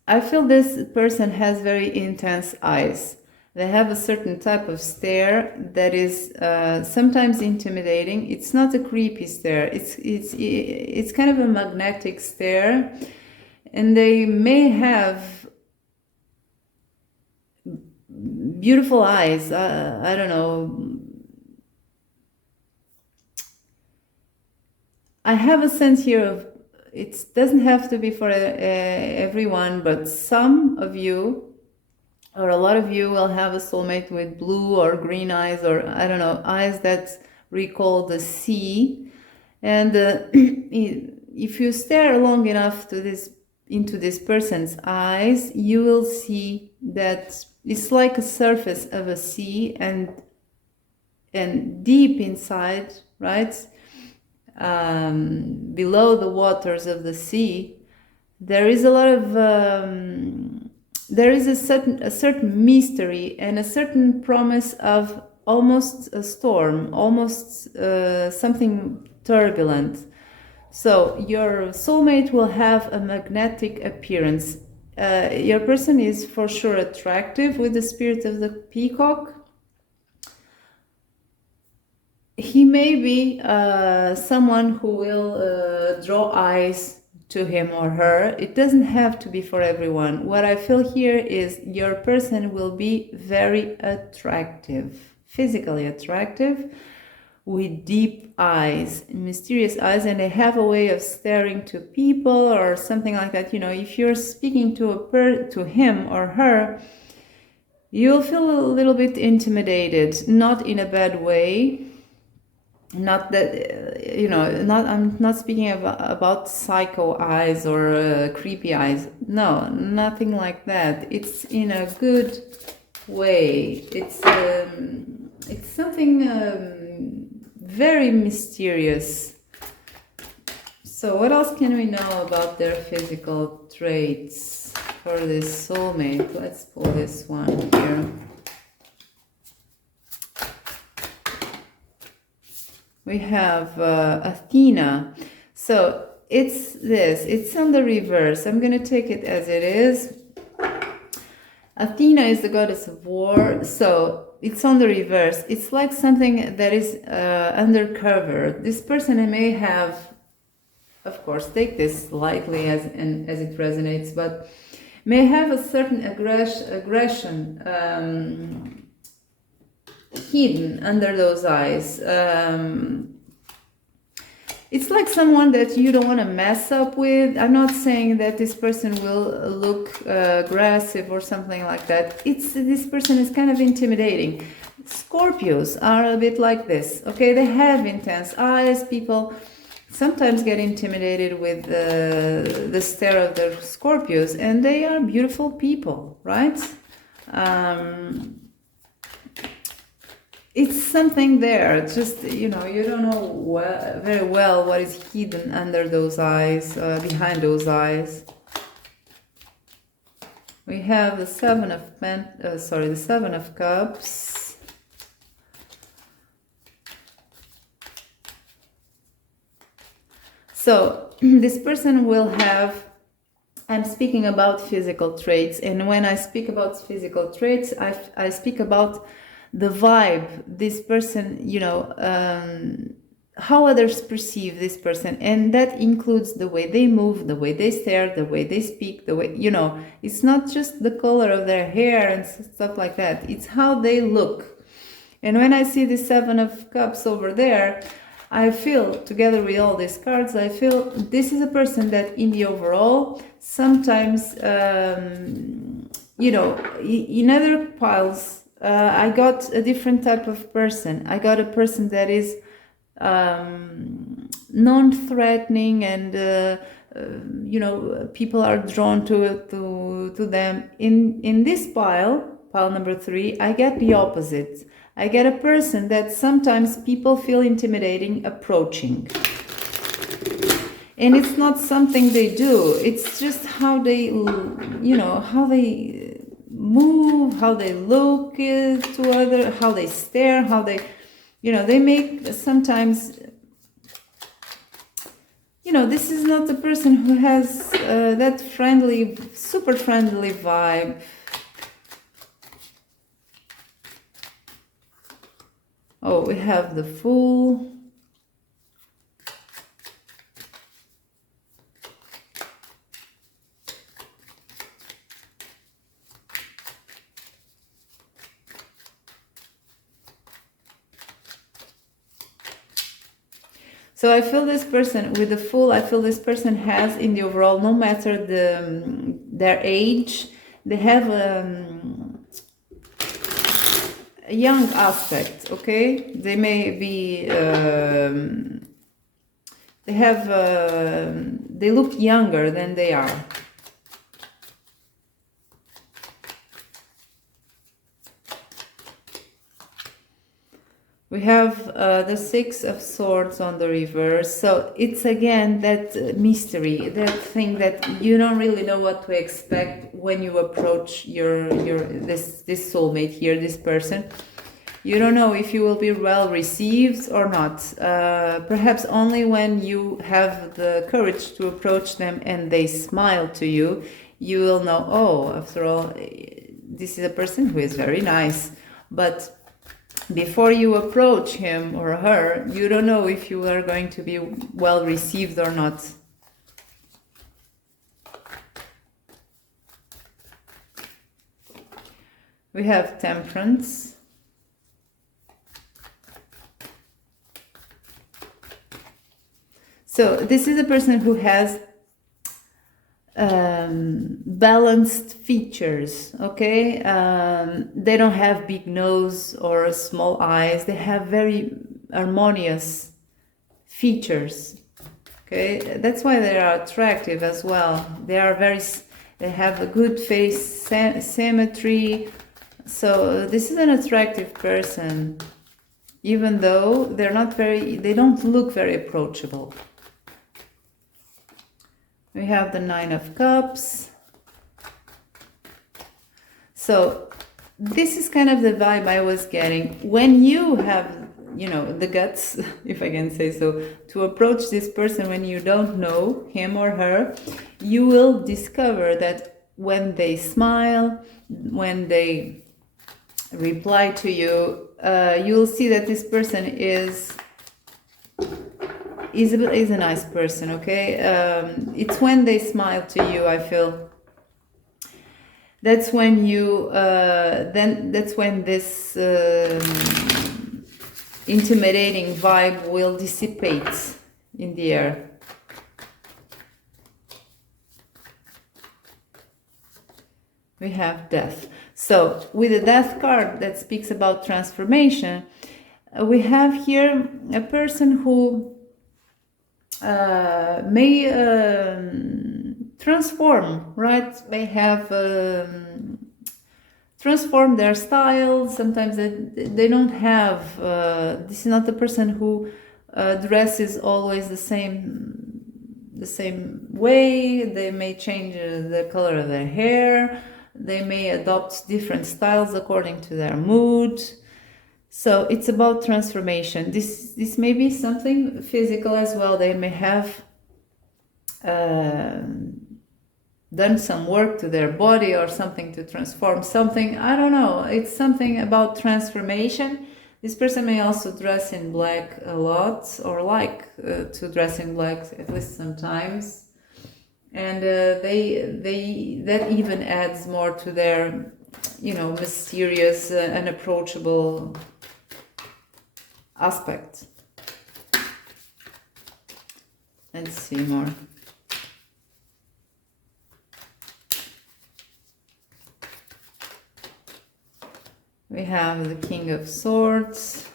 I feel this person has very intense eyes. They have a certain type of stare that is sometimes intimidating. It's not a creepy stare. It's kind of a magnetic stare, and they may have beautiful eyes. I don't know. I have a sense here of, it doesn't have to be for everyone, but some of you, or a lot of you, will have a soulmate with blue or green eyes, or I don't know, eyes that recall the sea. And if you stare long enough into this person's eyes, you will see that it's like a surface of a sea, and deep inside, right, below the waters of the sea, there is a lot of there is a certain mystery and a certain promise of almost a storm, almost something turbulent. So your soulmate will have a magnetic appearance. Your person is for sure attractive with the spirit of the peacock. He may be someone who will draw eyes to him or her. It doesn't have to be for everyone. What I feel here is your person will be very attractive, physically attractive, with deep eyes, mysterious eyes, and they have a way of staring to people or something like that. You know, if you're speaking to him or her, you'll feel a little bit intimidated, not in a bad way. Not that, I'm not speaking about psycho eyes or creepy eyes. No, nothing like that. It's in a good way. It's something very mysterious. So what else can we know about their physical traits for this soulmate? Let's pull this one here. We have Athena. So it's on the reverse. I'm going to take it as it is. Athena is the goddess of war, so it's on the reverse. It's like something that is undercover. This person may have, of course, take this lightly as it resonates, but may have a certain aggression hidden under those eyes. It's like someone that you don't want to mess up with. I'm not saying that this person will look aggressive or something like that. This person is kind of intimidating. Scorpios are a bit like this, okay? They have intense eyes. People sometimes get intimidated with the stare of the Scorpios, and they are beautiful people, right? It's something there, just, you know, you don't know very well what is hidden under those eyes, behind those eyes. We have the Seven of Cups. So this person will have, I'm speaking about physical traits, and when I speak about physical traits, I speak about the vibe, this person, you know, how others perceive this person, and that includes the way they move, the way they stare, the way they speak, the way, you know, it's not just the color of their hair and stuff like that, it's how they look. And when I see the Seven of Cups over there, I feel, together with all these cards, I feel this is a person that in the overall, sometimes, you know, in other piles, I got a different type of person. I got a person that is non-threatening, and you know, people are drawn to them. In this pile number 3, I get the opposite. I get a person that sometimes people feel intimidating approaching. And it's not something they do. It's just how they, you know, how they move, how they look to other, how they stare, how they, you know, they make sometimes, you know, this is not the person who has that friendly, super friendly vibe. Oh, we have the Fool. So I feel this person, with the Fool, I feel this person has, in the overall, no matter their age, they have a young aspect, okay? They may be, they look younger than they are. We have the Six of Swords on the reverse. So it's again that mystery, that thing that you don't really know what to expect when you approach this soulmate here, this person. You don't know if you will be well received or not. Perhaps only when you have the courage to approach them and they smile to you, you will know, oh, after all, this is a person who is very nice. But before you approach him or her, you don't know if you are going to be well received or not. We have Temperance. So this is a person who has balanced features, okay? They don't have big nose or small eyes. They have very harmonious features, okay? That's why they are attractive as well. They have a good face symmetry. So this is an attractive person, even though they don't look very approachable. We have the Nine of Cups. So this is kind of the vibe I was getting. When you have, you know, the guts, if I can say so, to approach this person when you don't know him or her, you will discover that when they smile, when they reply to you, you'll see that this person is a nice person, okay? It's when they smile to you, I feel. That's when you, that's when this intimidating vibe will dissipate in the air. We have death. So with the death card that speaks about transformation, we have here a person who may transform, right? May have transformed their style. Sometimes they don't have, this is not the person who dresses always the same way. They may change the color of their hair. They may adopt different styles according to their mood. So it's about transformation. This may be something physical as well. They may have done some work to their body or something to transform something. I don't know. It's something about transformation. This person may also dress in black a lot, or like to dress in black at least sometimes. And that even adds more to their, mysterious, unapproachable aspect. Let's see more. We have the King of Swords.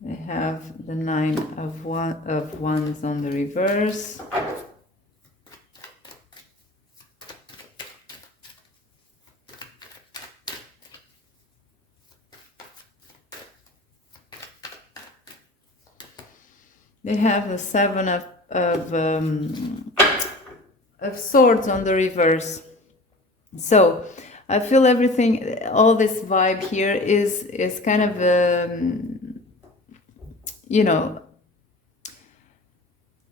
We have the Nine of Wands on the reverse. They have the Seven of Swords on the reverse. So I feel everything, all this vibe here is kind of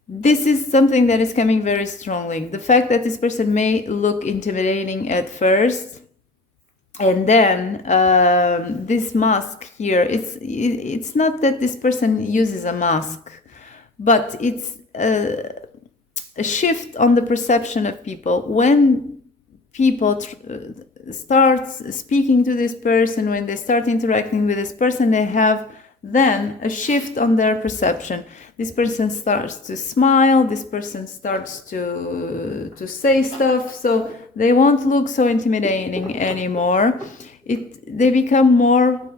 this is something that is coming very strongly. The fact that this person may look intimidating at first, and then this mask here, it's not that this person uses a mask, but it's a shift on the perception of people. When people start speaking to this person, when they start interacting with this person, they have then a shift on their perception. This person starts to smile, this person starts to say stuff, so they won't look so intimidating anymore. They become more,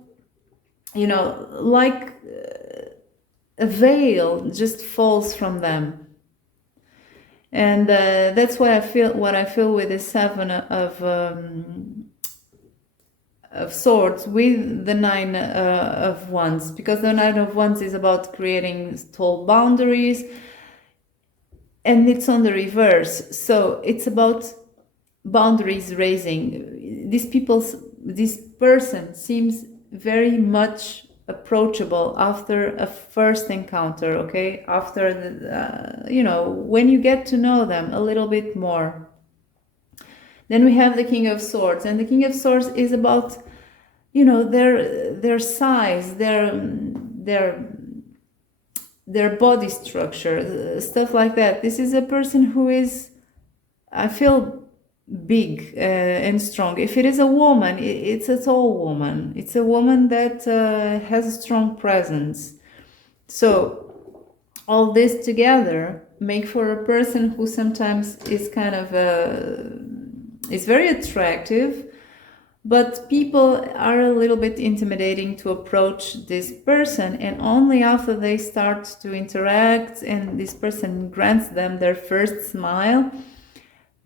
like a veil just falls from them. And that's what I feel with the Seven of Swords with the Nine of Wands, because the Nine of Wands is about creating tall boundaries, and it's on the reverse, so it's about boundaries raising. This person seems very much approachable after a first encounter, okay? After when you get to know them a little bit more. Then we have the King of Swords, and the King of Swords is about, their size, their body structure, stuff like that. This is a person who is, I feel, big and strong. If it is a woman, it's a tall woman. It's a woman that has a strong presence. So all this together make for a person who sometimes is kind of is very attractive, but people are a little bit intimidating to approach this person, and only after they start to interact and this person grants them their first smile,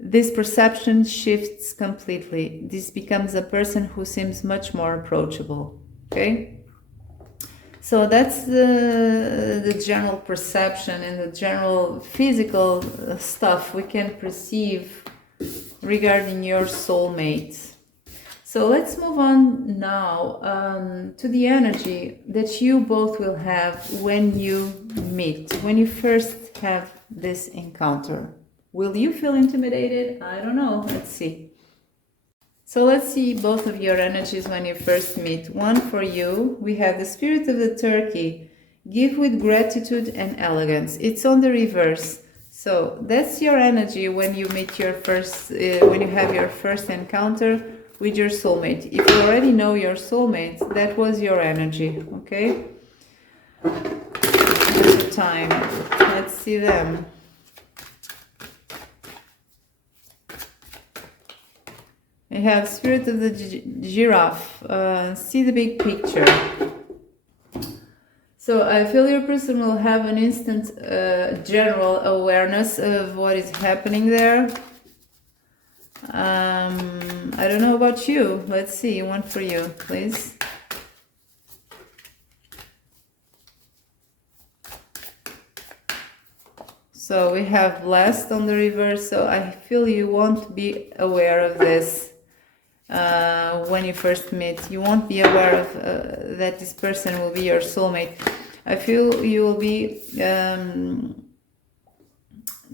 this perception shifts completely. This becomes a person who seems much more approachable, okay? So that's the general perception and the general physical stuff we can perceive regarding your soulmate. So let's move on now to the energy that you both will have when you meet, when you first have this encounter. Will you feel intimidated? I don't know. Let's see. So let's see both of your energies when you first meet. One for you, we have the spirit of the turkey. Give with gratitude and elegance. It's on the reverse. So that's your energy when you meet your first, when you have your first encounter with your soulmate. If you already know your soulmate, that was your energy, okay? At the time, let's see them. We have spirit of the giraffe. See the big picture. So I feel your person will have an instant general awareness of what is happening there. I don't know about you. Let's see. One for you, please. So we have blessed on the reverse. So I feel you won't be aware of this when you first meet. You won't be aware of that this person will be your soulmate. I feel you will be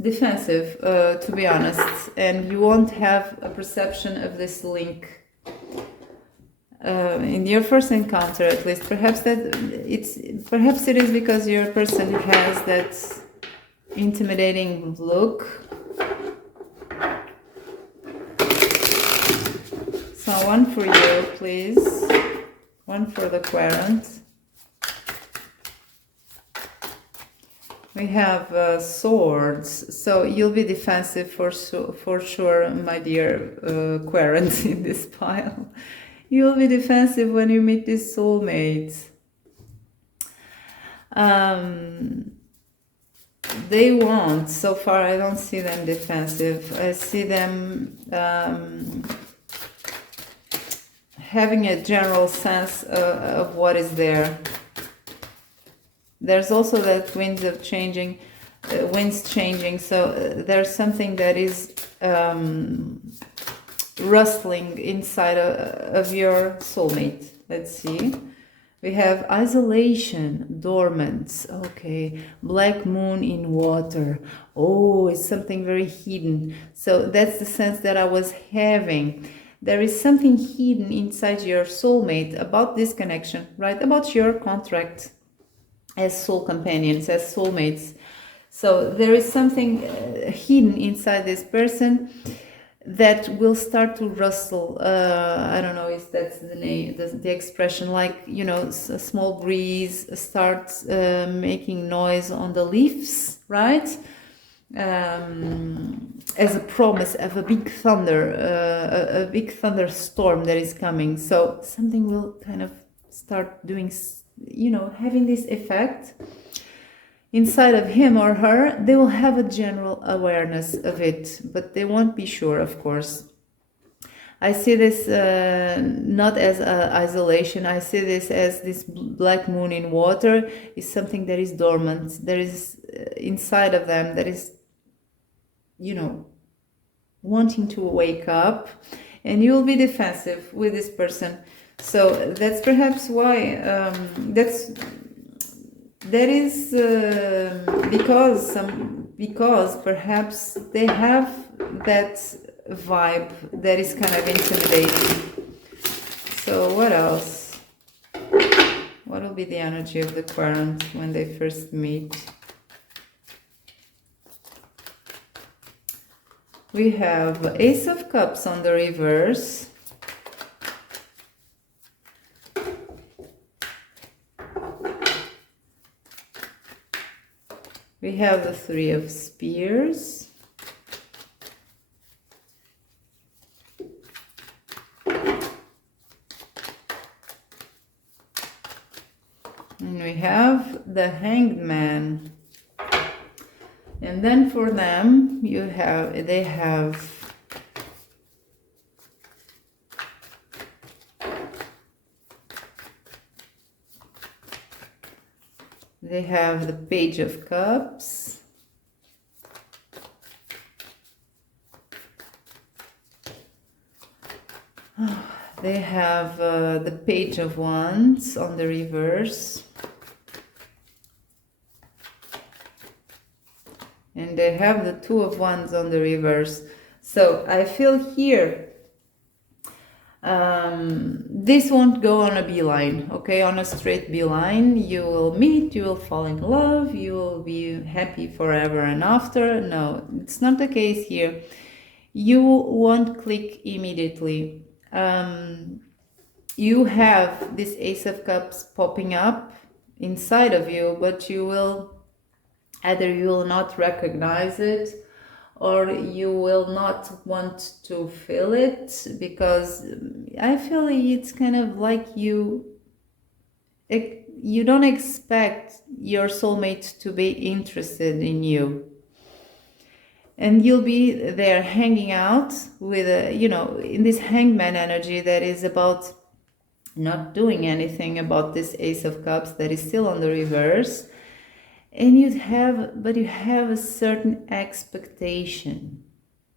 defensive, to be honest, and you won't have a perception of this link in your first encounter, at least. Perhaps it is because your person has that intimidating look. So one for you, please. One for the querent. We have swords, so you'll be defensive for sure, my dear querent in this pile. You'll be defensive when you meet this soulmate. They won't. So far, I don't see them defensive. I see them having a general sense of what is there. There's also that winds changing, so there's something that is rustling inside of your soulmate. Let's see. We have isolation, dormant, okay, black moon in water. Oh, it's something very hidden. So that's the sense that I was having. There is something hidden inside your soulmate about this connection, right? About your contract as soul companions, as soulmates. So there is something hidden inside this person that will start to rustle. I don't know if that's the name, the expression, like, you know, a small breeze starts making noise on the leaves, right? As a promise of a big thunder, a big thunderstorm that is coming. So something will kind of start doing, you know, having this effect inside of him or her. They will have a general awareness of it, but they won't be sure, of course. I see this not as isolation. I see this as this black moon in water is something that is dormant. There is inside of them that is, you know, wanting to wake up, and you will be defensive with this person. So that's perhaps why that is because perhaps they have that vibe that is kind of intimidating. So what else? What will be the energy of the querent when they first meet? We have Ace of Cups on the reverse. We have the Three of Spears. And we have the Hanged Man. And then for them, they have the Page of Cups. They have the Page of Wands on the reverse. And they have the Two of Wands on the reverse. So I feel here, this won't go on a beeline, okay? On a straight beeline, you will meet, you will fall in love, you will be happy forever and after. No, it's not the case here. You won't click immediately. You have this Ace of Cups popping up inside of you, but you will either you will not recognize it, or you will not want to feel it, because I feel it's kind of like you don't expect your soulmate to be interested in you. And you'll be there hanging out with in this hangman energy that is about not doing anything about this Ace of Cups that is still on the reverse. And you have a certain expectation.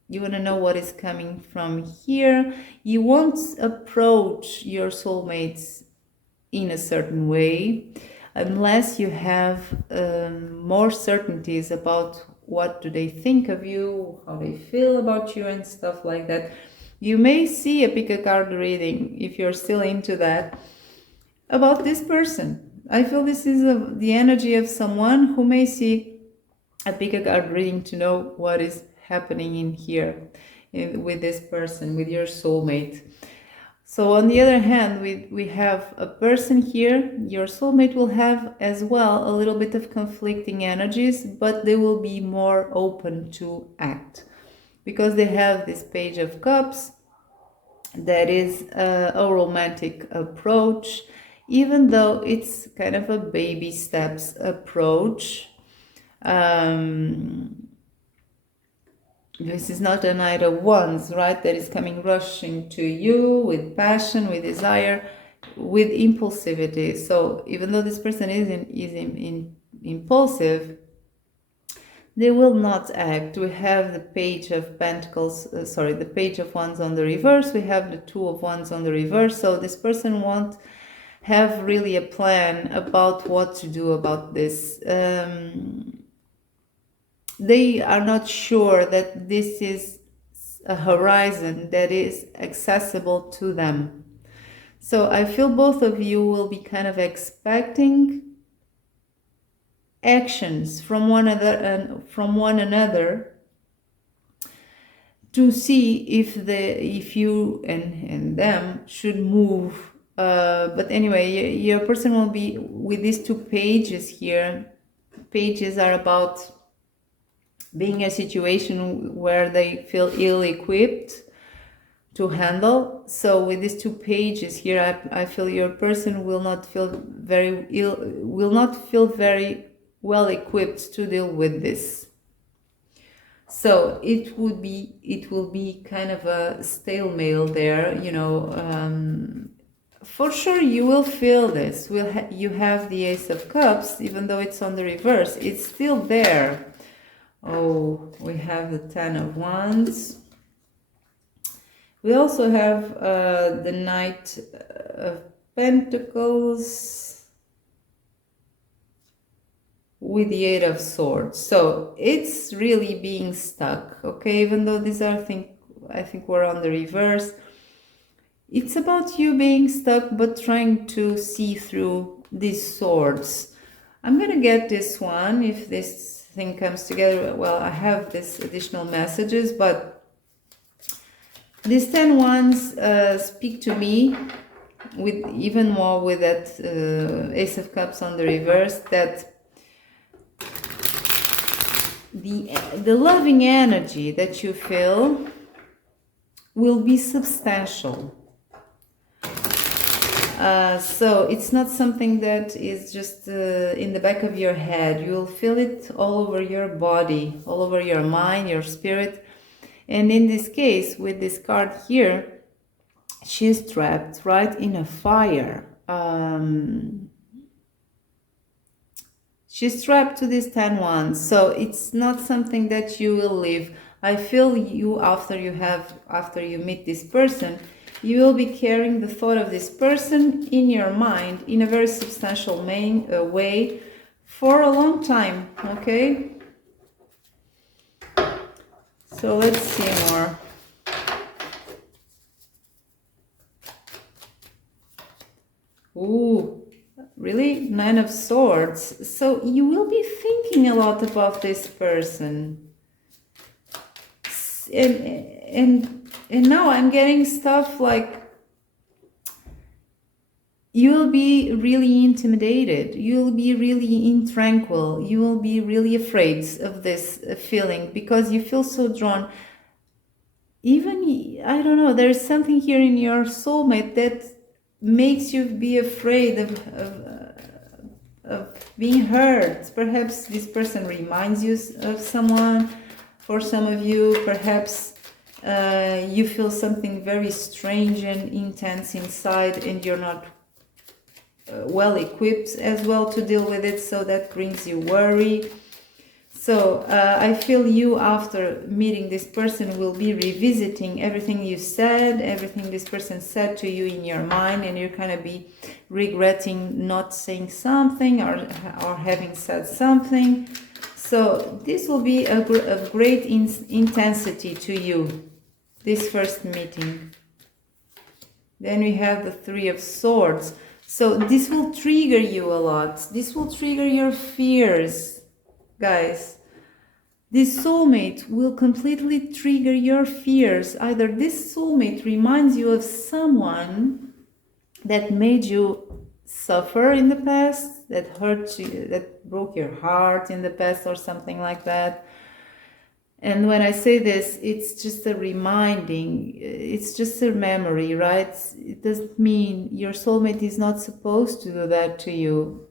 You want to know what is coming from here. You won't approach your soulmates in a certain way unless you have more certainties about what do they think of you, how they feel about you, and stuff like that. You may see a pick a card reading, if you're still into that, about this person. I feel this is the energy of someone who may see a pick a card reading to know what is happening in here with this person, with your soulmate. So on the other hand, we have a person here. Your soulmate will have as well a little bit of conflicting energies, but they will be more open to act because they have this Page of Cups that is a romantic approach, even though it's kind of a baby steps approach. This is not a Knight of Wands, right? That is coming rushing to you with passion, with desire, with impulsivity. So even though this person is impulsive, they will not act. We have the Page of Pentacles, the Page of Wands on the reverse. We have the Two of Wands on the reverse. So this person won't have really a plan about what to do about this. They are not sure that this is a horizon that is accessible to them. So I feel both of you will be kind of expecting actions from one another to see if you and them should move. But anyway, your person will be with these two pages here. Pages are about being a situation where they feel ill-equipped to handle. So with these two pages here, I feel your person will not feel very well equipped to deal with this. So it will be kind of a stalemate there, for sure you will feel this. You have the Ace of Cups, even though it's on the reverse, it's still there. Oh, we have the Ten of Wands. We also have the Knight of Pentacles with the Eight of Swords. So it's really being stuck, okay? Even though these are I think we're on the reverse. It's about you being stuck, but trying to see through these swords. I'm gonna get this one if this thing comes together. Well, I have this additional messages, but these 10 wands speak to me with even more with that Ace of Cups on the reverse, that the loving energy that you feel will be substantial. So it's not something that is just in the back of your head. You will feel it all over your body, all over your mind, your spirit. And in this case, with this card here, she's trapped right in a fire. She's trapped to these 10 wands. So it's not something that you will leave. I feel you after you meet this person, You will be carrying the thought of this person in your mind in a very substantial way for a long time, okay? So let's see more. Ooh, really? 9 of Swords. So you will be thinking a lot about this person. And now I'm getting stuff like you'll be really intimidated, you'll be really intranquil, you will be really afraid of this feeling because you feel so drawn. Even, I don't know, there's something here in your soulmate that makes you be afraid of being hurt. Perhaps this person reminds you of someone. For some of you, perhaps you feel something very strange and intense inside and you're not well equipped as well to deal with it, so that brings you worry. So I feel you, after meeting this person, will be revisiting everything you said, everything this person said to you in your mind, and you're kind of be regretting not saying something or having said something. So this will be of great intensity to you, this first meeting. Then we have the 3 of Swords. So this will trigger you a lot. This will trigger your fears, guys. This soulmate will completely trigger your fears. Either this soulmate reminds you of someone that made you suffer in the past, that hurt you, that broke your heart in the past or something like that. And when I say this, it's just a reminding, it's just a memory, right? It doesn't mean your soulmate is not supposed to do that to you,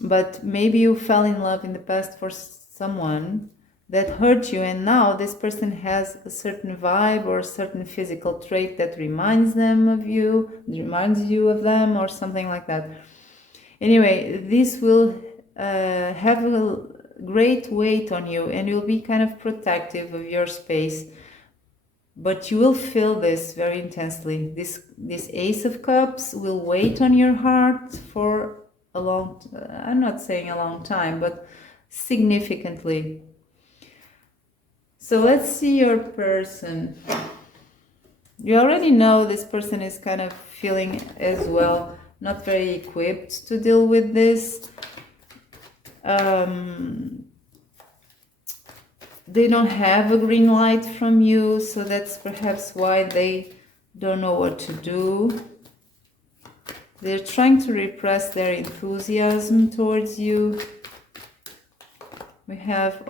but maybe you fell in love in the past for someone that hurt you, and now this person has a certain vibe or a certain physical trait that reminds you of them or something like that. Anyway, this will have a great weight on you, and you'll be kind of protective of your space, but you will feel this very intensely. This Ace of Cups will weigh on your heart for a long, I'm not saying a long time, but significantly. So let's see your person. You already know this person is kind of feeling as well not very equipped to deal with this. They don't have a green light from you, so that's perhaps why they don't know what to do. They're trying to repress their enthusiasm towards you. We have,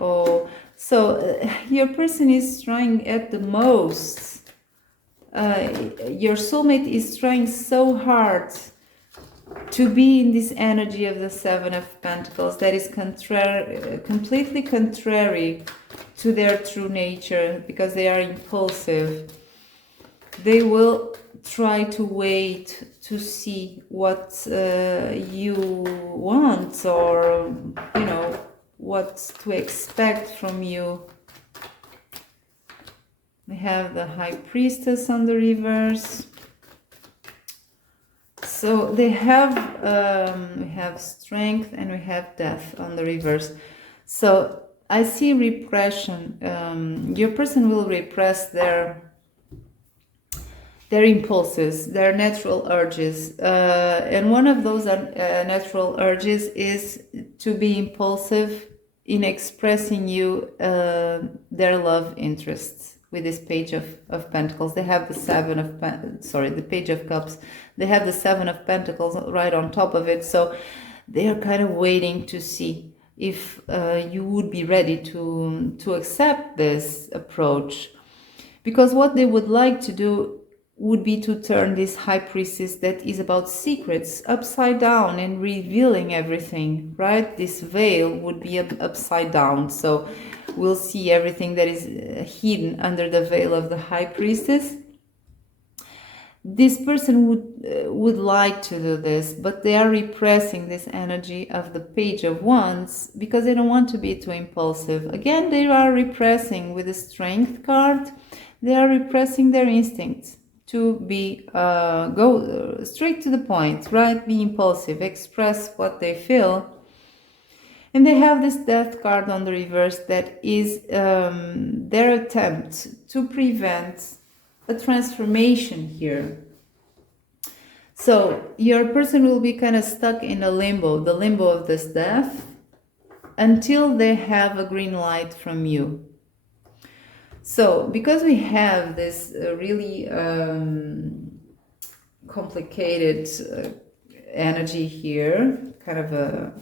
your person is trying at the most. Your soulmate is trying so hard to be in this energy of the 7 of Pentacles that is completely contrary to their true nature, because they are impulsive. They will try to wait to see what you want, or what to expect from you. We have the High Priestess on the reverse. So they have we have Strength and we have Death on the reverse. So I see repression. Your person will repress their impulses, their natural urges, and one of those natural urges is to be impulsive in expressing you their love interests. With this Page of Pentacles, they have the the Page of Cups. They have the 7 of Pentacles right on top of it. So they are kind of waiting to see if you would be ready to accept this approach, because what they would like to do would be to turn this High Priestess that is about secrets upside down and revealing everything, right? This veil would be upside down, so we'll see everything that is hidden under the veil of the High Priestess. This person would like to do this, but they are repressing this energy of the Page of Wands because they don't want to be too impulsive. Again, they are repressing with the Strength card. They are repressing their instincts to be go straight to the point, right? Be impulsive, express what they feel. And they have this death card on the reverse that is their attempt to prevent a transformation here. So your person will be kind of stuck in a limbo, the limbo of this death, until they have a green light from you. So because we have this really complicated energy here, kind of a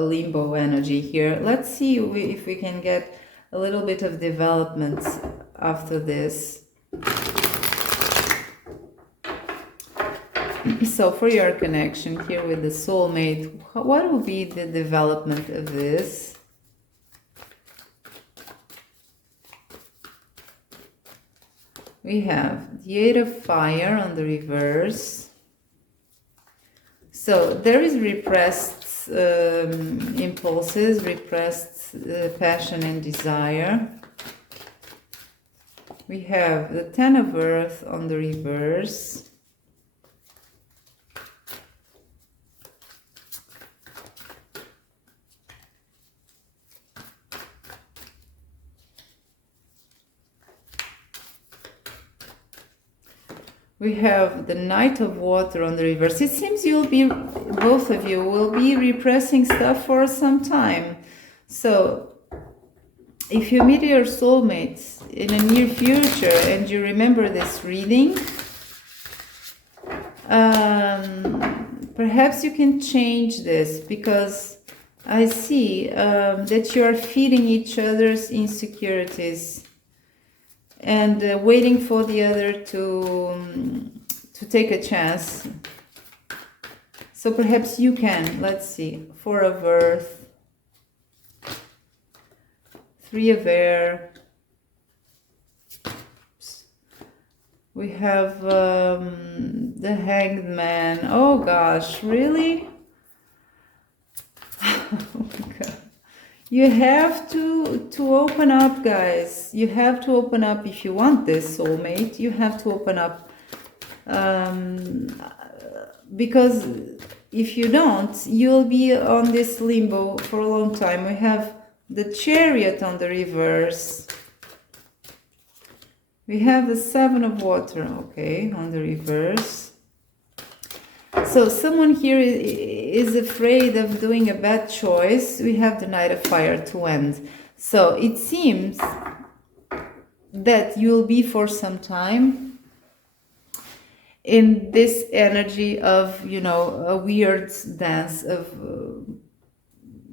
limbo energy here, let's see if we can get a little bit of development after this. So for your connection here with the soulmate, what will be the development of this? We have the Eight of Fire on the reverse. So there is repressed impulses, repressed passion and desire. We have the Ten of Earth on the reverse. We have the Knight of Water on the reverse. It seems you'll be, both of you will be repressing stuff for some time. So if you meet your soulmates in a near future and you remember this reading, perhaps you can change this, because I see that you are feeding each other's insecurities and waiting for the other to take a chance. So perhaps you can, let's see, Four of Earth, Three of Air. We have the Hanged Man. Oh gosh, really? Oh my God. You have to open up, guys. You have to open up if you want this soulmate. You have to open up. Because if you don't, you'll be on this limbo for a long time. We have the Chariot on the reverse. We have the Seven of Water, okay, on the reverse. So someone here is afraid of doing a bad choice. We have the Knight of Fire to end. So it seems that you'll be for some time in this energy of, you know, a weird dance of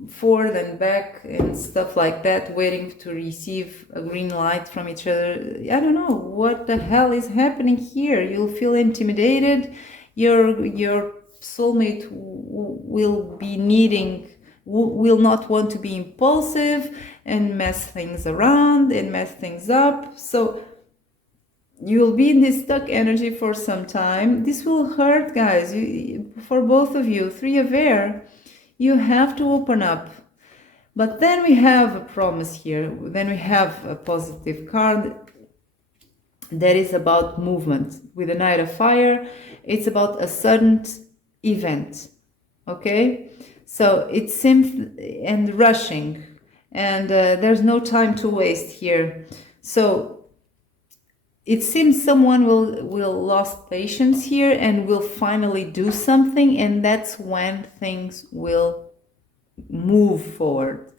forward and back and stuff like that, waiting to receive a green light from each other. I don't know what the hell is happening here. You'll feel intimidated. Your soulmate will be needing, will not want to be impulsive and mess things around and mess things up. So you'll be in this stuck energy for some time. This will hurt, guys, for both of you. Three of Air, you have to open up. But then we have a promise here. Then we have a positive card that is about movement. With the Knight of Fire, it's about a sudden event, okay? So it seems, and rushing, and there's no time to waste here. So it seems someone will lost patience here and will finally do something, and that's when things will move forward.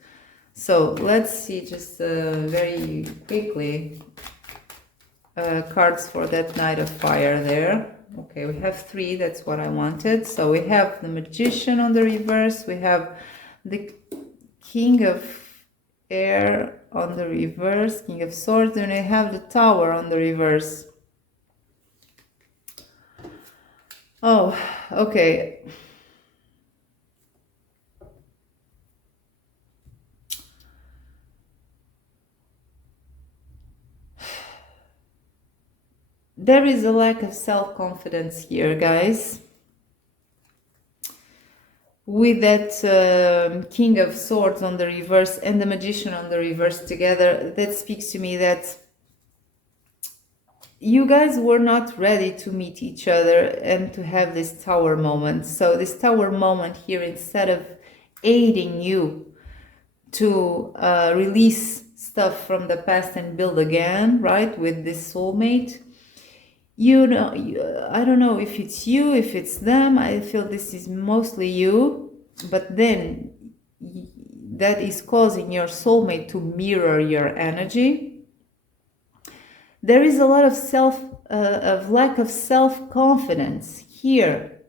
So let's see just very quickly cards for that Knight of Fire there. Okay, we have three, that's what I wanted. So we have the Magician on the reverse, we have the King of Air on the reverse, King of Swords, and we have the Tower on the reverse. Oh, okay. There is a lack of self-confidence here, guys. With that King of Swords on the reverse and the Magician on the reverse together, that speaks to me that you guys were not ready to meet each other and to have this tower moment. So this tower moment here, instead of aiding you to release stuff from the past and build again, right, with this soulmate, you know, I don't know if it's you, if it's them. I feel this is mostly you, but then that is causing your soulmate to mirror your energy. There is a lot of lack of self-confidence here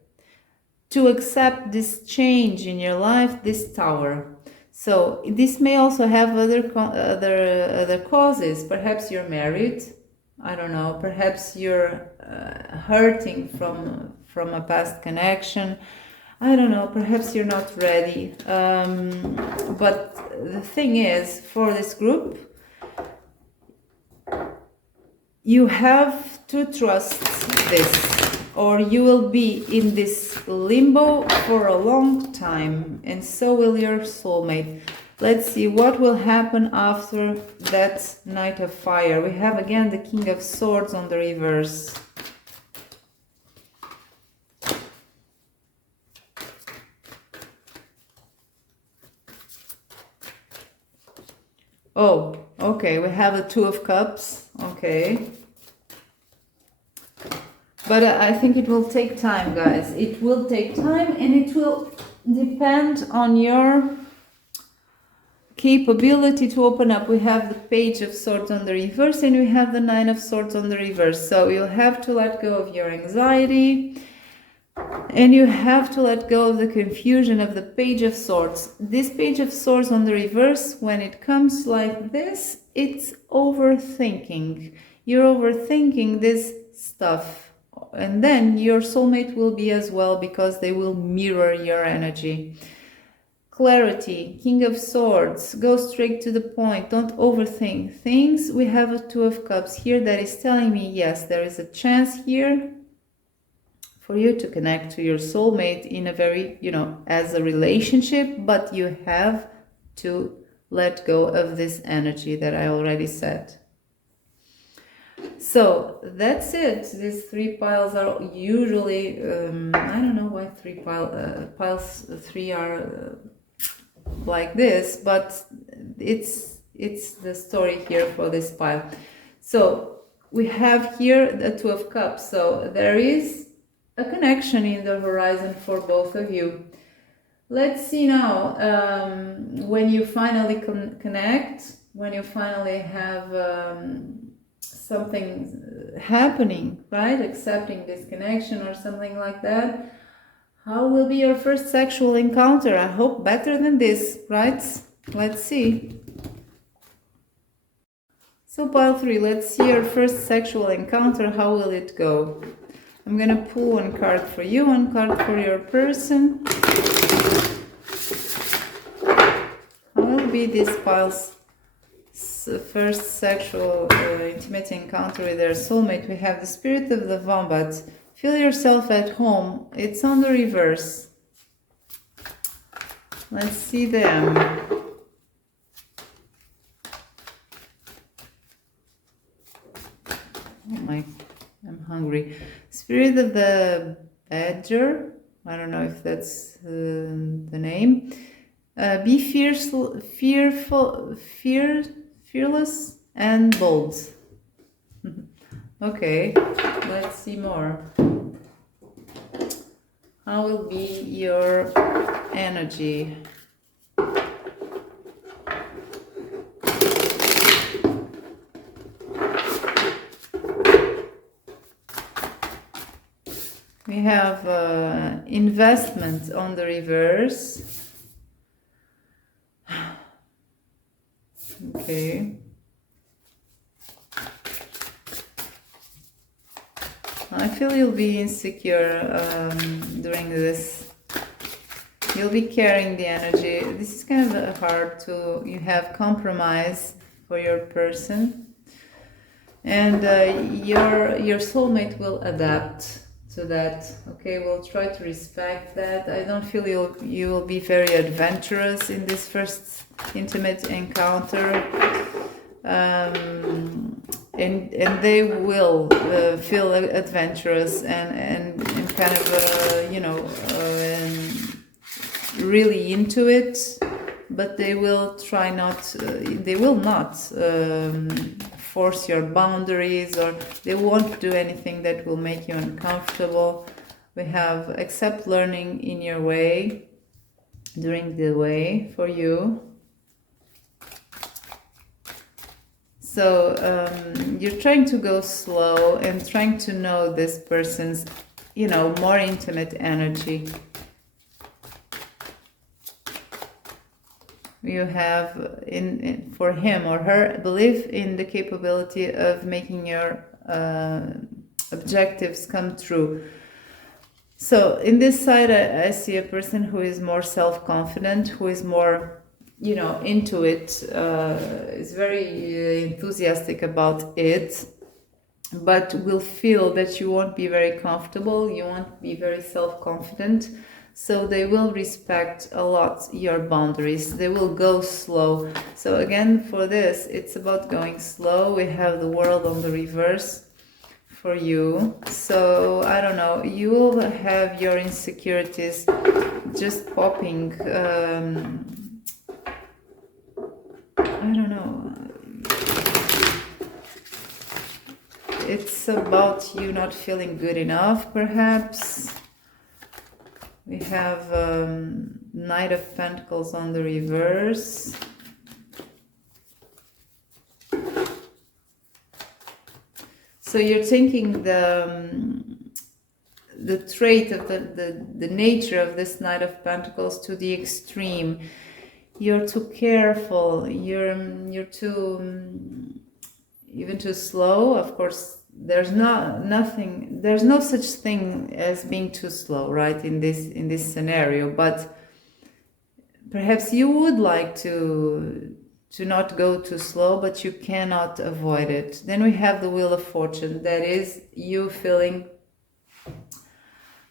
to accept this change in your life, this tower. So this may also have other causes. Perhaps you're married. I don't know. Perhaps you're hurting from a past connection. I don't know. Perhaps you're not ready. But the thing is, for this group, you have to trust this, or you will be in this limbo for a long time, and so will your soulmate. Let's see what will happen after that Knight of Fire. We have again the King of Swords on the reverse. Oh, okay, we have the Two of Cups. Okay. But I think it will take time, guys. It will take time, and it will depend on your capability to open up. We have the Page of Swords on the reverse, and we have the Nine of Swords on the reverse. So you'll have to let go of your anxiety, and you have to let go of the confusion of the Page of Swords. This Page of Swords on the reverse, when it comes like this, it's overthinking. You're overthinking this stuff. And then your soulmate will be as well, because they will mirror your energy. Clarity, King of Swords, go straight to the point. Don't overthink things. We have a Two of Cups here that is telling me, yes, there is a chance here for you to connect to your soulmate in a very, as a relationship, but you have to let go of this energy that I already said. So that's it. These three piles are usually, I don't know why piles three are like this, but it's the story here for this pile. So we have here the Two of Cups. So there is a connection in the horizon for both of you. Let's see now, when you finally connect, when you finally have something happening, right? Accepting this connection or something like that. How will be your first sexual encounter? I hope better than this, right? Let's see. So pile 3, let's see your first sexual encounter. How will it go? I'm gonna pull one card for you, one card for your person. How will be this pile's first sexual intimate encounter with their soulmate? We have the Spirit of the Wombat. Feel yourself at home. It's on the reverse. Let's see them. Oh my, I'm hungry. Spirit of the Badger. I don't know if that's the name. Be fearless and bold. Okay, let's see more. How will be your energy? We have investment on the reverse. Okay. I feel you'll be insecure during this. You'll be carrying the energy. This is kind of hard to, you have compromise for your person. And your soulmate will adapt to that. Okay, we'll try to respect that. I don't feel you will be very adventurous in this first intimate encounter. and they will feel adventurous and kind of really into it, but they will try not they will not force your boundaries, or they won't do anything that will make you uncomfortable. We have accept learning in your way, during the way for you. So you're trying to go slow and trying to know this person's, more intimate energy. You have for him or her belief in the capability of making your objectives come true. So in this side, I see a person who is more self-confident, who is more, into it, is very enthusiastic about it, but will feel that you won't be very comfortable, you won't be very self-confident. So they will respect a lot your boundaries. They will go slow. So again, for this, it's about going slow. We have the world on the reverse for you. So I don't know, you will have your insecurities just popping. I don't know. It's about you not feeling good enough, perhaps. We have Knight of Pentacles on the reverse. So you're taking the trait of the nature of this Knight of Pentacles to the extreme. You're too careful. You're too even too slow. Of course, there's no such thing as being too slow, right? In this scenario, but perhaps you would like to not go too slow, but you cannot avoid it. Then we have the Wheel of Fortune. That is you feeling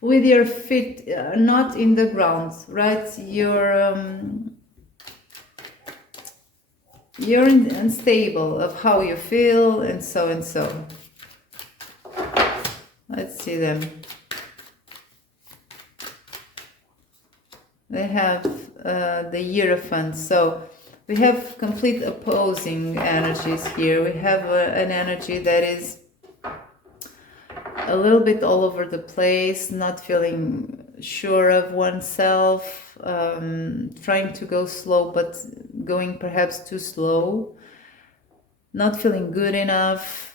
with your feet not in the ground, right? You're unstable of how you feel, and so and so. Let's see them. They have the Hierophant. So we have complete opposing energies here. We have an energy that is a little bit all over the place, not feeling sure of oneself, trying to go slow, but going perhaps too slow, not feeling good enough,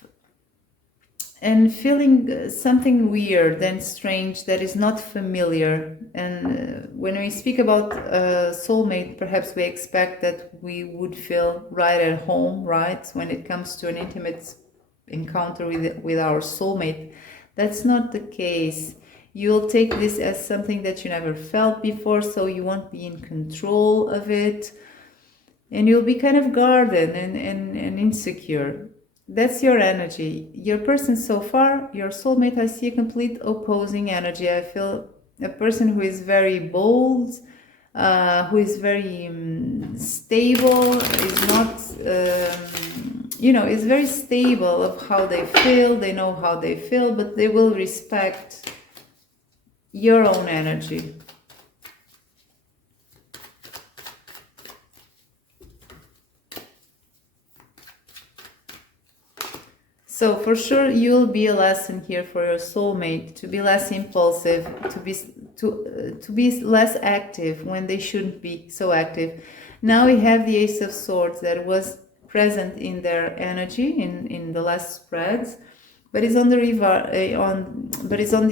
and feeling something weird and strange that is not familiar. And when we speak about soulmate, perhaps we expect that we would feel right at home, right? When it comes to an intimate encounter with our soulmate, that's not the case. You'll take this as something that you never felt before, so you won't be in control of it. And you'll be kind of guarded and insecure. That's your energy. Your person so far, your soulmate, I see a complete opposing energy. I feel a person who is very bold, who is very stable, is not, is very stable of how they feel. They know how they feel, but they will respect your own energy. So for sure, you'll be a lesson here for your soulmate to be less impulsive, to be less active when they shouldn't be so active. Now we have the Ace of Swords that was present in their energy in the last spreads, but it's on the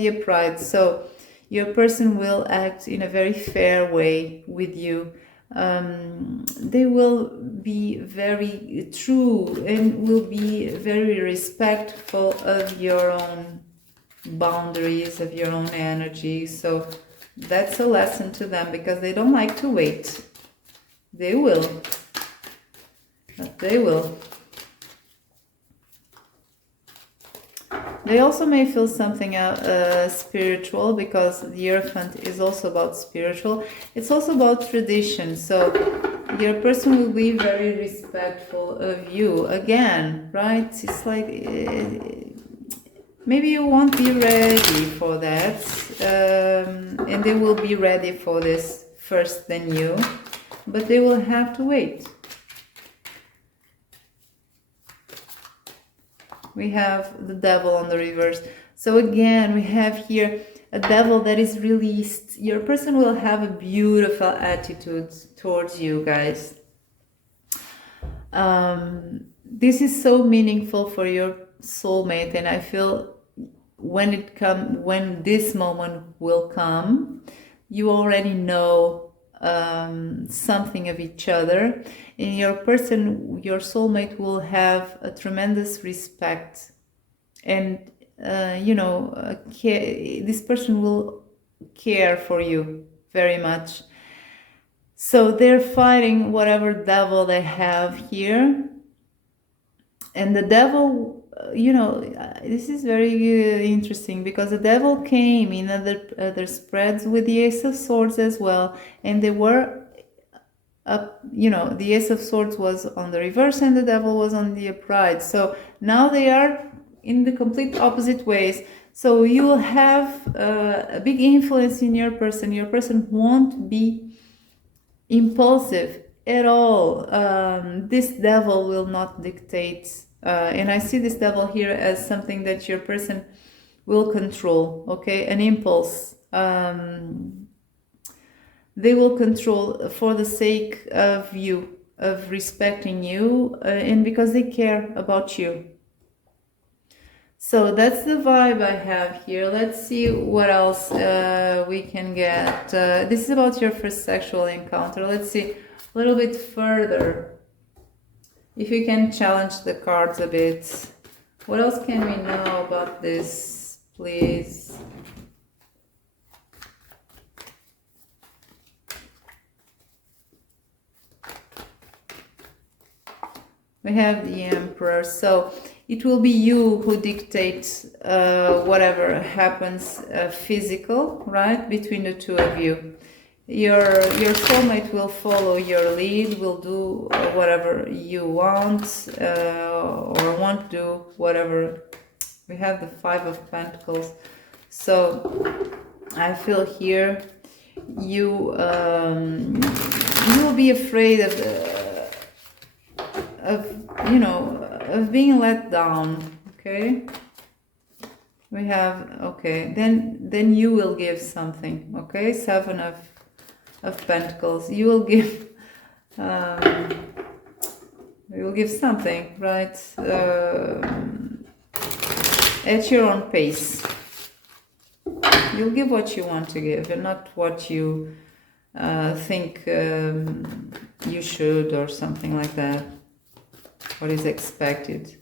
upright. So your person will act in a very fair way with you. They will be very true and will be very respectful of your own boundaries, of your own energy. So that's a lesson to them, because they don't like to wait. They will. But they will. They also may feel something spiritual, because the Hierophant is also about spiritual. It's also about tradition. So Your person will be very respectful of you again, right? It's like maybe you won't be ready for that, and they will be ready for this first than you, but they will have to wait. We have the devil on the reverse. So again, we have here a devil that is released. Your person will have a beautiful attitude towards you guys. This is so meaningful for your soulmate, and I feel when this moment will come, you already know something of each other, and your person, your soulmate, will have a tremendous respect, and this person will care for you very much. So they're fighting whatever devil they have here, and the devil, this is very interesting, because the devil came in other spreads with the Ace of Swords as well, and they were up, the Ace of Swords was on the reverse and the devil was on the upright. So now they are in the complete opposite ways. So you will have a big influence in your person. Your person won't be impulsive at all. This devil will not dictate, and I see this devil here as something that your person will control, okay? An impulse. They will control for the sake of you, of respecting you, and because they care about you. So that's the vibe I have here. Let's see what else we can get. This is about your first sexual encounter. Let's see a little bit further. If you can challenge the cards a bit. What else can we know about this, please? We have the Emperor. So it will be you who dictates whatever happens physical, right, between the two of you. Your soulmate will follow your lead, will do whatever you want, or won't do whatever. We have the Five of Pentacles. So I feel here you will be afraid of being let down, okay? We have, okay, then you will give something, okay? Seven of Pentacles. You will give something, right? At your own pace. You'll give what you want to give, and not what you think you should, or something like that. What is expected.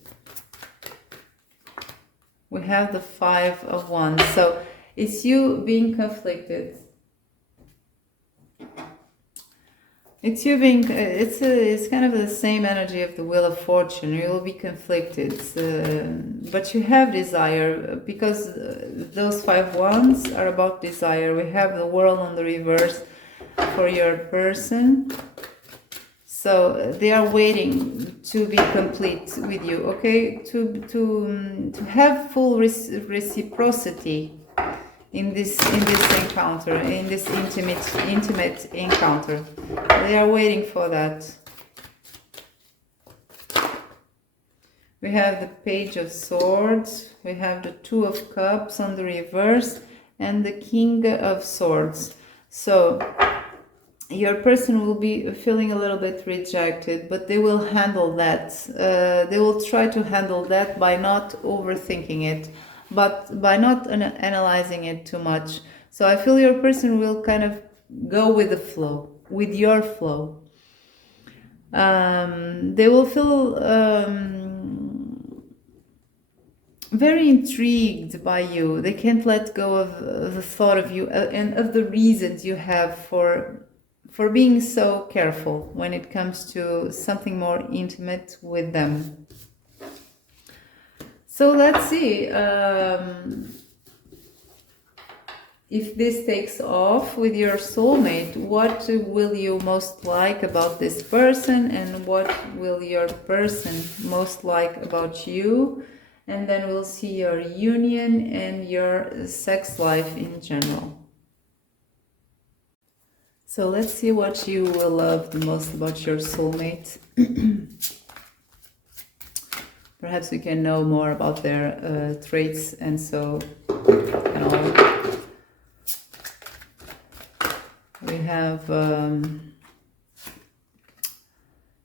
We have the Five of Wands. So it's you being conflicted. It's you being, it's kind of the same energy of the Wheel of Fortune. You will be conflicted, but you have desire, because those Five Wands are about desire. We have the World on the reverse for your person. So they are waiting to be complete with you, okay? To have full reciprocity in this encounter, in this intimate encounter. They are waiting for that. We have the Page of Swords. We have the Two of Cups on the reverse and the King of Swords. So your person will be feeling a little bit rejected, but they will handle that. They will try to handle that by not overthinking it, but by not analyzing it too much. So I feel your person will kind of go with the flow, with your flow. They will feel very intrigued by you. They can't let go of the thought of you and of the reasons you have for being so careful when it comes to something more intimate with them. So let's see. if this takes off with your soulmate, what will you most like about this person, and what will your person most like about you? And then we'll see your union and your sex life in general. So let's see what you will love the most about your soulmate. Perhaps we can know more about their traits, and so, you know, we have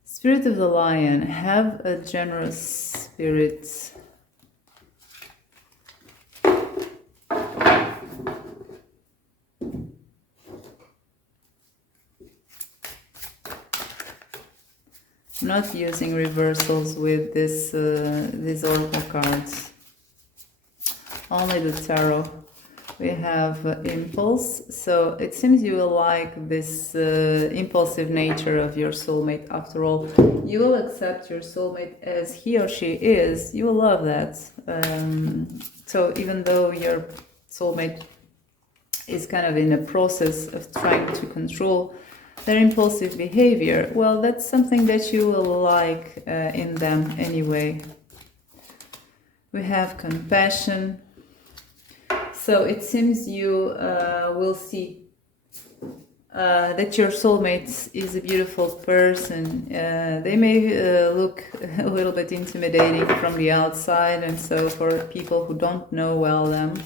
Spirit of the Lion. Have a generous spirit. Not using reversals with this these oracle cards. Only the tarot. We have impulse. So it seems you will like this impulsive nature of your soulmate. After all, you will accept your soulmate as he or she is. You will love that. So even though your soulmate is kind of in a process of trying to control their impulsive behavior, well, that's something that you will like in them anyway. We have compassion. So it seems you will see that your soulmate is a beautiful person. They may look a little bit intimidating from the outside, and so for people who don't know well them.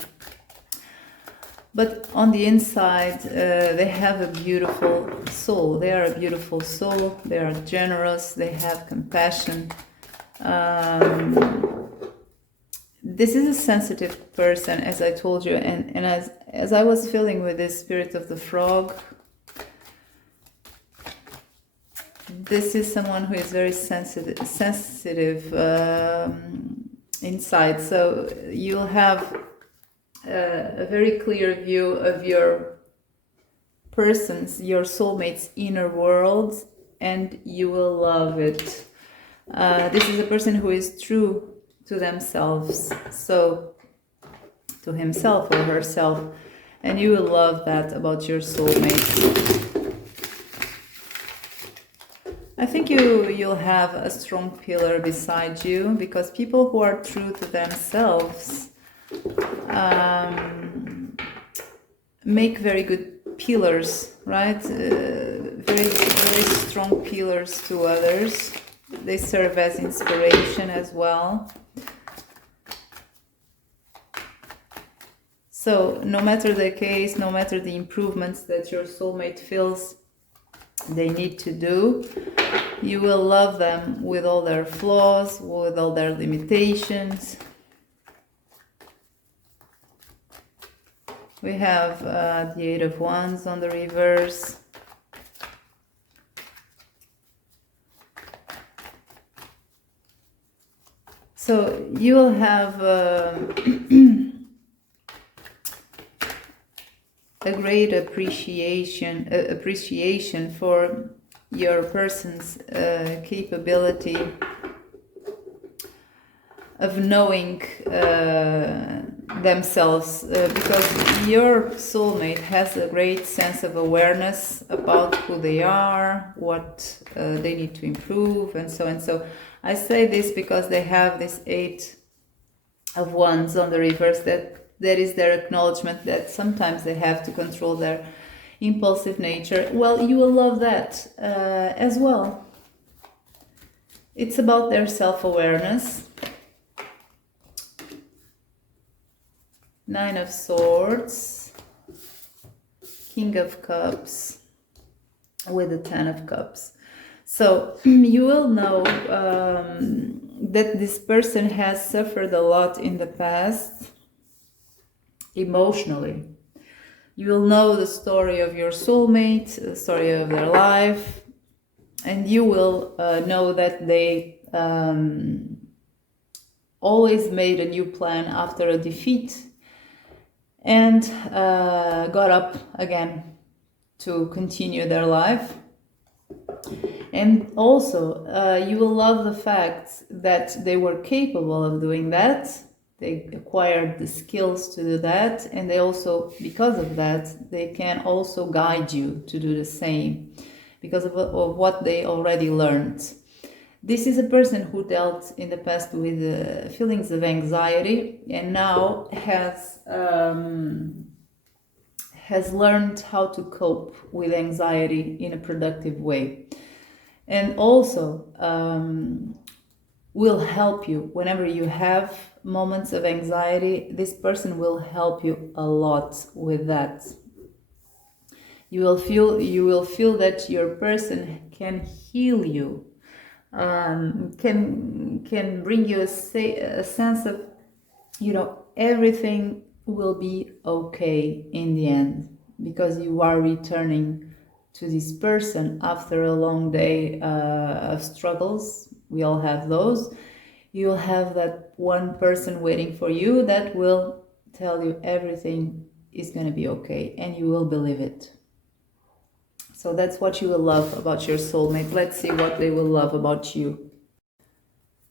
But on the inside, they have a beautiful soul. They are a beautiful soul. They are generous. They have compassion. This is a sensitive person, as I told you, and as I was feeling with this Spirit of the Frog, this is someone who is very sensitive inside. So you'll have a very clear view of your person's, your soulmate's inner world, and you will love it. This is a person who is true to themselves, so to himself or herself, and you will love that about your soulmate. I think you'll have a strong pillar beside you, because people who are true to themselves make very good pillars, right? Very strong pillars to others. They serve as inspiration as well. So no matter the case, no matter the improvements that your soulmate feels they need to do, you will love them with all their flaws, with all their limitations. We have the Eight of Wands on the reverse. So you will have a great appreciation for your person's capability of knowing themselves, because your soulmate has a great sense of awareness about who they are, what they need to improve, and so and so. I say this because they have this Eight of Wands on the reverse, that is their acknowledgement that sometimes they have to control their impulsive nature. Well, you will love that as well. It's about their self-awareness. Nine of Swords, King of Cups, with the Ten of Cups. So you will know that this person has suffered a lot in the past, emotionally. You will know the story of your soulmate, the story of their life, and you will know that they always made a new plan after a defeat, and got up again to continue their life. And also, you will love the fact that they were capable of doing that, They acquired the skills to do that, and they also, because of that, they can also guide you to do the same because of what they already learned. This is a person who dealt in the past with feelings of anxiety and now has learned how to cope with anxiety in a productive way. And also will help you whenever you have moments of anxiety. This person will help you a lot with that. You will feel that your person can heal you, can bring you a sense of, everything will be okay in the end, because you are returning to this person after a long day of struggles. We all have those. You'll have that one person waiting for you that will tell you everything is going to be okay, and you will believe it. So that's what you will love about your soulmate. Let's see what they will love about you.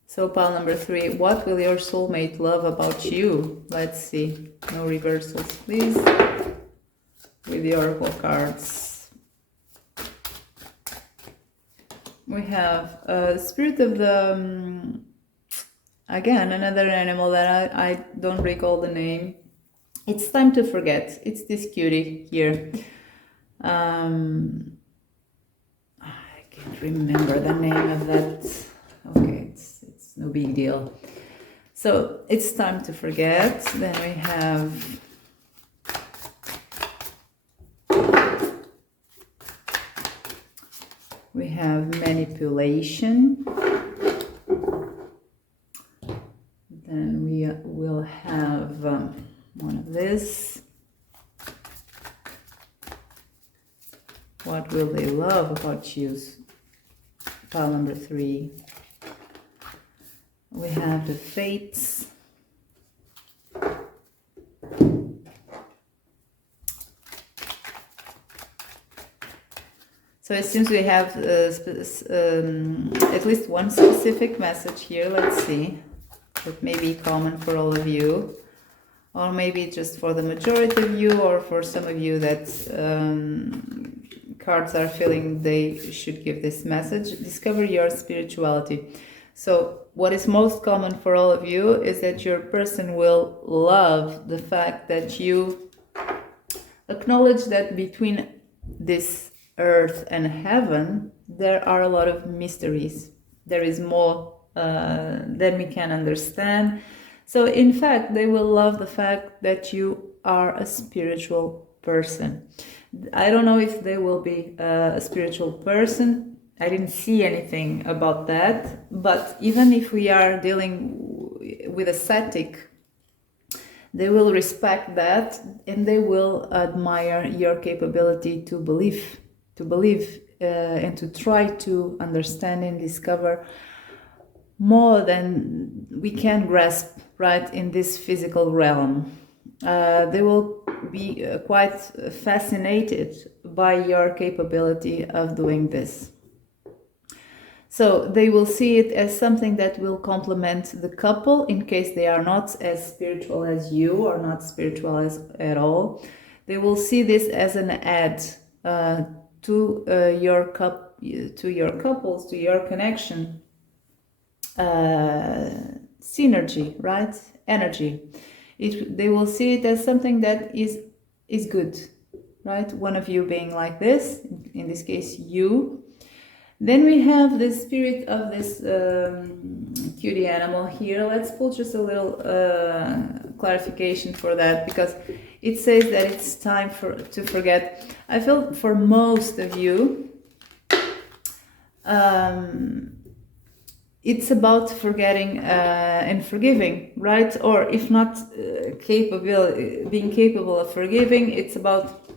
So pile number 3, what will your soulmate love about you? Let's see. No reversals, please. With the oracle cards. We have spirit of the... again, another animal that I don't recall the name. It's time to forget. It's this cutie here. I can't remember the name of that. Okay, it's no big deal. So it's time to forget. Then we have manipulation. Then we will have one of this. What will they love about you? Pile number 3. We have the fates. So it seems we have at least one specific message here. Let's see. That may be common for all of you, or maybe just for the majority of you, or for some of you that cards are feeling they should give this message. Discover your spirituality. So what is most common for all of you is that your person will love the fact that you acknowledge that between this earth and heaven there are a lot of mysteries. There is more than we can understand. So in fact, they will love the fact that you are a spiritual person. I don't know if they will be a spiritual person. I didn't see anything about that. But even if we are dealing with ascetic, they will respect that, and they will admire your capability to believe, and to try to understand and discover more than we can grasp, right, in this physical realm. They will be quite fascinated by your capability of doing this. So they will see it as something that will complement the couple in case they are not as spiritual as you, or not spiritual at all. They will see this as an add to your couples, to your connection. Synergy, right? Energy. They will see it as something that is good, right? One of you being like this, in this case you. Then we have the spirit of this cutie animal here. Let's pull just a little clarification for that, because it says that it's time to forget. I feel for most of you, it's about forgetting and forgiving, right? Or if not being capable of forgiving, it's about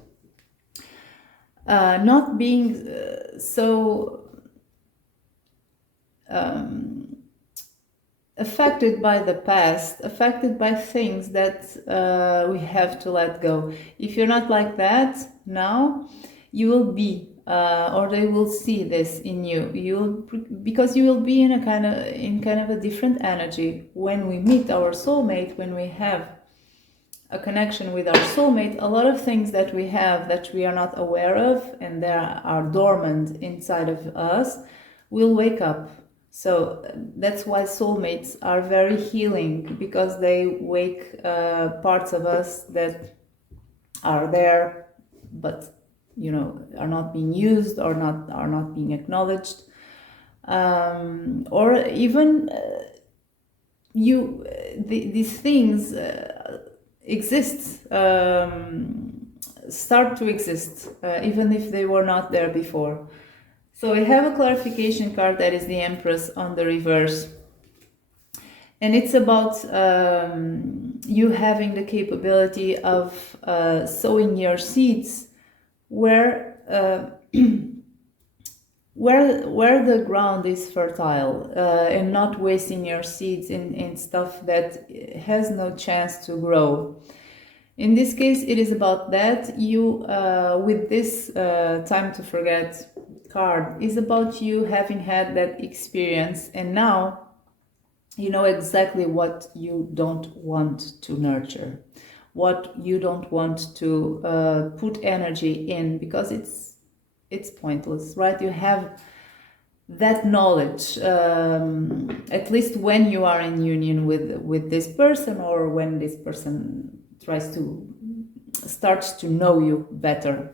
not being so affected by the past, affected by things that we have to let go. If you're not like that now, you will be or they will see this in you. Because you will be in kind of a different energy when we meet our soulmate, when we have a connection with our soulmate. A lot of things that we have that we are not aware of and they are dormant inside of us will wake up. So that's why soulmates are very healing, because they wake parts of us that are there but are not being used, or are not being acknowledged, or even these things exist, start to exist, even if they were not there before. So we have a clarification card that is the Empress on the reverse. And it's about you having the capability of sowing your seeds where the ground is fertile, and not wasting your seeds in stuff that has no chance to grow. In this case, it is about that. You, with this Time to Forget card, is about you having had that experience, and now you know exactly what you don't want to nurture, what you don't want to put energy in, because it's pointless, right? You have that knowledge, at least when you are in union with this person, or when this person starts to know you better.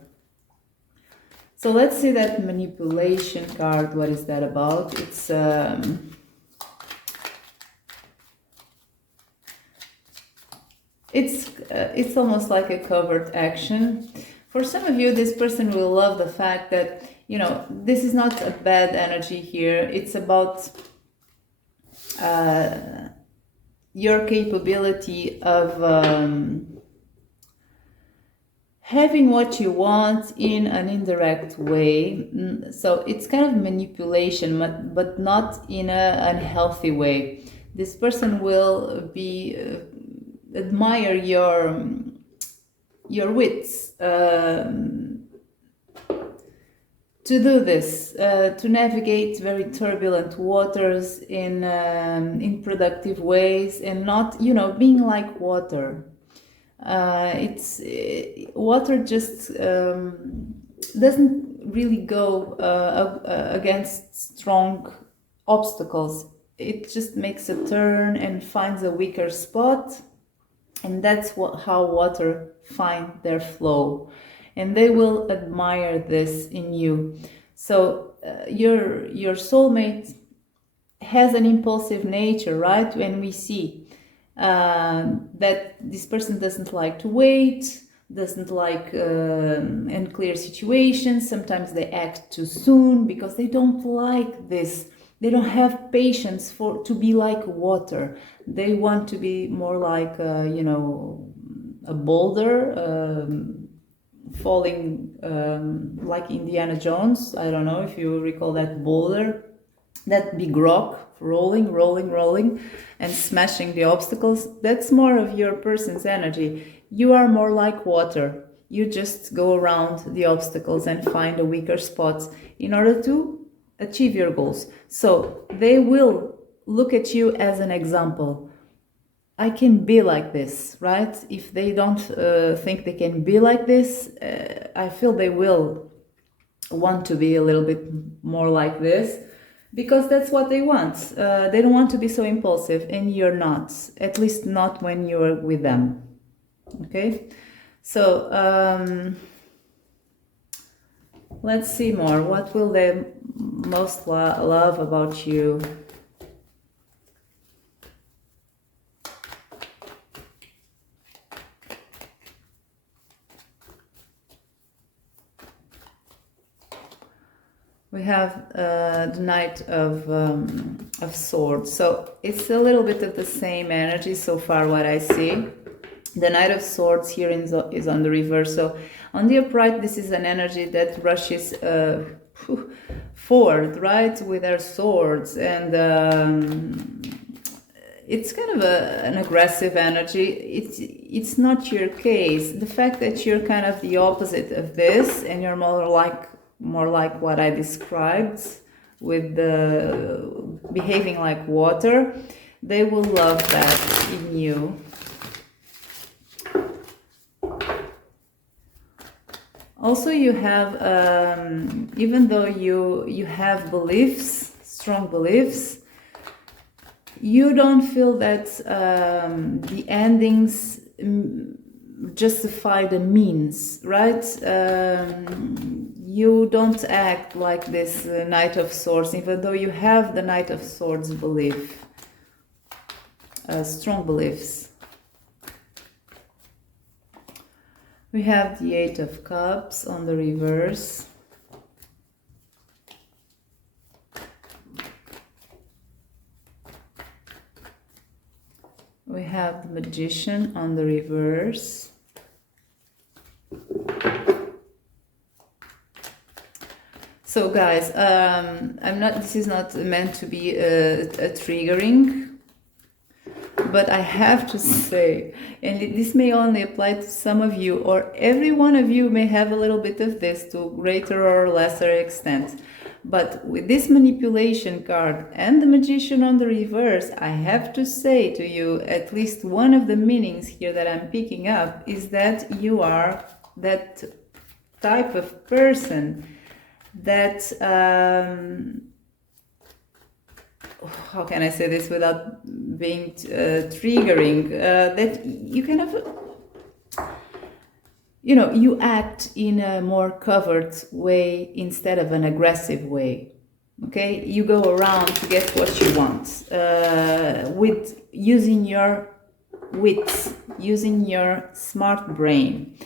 So let's see that manipulation card. What is that about? It's almost like a covert action. For some of you, this person will love the fact that, this is not a bad energy here. It's about your capability of having what you want in an indirect way. So it's kind of manipulation, but not in an unhealthy way. This person will be admire your wits to do this, to navigate very turbulent waters in productive ways, and not being like water. Water just doesn't really go against strong obstacles. It just makes a turn and finds a weaker spot, and that's how water find their flow, and they will admire this in you. So your soulmate has an impulsive nature, right? When we see that this person doesn't like to wait, doesn't like unclear situations. Sometimes they act too soon because they don't like this. They don't have patience to be like water. They want to be more like a boulder falling, like Indiana Jones. I don't know if you recall that boulder, that big rock rolling and smashing the obstacles. That's more of your person's energy. You are more like water. You just go around the obstacles and find a weaker spot in order to achieve your goals. So they will look at you as an example. I can be like this, right? If they don't think they can be like this, I feel they will want to be a little bit more like this, because that's what they want. They don't want to be so impulsive, and you're not, at least not when you're with them. Okay, so let's see more. What will they most love about you? We have the Knight of Swords. So it's a little bit of the same energy so far, what I see. The Knight of Swords here is on the reverse. So on the upright, this is an energy that rushes forward, right, with our swords. And it's kind of an aggressive energy. It's not your case. The fact that you're kind of the opposite of this, and you're more like more like what I described, with the behaving like water, they will love that in you. Also, you have, even though you have beliefs, strong beliefs, you don't feel that the endings justify the means, right? You don't act like this Knight of Swords, even though you have the Knight of Swords belief, strong beliefs. We have the Eight of Cups on the reverse. We have the Magician on the reverse. So guys, this is not meant to be a triggering, but I have to say, and this may only apply to some of you, or every one of you may have a little bit of this to greater or lesser extent. But with this manipulation card and the Magician on the reverse, I have to say to you, at least one of the meanings here that I'm picking up is that you are that type of person that, how can I say this without being triggering, that you kind of, you know, you act in a more covered way instead of an aggressive way. Okay, you go around to get what you want, with using your wits, using your smart brain.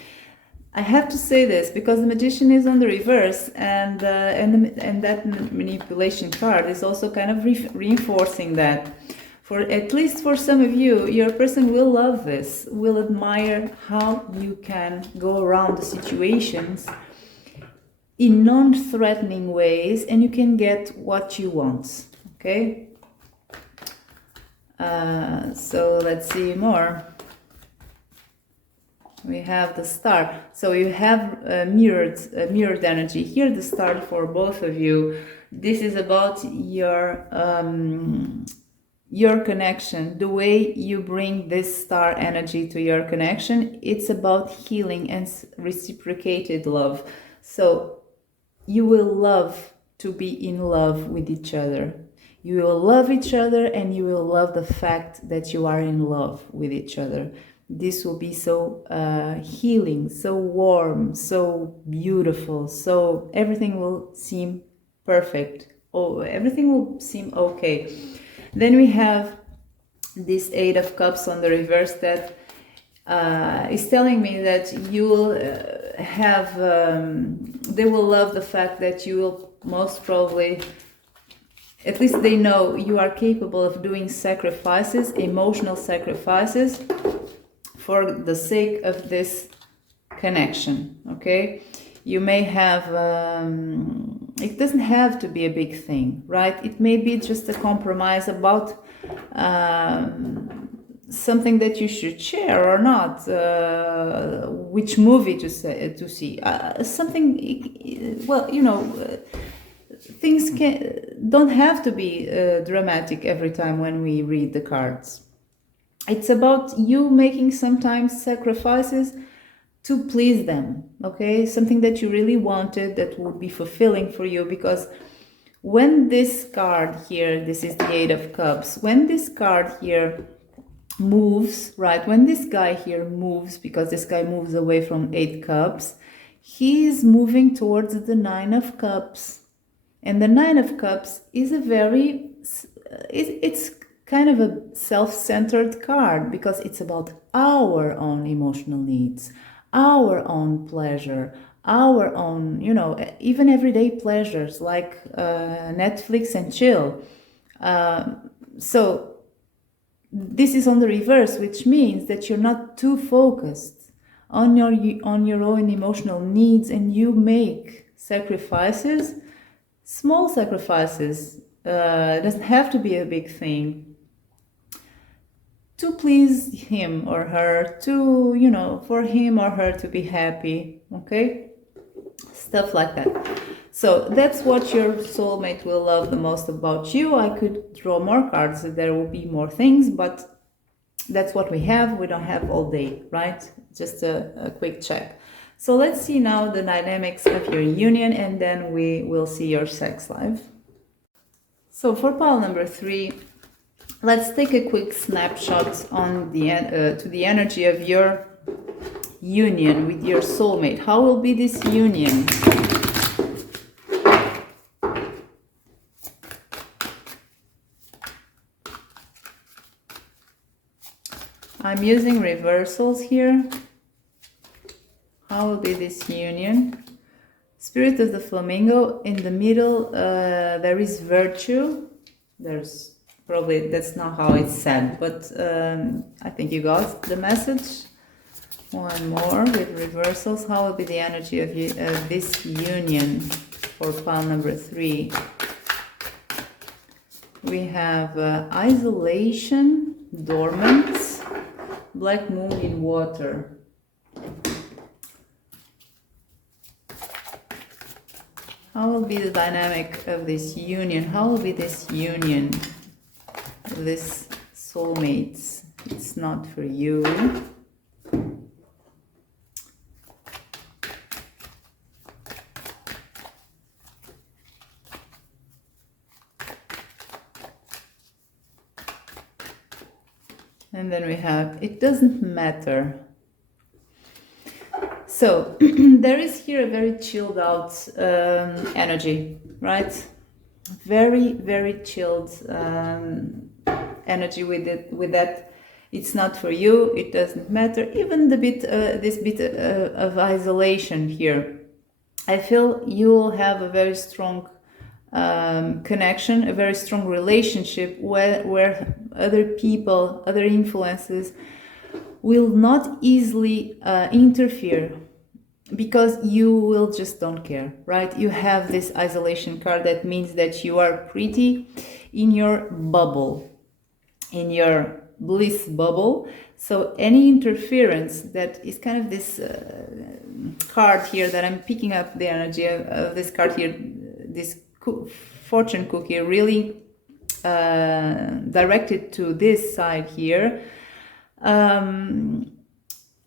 I have to say this because the Magician is on the reverse, and that manipulation card is also kind of reinforcing that. For at least for some of you, your person will love this, will admire how you can go around the situations in non-threatening ways, and you can get what you want. Okay. So let's see more. We have the Star. So you have mirrored energy here. The Star for both of you. This is about your connection, the way you bring this star energy to your connection. It's about healing and reciprocated love. So you will love to be in love with each other. You will love each other, and you will love the fact that you are in love with each other. This will be so healing, so warm, so beautiful. So everything will seem perfect. Oh, everything will seem okay. Then we have this Eight of Cups on the reverse that is telling me that you will they will love the fact that you will most probably, at least they know you are capable of doing sacrifices, emotional sacrifices, for the sake of this connection. Okay, you may have, it doesn't have to be a big thing, right? It may be just a compromise about something that you should share or not, which movie to see, something, well, you know, things don't have to be dramatic every time when we read the cards. It's about you making sometimes sacrifices to please them, okay? Something that you really wanted that would be fulfilling for you, because when this card here, this is the Eight of Cups, when this card here moves, right, when this guy here moves, because this guy moves away from Eight Cups, he is moving towards the Nine of Cups. And the Nine of Cups is a very, it's kind of a self-centered card, because it's about our own emotional needs, our own pleasure, our own, you know, even everyday pleasures like Netflix and chill. So this is on the reverse, which means that you're not too focused on your own emotional needs, and you make sacrifices, small sacrifices. It doesn't have to be a big thing, to please him or her, to, you know, for him or her to be happy, okay? Stuff like that. So that's what your soulmate will love the most about you. I could draw more cards, there will be more things, but that's what we have. We don't have all day, right? Just a quick check. So let's see now the dynamics of your union, and then we will see your sex life. So for pile number 3, let's take a quick snapshot on to the energy of your union with your soulmate. How will be this union? I'm using reversals here. How will be this union? Spirit of the flamingo. In the middle, there is virtue. There's probably, that's not how it's said, but I think you got the message. One more with reversals. How will be the energy of this union for pile number 3? We have isolation, dormant, black moon in water. How will be the dynamic of this union? How will be this union, this soulmates? It's not for you. And then we have, it doesn't matter. So there is here a very chilled out energy, right? Very, very chilled energy with it. With that, it's not for you. It doesn't matter. Even the bit, this bit of isolation here. I feel you will have a very strong connection, a very strong relationship where other people, other influences will not easily interfere, because you will just don't care, right? You have this isolation card. That means that you are pretty in your bubble, in your bliss bubble. So any interference that is kind of this card here that I'm picking up the energy of this card here, this fortune cookie, really directed to this side here.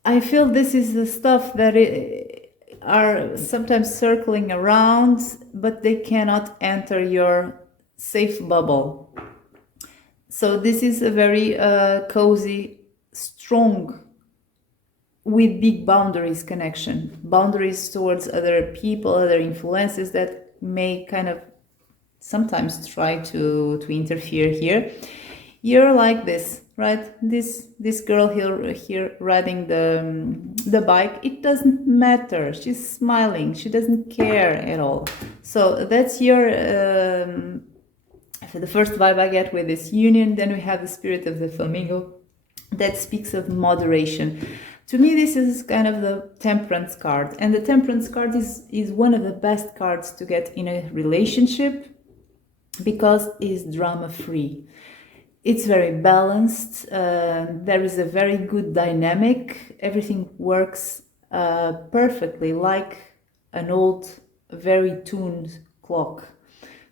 I feel this is the stuff that are sometimes circling around, but they cannot enter your safe bubble. So this is a very cozy, strong, with big boundaries connection. Boundaries towards other people, other influences that may kind of sometimes try to interfere here. You're like this, right? This girl here riding the bike, it doesn't matter. She's smiling. She doesn't care at all. So that's your the first vibe I get with this union. Then we have the spirit of the flamingo that speaks of moderation. To me, this is kind of the temperance card, and the temperance card is one of the best cards to get in a relationship because it's drama free. It's very balanced. There is a very good dynamic. Everything works perfectly, like an old, very tuned clock.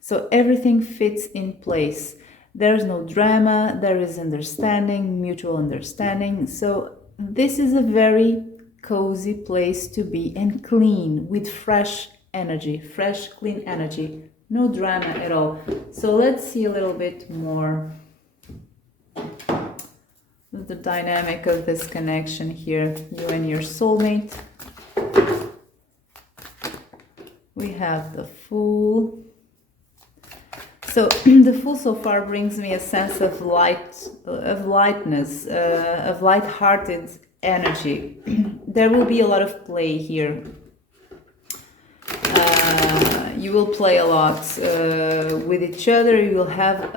So everything fits in place. There's no drama. There is understanding, mutual understanding. So this is a very cozy place to be, and clean, with fresh energy, fresh, clean energy. No drama at all. So let's see a little bit more the dynamic of this connection here, you and your soulmate. We have the Fool. So the Fool so far brings me a sense of light, of lightness, of light-hearted energy. There will be a lot of play here. You will play a lot with each other. You will have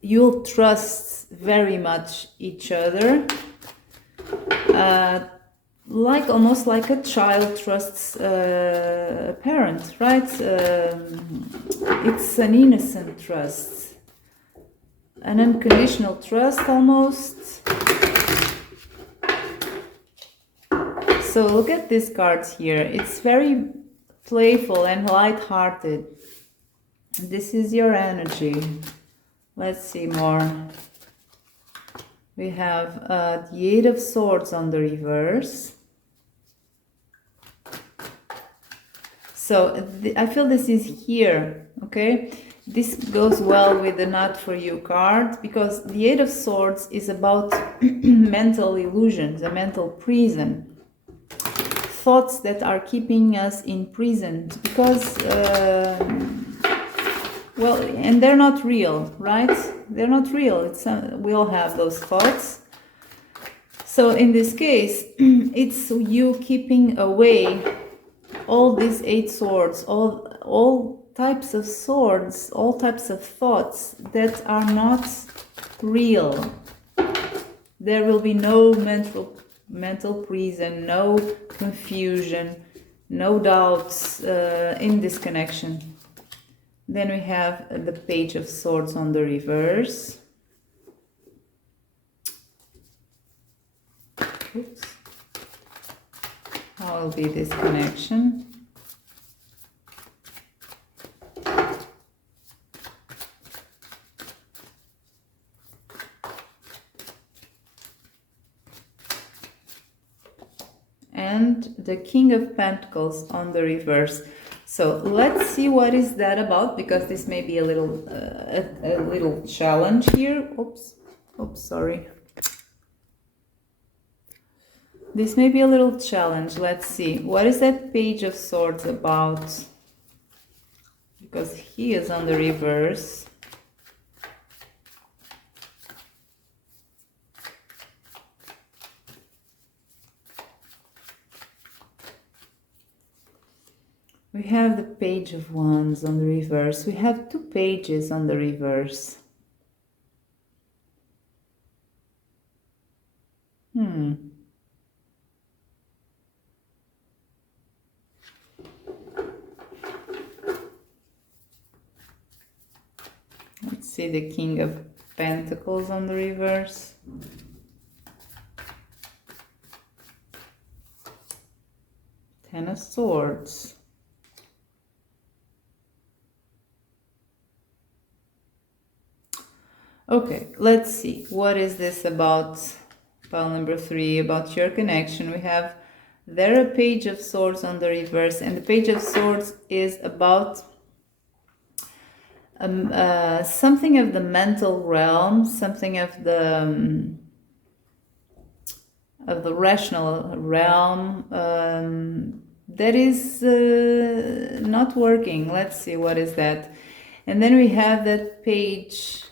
you'll trust very much each other, like almost like a child trusts a parent, right? It's an innocent trust, an unconditional trust almost. so look at these cards here. It's very playful and light-hearted. This is your energy. Let's see more. We have the Eight of Swords on the reverse. So I feel this is here, okay? This goes well with the Not For You card, because the Eight of Swords is about mental illusions, a mental prison. Thoughts that are keeping us imprisoned because, well, and they're not real, right? They're not real. It's we all have those thoughts. So in this case, it's you keeping away all these eight swords, all types of swords, all types of thoughts that are not real. There will be no mental prison, no confusion, no doubts in this connection. Then we have the Page of Swords on the reverse. Oops. How will be this connection? And the King of Pentacles on the reverse. So let's see what is that about, because this may be a little challenge here. Oops, sorry. This may be a little challenge. Let's see. What is that Page of Swords about? Because he is on the reverse. We have the Page of Wands on the reverse. We have two pages on the reverse. Let's see the King of Pentacles on the reverse. Ten of Swords. Okay, let's see. What is this about? Pile number 3, about your connection. We have there a Page of Swords on the reverse, and the Page of Swords is about something of the mental realm, something of the rational realm that is not working. Let's see, what is that? And then we have that Page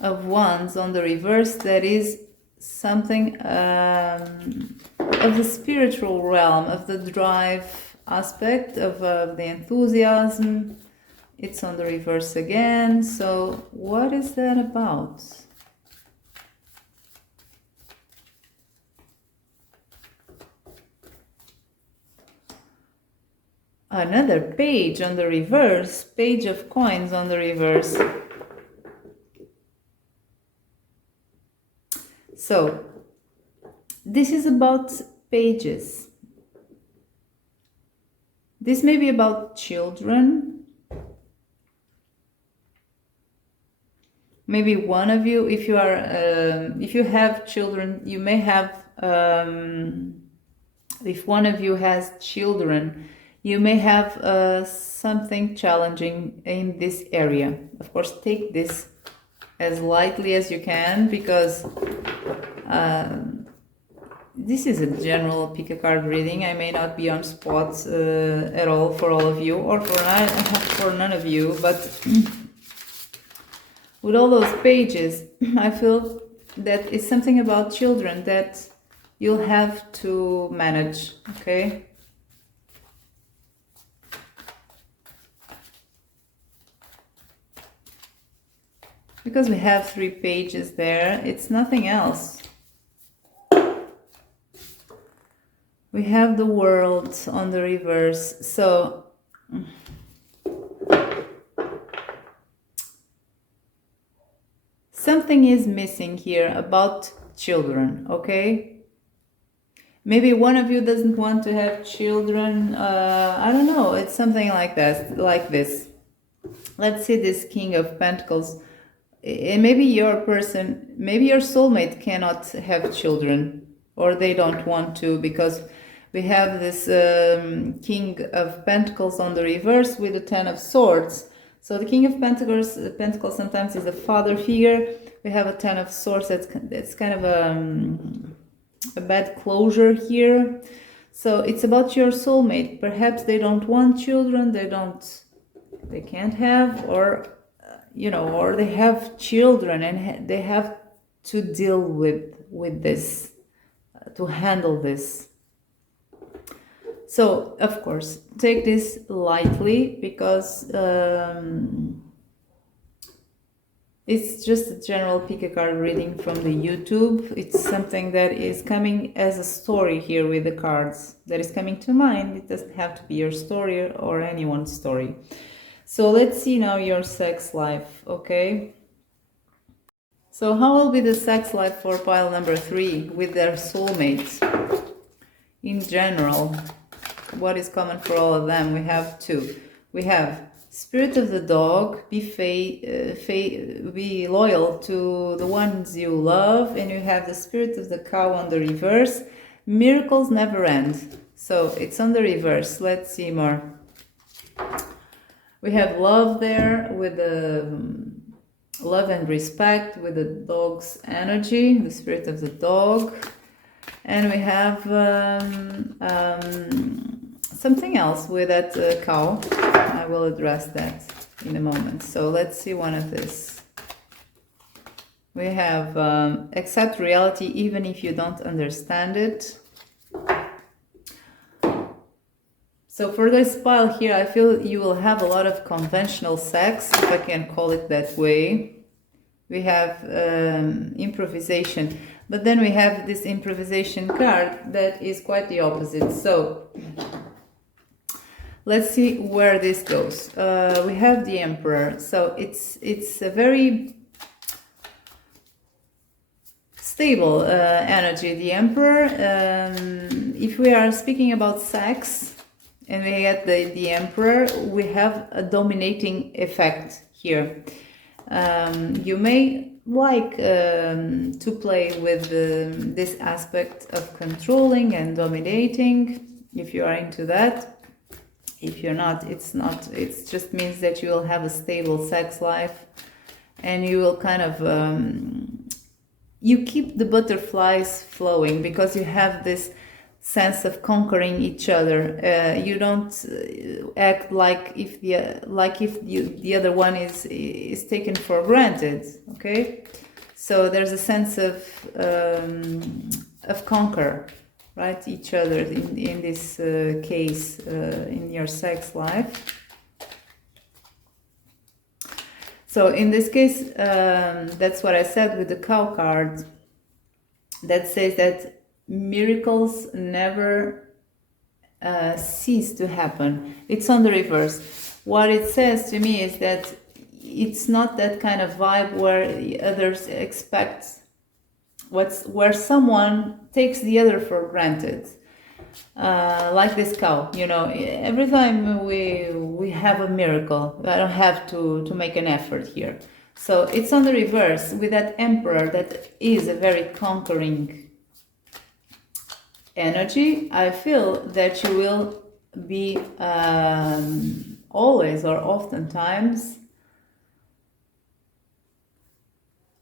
of Wands on the reverse, that is something of the spiritual realm, of the drive aspect, of the enthusiasm. It's on the reverse again. So what is that about? Another page on the reverse, Page of Coins on the reverse. So this is about pages. This may be about children. Maybe one of you, if you have children, you may have, if one of you has children, you may have something challenging in this area. Of course, take this as lightly as you can, because this is a general pick a card reading. I may not be on spot at all for all of you, or for none of you, but with all those pages, I feel that it's something about children that you'll have to manage, okay? Because we have 3 pages there, it's nothing else. We have the World on the reverse, so something is missing here about children, okay? Maybe one of you doesn't want to have children. I don't know. It's something like that, like this. Let's see this King of Pentacles. And maybe your person, maybe your soulmate cannot have children, or they don't want to, because we have this King of Pentacles on the reverse with the Ten of Swords. So the King of Pentacles sometimes is a father figure. We have a Ten of Swords. That's kind of a bad closure here. So it's about your soulmate. Perhaps they don't want children. They can't have, or or they have children and they have to deal with this, to handle this. So, of course, take this lightly, because it's just a general pick a card reading from the YouTube. It's something that is coming as a story here with the cards that is coming to mind. It doesn't have to be your story or anyone's story. So let's see now your sex life, okay? So how will be the sex life for pile number 3 with their soulmates? In general, what is common for all of them? We have 2. We have Spirit of the Dog, be loyal to the ones you love, and you have the Spirit of the Cow on the reverse. Miracles never end. So it's on the reverse. Let's see more. We have love there with the love and respect with the dog's energy, the spirit of the dog. And we have something else with that cow. I will address that in a moment. So let's see one of this. We have accept reality even if you don't understand it. So for this pile here, I feel you will have a lot of conventional sex, if I can call it that way. We have improvisation, but then we have this improvisation card that is quite the opposite. So let's see where this goes. We have the Emperor. So it's a very stable energy, the Emperor. If we are speaking about sex, and we get the Emperor, we have a dominating effect here. You may like to play with this aspect of controlling and dominating, if you are into that. If you're not, it just means that you will have a stable sex life, and you will kind of, you keep the butterflies flowing, because you have this sense of conquering each other. You don't act like if the other one is taken for granted. Okay, so there's a sense of conquer, right, each other in this case in your sex life. So in this case, that's what I said with the cow card. That says that miracles never cease to happen. It's on the reverse. What it says to me is that it's not that kind of vibe where the others expect where someone takes the other for granted. Like this cow, every time we have a miracle, I don't have to make an effort here. So it's on the reverse with that Emperor that is a very conquering energy. I feel that you will be always or oftentimes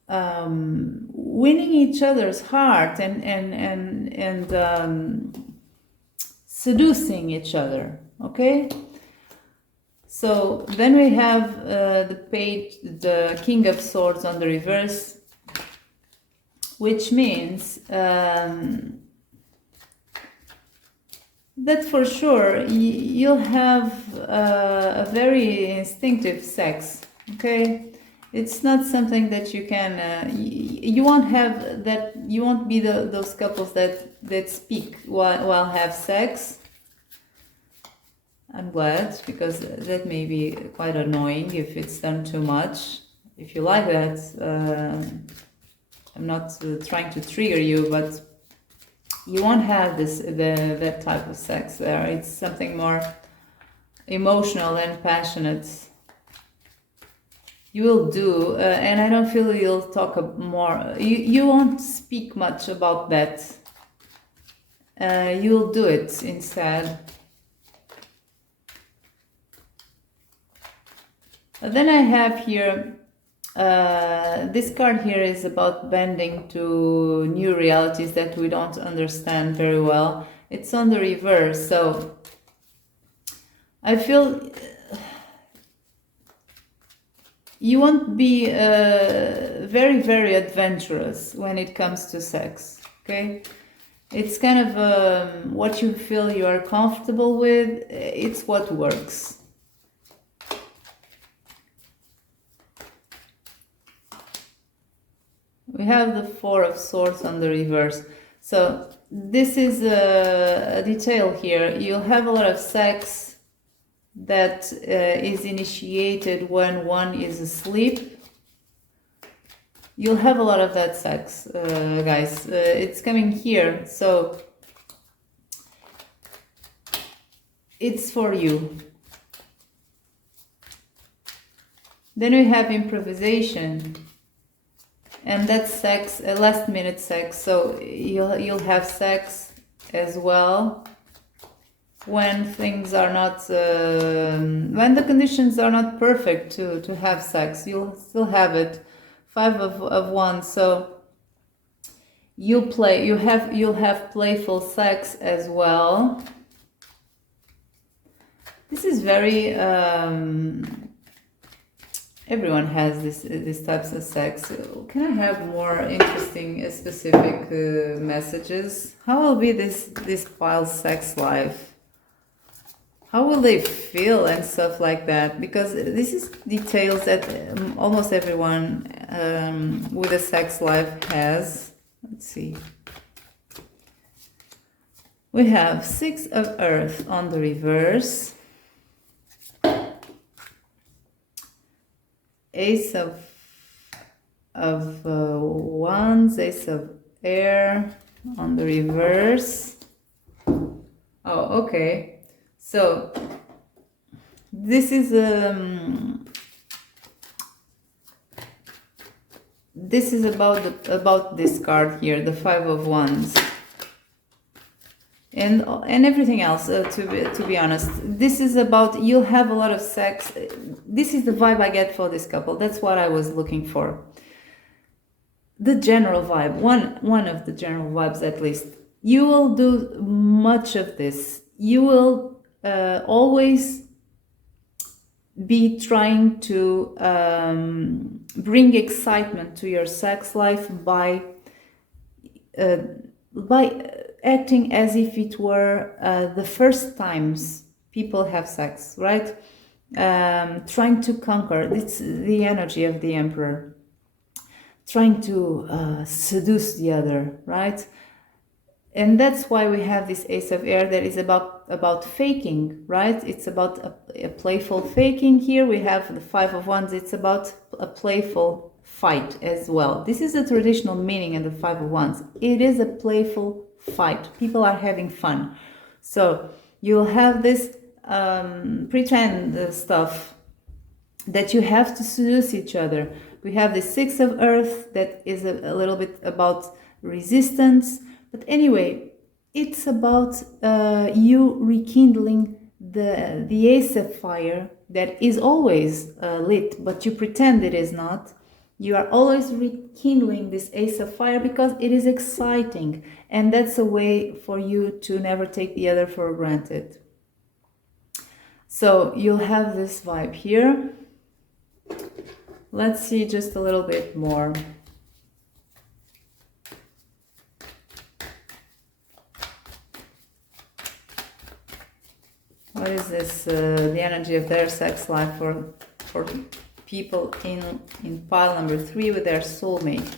winning each other's heart and seducing each other. Okay, so then we have the King of Swords on the reverse, which means that for sure you'll have a very instinctive sex. Okay, it's not something that you can you won't have that. You won't be those couples that speak while have sex. I'm glad, because that may be quite annoying if it's done too much. If you like that, I'm not trying to trigger you, but you won't have that type of sex there. It's something more emotional and passionate. You will do, and I don't feel you'll talk more. You won't speak much about that. You'll do it instead. Then I have here, this card here is about bending to new realities that we don't understand very well. It's on the reverse, so I feel you won't be very, very adventurous when it comes to sex, okay? It's kind of what you feel you are comfortable with, it's what works. We have the Four of Swords on the reverse. So this is a detail here. You'll have a lot of sex that is initiated when one is asleep. You'll have a lot of that sex, guys. It's coming here, so it's for you. Then we have improvisation, and that's sex, last minute sex. So you'll have sex as well when things are not, when the conditions are not perfect to have sex. You'll still have it. Five of Wands. So you'll have playful sex as well. This is very everyone has these types of sex. Can I have more interesting specific messages? How will be this pile's sex life? How will they feel and stuff like that? Because this is details that almost everyone with a sex life has. Let's see. We have Six of Earth on the reverse. Ace of Wands, Ace of Air on the reverse. Oh, okay. So this is about this card here, the Five of Wands, and everything else. To be honest, this is about you'll have a lot of sex. This is the vibe I get for this couple. That's what I was looking for. The general vibe, one of the general vibes at least. You will do much of this. You will always be trying to bring excitement to your sex life by acting as if it were the first times people have sex, right? Trying to conquer. It's the energy of the Emperor. Trying to seduce the other, right? And that's why we have this Ace of Air that is about faking, right? It's about a playful faking here. We have the Five of Wands. It's about a playful fight as well. This is the traditional meaning of the Five of Wands. It is a playful fight. People are having fun. So you'll have this pretend stuff that you have to seduce each other. We have the Six of Earth that is a little bit about resistance. But anyway, it's about you rekindling the Ace of Fire that is always lit, but you pretend it is not. You are always rekindling this Ace of Fire because it is exciting, and that's a way for you to never take the other for granted. So you'll have this vibe here. Let's see just a little bit more. What is this, the energy of their sex life for people in pile number 3 with their soulmate?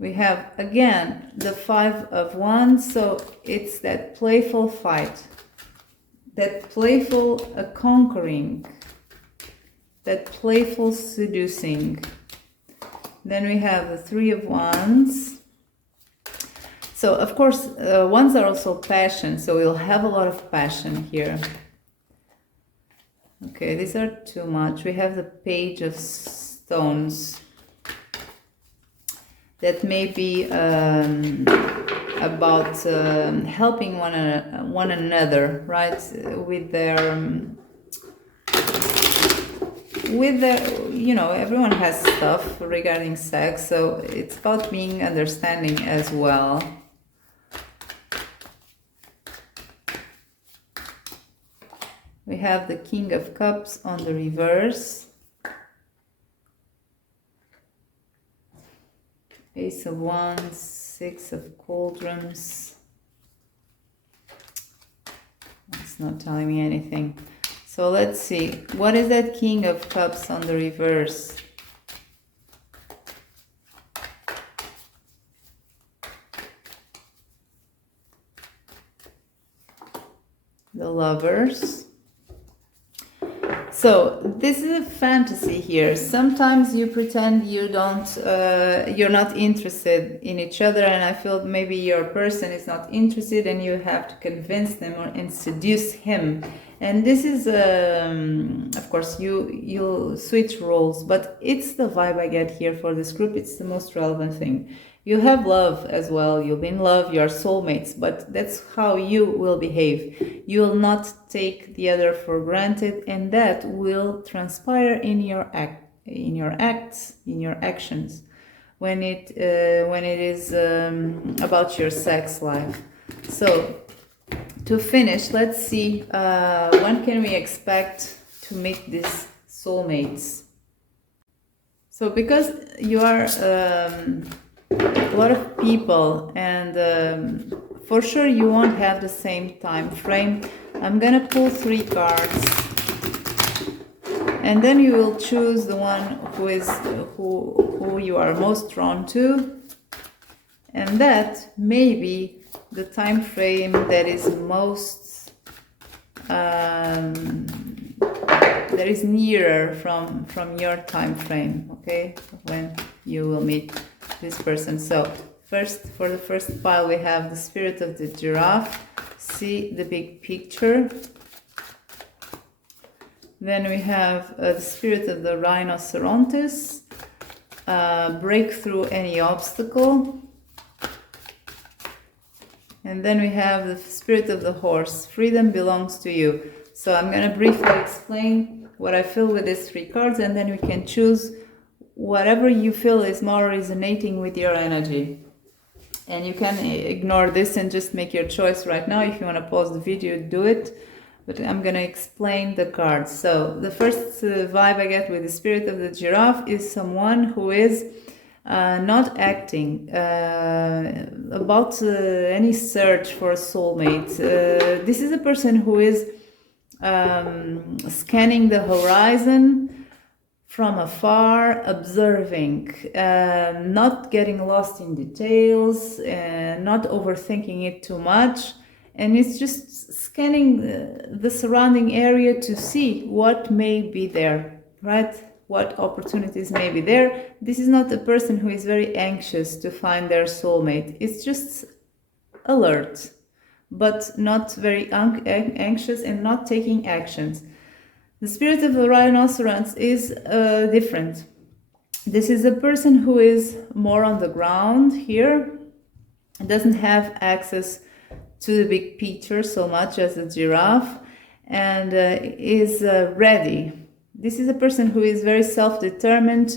We have, again, the Five of Wands, so it's that playful fight, that playful conquering, that playful seducing. Then we have the Three of Wands. So of course, ones are also passion, so we'll have a lot of passion here. Okay, these are too much. We have the Page of Stones. That may be about helping one another, right? With their, you know, everyone has stuff regarding sex, so it's about being understanding as well. We have the King of Cups on the reverse. Ace of Wands, Six of Cauldrons. It's not telling me anything. So let's see. What is that King of Cups on the reverse? The Lovers. So this is a fantasy here. Sometimes you pretend you don't, you're not interested in each other, and I feel maybe your person is not interested, and you have to convince them and seduce him. And this is, of course, you'll switch roles, but it's the vibe I get here for this group. It's the most relevant thing. You have love as well. You'll be in love. You are soulmates, but that's how you will behave. You will not take the other for granted, and that will transpire in your acts, in your actions, when it is about your sex life. So to finish, let's see when can we expect to meet these soulmates. So because you are a lot of people, and for sure you won't have the same time frame, I'm gonna pull 3 cards, and then you will choose the one who you are most drawn to, and that may be the time frame that is most that is nearer from your time frame, okay, when you will meet this person. So first, for the first pile, we have the Spirit of the Giraffe. See the big picture. Then we have the Spirit of the Rhinoceros. Break through any obstacle. And then we have the Spirit of the Horse. Freedom belongs to you. So I'm going to briefly explain what I feel with these 3 cards, and then we can choose whatever you feel is more resonating with your energy. And you can ignore this and just make your choice right now. If you want to pause the video, do it. But I'm going to explain the cards. So the first vibe I get with the Spirit of the Giraffe is someone who is not acting about any search for a soulmate. This is a person who is scanning the horizon from afar, observing, not getting lost in details, not overthinking it too much, and it's just scanning the surrounding area to see what may be there, right? What opportunities may be there. This is not a person who is very anxious to find their soulmate. It's just alert, but not very anxious and not taking actions. The Spirit of the Rhinoceros is different. This is a person who is more on the ground here, doesn't have access to the big picture so much as a giraffe, and is ready. This is a person who is very self-determined.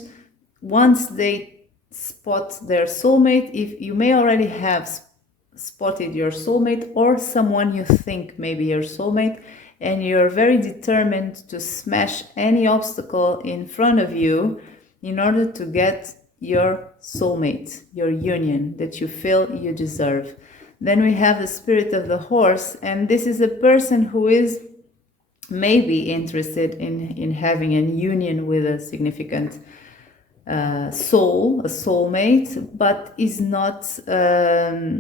Once they spot their soulmate, if you may already have spotted your soulmate or someone you think may be your soulmate, and you're very determined to smash any obstacle in front of you in order to get your soulmate, your union that you feel you deserve. Then we have the Spirit of the Horse, and this is a person who is maybe interested in having a union with a significant soul, a soulmate, but is not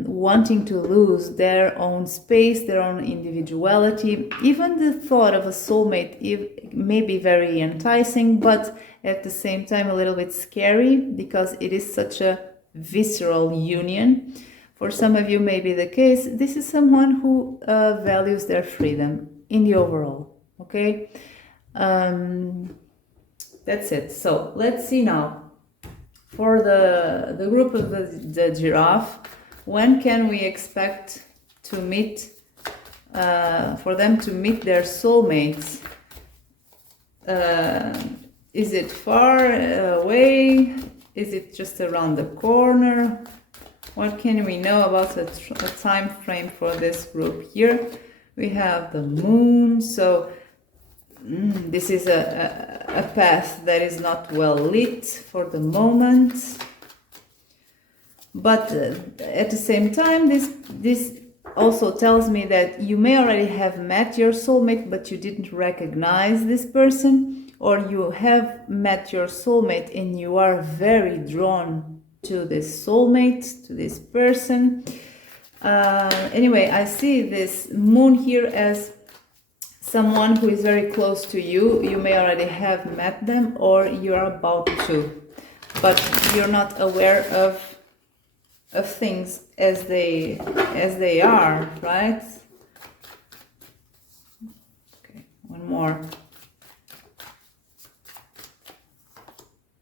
wanting to lose their own space, their own individuality. Even the thought of a soulmate may be very enticing, but at the same time a little bit scary, because it is such a visceral union. For some of you may be the case. This is someone who values their freedom in the overall, okay? That's it. So let's see now. For the group of the giraffe, when can we expect to meet, for them to meet their soulmates? Is it far away? Is it just around the corner? What can we know about a time frame for this group here? We have the moon, so this is a path that is not well lit for the moment. But at the same time, this also tells me that you may already have met your soulmate, but you didn't recognize this person, or you have met your soulmate and you are very drawn to this soulmate, to this person. Anyway, I see this moon here as someone who is very close to you. You may already have met them, or you're about to, but you're not aware of things as they are, right? Okay, one more.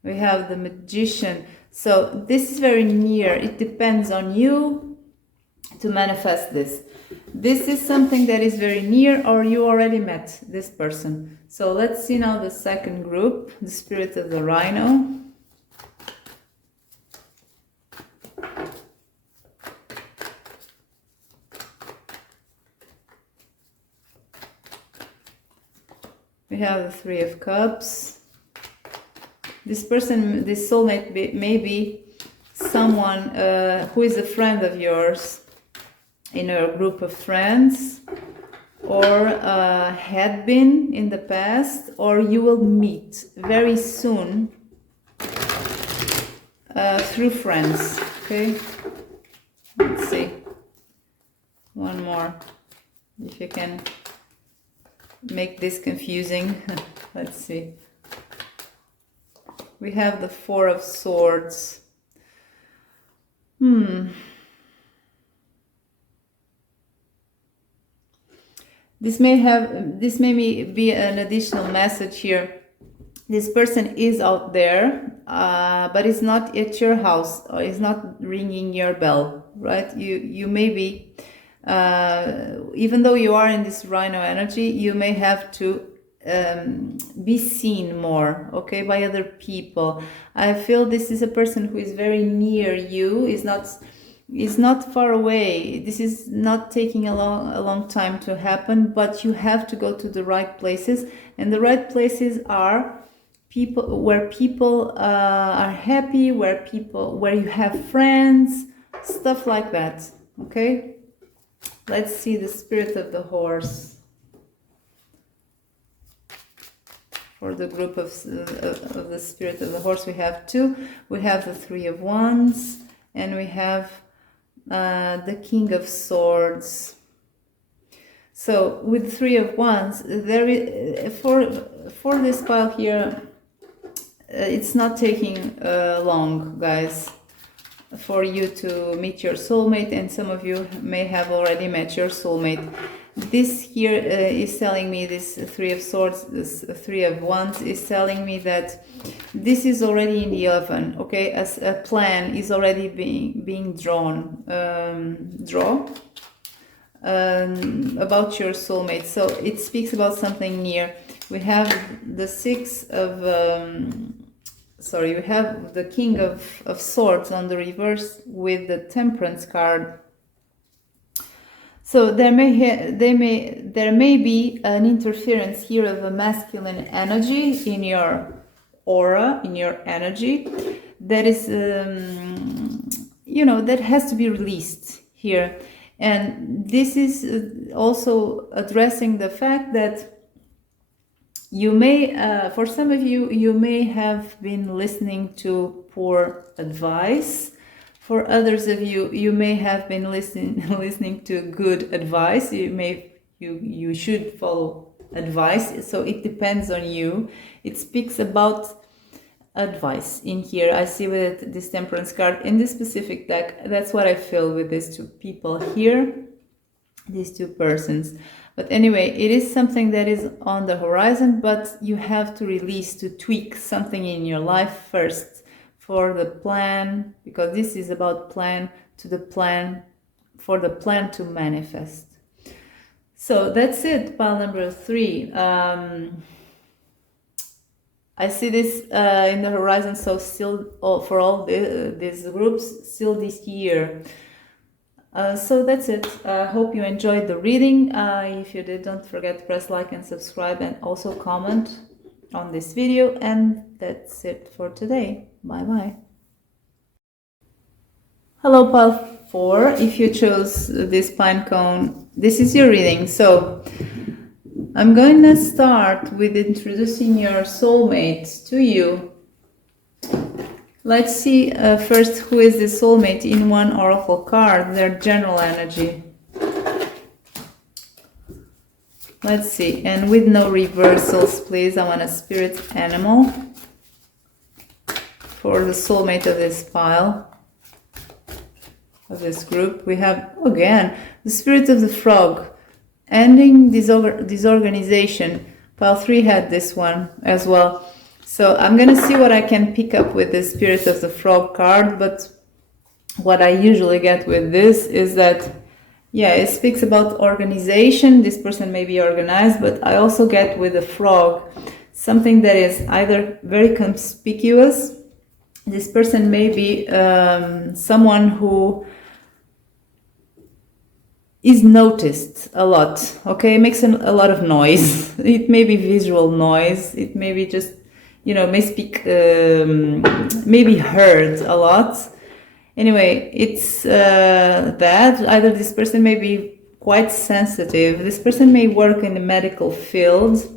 We have the Magician. So this is very near. It depends on you to manifest this. This is something that is very near, or you already met this person. So let's see now the second group, the Spirit of the Rhino. We have the Three of Cups. This person, this soulmate may be someone who is a friend of yours in a group of friends, or had been in the past, or you will meet very soon through friends, okay? Let's see. One more, if you can make this confusing. Let's see. We have the Four of Swords. This may be an additional message here. This person is out there, but it's not at your house, or it's not ringing your bell, right? You may be, even though you are in this Rhino energy, you may have to be seen more, okay, by other people. I feel this is a person who is very near you, is not far away. This is not taking a long time to happen, but you have to go to the right places, and the right places are where people are happy, where you have friends, stuff like that, okay? Let's see the Spirit of the Horse. For the group of the Spirit of the Horse, we have two. We have the Three of Wands, and we have the King of Swords. So with the Three of Wands, there is, for this pile here, it's not taking long, guys, for you to meet your soulmate, and some of you may have already met your soulmate. This here is telling me, this Three of Swords, this Three of Wands is telling me that this is already in the oven, okay? As a plan is already being drawn, about your soulmate. So it speaks about something near. We have the we have the King of Swords on the reverse with the Temperance card. So there may be an interference here of a masculine energy in your aura, in your energy, that is, that has to be released here. And this is also addressing the fact that you may, for some of you, you may have been listening to poor advice. For others of you, you may have been listening to good advice. You should follow advice. So it depends on you. It speaks about advice in here. I see with this Temperance card in this specific deck. That's what I feel with these two people here, these two persons. But anyway, it is something that is on the horizon, but you have to release, to tweak something in your life first for the plan, because this is about plan to the plan, for the plan to manifest. So that's it, pile number 3. I see this in the horizon, so still for all these groups, still this year. So that's it. I hope you enjoyed the reading. If you did, don't forget to press like and subscribe, and also comment on this video. And that's it for today. Bye bye. Hello, pile 4. If you chose this pine cone, this is your reading. So I'm going to start with introducing your soulmate to you. Let's see first who is the soulmate in one oracle card, their general energy. Let's see, and with no reversals, please. I want a spirit animal for the soulmate of this pile, of this group. We have, again, the spirit of the frog, ending disorganization. Pile 3 had this one as well. So I'm going to see what I can pick up with the spirit of the frog card, but what I usually get with this is that, yeah, it speaks about organization. This person may be organized, but I also get with the frog something that is either very conspicuous. This person may be someone who is noticed a lot, okay? Makes a lot of noise. It may be visual noise. It may be just, you know, may speak, maybe heard a lot. Anyway, it's that either this person may be quite sensitive. This person may work in the medical field,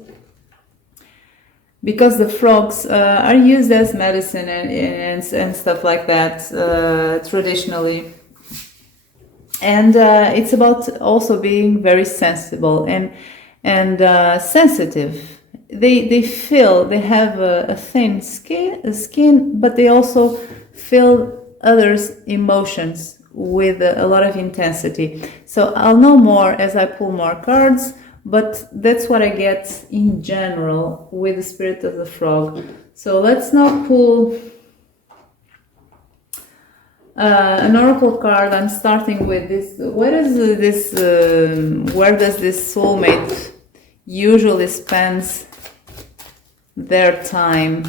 because the frogs are used as medicine and stuff like that traditionally. And it's about also being very sensible and sensitive. They feel, they have a thin skin, but they also feel others' emotions with a lot of intensity. So I'll know more as I pull more cards, but that's what I get in general with the spirit of the frog. So let's now pull an oracle card. I'm starting with this. Where does this soulmate usually spends their time?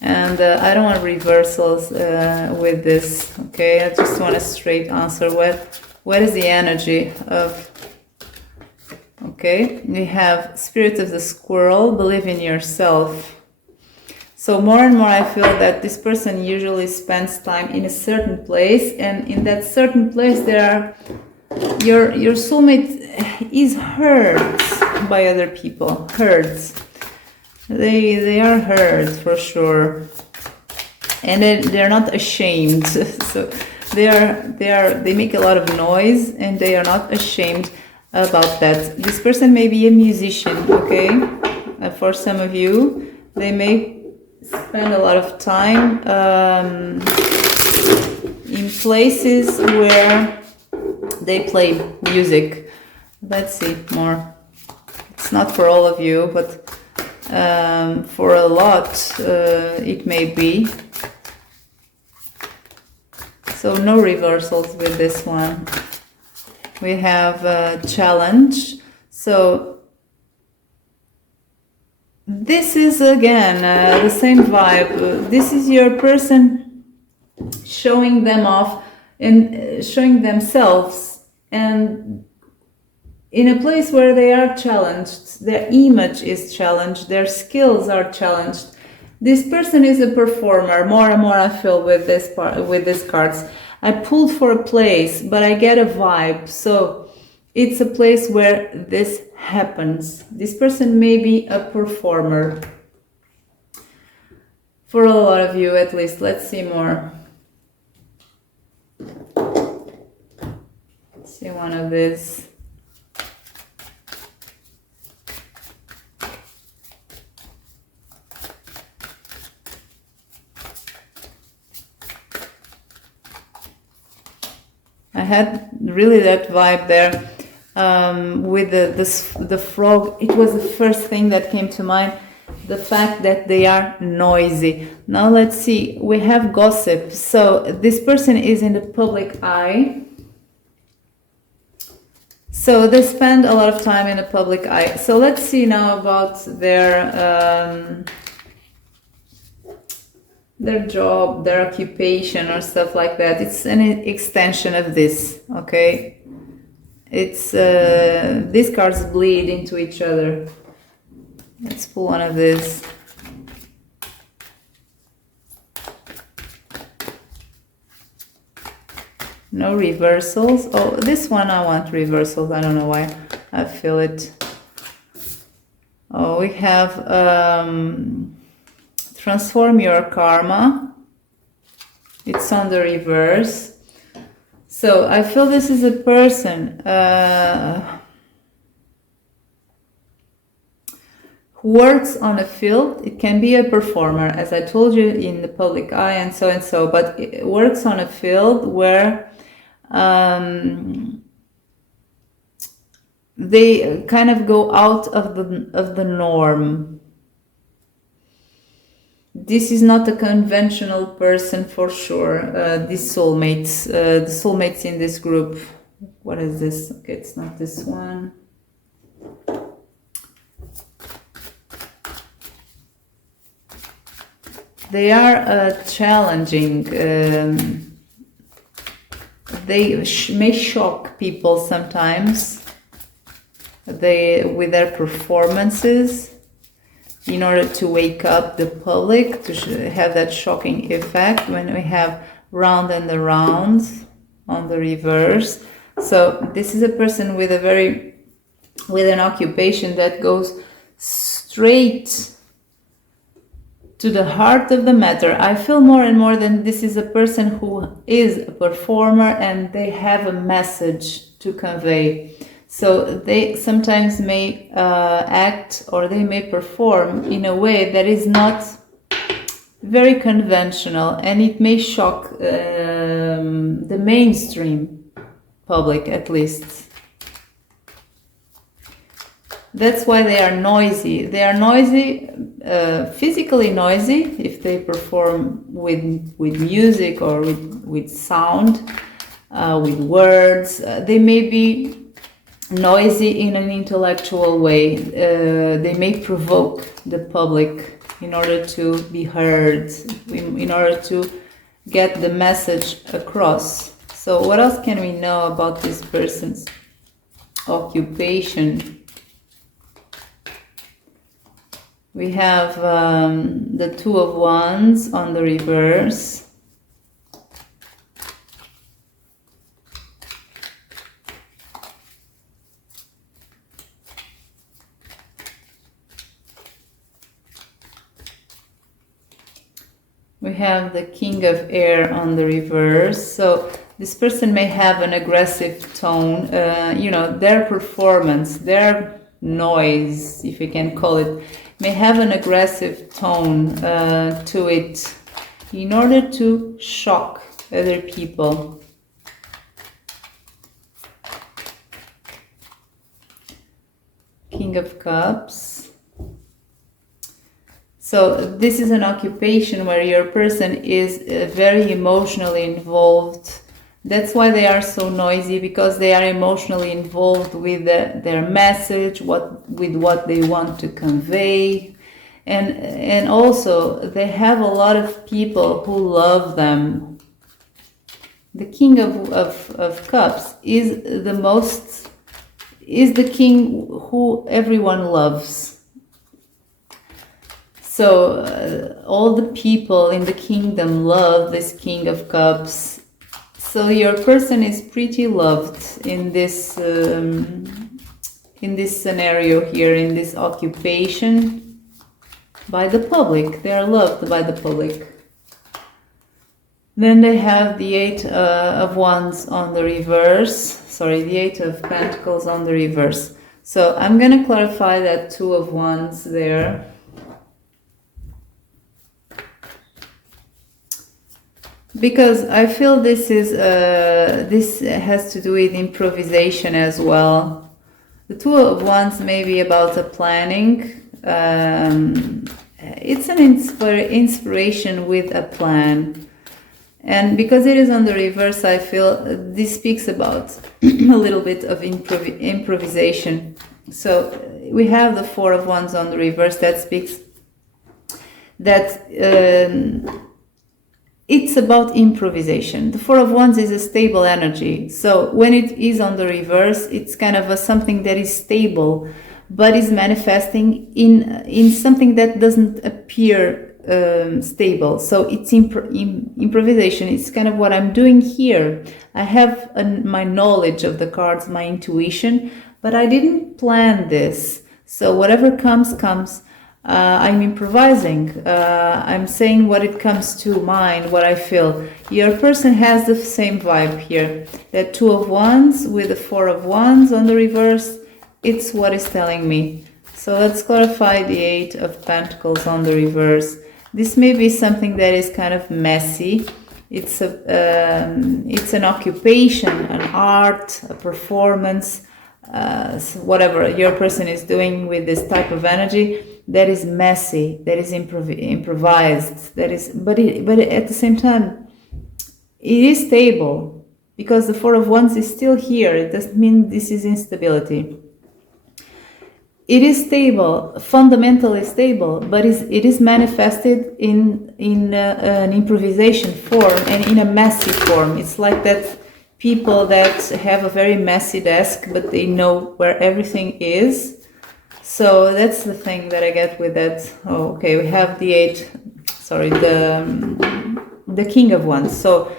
And I don't want reversals with this, okay? I just want a straight answer. What is the energy of... Okay, we have spirit of the squirrel, believe in yourself. So more and more I feel that this person usually spends time in a certain place, and in that certain place there are... Your soulmate is heard by other people, heard. They are heard for sure, and they're not ashamed. So they make a lot of noise, and they are not ashamed about that. This person may be a musician, okay? For some of you, they may spend a lot of time in places where they play music. Let's see more. It's not for all of you, but for a lot it may be. So no reversals with this one. We have a challenge. So this is again the same vibe. This is your person showing them off and showing themselves, and in a place where they are challenged, their image is challenged, their skills are challenged. This person is a performer. More and more I feel with this part, with these cards. I pulled for a place, but I get a vibe. So it's a place where this happens. This person may be a performer. For a lot of you, at least. Let's see more. Let's see one of these. I had really that vibe there. With the frog, it was the first thing that came to mind, the fact that they are noisy. Now let's see, we have gossip. So this person is in the public eye. So they spend a lot of time in the public eye. So let's see now about their job, their occupation or stuff like that. It's an extension of this, okay? It's these cards bleed into each other. Let's pull one of these. No reversals. Oh, this one I want reversals. I don't know why. I feel it. Oh, we have transform your karma. It's on the reverse. So I feel this is a person who works on a field. It can be a performer, as I told you, in the public eye and so, but it works on a field where they kind of go out of the norm. This is not a conventional person for sure. These soulmates, the soulmates in this group. What is this? Okay, it's not this one. They are challenging. They may shock people sometimes. With their performances, in order to wake up the public, to have that shocking effect. When we have round and around on the reverse. So this is a person with an occupation that goes straight to the heart of the matter. I feel more and more that this is a person who is a performer and they have a message to convey. So they sometimes may act or they may perform in a way that is not very conventional, and it may shock the mainstream public, at least. That's why they are noisy. They are noisy, physically noisy, if they perform with music or with sound, with words. They may be noisy in an intellectual way. They may provoke the public in order to be heard, in order to get the message across. So what else can we know about this person's occupation? We have the Two of Wands on the reverse. We have the King of Air on the reverse. So this person may have an aggressive tone, their performance, their noise, if you can call it, may have an aggressive tone to it in order to shock other people. King of Cups. So this is an occupation where your person is very emotionally involved. That's why they are so noisy, because they are emotionally involved with their message, with what they want to convey. And also they have a lot of people who love them. The King of Cups is the king who everyone loves. So all the people in the kingdom love this King of Cups. So your person is pretty loved in this scenario here, in this occupation, by the public. They are loved by the public. Then they have the Eight of Wands on the reverse. Sorry, the Eight of Pentacles on the reverse. So I'm going to clarify that Two of Wands there. Because I feel this has to do with improvisation as well. The Two of Wands may be about a planning. It's an inspiration with a plan. And because it is on the reverse, I feel this speaks about a little bit of improvisation. So we have the Four of Wands on the reverse that speaks that it's about improvisation. The Four of Wands is a stable energy. So when it is on the reverse, it's kind of something that is stable, but is manifesting in something that doesn't appear stable. So it's improvisation. It's kind of what I'm doing here. I have my knowledge of the cards, my intuition, but I didn't plan this. So whatever comes. I'm improvising. I'm saying what it comes to mind, what I feel. Your person has the same vibe here. That Two of Wands with the Four of Wands on the reverse. It's what it's telling me. So let's clarify the Eight of Pentacles on the reverse. This may be something that is kind of messy. It's an occupation, an art, a performance, whatever your person is doing with this type of energy that is messy, that is improvised, that is, but at the same time, it is stable because the Four of Wands is still here. It doesn't mean this is instability. It is stable, fundamentally stable, but it is manifested in an improvisation form and in a messy form. It's like that people that have a very messy desk, but they know where everything is. So that's the thing that I get with that. Oh, okay, we have the King of Wands. So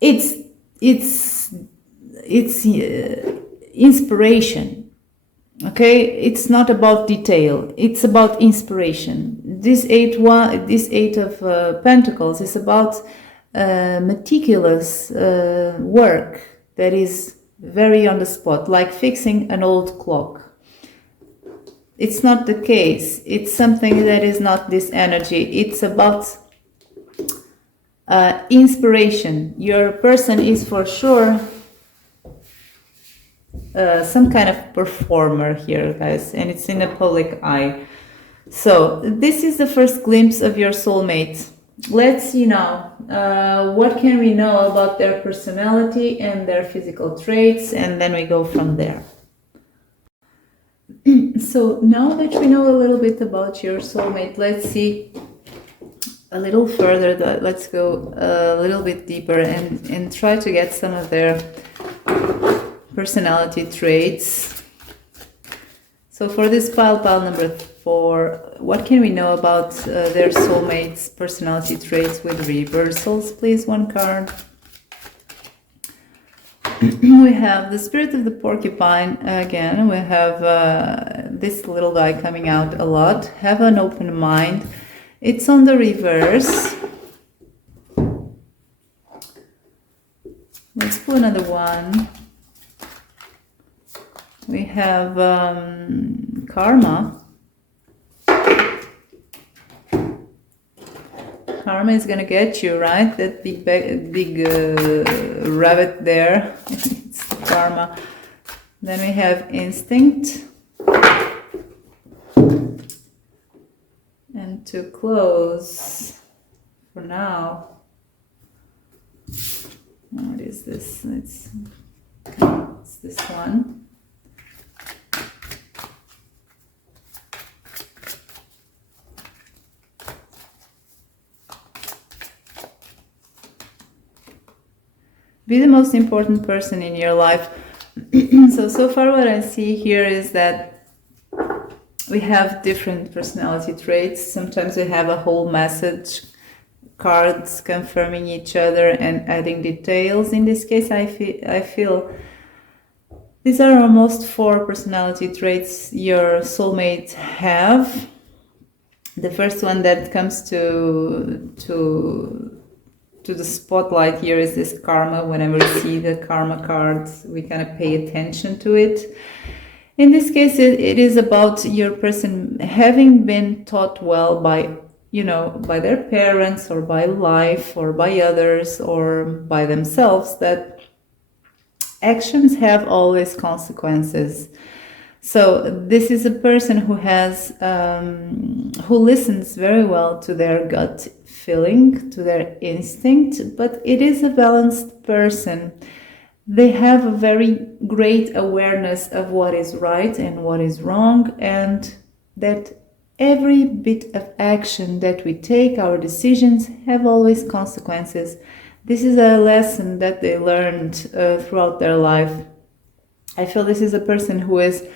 it's inspiration. Okay, it's not about detail. It's about inspiration. This Eight of Pentacles is about meticulous work that is very on the spot, like fixing an old clock. It's not the case. It's something that is not this energy. It's about inspiration. Your person is for sure some kind of performer here, guys, and it's in a public eye. So this is the first glimpse of your soulmate. Let's see now, what can we know about their personality and their physical traits, and then we go from there. So now that we know a little bit about your soulmate, let's see a little further. Let's go a little bit deeper and try to get some of their personality traits. So for this pile number 4, what can we know about their soulmate's personality traits with reversals? Please, one card. We have the Spirit of the Porcupine again. We have this little guy coming out a lot. Have an open mind. It's on the reverse. Let's pull another one. We have Karma. Karma is gonna get you, right? That big rabbit there. It's the Karma. Then we have Instinct. And to close, for now, what is this? It's this one. Be the most important person in your life. So far what I see here is that we have different personality traits. Sometimes we have a whole message, cards confirming each other and adding details. In this case, I feel these are almost 4 personality traits your soulmate have. The first one that comes to the spotlight here is this Karma. Whenever we see the Karma cards, we kind of pay attention to it. In this case, it is about your person having been taught well by you know, by their parents or by life or by others or by themselves, that actions have always consequences. So this is a person who has who listens very well to their gut feeling, to their instinct, but it is a balanced person. They have a very great awareness of what is right and what is wrong, and that every bit of action that we take, our decisions, have always consequences. This is a lesson that they learned throughout their life. I feel this is a person who is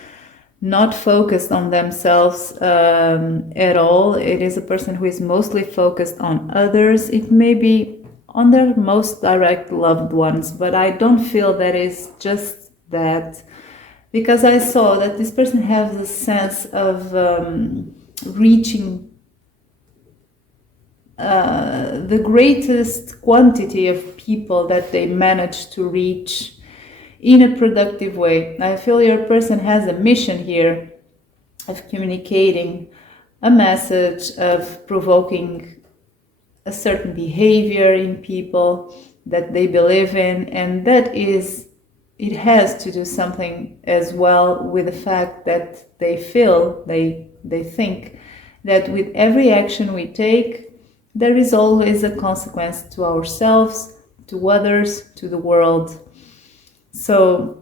not focused on themselves at all. It is a person who is mostly focused on others. It may be on their most direct loved ones, but I don't feel that is just that, because I saw that this person has a sense of reaching the greatest quantity of people that they manage to reach in a productive way. I feel your person has a mission here of communicating a message, of provoking a certain behavior in people that they believe in, and that is, it has to do something as well with the fact that they feel, they think that with every action we take, there is always a consequence to ourselves, to others, to the world. So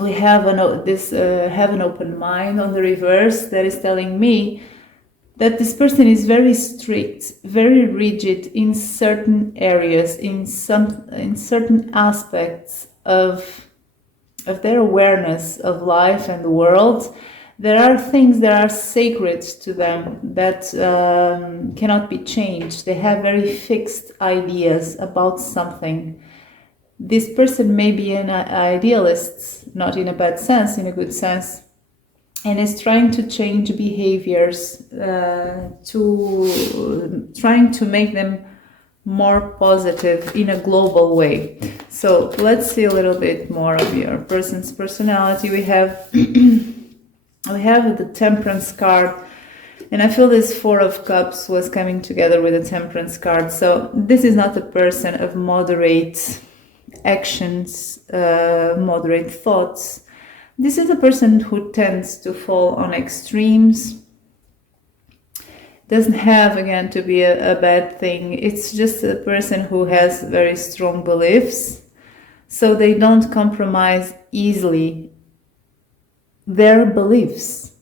we have have an open mind on the reverse that is telling me that this person is very strict, very rigid in certain areas, in certain aspects of their awareness of life and the world. There are things that are sacred to them that cannot be changed. They have very fixed ideas about something. This person may be an idealist, not in a bad sense, in a good sense, and is trying to change behaviors, trying to make them more positive in a global way. So let's see a little bit more of your person's personality. We have we have the Temperance card, and I feel this Four of Cups was coming together with the Temperance card. So this is not a person of moderate actions, moderate thoughts. This is a person who tends to fall on extremes. Doesn't have, again, to be a bad thing. It's just a person who has very strong beliefs, so they don't compromise easily their beliefs.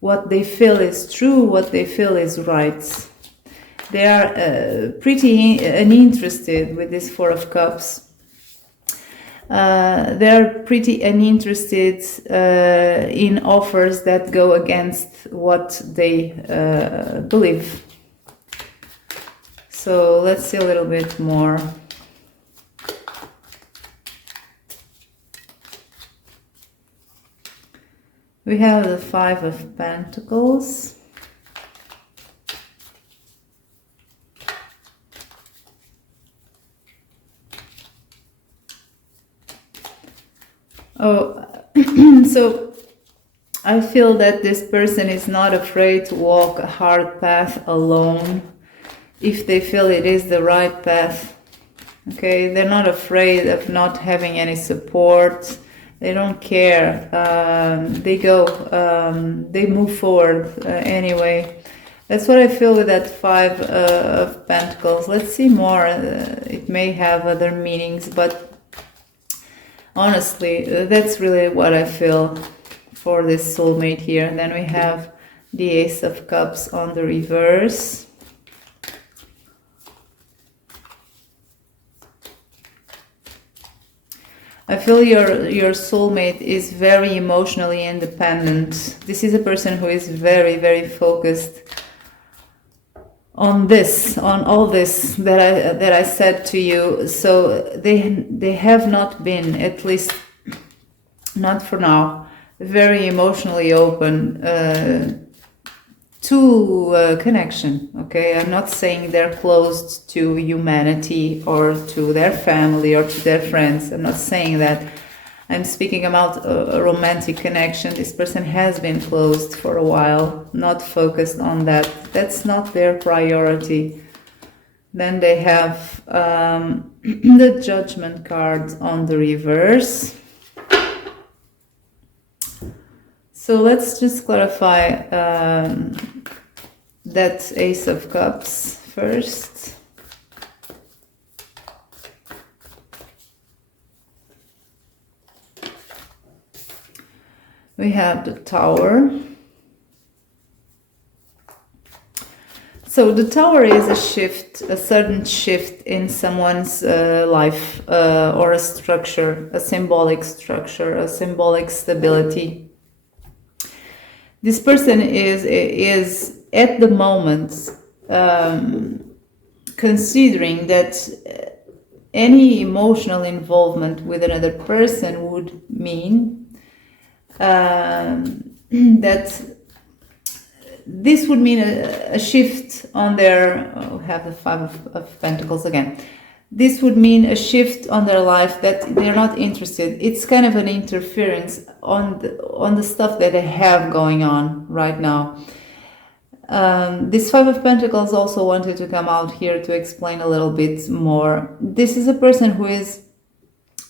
What they feel is true, what they feel is right. They are pretty uninterested with this Four of Cups. They're pretty uninterested in offers that go against what they believe. So let's see a little bit more. We have the Five of Pentacles. Oh, so I feel that this person is not afraid to walk a hard path alone if they feel it is the right path. Okay, they're not afraid of not having any support. They don't care. They go. They move forward anyway. That's what I feel with that Five of Pentacles. Let's see more. It may have other meanings, but honestly, that's really what I feel for this soulmate here. And then we have the Ace of Cups on the reverse. I feel your soulmate is very emotionally independent. This is a person who is very, very focused on this, on all this that I said to you. So they have not been, at least not for now, very emotionally open to connection. Okay, I'm not saying they're closed to humanity or to their family or to their friends. I'm not saying that. I'm speaking about a romantic connection. This person has been closed for a while, not focused on that. That's not their priority. Then they have the Judgment card on the reverse. So let's just clarify that Ace of Cups first. We have the Tower. So the Tower is a shift, a sudden shift in someone's life, or a structure, a symbolic structure, a symbolic stability. This person is at the moment considering that any emotional involvement with another person would mean that this would mean a shift on their, we have the Five of Pentacles again. This would mean a shift on their life that they're not interested. It's kind of an interference on the stuff that they have going on right now. This Five of Pentacles also wanted to come out here to explain a little bit more. This is a person who is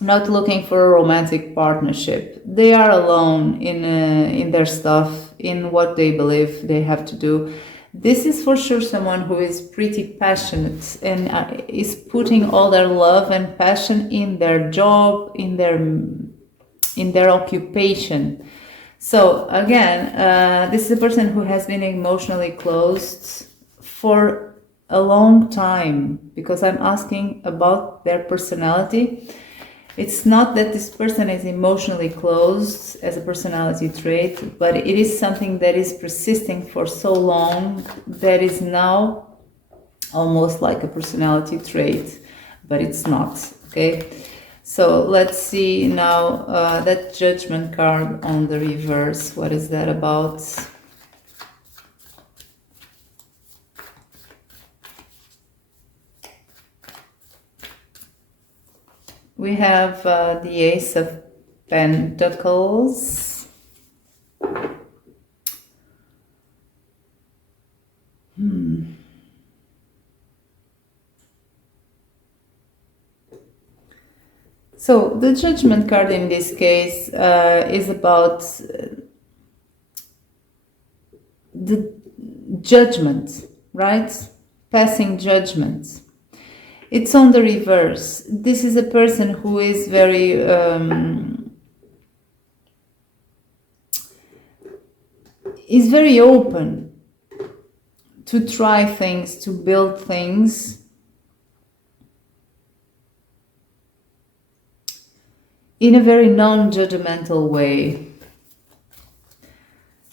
not looking for a romantic partnership. They are alone in their stuff, in what they believe they have to do. This is for sure someone who is pretty passionate and is putting all their love and passion in their job, in their occupation. So again, this is a person who has been emotionally closed for a long time, because I'm asking about their personality. It's not that this person is emotionally closed as a personality trait, but it is something that is persisting for so long that is now almost like a personality trait, but it's not, okay? So let's see now that Judgment card on the reverse. What is that about? We have the Ace of Pentacles. So the Judgment card in this case is about the judgment, right? Passing judgment. It's on the reverse. This is a person who is very open to try things, to build things. In a very non-judgmental way.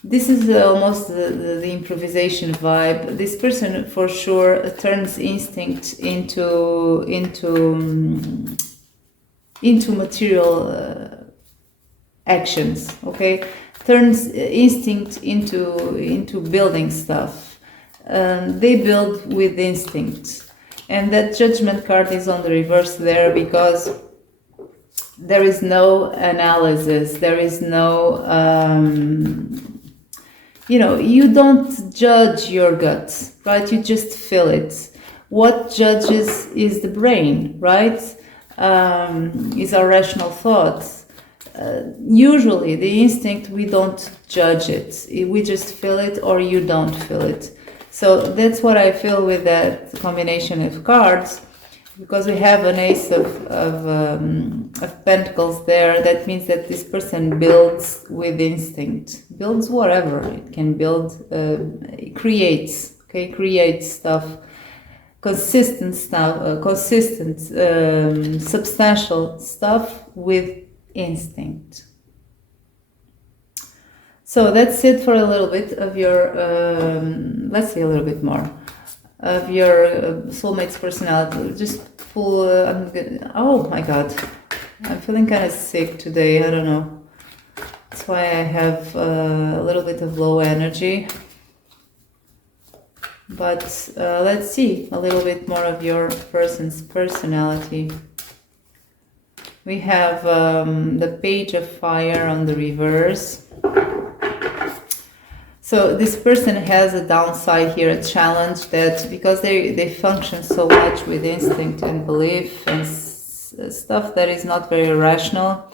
This is almost the improvisation vibe. This person for sure turns instinct into material actions, okay? Turns instinct into building stuff. They build with instinct. And that Judgment card is on the reverse there because there is no analysis, there is no you don't judge your gut, right? You just feel it. What judges is the brain, right? Is our rational thoughts. Usually the instinct, we don't judge it. We just feel it, or you don't feel it. So that's what I feel with that combination of cards. Because we have an Ace of Pentacles there, that means that this person builds with instinct. Builds whatever. It can build, it creates, okay? Creates stuff. Consistent stuff, substantial stuff with instinct. So that's it for a little bit of your, let's see a little bit more of your soulmate's personality. Just pull, oh my god, I'm feeling kind of sick today, I don't know. That's why I have a little bit of low energy. But let's see a little bit more of your person's personality. We have the Page of Fire on the reverse. So this person has a downside here, a challenge, that because they function so much with instinct and belief and stuff that is not very rational,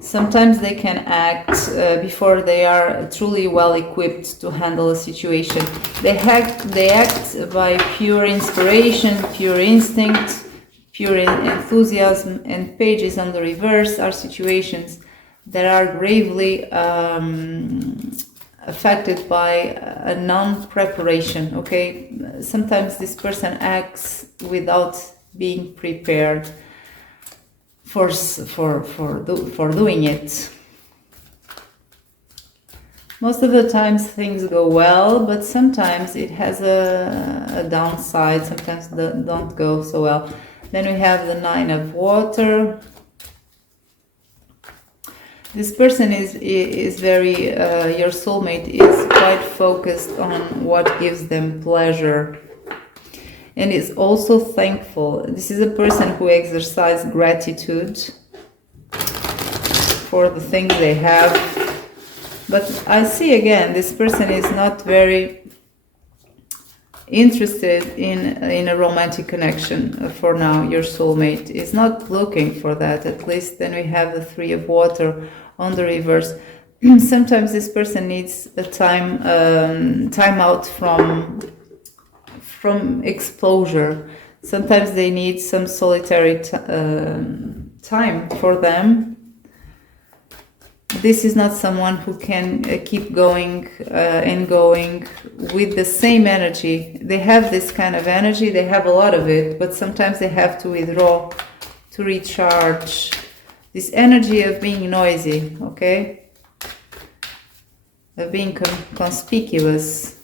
sometimes they can act before they are truly well equipped to handle a situation. They act by pure inspiration, pure instinct, pure enthusiasm, and Pages on the reverse are situations that are gravely affected by a non-preparation. Okay, sometimes this person acts without being prepared for doing it. Most of the times things go well, but sometimes it has a downside. Sometimes don't go so well. Then we have the Nine of Water. This person is very, your soulmate is quite focused on what gives them pleasure and is also thankful. This is a person who exercises gratitude for the things they have. But I see again, this person is not very interested in a romantic connection for now. Your soulmate is not looking for that, at least. Then we have the Three of Water on the reverse. Sometimes this person needs a time out from exposure. Sometimes they need some solitary time for them. This is not someone who can keep going and going with the same energy. They have this kind of energy, they have a lot of it, but sometimes they have to withdraw to recharge. This energy of being noisy, okay? Of being conspicuous.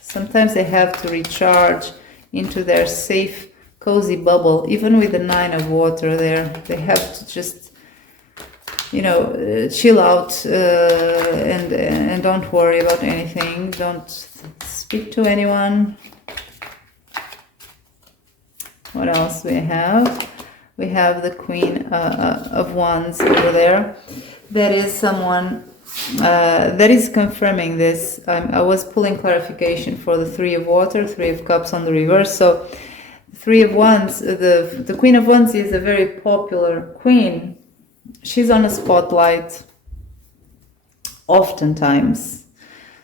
Sometimes they have to recharge into their safe, cozy bubble. Even with the Nine of Water there, they have to just, you know, chill out and don't worry about anything. Don't speak to anyone. What else we have? We have the Queen of Wands over there. That is someone that is confirming this. I was pulling clarification for the Three of Water, Three of Cups on the reverse. So Three of Wands, the Queen of Wands is a very popular queen. She's on a spotlight oftentimes.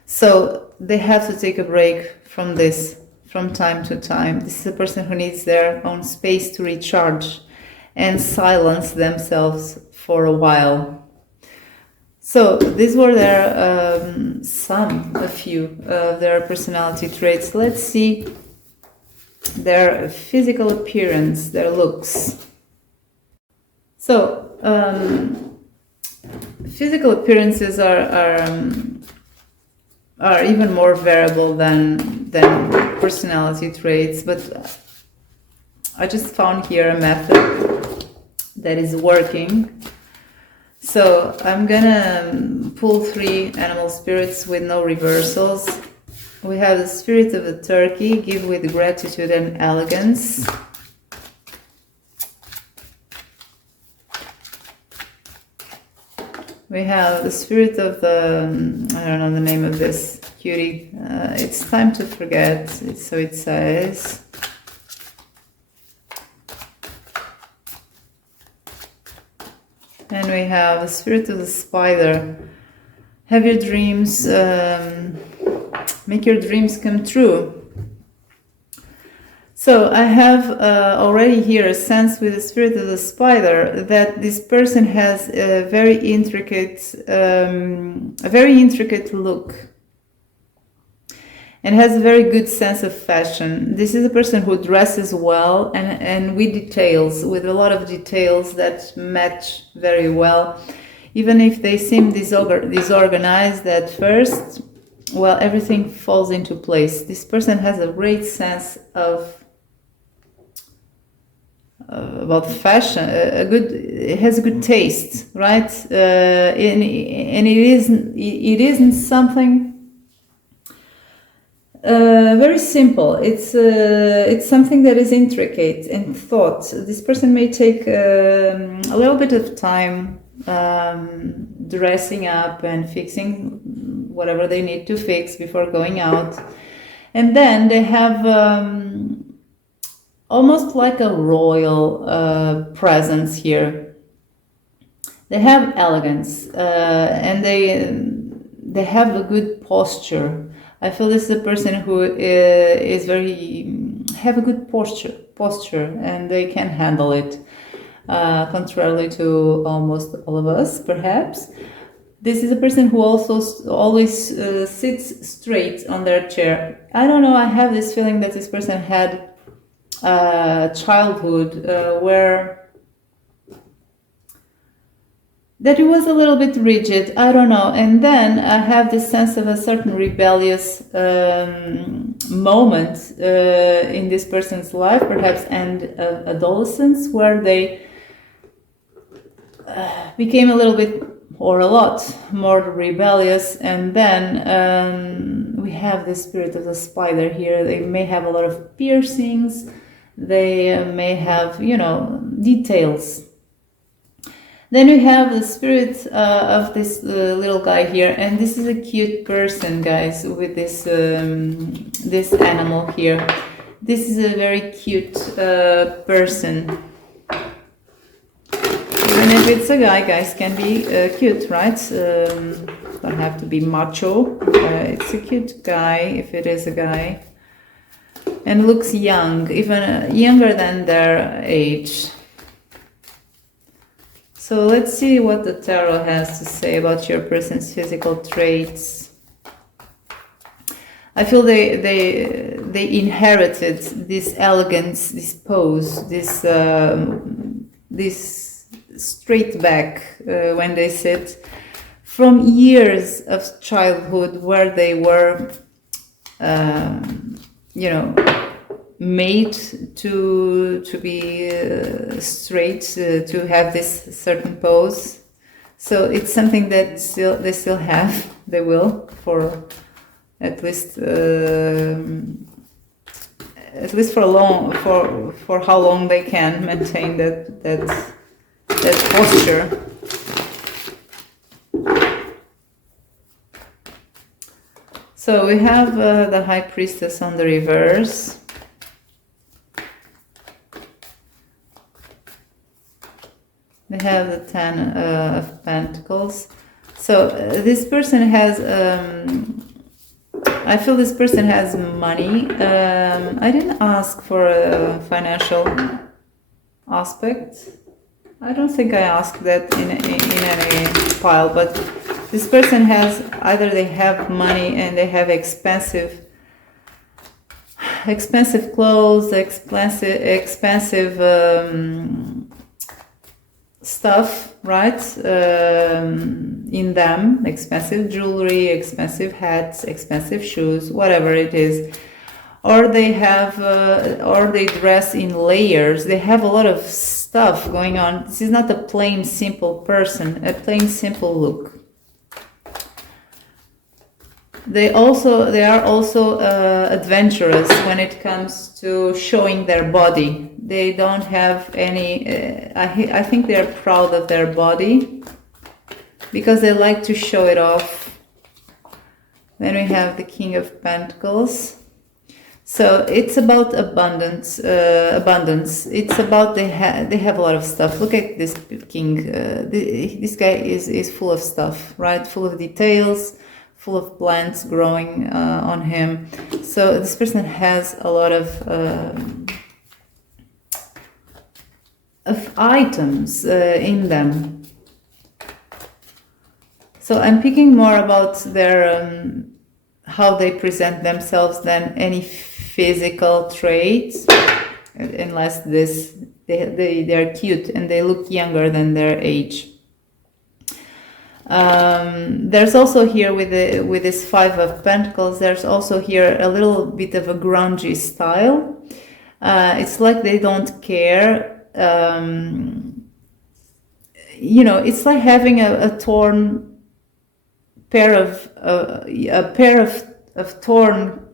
So they have to take a break from this from time to time. This is a person who needs their own space to recharge and silence themselves for a while. So these were their a few of their personality traits. Let's see their physical appearance, their looks. So physical appearances are even more variable than personality traits, but I just found here a method that is working. So I'm gonna pull 3 animal spirits with no reversals. We have the spirit of the turkey, give with gratitude and elegance. We have the spirit of the, I don't know the name of this cutie. It's time to forget, so it says. And we have the spirit of the spider. Have your dreams, make your dreams come true. So I have already here a sense with the spirit of the spider that this person has a very intricate look and has a very good sense of fashion. This is a person who dresses well and with details, with a lot of details that match very well. Even if they seem disorganized at first, well, everything falls into place. This person has a great sense of about fashion, it has a good taste, right? And it isn't something Very simple. It's something that is intricate and thought. This person may take a little bit of time dressing up and fixing whatever they need to fix before going out, and then they have almost like a royal presence here. They have elegance, and they have a good posture. I feel this is a person who is very have a good posture, and they can handle it. Contrarily to almost all of us, perhaps. This is a person who also always sits straight on their chair. I don't know. I have this feeling that this person had childhood where that it was a little bit rigid. I don't know. And then I have this sense of a certain rebellious moment in this person's life, perhaps, and adolescence, where they became a little bit or a lot more rebellious. And then we have the spirit of the spider here. They may have a lot of piercings. They may have, details. Then we have the spirit of this little guy here, and this is a cute person, guys, with this this animal here. This is a very cute person. Even if it's a guy, guys can be cute, right? Don't have to be macho. It's a cute guy if it is a guy, and looks young, even younger than their age. So let's see what the tarot has to say about your person's physical traits. I feel they inherited this elegance, this pose, this straight back when they sit from years of childhood where they were, made to be straight, to have this certain pose. So it's something that they still have. They will for at least for how long they can maintain that posture. So we have the High Priestess on the reverse. They have the Ten of Pentacles. So this person has, I feel this person has money. I didn't ask for a financial aspect. I don't think I asked that in any pile, but this person has, either they have money and they have expensive clothes, expensive stuff, right? In them, expensive jewelry, expensive hats, expensive shoes, whatever it is. Or they have, or they dress in layers. They have a lot of stuff going on. This is not a plain, simple person, a plain, simple look. They are also adventurous when it comes to showing their body. They don't have any, I think they're proud of their body because they like to show it off. Then we have the King of Pentacles. So it's about abundance. It's about they have a lot of stuff. Look at this king. This guy is full of stuff, right? Full of details, full of plants growing on him. So this person has a lot of items in them. So I'm picking more about their how they present themselves than any physical traits, unless they're cute and they look younger than their age. There's also here with this Five of Pentacles, there's also here a little bit of a grungy style. It's like they don't care. It's like having a torn pair of torn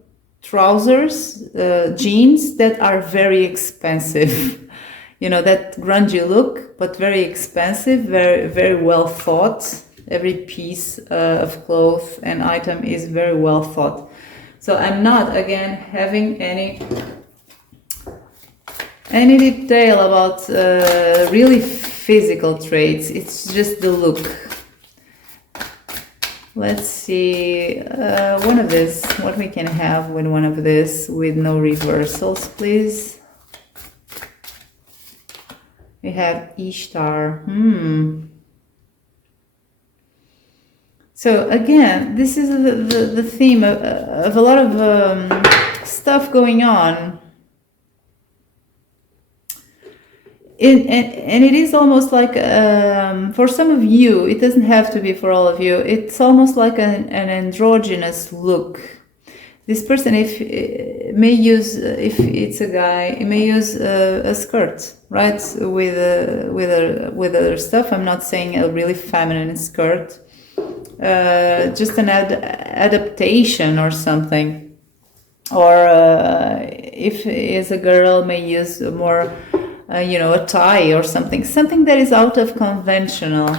trousers, jeans that are very expensive. You know, that grungy look, but very expensive, very, very well thought. Every piece of cloth and item is very well thought. So I'm not, again, having any detail about really physical traits. It's just the look. Let's see, one of this, what we can have with one of this with no reversals, please. We have Ishtar. So again, this is the theme of a lot of stuff going on. And it is almost like, for some of you, it doesn't have to be for all of you, it's almost like an androgynous look. This person, if it's a guy, it may use a skirt, right, with other stuff. I'm not saying a really feminine skirt, just an adaptation or something. Or if it's a girl, may use more, you know, a tie or something that is out of conventional.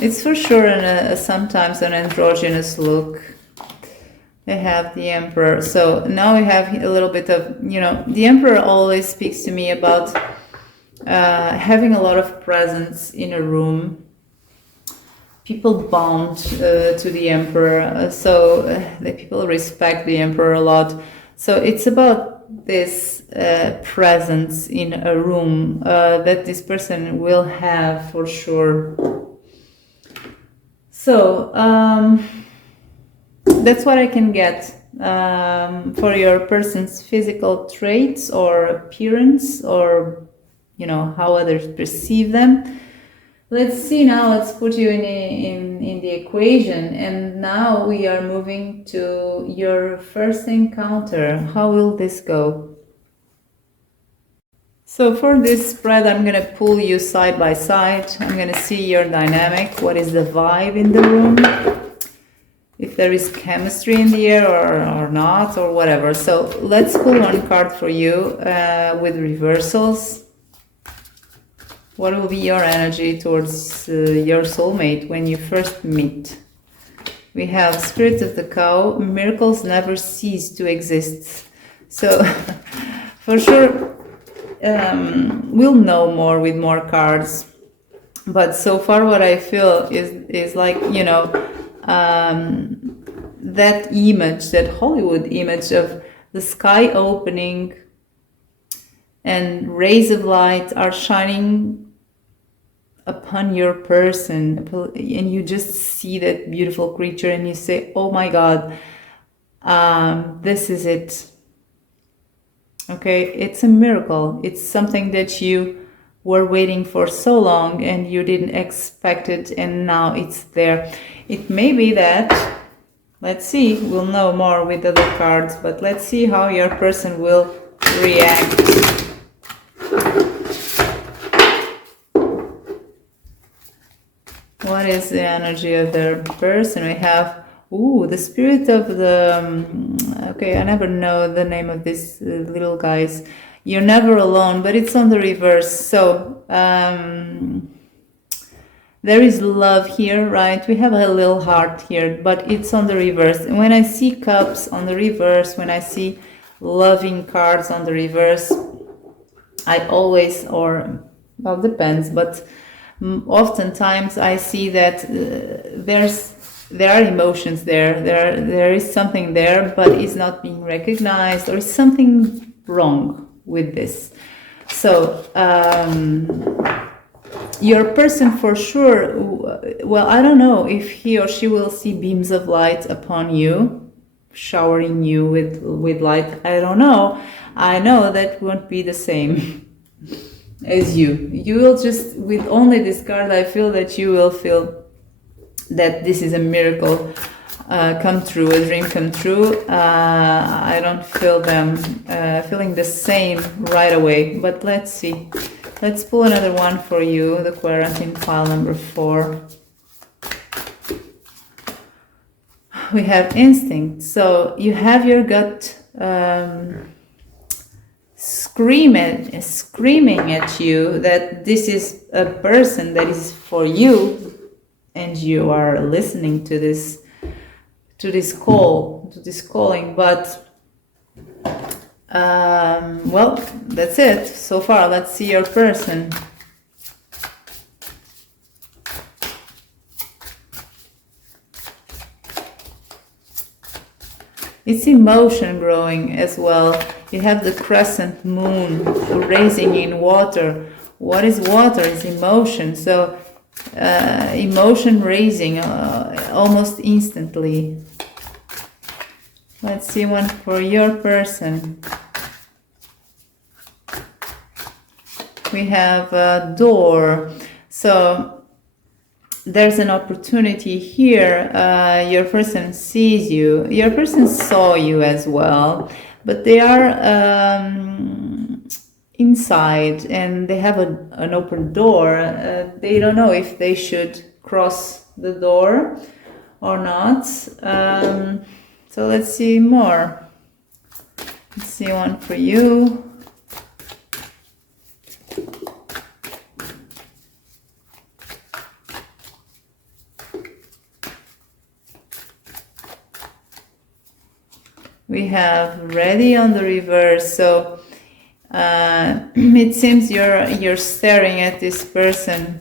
It's for sure sometimes an androgynous look. They have the Emperor. So now we have a little bit of, you know, the Emperor always speaks to me about having a lot of presence in a room. People bound to the Emperor, so the people respect the Emperor a lot. So it's about this presence in a room that this person will have for sure. So that's what I can get for your person's physical traits or appearance, or, you know, how others perceive them. Let's see now, let's put you in the equation. And now we are moving to your first encounter. How will this go? So for this spread, I'm going to pull you side by side. I'm going to see your dynamic. What is the vibe in the room? If there is chemistry in the air or not, or whatever. So let's pull one card for you with reversals. What will be your energy towards your soulmate when you first meet? We have Spirit of the Cow. Miracles never cease to exist. So for sure, we'll know more with more cards. But so far what I feel is like, you know, that image, that Hollywood image of the sky opening and rays of light are shining upon your person, and you just see that beautiful creature and you say, oh my God, this is it. Okay, it's a miracle. It's something that you were waiting for so long and you didn't expect it, and now it's there. It may be that, let's see, we'll know more with other cards, but let's see how your person will react. What is the energy of their person? We have, the Spirit of the, okay, I never know the name of these little guys. You're never alone, but it's on the reverse. So there is love here, right? We have a little heart here, but it's on the reverse. And when I see cups on the reverse, when I see loving cards on the reverse, I always, or, well, depends, but oftentimes I see that there are emotions there is something there, but it's not being recognized, or is something wrong with this. So your person for sure, well, I don't know if he or she will see beams of light upon you, showering you with light. I don't know. I know that won't be the same as you. You will just, with only this card, I feel that you will feel that this is a miracle come true, a dream come true. I don't feel them feeling the same right away, but let's see. Let's pull another one for you, the quarantine pile number 4. We have instinct. So you have your gut screaming at you that this is a person that is for you, and you are listening to this calling. But well, that's it so far. Let's see your person. It's emotion growing as well. You have the crescent moon raising in water. What is water? It's emotion. So emotion raising almost instantly. Let's see one for your person. We have a door. So there's an opportunity here. Your person sees you. Your person saw you as well, but they are inside and they have an open door. They don't know if they should cross the door or not. So let's see more. Let's see one for you. We have ready on the reverse. So it seems you're staring at this person.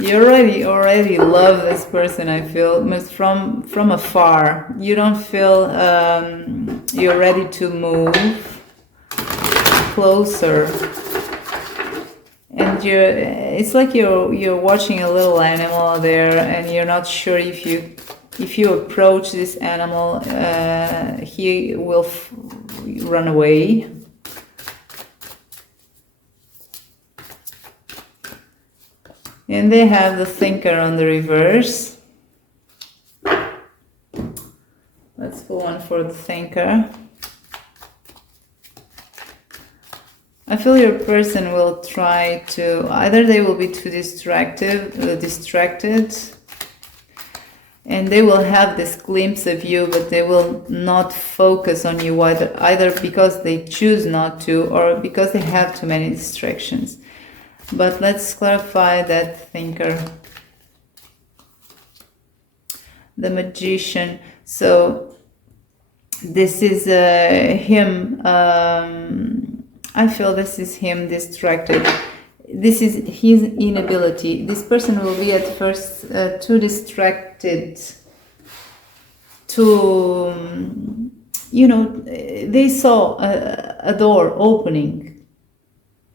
You already love this person, I feel, but from afar. You don't feel you're ready to move closer. And it's like you're watching a little animal there, and you're not sure if you approach this animal, he will run away. And they have the thinker on the reverse. Let's pull one for the thinker. I feel your person will try to, either they will be too distracted, and they will have this glimpse of you, but they will not focus on you, either because they choose not to or because they have too many distractions. But let's clarify that thinker. The magician. So this is him. I feel this is him distracted. This is his inability. This person will be at first too distracted to, they saw a door opening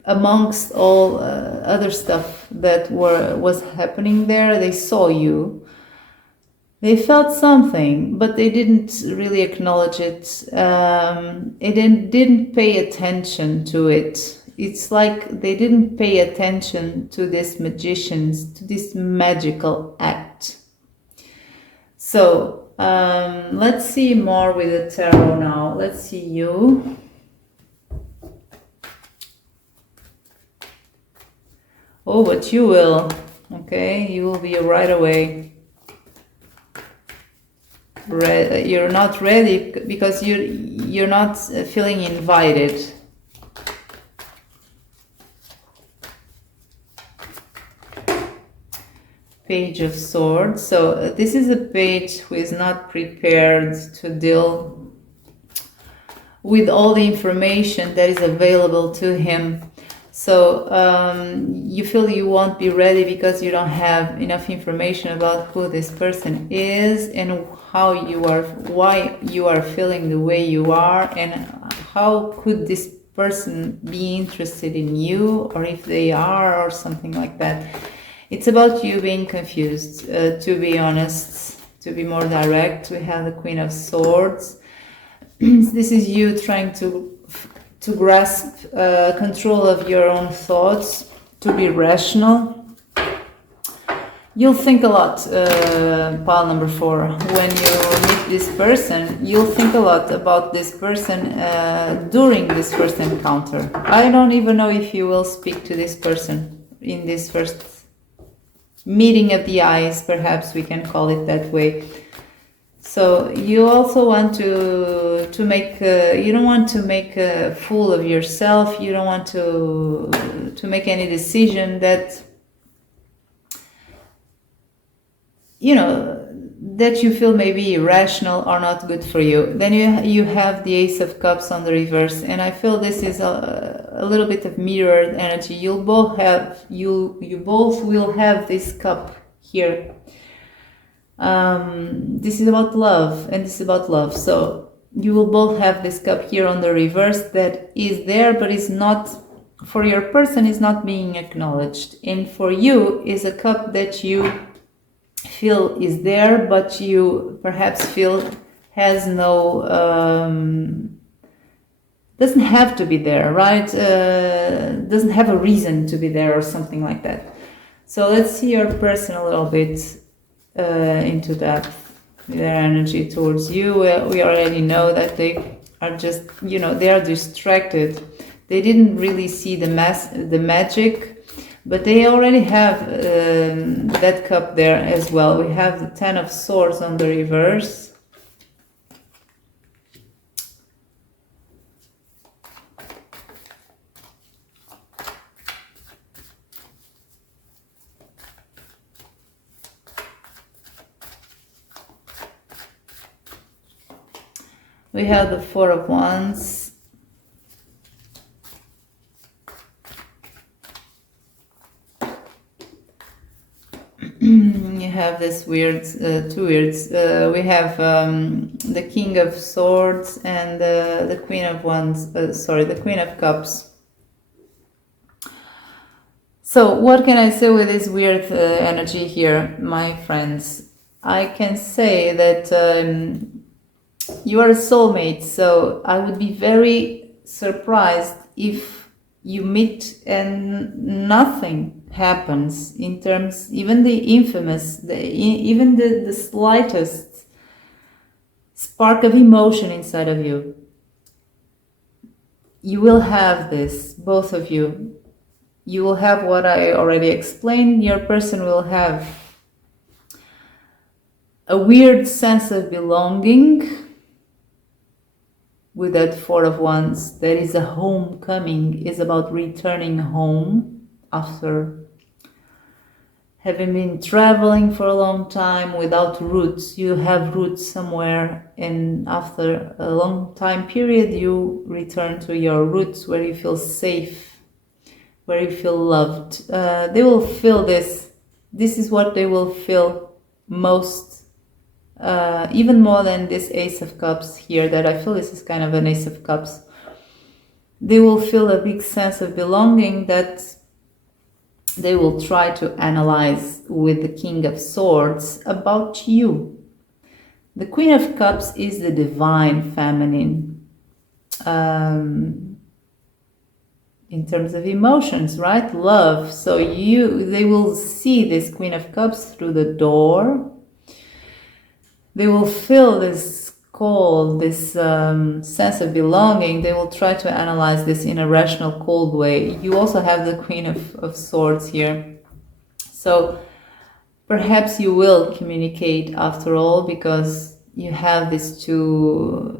amongst all other stuff that was happening there. They saw you. They felt something, but they didn't really acknowledge it. They didn't pay attention to it. It's like they didn't pay attention to this magician's, to this magical act. So let's see more with the tarot now. Let's see you. Oh, but you will. Okay, you will be right away. You're not ready because you're not feeling invited. Page of Swords. So this is a page who is not prepared to deal with all the information that is available to him. So you feel you won't be ready because you don't have enough information about who this person is and why you are feeling the way you are, and how could this person be interested in you, or if they are, or something like that. It's about you being confused, to be honest, to be more direct. We have the Queen of Swords. This is you trying to grasp control of your own thoughts, to be rational. You'll think a lot, pile number 4. When you meet this person, you'll think a lot about this person during this first encounter. I don't even know if you will speak to this person in this first meeting of the eyes, perhaps we can call it that way. So you also want to make, you don't want to make a fool of yourself. You don't want to make any decision that, you know, that you feel maybe irrational or not good for you. Then you have the Ace of Cups on the reverse, and I feel this is a little bit of mirrored energy. You both will have this cup here. This is about love, and this is about love. So you will both have this cup here on the reverse that is there, but is not, for your person, is not being acknowledged. And for you is a cup that you feel is there, but you perhaps feel has no, doesn't have to be there, right? Doesn't have a reason to be there or something like that. So let's see your person a little bit into depth, their energy towards you. We already know that they are just, you know, they are distracted. They didn't really see the magic, but they already have that cup there as well. We have the 10 of Swords on the reverse. We have the 4 of Wands. You have this weird, two weirds. We have the King of Swords and the Queen of Wands. The Queen of Cups. So what can I say with this weird energy here, my friends? I can say that you are a soulmate, so I would be very surprised if you meet and nothing happens in terms, even the infamous, even the slightest spark of emotion inside of you. You will have this, both of you. You will have what I already explained. Your person will have a weird sense of belonging with that 4 of Wands. That is a homecoming, is about returning home after having been traveling for a long time without roots. You have roots somewhere, and after a long time period you return to your roots where you feel safe, where you feel loved. They will feel this. This is what they will feel most, even more than this Ace of Cups here, that I feel this is kind of an Ace of Cups. They will feel a big sense of belonging that they will try to analyze with the King of Swords about you. The Queen of Cups is the divine feminine in terms of emotions, right? Love. So they will see this Queen of Cups through the door. They will feel this cold, this sense of belonging. They will try to analyze this in a rational, cold way. You also have the Queen of Swords here. So perhaps you will communicate after all, because you have these two,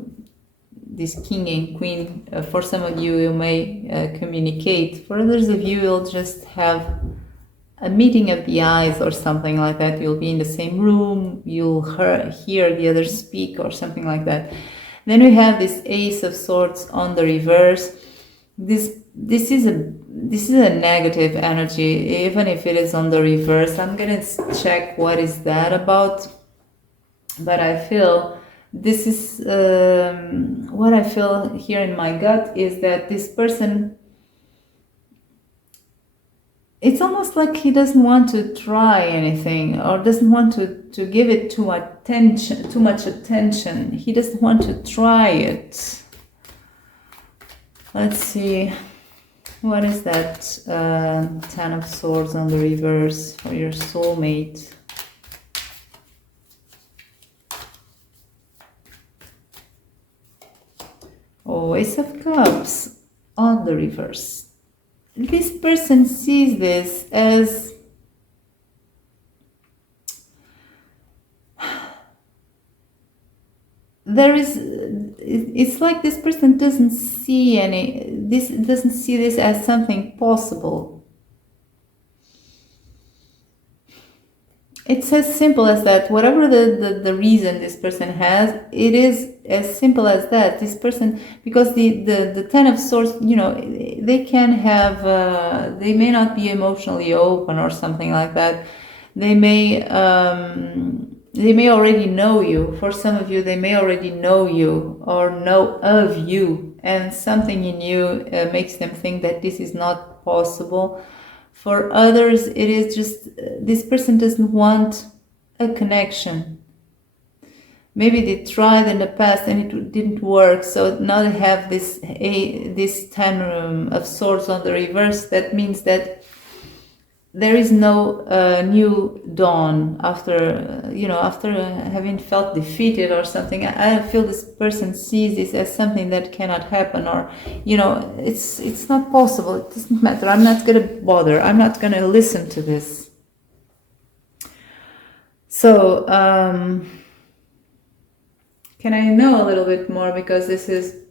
this King and Queen. For some of you, you may communicate. For others of you, you'll just have a meeting of the eyes or something like that. You'll be in the same room, you'll hear the other speak or something like that. Then we have this Ace of Swords on the reverse. This is a negative energy, even if it is on the reverse. I'm gonna check what is that about, but I feel this is what I feel here in my gut is that this person, it's almost like he doesn't want to try anything, or doesn't want to give it too much attention. He doesn't want to try it. Let's see. What is that? Ten of Swords on the reverse for your soulmate. Oh, Ace of Cups on the reverse. This person sees this as it's like this person doesn't see this as something possible. It's as simple as that. Whatever the reason this person has, it is as simple as that. This person, because the Ten of Swords, you know, they can have, they may not be emotionally open or something like that. They may already know you. For some of you, they may already know you or know of you, and something in you makes them think that this is not possible. For others, it is just this person doesn't want a connection. Maybe they tried in the past and it didn't work, so now they have this Ten of Swords on the reverse. That means that there is no new dawn after, after having felt defeated or something. I feel this person sees this as something that cannot happen, or, it's not possible. It doesn't matter. I'm not going to bother. I'm not going to listen to this. So, can I know a little bit more? Because this is,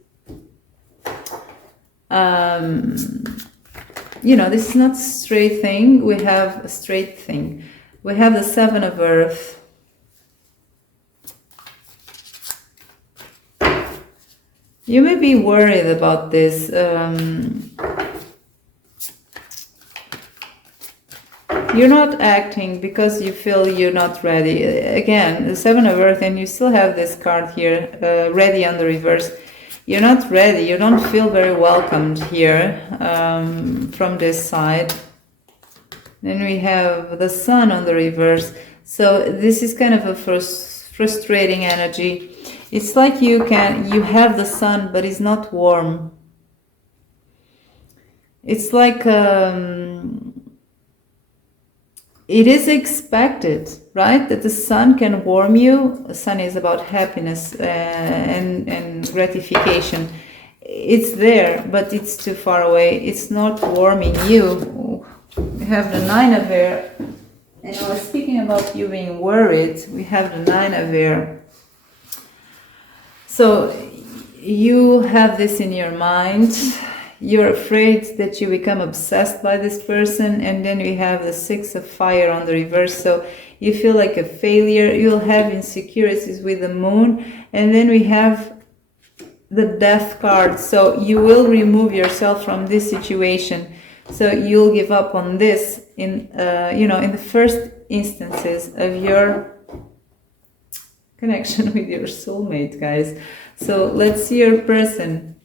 this is not a straight thing. We have a straight thing. We have the Seven of Earth. You may be worried about this. You're not acting because you feel you're not ready. Again, the Seven of Earth, and you still have this card here, ready on the reverse. You're not ready. You don't feel very welcomed here from this side. Then we have the Sun on the reverse. So this is kind of a frustrating energy. It's like you have the sun, but it's not warm. It's like it is expected, right? That the sun can warm you. The sun is about happiness and gratification. It's there, but it's too far away. It's not warming you. We have the Nine of Air. And I was speaking about you being worried. We have the Nine of Air. So you have this in your mind. You're afraid that you become obsessed by this person, and then we have the Six of Fire on the reverse. So you feel like a failure. You'll have insecurities with the Moon, and then we have the Death card. So you will remove yourself from this situation. So you'll give up on this in the first instances of your connection with your soulmate, guys. So let's see your person.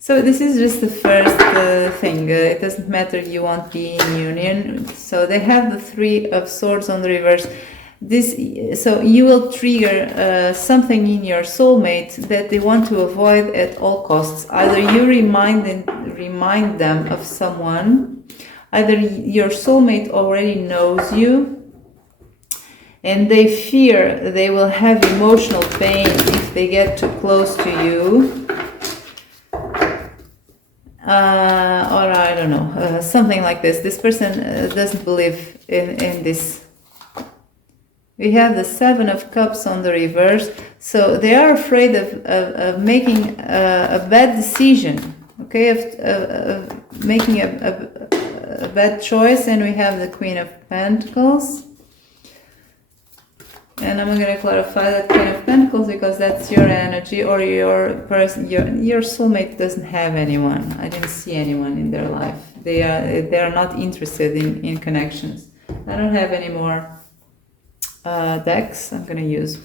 So this is just the first thing. It doesn't matter if you want to be in union. So they have the Three of Swords on the reverse. So you will trigger something in your soulmate that they want to avoid at all costs. Either you remind them of someone, either your soulmate already knows you, and they fear they will have emotional pain if they get too close to you. Or I don't know, something like this. This person doesn't believe in this. We have the Seven of Cups on the reverse. So they are afraid of making a bad decision, okay, of making a bad choice. And we have the Queen of Pentacles. And I'm going to clarify that Queen of Pentacles because that's your energy, or your person, your soulmate doesn't have anyone. I didn't see anyone in their life. They are not interested in connections. I don't have any more decks. I'm going to use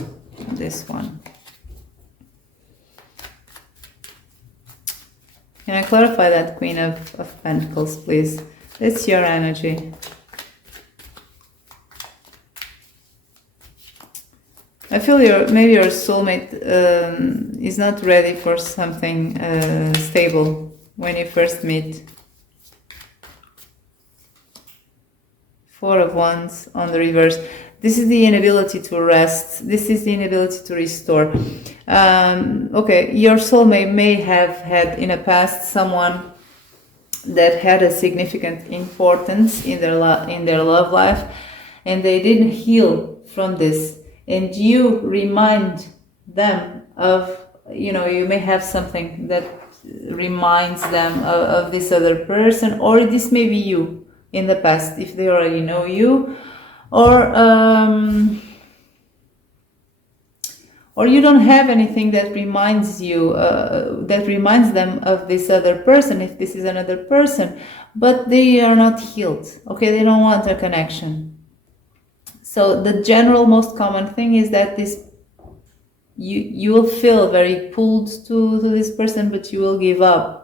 this one. Can I clarify that Queen of Pentacles, please? It's your energy. I feel maybe your soulmate is not ready for something stable. when you first meet. Four of Wands on the reverse. This is the inability to rest. This is the inability to restore. Okay, your soulmate may have had in the past someone that had a significant importance in their love life, and they didn't heal from this. And you remind them of, you may have something that reminds them of this other person, or this may be you in the past if they already know you, or you don't have anything that reminds you, that reminds them of this other person, if this is another person, but they are not healed, okay? They don't want a connection. So the general most common thing is that you will feel very pulled to this person, but you will give up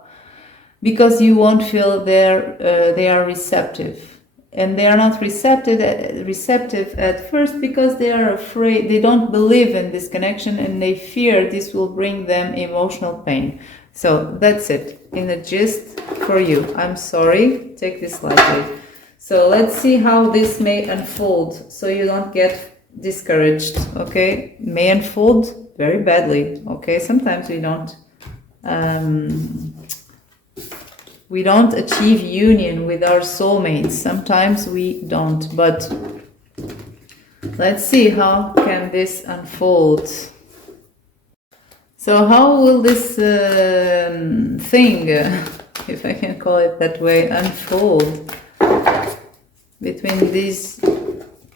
because you won't feel they are receptive. And they are not receptive at first because they are afraid, they don't believe in this connection, and they fear this will bring them emotional pain. So that's it in the gist for you. I'm sorry, take this lightly. So let's see how this may unfold so you don't get discouraged, okay? May unfold very badly, okay? Sometimes we don't achieve union with our soulmates. Sometimes we don't, but let's see how can this unfold. So how will this thing, if I can call it that way, unfold between these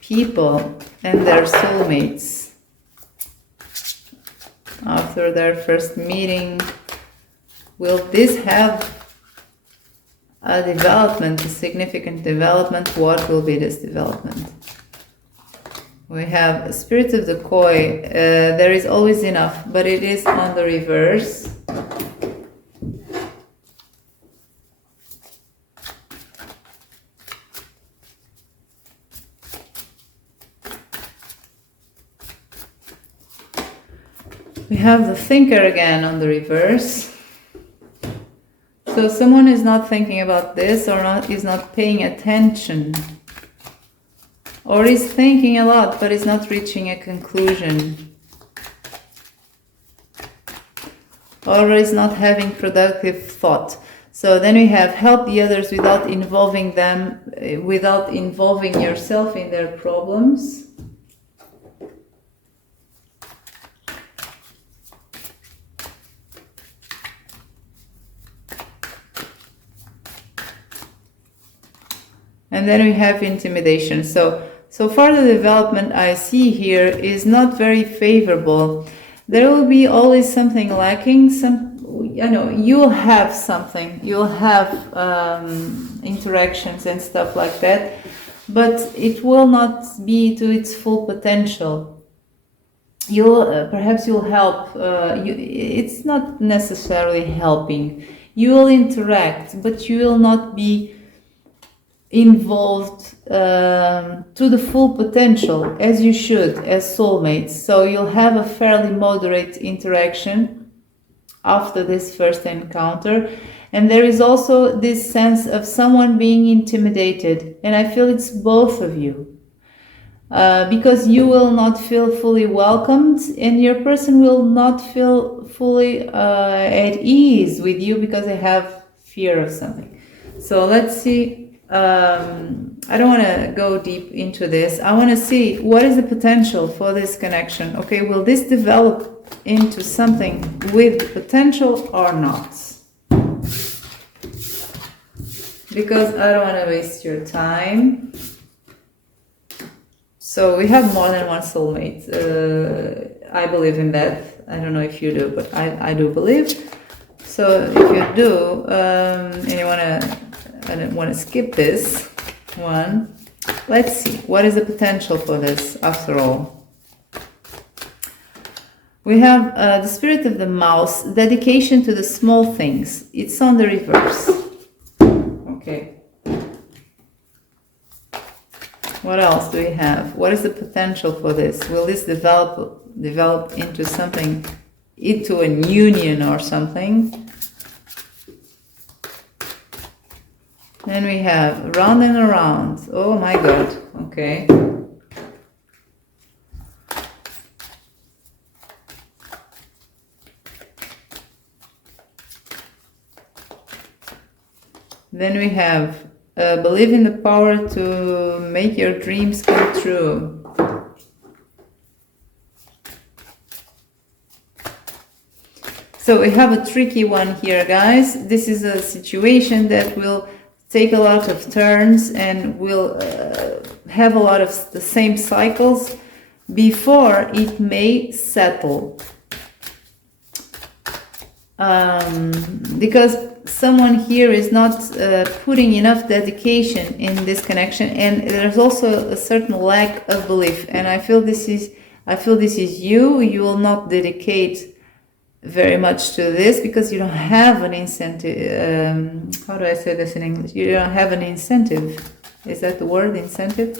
people and their soulmates after their first meeting? Will this have a development, a significant development? What will be this development? We have Spirit of the Koi. There is always enough, but it is on the reverse. We have the Thinker again on the reverse. So someone is not thinking about this, or is not paying attention, or is thinking a lot but is not reaching a conclusion, or is not having productive thought. So then we have help the others without involving them, without involving yourself in their problems. And then we have intimidation. So far the development I see here is not very favorable. There will be always something lacking. You'll have something. You'll have interactions and stuff like that, but it will not be to its full potential. Perhaps you'll help. It's not necessarily helping. You will interact, but you will not be involved to the full potential as you should as soulmates. So you'll have a fairly moderate interaction after this first encounter, and there is also this sense of someone being intimidated, and I feel it's both of you, because you will not feel fully welcomed and your person will not feel fully at ease with you because they have fear of something. So let's see. I don't want to go deep into this. I want to see what is the potential for this connection. Okay, will this develop into something with potential or not? Because I don't want to waste your time. So we have more than one soulmate. I believe in that. I don't know if you do, but I do believe. So if you do, and you I don't want to skip this one. Let's see, what is the potential for this after all? We have the Spirit of the Mouse, dedication to the small things. It's on the reverse. Okay. What else do we have? What is the potential for this? Will this develop into something, into a union or something? And we have round and around. Oh my God. Okay. Then we have believe in the power to make your dreams come true. So we have a tricky one here, guys. This is a situation that will take a lot of turns and will have a lot of the same cycles before it may settle. Because someone here is not putting enough dedication in this connection, and there's also a certain lack of belief. And I feel this is you. You will not dedicate very much to this because you don't have an incentive. How do I say this in English? You don't have an incentive. Is that the word, incentive?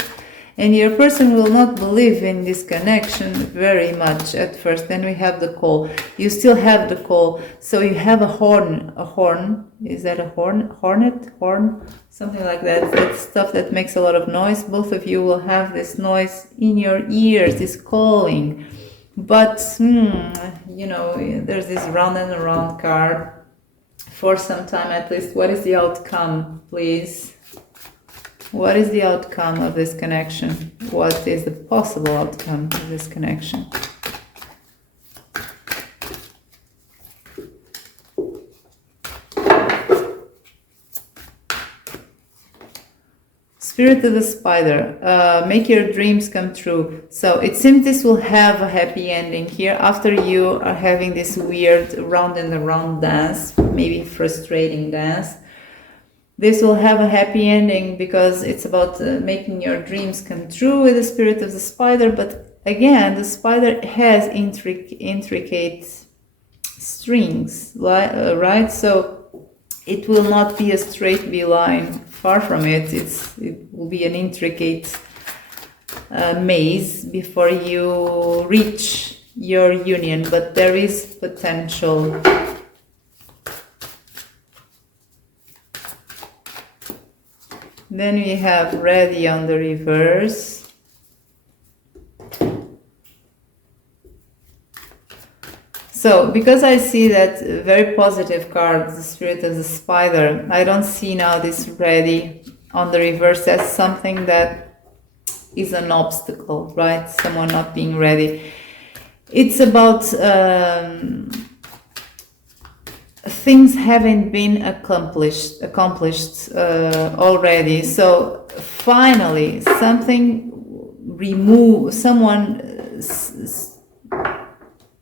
And your person will not believe in this connection very much at first. Then we have the call. You still have the call. So you have a horn. A horn. Is that a horn? Hornet? Horn? Something like that. That's stuff that makes a lot of noise. Both of you will have this noise in your ears, this calling. But, you know, there's this round and around card for some time at least. What is the outcome, please? What is the outcome of this connection? What is the possible outcome of this connection? Spirit of the Spider, make your dreams come true. So it seems this will have a happy ending here after you are having this weird round and around dance, maybe frustrating dance. This will have a happy ending because it's about making your dreams come true with the Spirit of the Spider. But again, the spider has intricate strings, right? So it will not be a straight line. Far from it. It will be an intricate maze before you reach your union, but there is potential. Then we have ready on the reverse. So, because I see that very positive card, the Spirit of the Spider, I don't see now this ready on the reverse as something that is an obstacle, right? Someone not being ready. It's about things haven't been accomplished already. So finally, someone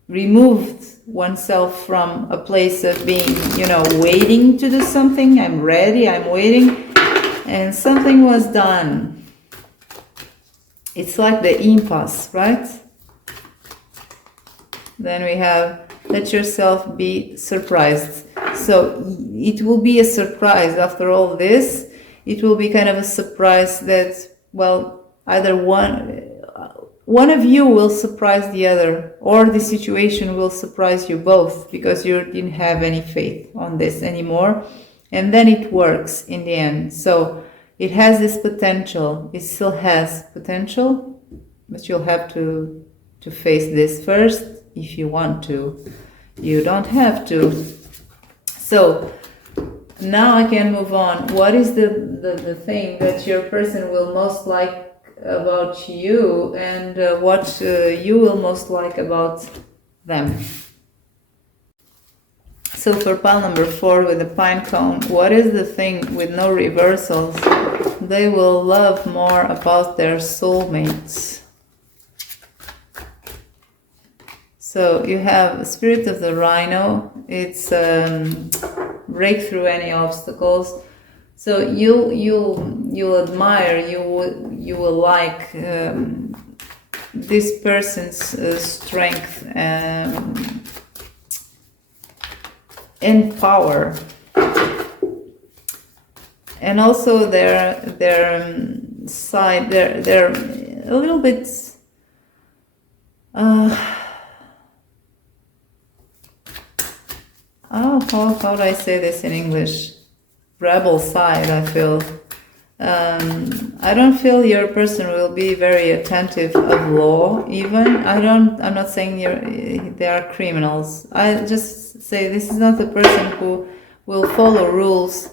removed oneself from a place of being, you know, waiting to do something. I'm ready, I'm waiting, and something was done. It's like the impasse, right? Then we have let yourself be surprised. So it will be a surprise after all this. It will be kind of a surprise that, well, either one of you will surprise the other, or the situation will surprise you both because you didn't have any faith on this anymore. And then it works in the end. So it has this potential. It still has potential, but you'll have to face this first if you want to. You don't have to. So now I can move on. What is the thing that your person will most like about you, and what you will most like about them? So for pile number 4 with the pine cone, what is the thing with no reversals they will love more about their soulmates? So you have Spirit of the Rhino. It's break through any obstacles. So you'll admire, you will like this person's strength and power, and also their side. They're a little bit. How do I say this in English? rebel side, I feel. I don't feel your person will be very attentive of law, even. I'm not saying they are criminals. I just say this is not a person who will follow rules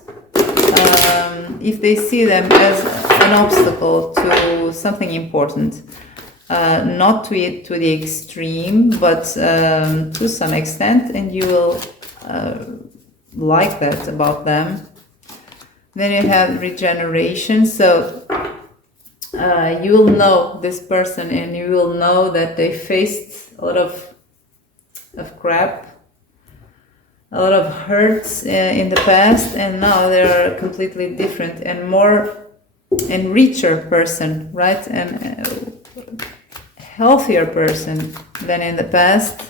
if they see them as an obstacle to something important. Not to the extreme, but to some extent, and you will like that about them. Then you have regeneration, so you will know this person, and you will know that they faced a lot of crap, a lot of hurts in the past, and now they're a completely different and more and richer person, right? And healthier person than in the past,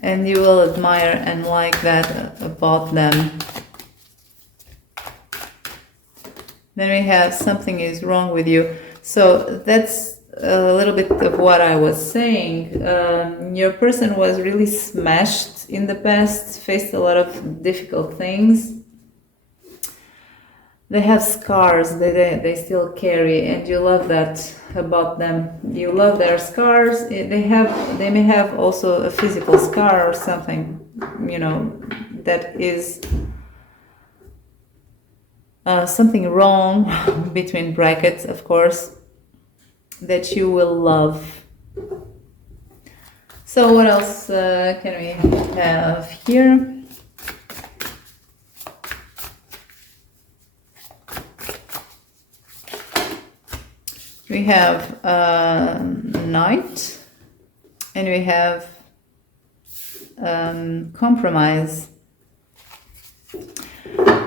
and you will admire and like that about them. Then we have something is wrong with you. So that's a little bit of what I was saying. Your person was really smashed in the past, faced a lot of difficult things. They have scars they still carry, and you love that about them. You love their scars. They may have also a physical scar or something, that is something wrong, between brackets, of course, that you will love. So what else can we have here? We have Knight, and we have compromise.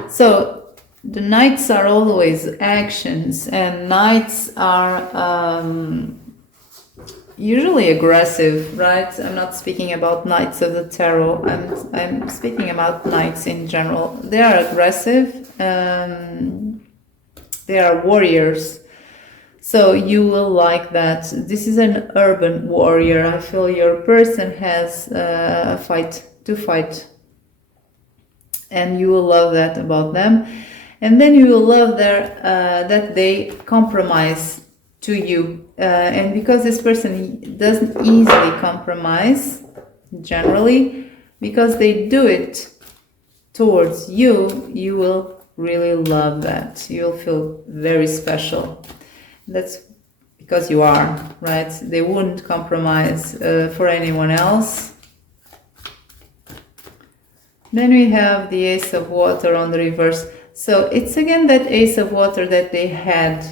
So the knights are always actions, and knights are usually aggressive, right? I'm not speaking about knights of the tarot. I'm speaking about knights in general. They are aggressive. They are warriors. So you will like that. This is an urban warrior. I feel your person has a fight to fight, and you will love that about them. And then you will love that they compromise to you. And because this person doesn't easily compromise, generally, because they do it towards you, you will really love that. You'll feel very special. That's because you are, right? They wouldn't compromise for anyone else. Then we have the Ace of Water on the reverse. So it's again that Ace of Water that they had.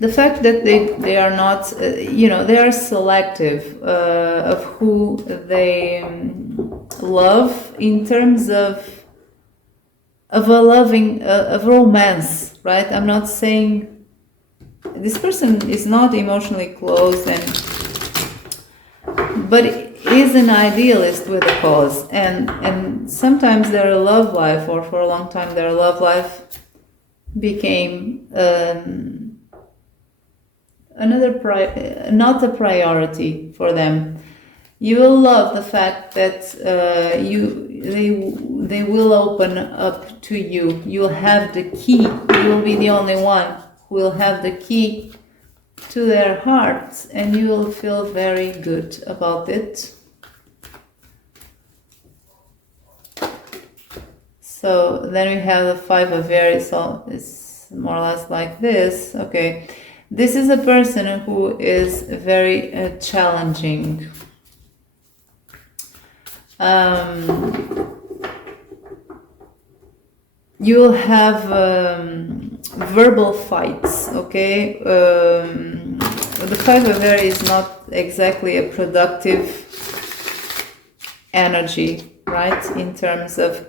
The fact that they are not, they are selective of who they love in terms of a loving, of romance, right? I'm not saying this person is not emotionally closed, but is an idealist with a cause, and sometimes their love life, or for a long time their love life, became not a priority for them. You will love the fact that they will open up to you. You'll have the key. You will be the only one who will have the key to their hearts, and you will feel very good about it. So then we have the Five of Aries, so it's more or less like this. Okay, this is a person who is very challenging. You will have verbal fights, okay? The Five of Aries is not exactly a productive energy, right? In terms of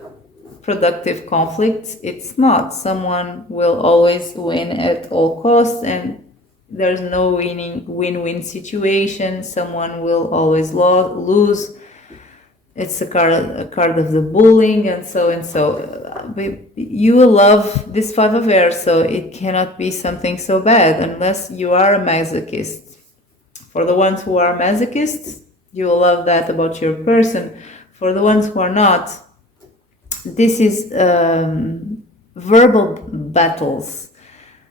productive conflicts, it's not. Someone will always win at all costs, and there's no win-win situation. Someone will always lose. It's a card of the bullying, and so. But you will love this Five of Aries, so it cannot be something so bad unless you are a masochist. For the ones who are masochists, you will love that about your person. For the ones who are not, this is verbal battles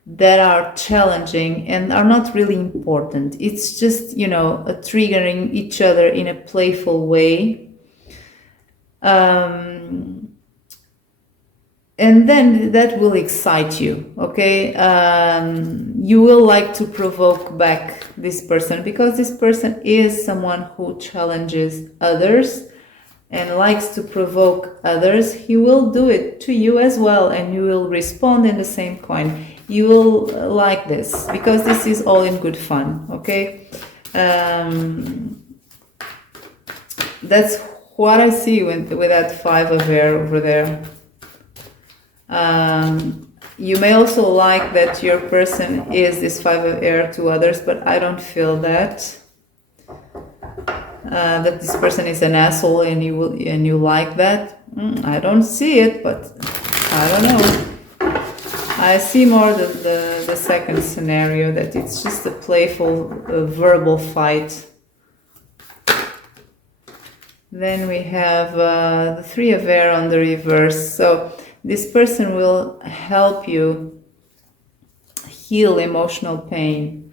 that are challenging and are not really important. It's just, you know, triggering each other in a playful way. And then that will excite you, okay? You will like to provoke back this person, because this person is someone who challenges others and likes to provoke others. He will do it to you as well, and you will respond in the same coin. You will like this, because this is all in good fun, okay? That's what I see with that 5 of air over there. You may also like that your person is this 5 of air to others, but I don't feel that. That this person is an asshole and you like that. I don't see it, but I don't know. I see more the second scenario, that it's just a playful verbal fight. Then we have the 3 of air on the reverse. So this person will help you heal emotional pain.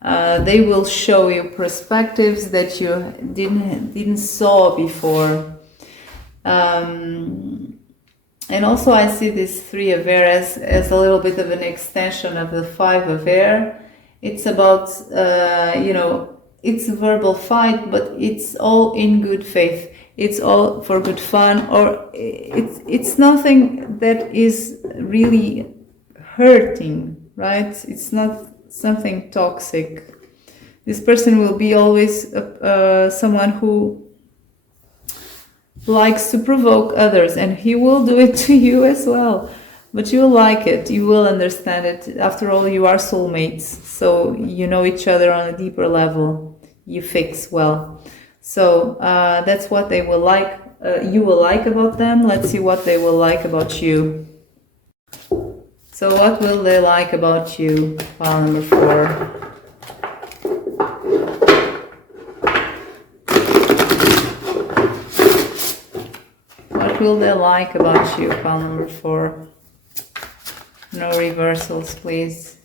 They will show you perspectives that you didn't saw before. And also I see this 3 of air as a little bit of an extension of the 5 of air. It's about, you know, it's a verbal fight, but it's all in good faith. It's all for good fun, or it's nothing that is really hurting, right? It's not something toxic. This person will be always someone who likes to provoke others, and he will do it to you as well. But you will like it, you will understand it. After all, you are soulmates, so you know each other on a deeper level. You fix well. So that's what they will like. You will like about them. Let's see what they will like about you. So what will they like about you? Pile number 4. What will they like about you? Pile number 4. No reversals, please.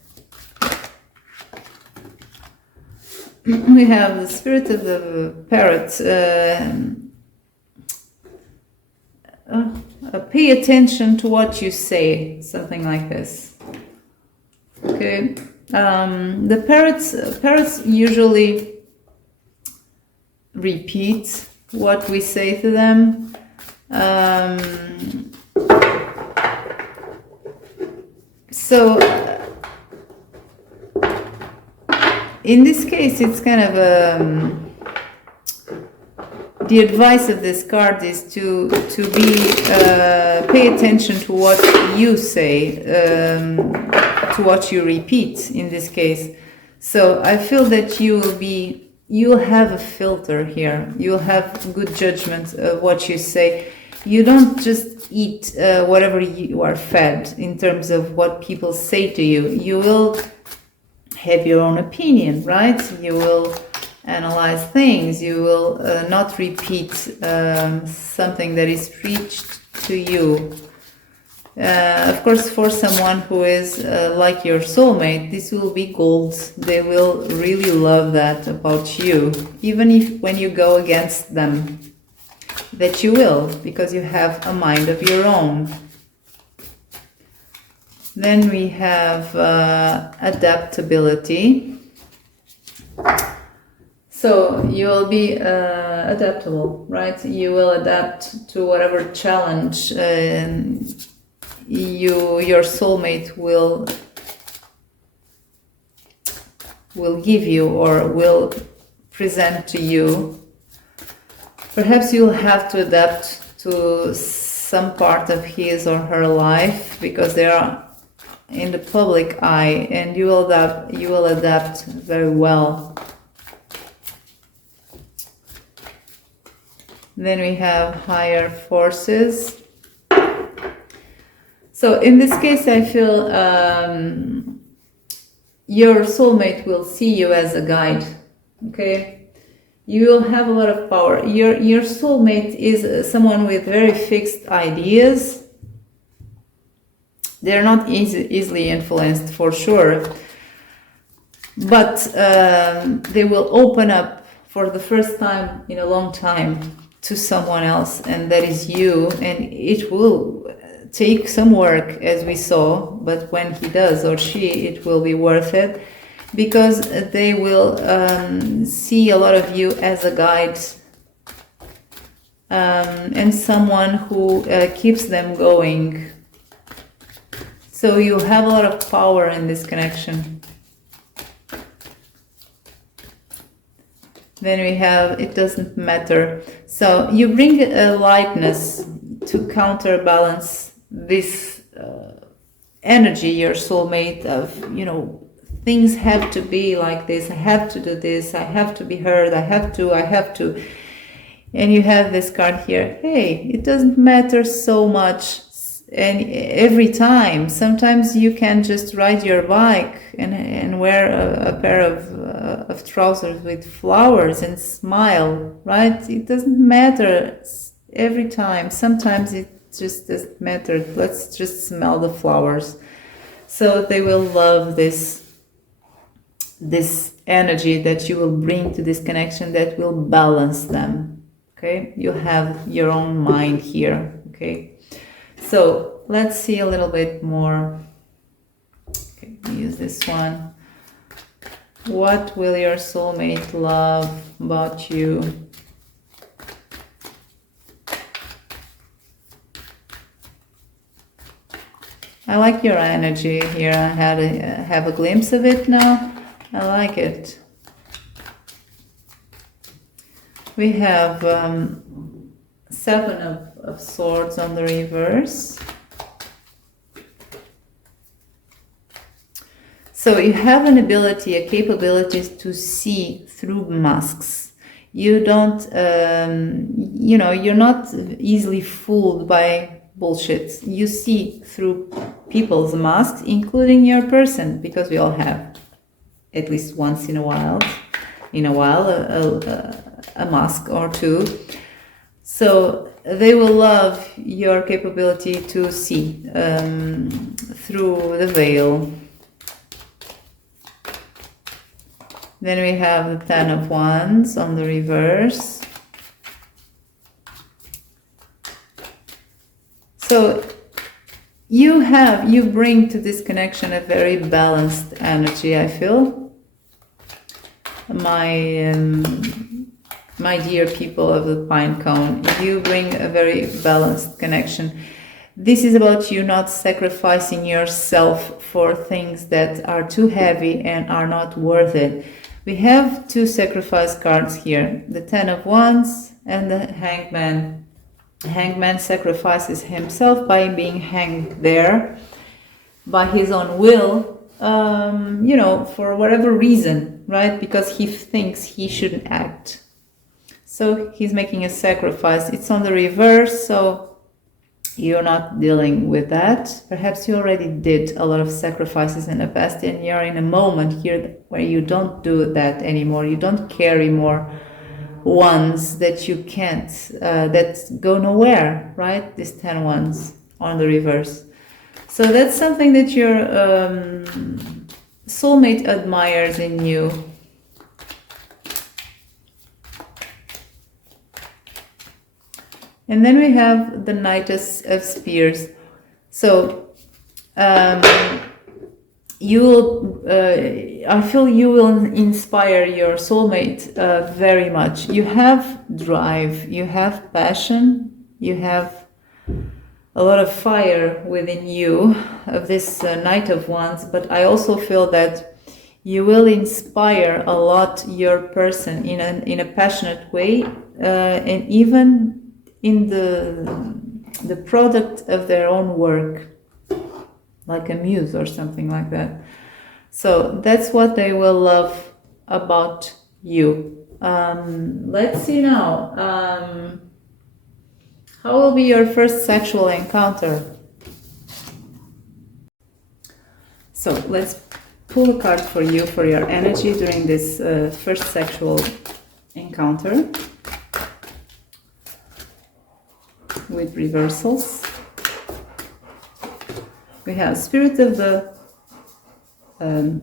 We have the spirit of the parrot. Pay attention to what you say, something like this. Okay. The parrots usually repeat what we say to them. So in this case, it's kind of the advice of this card is to pay attention to what you say, to what you repeat in this case. So I feel that you'll have a filter here. You'll have good judgment of what you say. You don't just eat whatever you are fed in terms of what people say to you. You will have your own opinion, right? You will analyze things. You will not repeat something that is preached to you. Of course, for someone who is like your soulmate, this will be gold. They will really love that about you, even if when you go against them, that you will, because you have a mind of your own. Then we have adaptability. So you will be adaptable, right? You will adapt to whatever challenge your soulmate will give you or will present to you. Perhaps you'll have to adapt to some part of his or her life because they are in the public eye, and you will adapt very well. Then we have higher forces. So in this case, I feel your soulmate will see you as a guide, okay? You will have a lot of power. Your soulmate is someone with very fixed ideas. They're not easily influenced, for sure, but they will open up for the first time in a long time to someone else, and that is you. And it will take some work, as we saw, but when he does, or she, it will be worth it, because they will see a lot of you as a guide, and someone who keeps them going. So you have a lot of power in this connection. Then we have, it doesn't matter. So you bring a lightness to counterbalance this energy, your soulmate, of, you know, things have to be like this, I have to do this, I have to be heard, I have to. And you have this card here, hey, it doesn't matter so much. And every time, sometimes you can just ride your bike and wear a pair of trousers with flowers and smile, right? It doesn't matter every time. Sometimes it just doesn't matter. Let's just smell the flowers. So they will love this energy that you will bring to this connection, that will balance them. Okay, you have your own mind here. Okay. So let's see a little bit more. Okay, use this one. What will your soulmate love about you? I like your energy here. I have a glimpse of it now. I like it. We have Seven of Swords on the reverse. So you have an ability, a capability to see through masks. You don't, you know, you're not easily fooled by bullshit. You see through people's masks, including your person, because we all have, at least once in a while, a mask or two. So they will love your capability to see through the veil. Then we have the Ten of Wands on the reverse. So you bring to this connection a very balanced energy, I feel. My dear people of the pine cone, you bring a very balanced connection. This is about you not sacrificing yourself for things that are too heavy and are not worth it. We have two sacrifice cards here, the Ten of Wands and the Hangman. The Hangman sacrifices himself by being hanged there by his own will, you know, for whatever reason, right? Because he thinks he shouldn't act. So he's making a sacrifice. It's on the reverse, so you're not dealing with that. Perhaps you already did a lot of sacrifices in the past, and you're in a moment here where you don't do that anymore. You don't carry more ones that you can't, that go nowhere, right? These 10 ones on the reverse. So that's something that your soulmate admires in you. And then we have the Knight of Spears. So you will, I feel you will inspire your soulmate very much. You have drive, you have passion, you have a lot of fire within you of this Knight of Wands, but I also feel that you will inspire a lot your person in a passionate way, and even in the product of their own work, like a muse or something like that. So that's what they will love about you. Let's see now. How will be your first sexual encounter? So let's pull a card for you, for your energy during this first sexual encounter. encounter with reversals. We have spirit of the,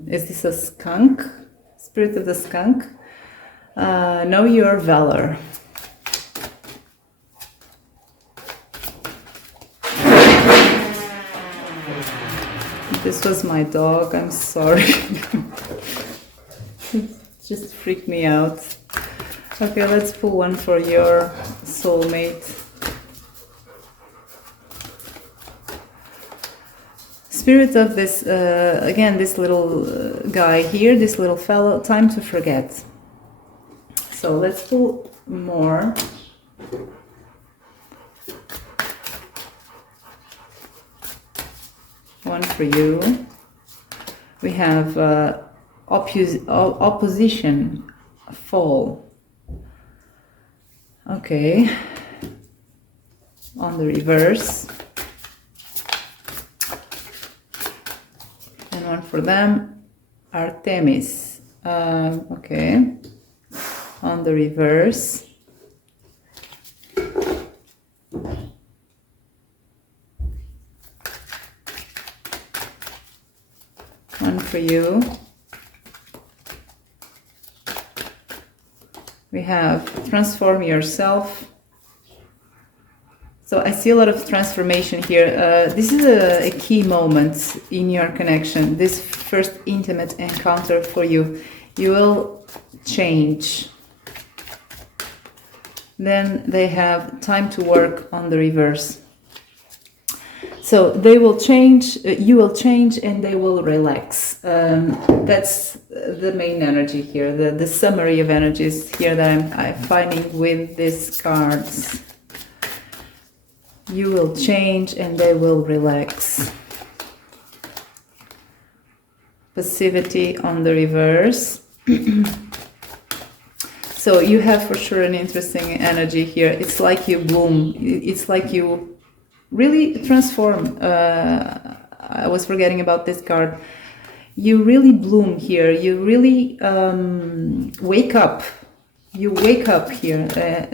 is this a skunk? Spirit of the skunk. Know your valor. This was my dog, I'm sorry. It just freaked me out. Okay, let's pull one for your soulmate. Spirit of this, again, this little guy here, this little fellow, time to forget. So let's pull more. One for you. We have opposition, fall. Okay. On the reverse. And one for them, Artemis. Okay. On the reverse. One for you. We have transform yourself. So I see a lot of transformation here. This is a key moment in your connection. This first intimate encounter for you. You will change. Then they have time to work on the reverse. So they will change, you will change, and they will relax. That's the main energy here, the summary of energies here that I'm finding with these cards. You will change and they will relax. Passivity on the reverse. So you have for sure an interesting energy here. It's like you bloom. It's like you really transform. I was forgetting about this card. You really bloom here. You really wake up. You wake up here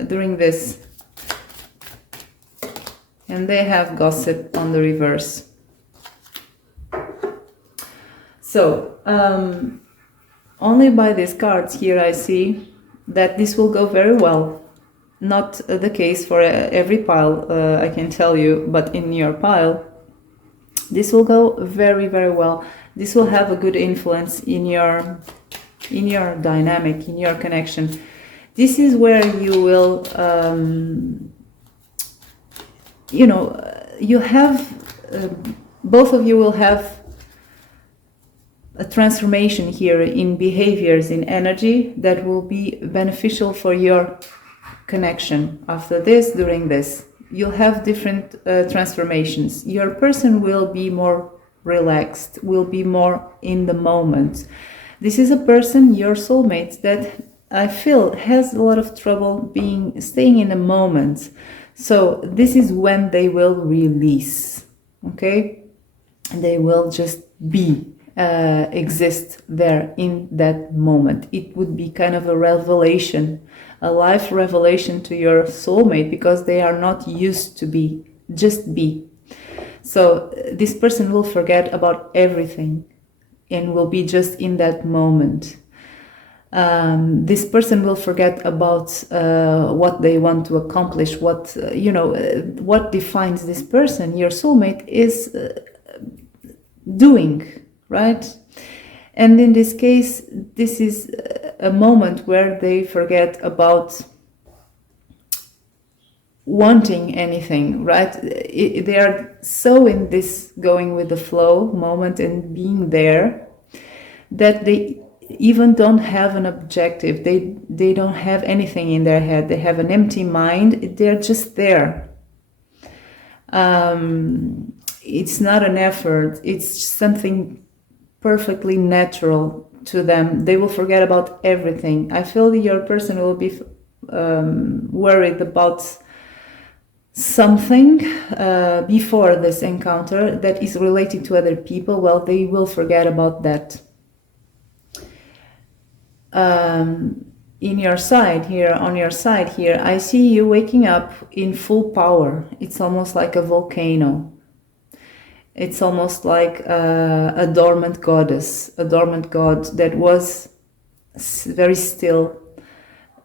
during this. And they have gossip on the reverse. So only by these cards here I see that this will go very well. Not the case for every pile, I can tell you, but in your pile, this will go very, very well. This will have a good influence in your dynamic, in your connection. This is where you will, you have, both of you will have a transformation here in behaviors, in energy that will be beneficial for your connection. After this, during this, you'll have different transformations. Your person will be more relaxed, will be more in the moment. This is a person, your soulmate, that I feel has a lot of trouble staying in the moment. So this is when they will release, okay? And they will just exist there in that moment. It would be kind of a revelation, a life revelation to your soulmate, because they are not used to just be. So this person will forget about everything and will be just in that moment. This person will forget about what they want to accomplish, what defines this person. Your soulmate is doing, right? And in this case, this is a moment where they forget about wanting anything, right? They are so in this going with the flow moment and being there that they even don't have an objective. They don't have anything in their head. They have an empty mind. They're just there. It's not an effort. It's something perfectly natural to them. They will forget about everything. I feel your person will be worried about something before this encounter that is related to other people. Well, they will forget about that. in your side here, on your side here, I see you waking up in full power. It's almost like a volcano. It's almost like a dormant goddess, a dormant god that was very still,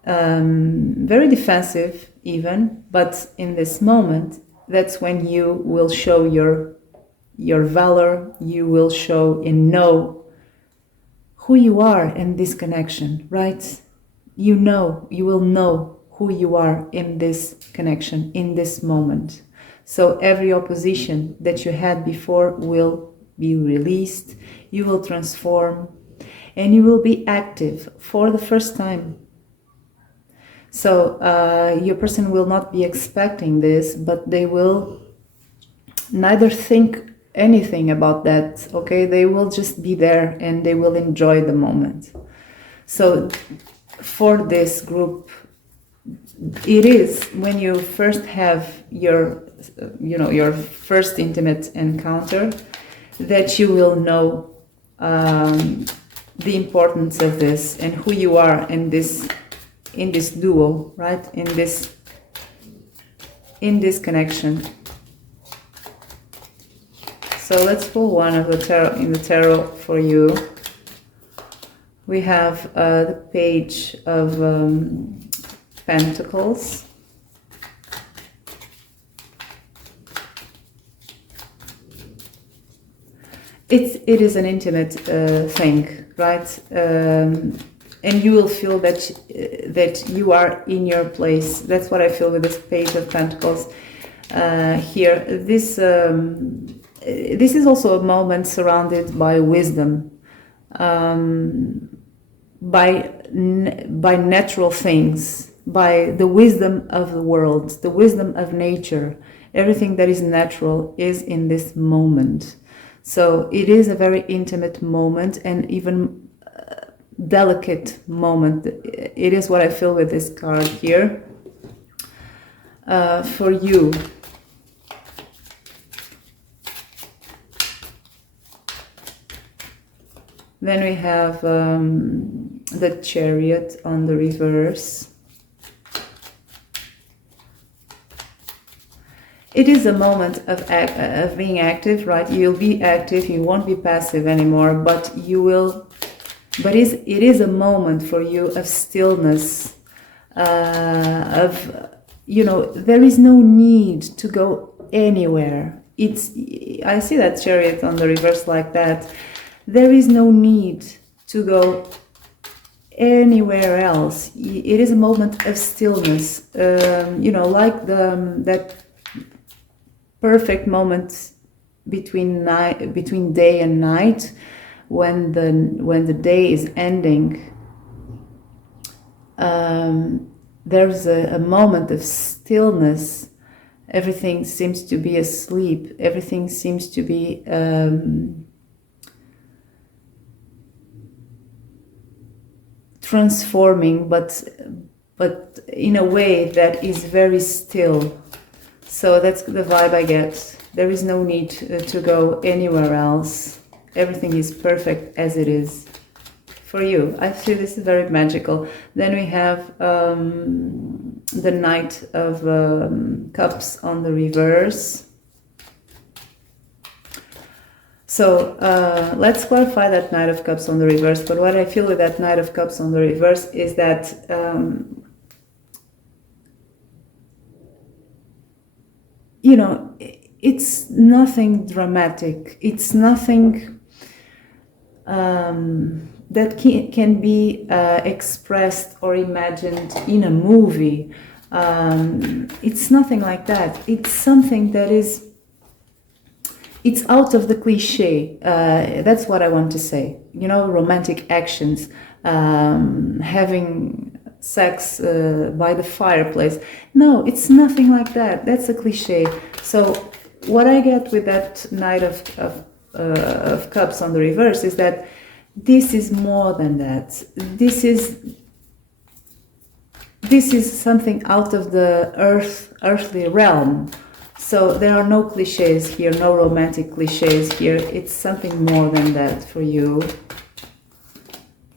very defensive even, but in this moment, that's when you will show your valor, you will show and know who you are in this connection, right? You will know who you are in this connection, in this moment. So every opposition that you had before will be released, you will transform, and you will be active for the first time. So your person will not be expecting this, but they will neither think anything about that, okay? They will just be there and they will enjoy the moment. So for this group, it is when you first have your first intimate encounter that you will know the importance of this and who you are in this duo, right? In this connection. So let's pull one of the tarot for you. We have the Page of Pentacles. It is an intimate thing, right? And you will feel that you are in your place. That's what I feel with this Page of Pentacles here. This is also a moment surrounded by wisdom, by natural things, by the wisdom of the world, the wisdom of nature. Everything that is natural is in this moment. So it is a very intimate moment and even delicate moment. It is what I feel with this card here for you. Then we have the Chariot on the reverse. It is a moment of being active, right? You'll be active, you won't be passive anymore, but you will. But it is a moment for you of stillness, there is no need to go anywhere. I see that Chariot on the reverse like that. There is no need to go anywhere else. It is a moment of stillness, like that perfect moment between day and night, when the day is ending. There's a moment of stillness. Everything seems to be asleep. Everything seems to be transforming, but in a way that is very still. So that's the vibe I get. There is no need to go anywhere else. Everything is perfect as it is for you. I feel this is very magical. Then we have the Knight of Cups on the reverse. So let's clarify that Knight of Cups on the reverse. But what I feel with that Knight of Cups on the reverse is that it's nothing dramatic. It's nothing that can be expressed or imagined in a movie. It's nothing like that. It's something that is, it's out of the cliche. That's what I want to say. Romantic actions, having sex by the fireplace. No, it's nothing like that. That's a cliche. So what I get with that Knight of Cups on the reverse is that this is more than that. This is something out of the earthly realm. So there are no cliches here, no romantic cliches here. It's something more than that for you.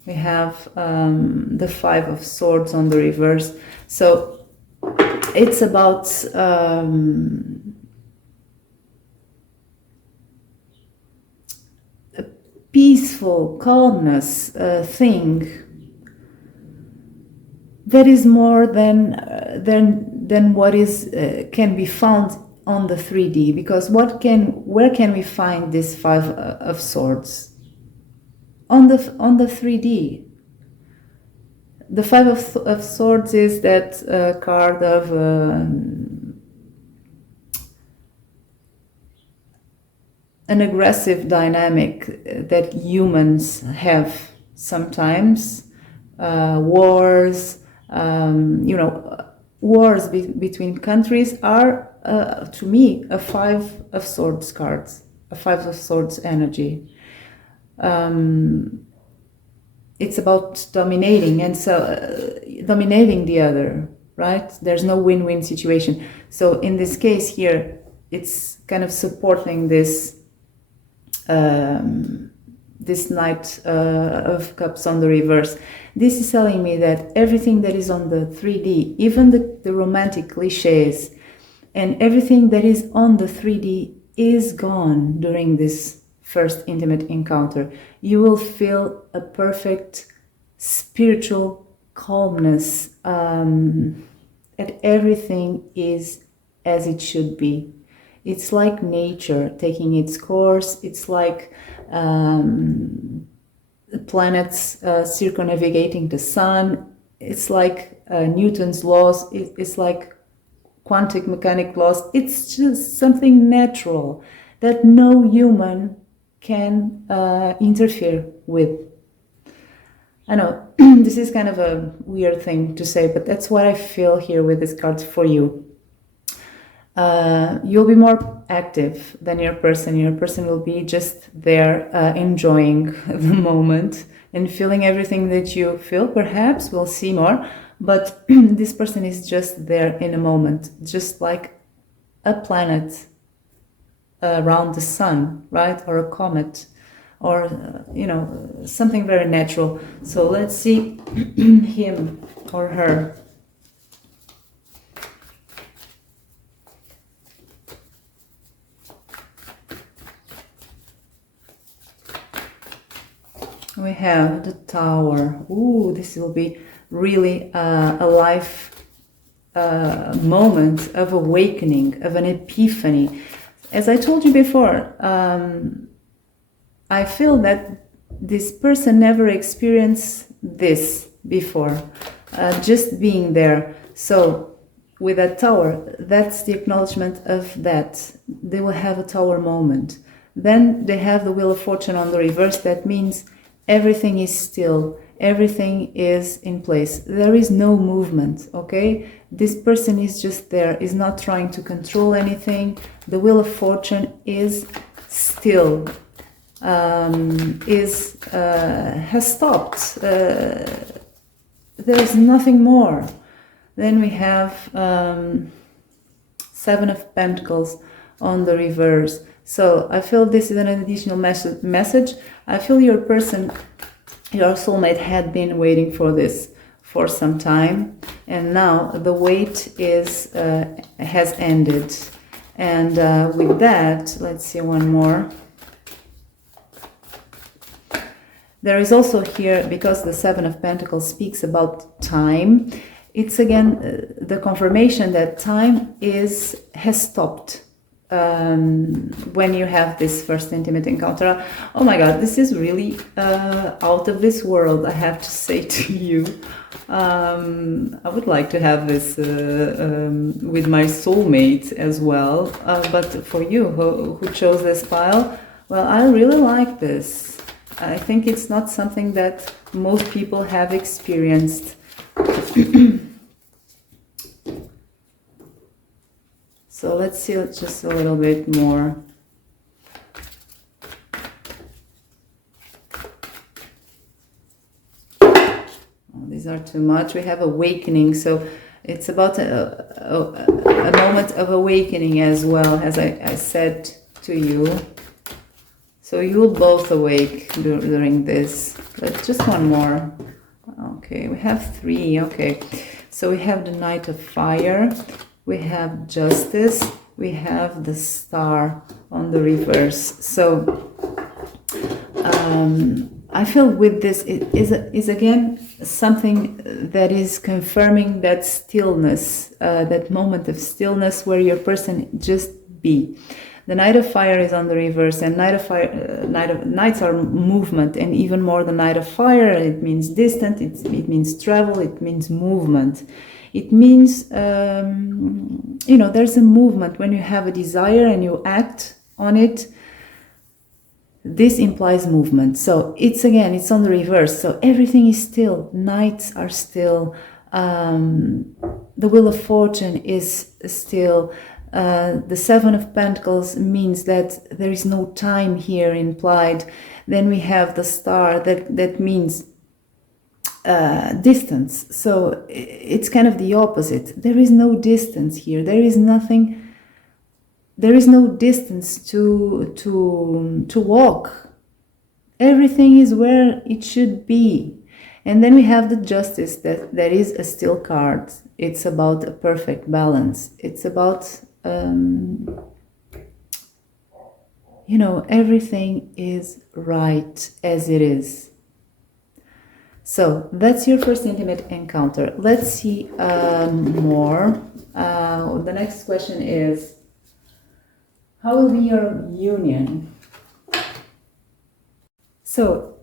We have the Five of Swords on the reverse. So it's about a peaceful calmness thing that is more than what is can be found on the 3D. Because where can we find this Five of Swords? On the 3D. The Five of Swords is that card of an aggressive dynamic that humans have sometimes. Wars, you know, wars between countries are, to me, a Five of Swords cards, a Five of Swords energy. It's about dominating, and so dominating the other, right? There's no win-win situation. So in this case here, it's kind of supporting this this Knight of Cups on the reverse. This is telling me that everything that is on the 3D, even the romantic cliches, and everything that is on the 3D is gone during this first intimate encounter. You will feel a perfect spiritual calmness, and everything is as it should be. It's like nature taking its course. It's like planets circumnavigating the sun. It's like Newton's laws. It's like quantum mechanic laws. It's just something natural that no human can interfere with. I know this is kind of a weird thing to say, but that's what I feel here with this card for you. You'll be more active than your person. Your person will be just there enjoying the moment and feeling everything that you feel. Perhaps we'll see more, but this person is just there in a moment, just like a planet around the sun, right? Or a comet, or you know, something very natural. So let's see him or her. We have the Tower. Ooh, this will be really a life moment of awakening, of an epiphany. As I told you before, I feel that this person never experienced this before, just being there. So with that Tower, that's the acknowledgement of that. They will have a Tower moment. Then they have the Wheel of Fortune on the reverse. That means everything is still, everything is in place. There is no movement, okay? This person is just there, is not trying to control anything. The Wheel of Fortune is still, has stopped. There's nothing more. Then we have Seven of Pentacles on the reverse. So I feel this is an additional message. I feel your person, your soulmate, had been waiting for this for some time, and now the wait is has ended. And with that, let's see one more. There is also here, because the Seven of Pentacles speaks about time, it's again the confirmation that time has stopped. When you have this first intimate encounter. Oh my god, this is really out of this world, I have to say to you. I would like to have this with my soulmate as well, but for you who chose this pile, well, I really like this. I think it's not something that most people have experienced. So let's see just a little bit more. Oh, these are too much. We have awakening, so it's about a moment of awakening as well, as I said to you. So you will both awake during this. Let's just one more. Okay, we have 3. Okay, so we have the Knight of Fire, we have Justice, we have the Star on the reverse. So I feel with this it is again something that is confirming that stillness, that moment of stillness where your person just be. The Knight of Fire is on the reverse, and Knights are movement, and even more the Knight of Fire. It means distant. It means travel. It means movement. It means there's a movement when you have a desire and you act on it. This implies movement. So it's on the reverse. So everything is still. Knights are still. The Wheel of Fortune is still. The 7 of Pentacles means that there is no time here implied. Then we have the Star that means distance. So it's kind of the opposite. There is no distance here. There is nothing. There is no distance to walk. Everything is where it should be. And then we have the Justice that is a still card. It's about a perfect balance. It's about everything is right as it is. So that's your first intimate encounter. Let's see more. The next question is, how will be your union? So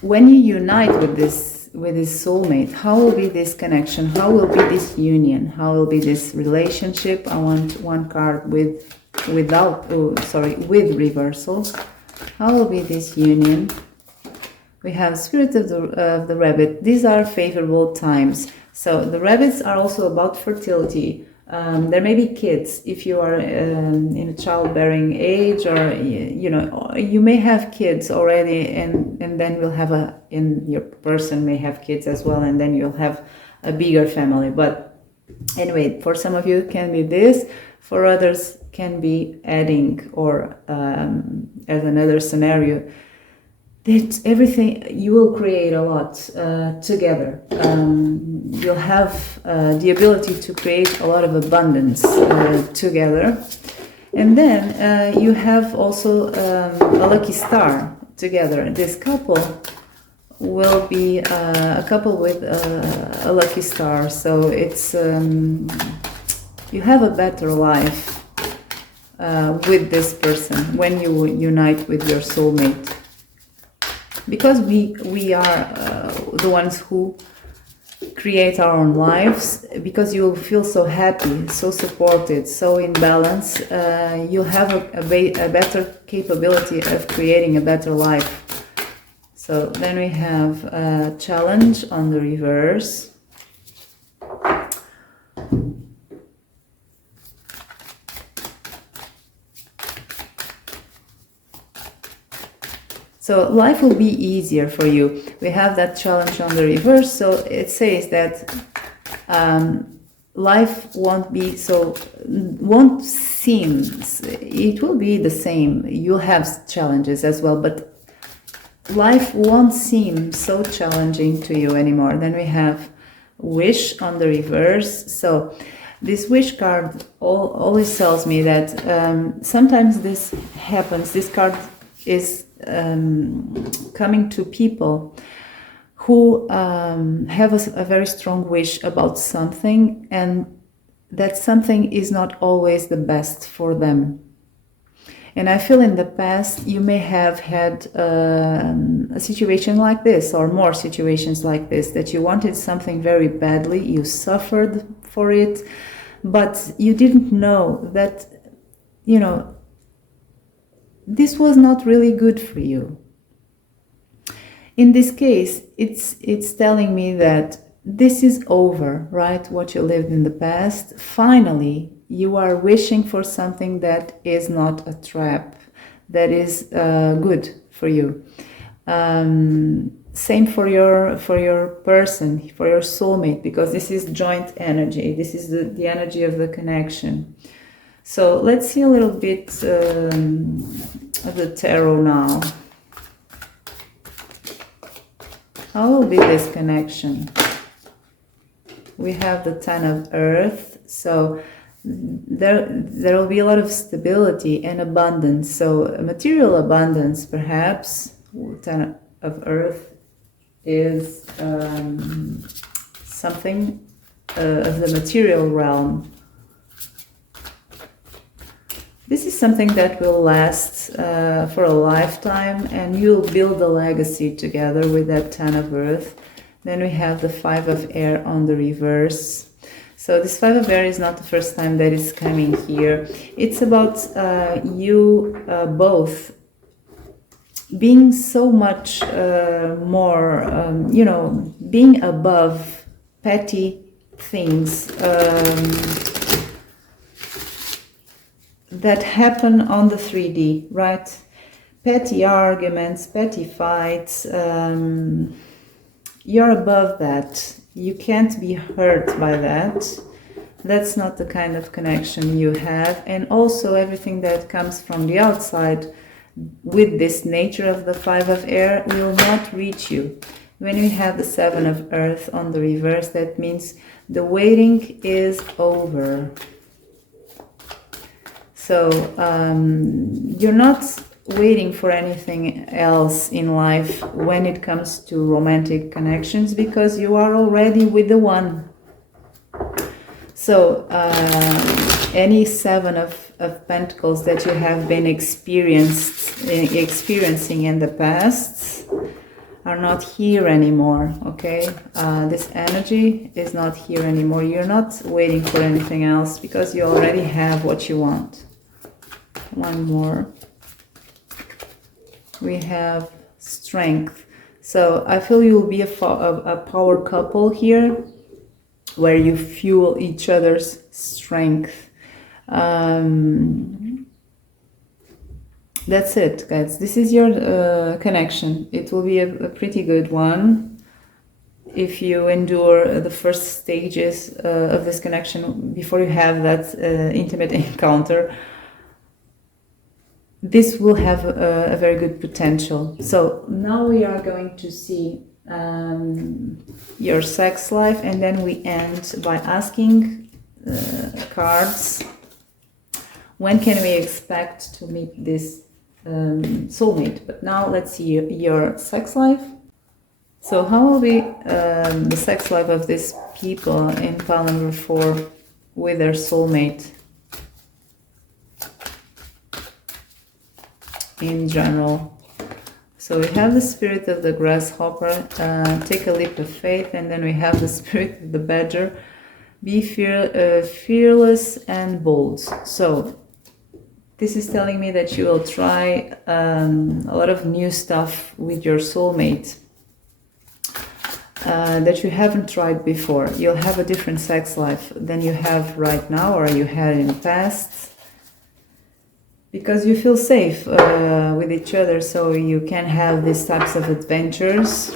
when you unite with this soulmate, how will be this connection? How will be this union? How will be this relationship? I want one card with reversal. How will be this union? We have Spirit of the Rabbit. These are favorable times. So the rabbits are also about fertility. There may be kids if you are in a childbearing age, or you may have kids already, and then we'll have your person may have kids as well, and then you'll have a bigger family. But anyway, for some of you it can be this, for others can be adding, or as another scenario, that everything you will create a lot together. You'll have the ability to create a lot of abundance together. And then you have also a lucky star together. This couple will be a couple with a lucky star. So it's you have a better life with this person when you unite with your soulmate. Because we are the ones who create our own lives, because you will feel so happy, so supported, so in balance, you'll have a better capability of creating a better life. So then we have a challenge on the reverse. So life will be easier for you. We have that challenge on the reverse. So it says that life won't seem, it will be the same. You'll have challenges as well, but life won't seem so challenging to you anymore. Then we have wish on the reverse. So this wish card always tells me that sometimes this happens. This card is coming to people who have a very strong wish about something, and that something is not always the best for them. And I feel in the past you may have had a situation like this, or more situations like this, that you wanted something very badly, you suffered for it, but you didn't know that, this was not really good for you. In this case, it's telling me that this is over, right? What you lived in the past. Finally, you are wishing for something that is not a trap, that is good for you. Same for your person, for your soulmate, because this is joint energy. This is the energy of the connection. So let's see a little bit of the tarot now. How will be this connection? We have the Ten of Earth, so there will be a lot of stability and abundance. So material abundance, perhaps. Ten of Earth is something of the material realm. This is something that will last for a lifetime, and you'll build a legacy together with that Ten of Earth. Then we have the Five of Air on the reverse. So this Five of Air is not the first time that it's coming here. It's about you both being so much more, you know, being above petty things that happen on the 3D, right? Petty arguments, petty fights. You're above that. You can't be hurt by that. That's not the kind of connection you have. And also everything that comes from the outside with this nature of the Five of Air will not reach you. When we have the Seven of Earth on the reverse, that means the waiting is over. So you're not waiting for anything else in life when it comes to romantic connections, because you are already with the one. So any Seven of Pentacles that you have been experiencing in the past are not here anymore, okay? This energy is not here anymore. You're not waiting for anything else because you already have what you want. One more. We have Strength. So I feel you will be a power couple here, where you fuel each other's strength. That's it, guys. This is your connection. It will be a pretty good one if you endure the first stages of this connection before you have that intimate encounter. This will have a very good potential. So now we are going to see your sex life, and then we end by asking cards, when can we expect to meet this soulmate? But now let's see your sex life. So how will be the sex life of these people in pile number 4 with their soulmate in general? So we have the Spirit of the Grasshopper, take a leap of faith, and then we have the Spirit of the Badger, be fearless and bold. So this is telling me that you will try a lot of new stuff with your soulmate that you haven't tried before. You'll have a different sex life than you have right now, or you had in the past, because you feel safe with each other, so you can have these types of adventures.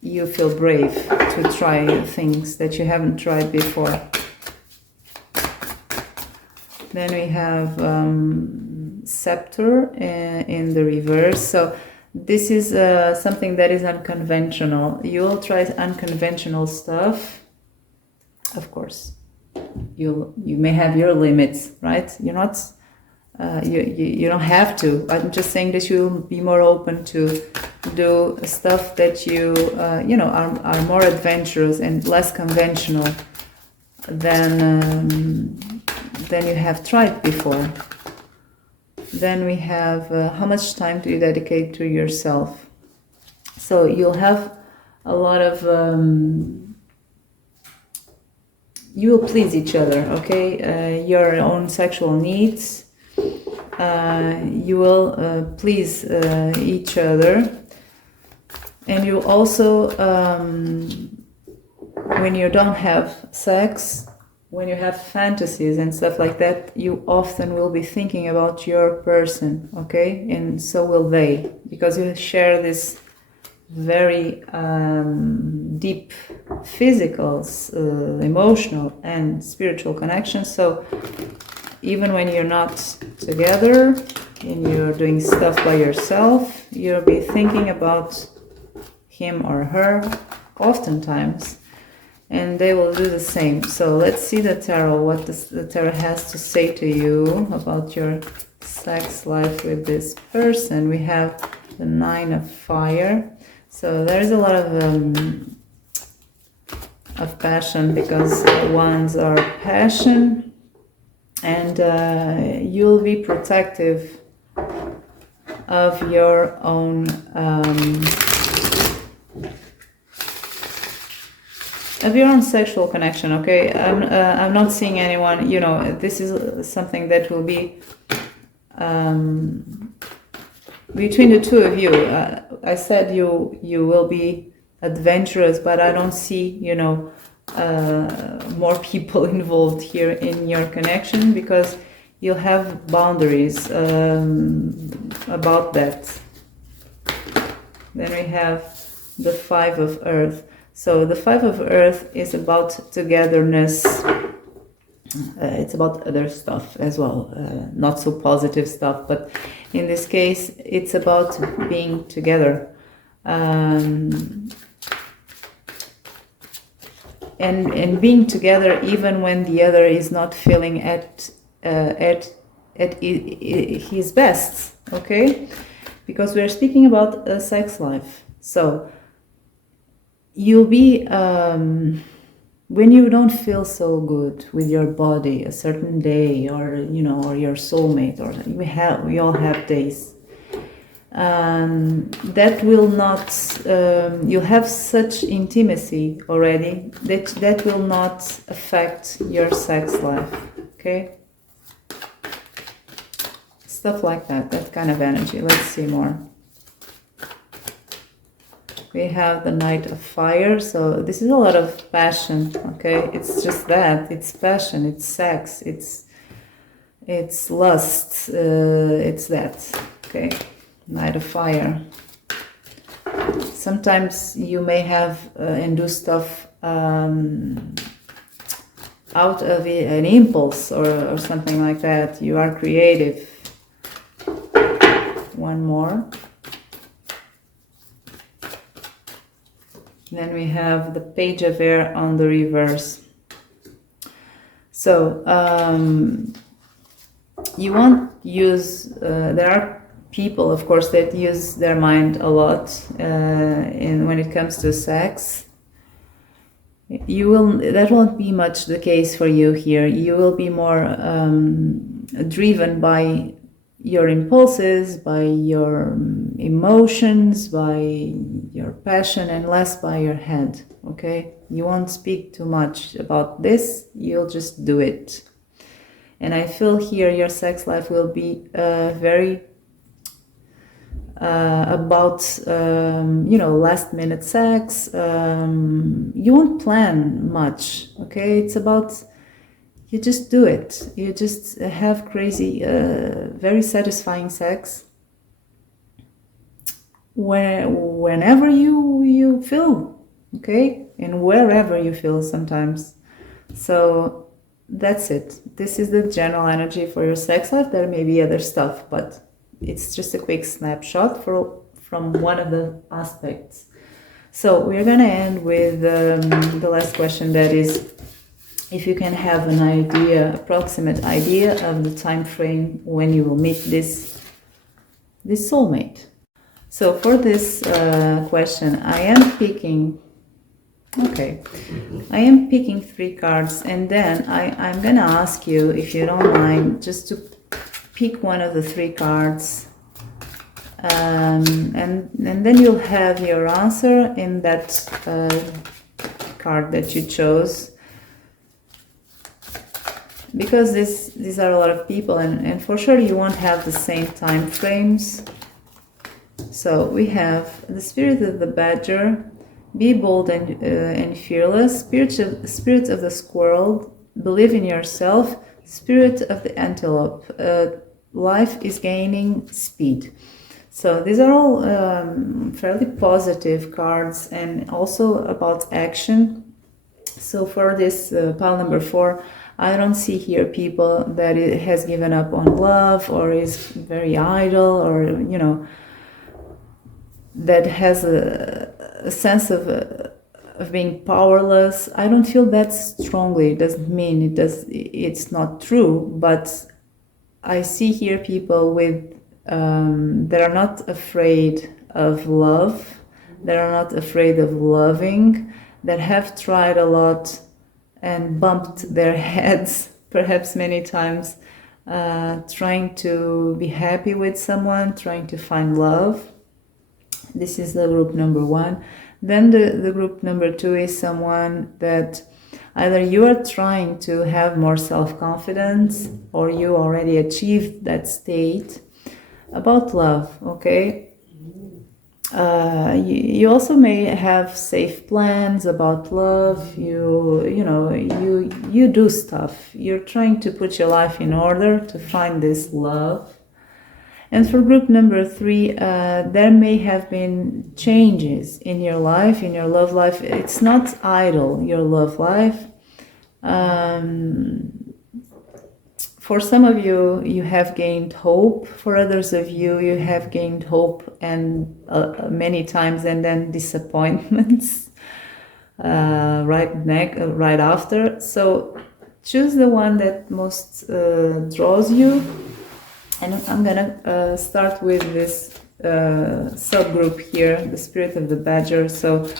You feel brave to try things that you haven't tried before. Then we have Scepter in the reverse. So this is something that is unconventional. You will try unconventional stuff, of course. You may have your limits, right? You're not you don't have to. I'm just saying that you'll be more open to do stuff that you you know, are more adventurous and less conventional than you have tried before. Then we have how much time do you dedicate to yourself? So you'll have a lot of you will please each other, okay? Your own sexual needs. You will please each other. And you also, when you don't have sex, when you have fantasies and stuff like that, you often will be thinking about your person, okay? And so will they, because you share this very deep physical, emotional and spiritual connection. So even when you're not together, and you're doing stuff by yourself, you'll be thinking about him or her oftentimes, and they will do the same. So let's see the tarot, what the tarot has to say to you about your sex life with this person. We have the Nine of Fire. So there's a lot of passion, because wands are passion, and you'll be protective of your own sexual connection. Okay, I'm not seeing anyone, you know, this is something that will be between the two of you. I said you will be adventurous, but I don't see, you know, more people involved here in your connection, because you'll have boundaries about that. Then we have the Five of Earth. So the Five of Earth is about togetherness. It's about other stuff as well, not so positive stuff, but in this case it's about being together, and being together even when the other is not feeling at his best. Okay, because we're speaking about a sex life. So you'll be when you don't feel so good with your body a certain day, or you know, or your soulmate, or we all have days, that will not you'll have such intimacy already that will not affect your sex life. Okay, stuff like that kind of energy. Let's see more. We have the Knight of Fire. So this is a lot of passion. Okay, it's just that, it's passion, it's sex, it's lust, it's that. Okay, Knight of Fire. Sometimes you may have and do stuff out of an impulse or something like that. You are creative. One more. Then we have the Page of Air on the reverse. So you won't use, there are people, of course, that use their mind a lot when it comes to sex. That won't be much the case for you here. You will be more driven by your impulses, by your emotions, by your passion, and less by your head. Okay, you won't speak too much about this, you'll just do it. And I feel here your sex life will be very about you know, last minute sex. You won't plan much. Okay, it's about, you just do it. You just have crazy, very satisfying sex whenever you feel, okay, and wherever you feel sometimes. So that's it. This is the general energy for your sex life. There may be other stuff, but it's just a quick snapshot from one of the aspects. So we're gonna end with the last question, that is, if you can have an idea, approximate idea of the time frame when you will meet this soulmate. So for this question, I am picking 3 cards, and then I'm gonna ask you, if you don't mind, just to pick one of the 3 cards, and then you'll have your answer in that card that you chose. Because these are a lot of people, and for sure you won't have the same time frames. So we have the Spirit of the Badger, be bold and fearless, Spirit of the Squirrel, believe in yourself, Spirit of the Antelope, life is gaining speed. So these are all fairly positive cards, and also about action. So for this pile number 4, I don't see here people that has given up on love or is very idle, or that has a sense of being powerless. I don't feel that strongly. It doesn't mean it's not true, but I see here people with that are not afraid of love, that are not afraid of loving, that have tried a lot and bumped their heads perhaps many times, trying to be happy with someone, trying to find love. This is the group number one. Then the group number two is someone that either you are trying to have more self-confidence, or you already achieved that state about love, okay? You also may have safe plans about love. You do stuff. You're trying to put your life in order to find this love. And for group number three, there may have been changes in your life, in your love life. It's not idle, your love life. For some of you, you have gained hope. For others of you, you have gained hope and many times, and then disappointments right after. So choose the one that most draws you. And I'm gonna start with this subgroup here, the Spirit of the Badger. So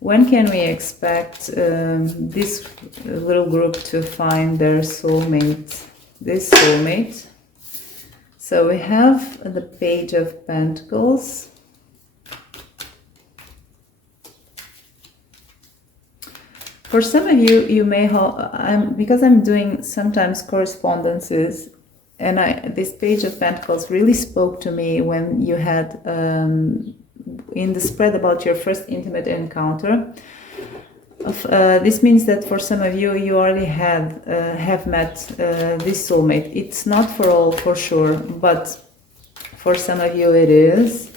when can we expect this little group to find their soulmate? This soulmate. So we have the Page of Pentacles. For some of you, you may have, because I'm doing sometimes correspondences, and this Page of Pentacles really spoke to me when you had, in the spread about your first intimate encounter. This means that for some of you, you already have met this soulmate. It's not for all, for sure, but for some of you it is.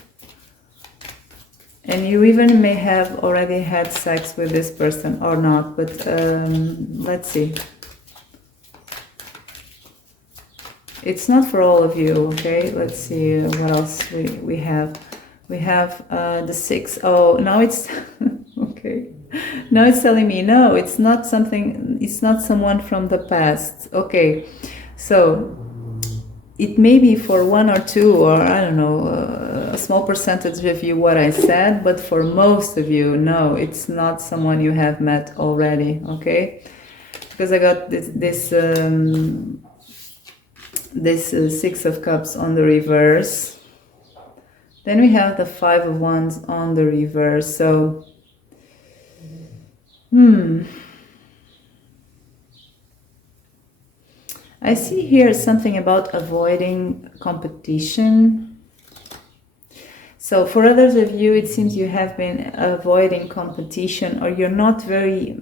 And you even may have already had sex with this person or not, but let's see. It's not for all of you, okay? Let's see what else we have. We have the 6. Oh, now it's okay. Now it's telling me no, it's not something. It's not someone from the past. Okay, so it may be for 1 or 2, or I don't know, a small percentage of you what I said, but for most of you, no, it's not someone you have met already. Okay, because I got this 6 of Cups on the reverse. Then we have the 5 of Wands on the reverse. So, I see here something about avoiding competition. So for others of you, it seems you have been avoiding competition, or you're not very...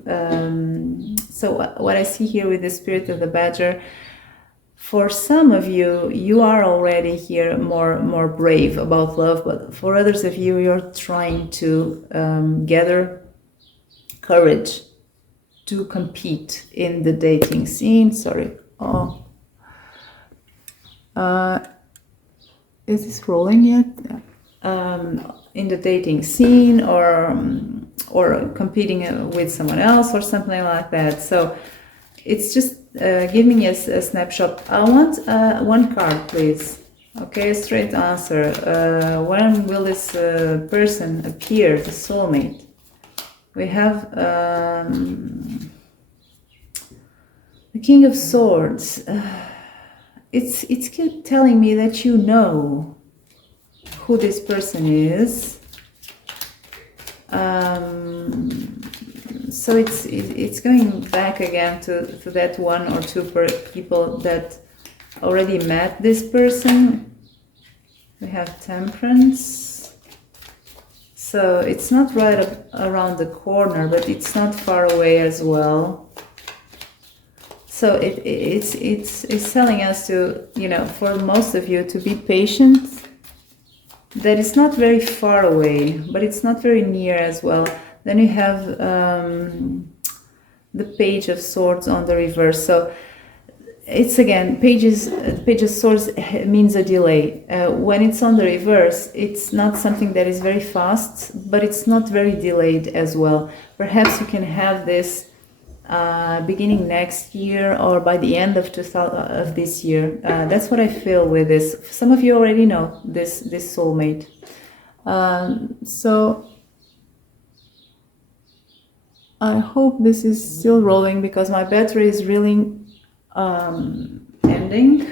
so what I see here with the Spirit of the Badger, for some of you, you are already here more brave about love, but for others of you, you're trying to gather courage to compete in the dating scene. Sorry. Oh. Is this rolling yet? In the dating scene, or competing with someone else or something like that. So it's just giving me a snapshot. I want one card, please. Okay, straight answer. When will this person appear, the soulmate? We have the King of Swords. It's keep telling me that you know who this person is. So it's going back again to that 1 or 2 people that already met this person. We have Temperance. So it's not right around the corner, but it's not far away as well. So it's telling us to, for most of you, to be patient. That it's not very far away, but it's not very near as well. Then you have the Page of Swords on the reverse. So it's again, Page of Swords means a delay. When it's on the reverse, it's not something that is very fast, but it's not very delayed as well. Perhaps you can have this beginning next year or by the end of this year. That's what I feel with this. Some of you already know this soulmate. So I hope this is still rolling because my battery is really ending.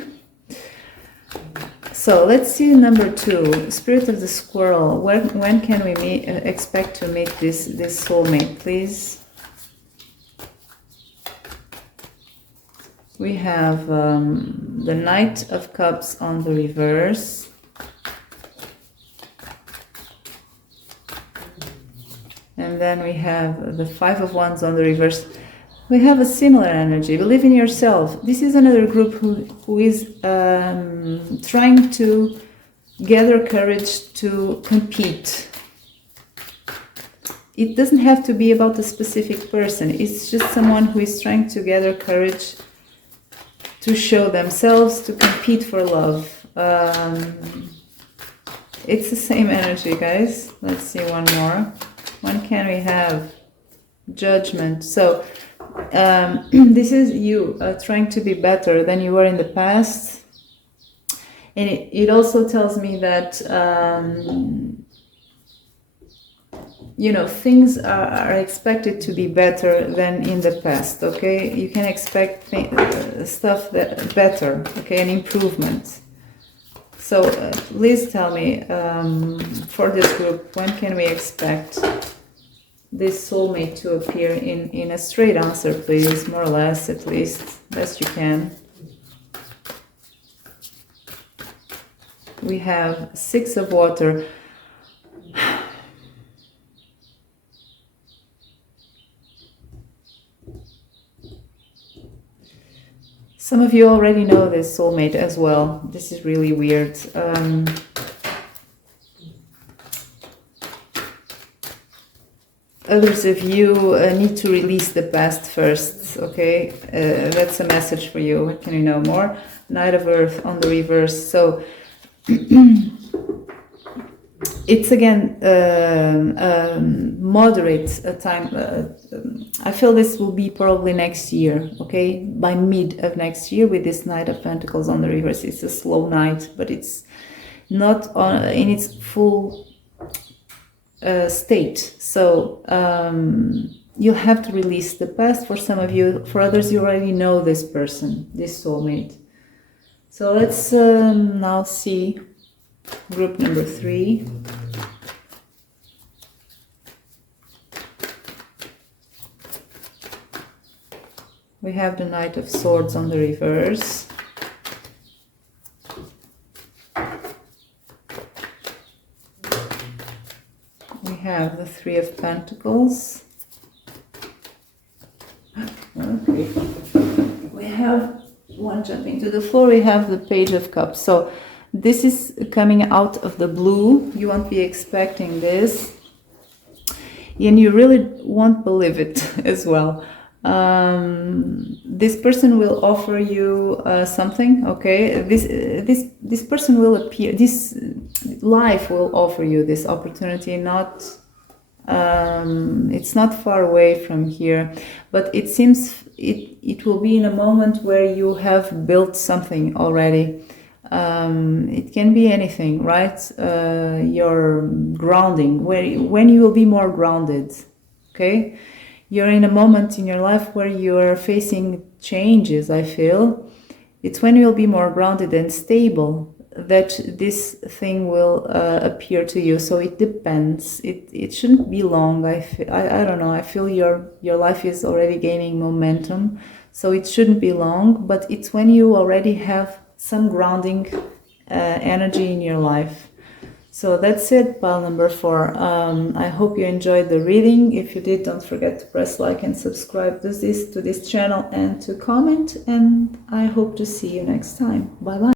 So let's see number 2, Spirit of the Squirrel. When can we expect to meet this soulmate, please? We have the Knight of Cups on the reverse. And then we have the Five of Wands on the reverse. We have a similar energy. Believe in yourself. This is another group who is trying to gather courage to compete. It doesn't have to be about a specific person. It's just someone who is trying to gather courage to show themselves, to compete for love. It's the same energy, guys. Let's see one more. When can we have? Judgment. So this is you trying to be better than you were in the past. And it also tells me that you know, things are expected to be better than in the past, okay? You can expect stuff that better, okay, an improvement. So please tell me, for this group, when can we expect this soulmate to appear in a straight answer, please, more or less, at least, best you can. We have Six of Water. Some of you already know this soulmate as well. This is really weird. Others of you need to release the past first, okay? That's a message for you. What can you know more? Knight of Earth on the reverse. So it's again moderate time. I feel this will be probably next year, okay? By mid of next year with this Knight of Pentacles on the reverse. It's a slow night, but it's not in its full state. So you'll have to release the past for some of you. For others, you already know this person, this soulmate. So let's now see group number 3. We have the Knight of Swords on the reverse. We have the Three of Pentacles. Okay. We have one jumping to the floor. We have the Page of Cups. So this is coming out of the blue. You won't be expecting this. And you really won't believe it as well. This person will offer you something, okay? This person will appear, this life will offer you this opportunity, not it's not far away from here, but it seems it will be in a moment where you have built something already. It can be anything, right? Your grounding, when you will be more grounded, okay? You're in a moment in your life where you're facing changes, I feel. It's when you'll be more grounded and stable that this thing will appear to you. So it depends. It shouldn't be long. I don't know. I feel your life is already gaining momentum. So it shouldn't be long, but it's when you already have some grounding energy in your life. So that's it, pile number 4. I hope you enjoyed the reading. If you did, don't forget to press like and subscribe to this channel and to comment. And I hope to see you next time. Bye bye.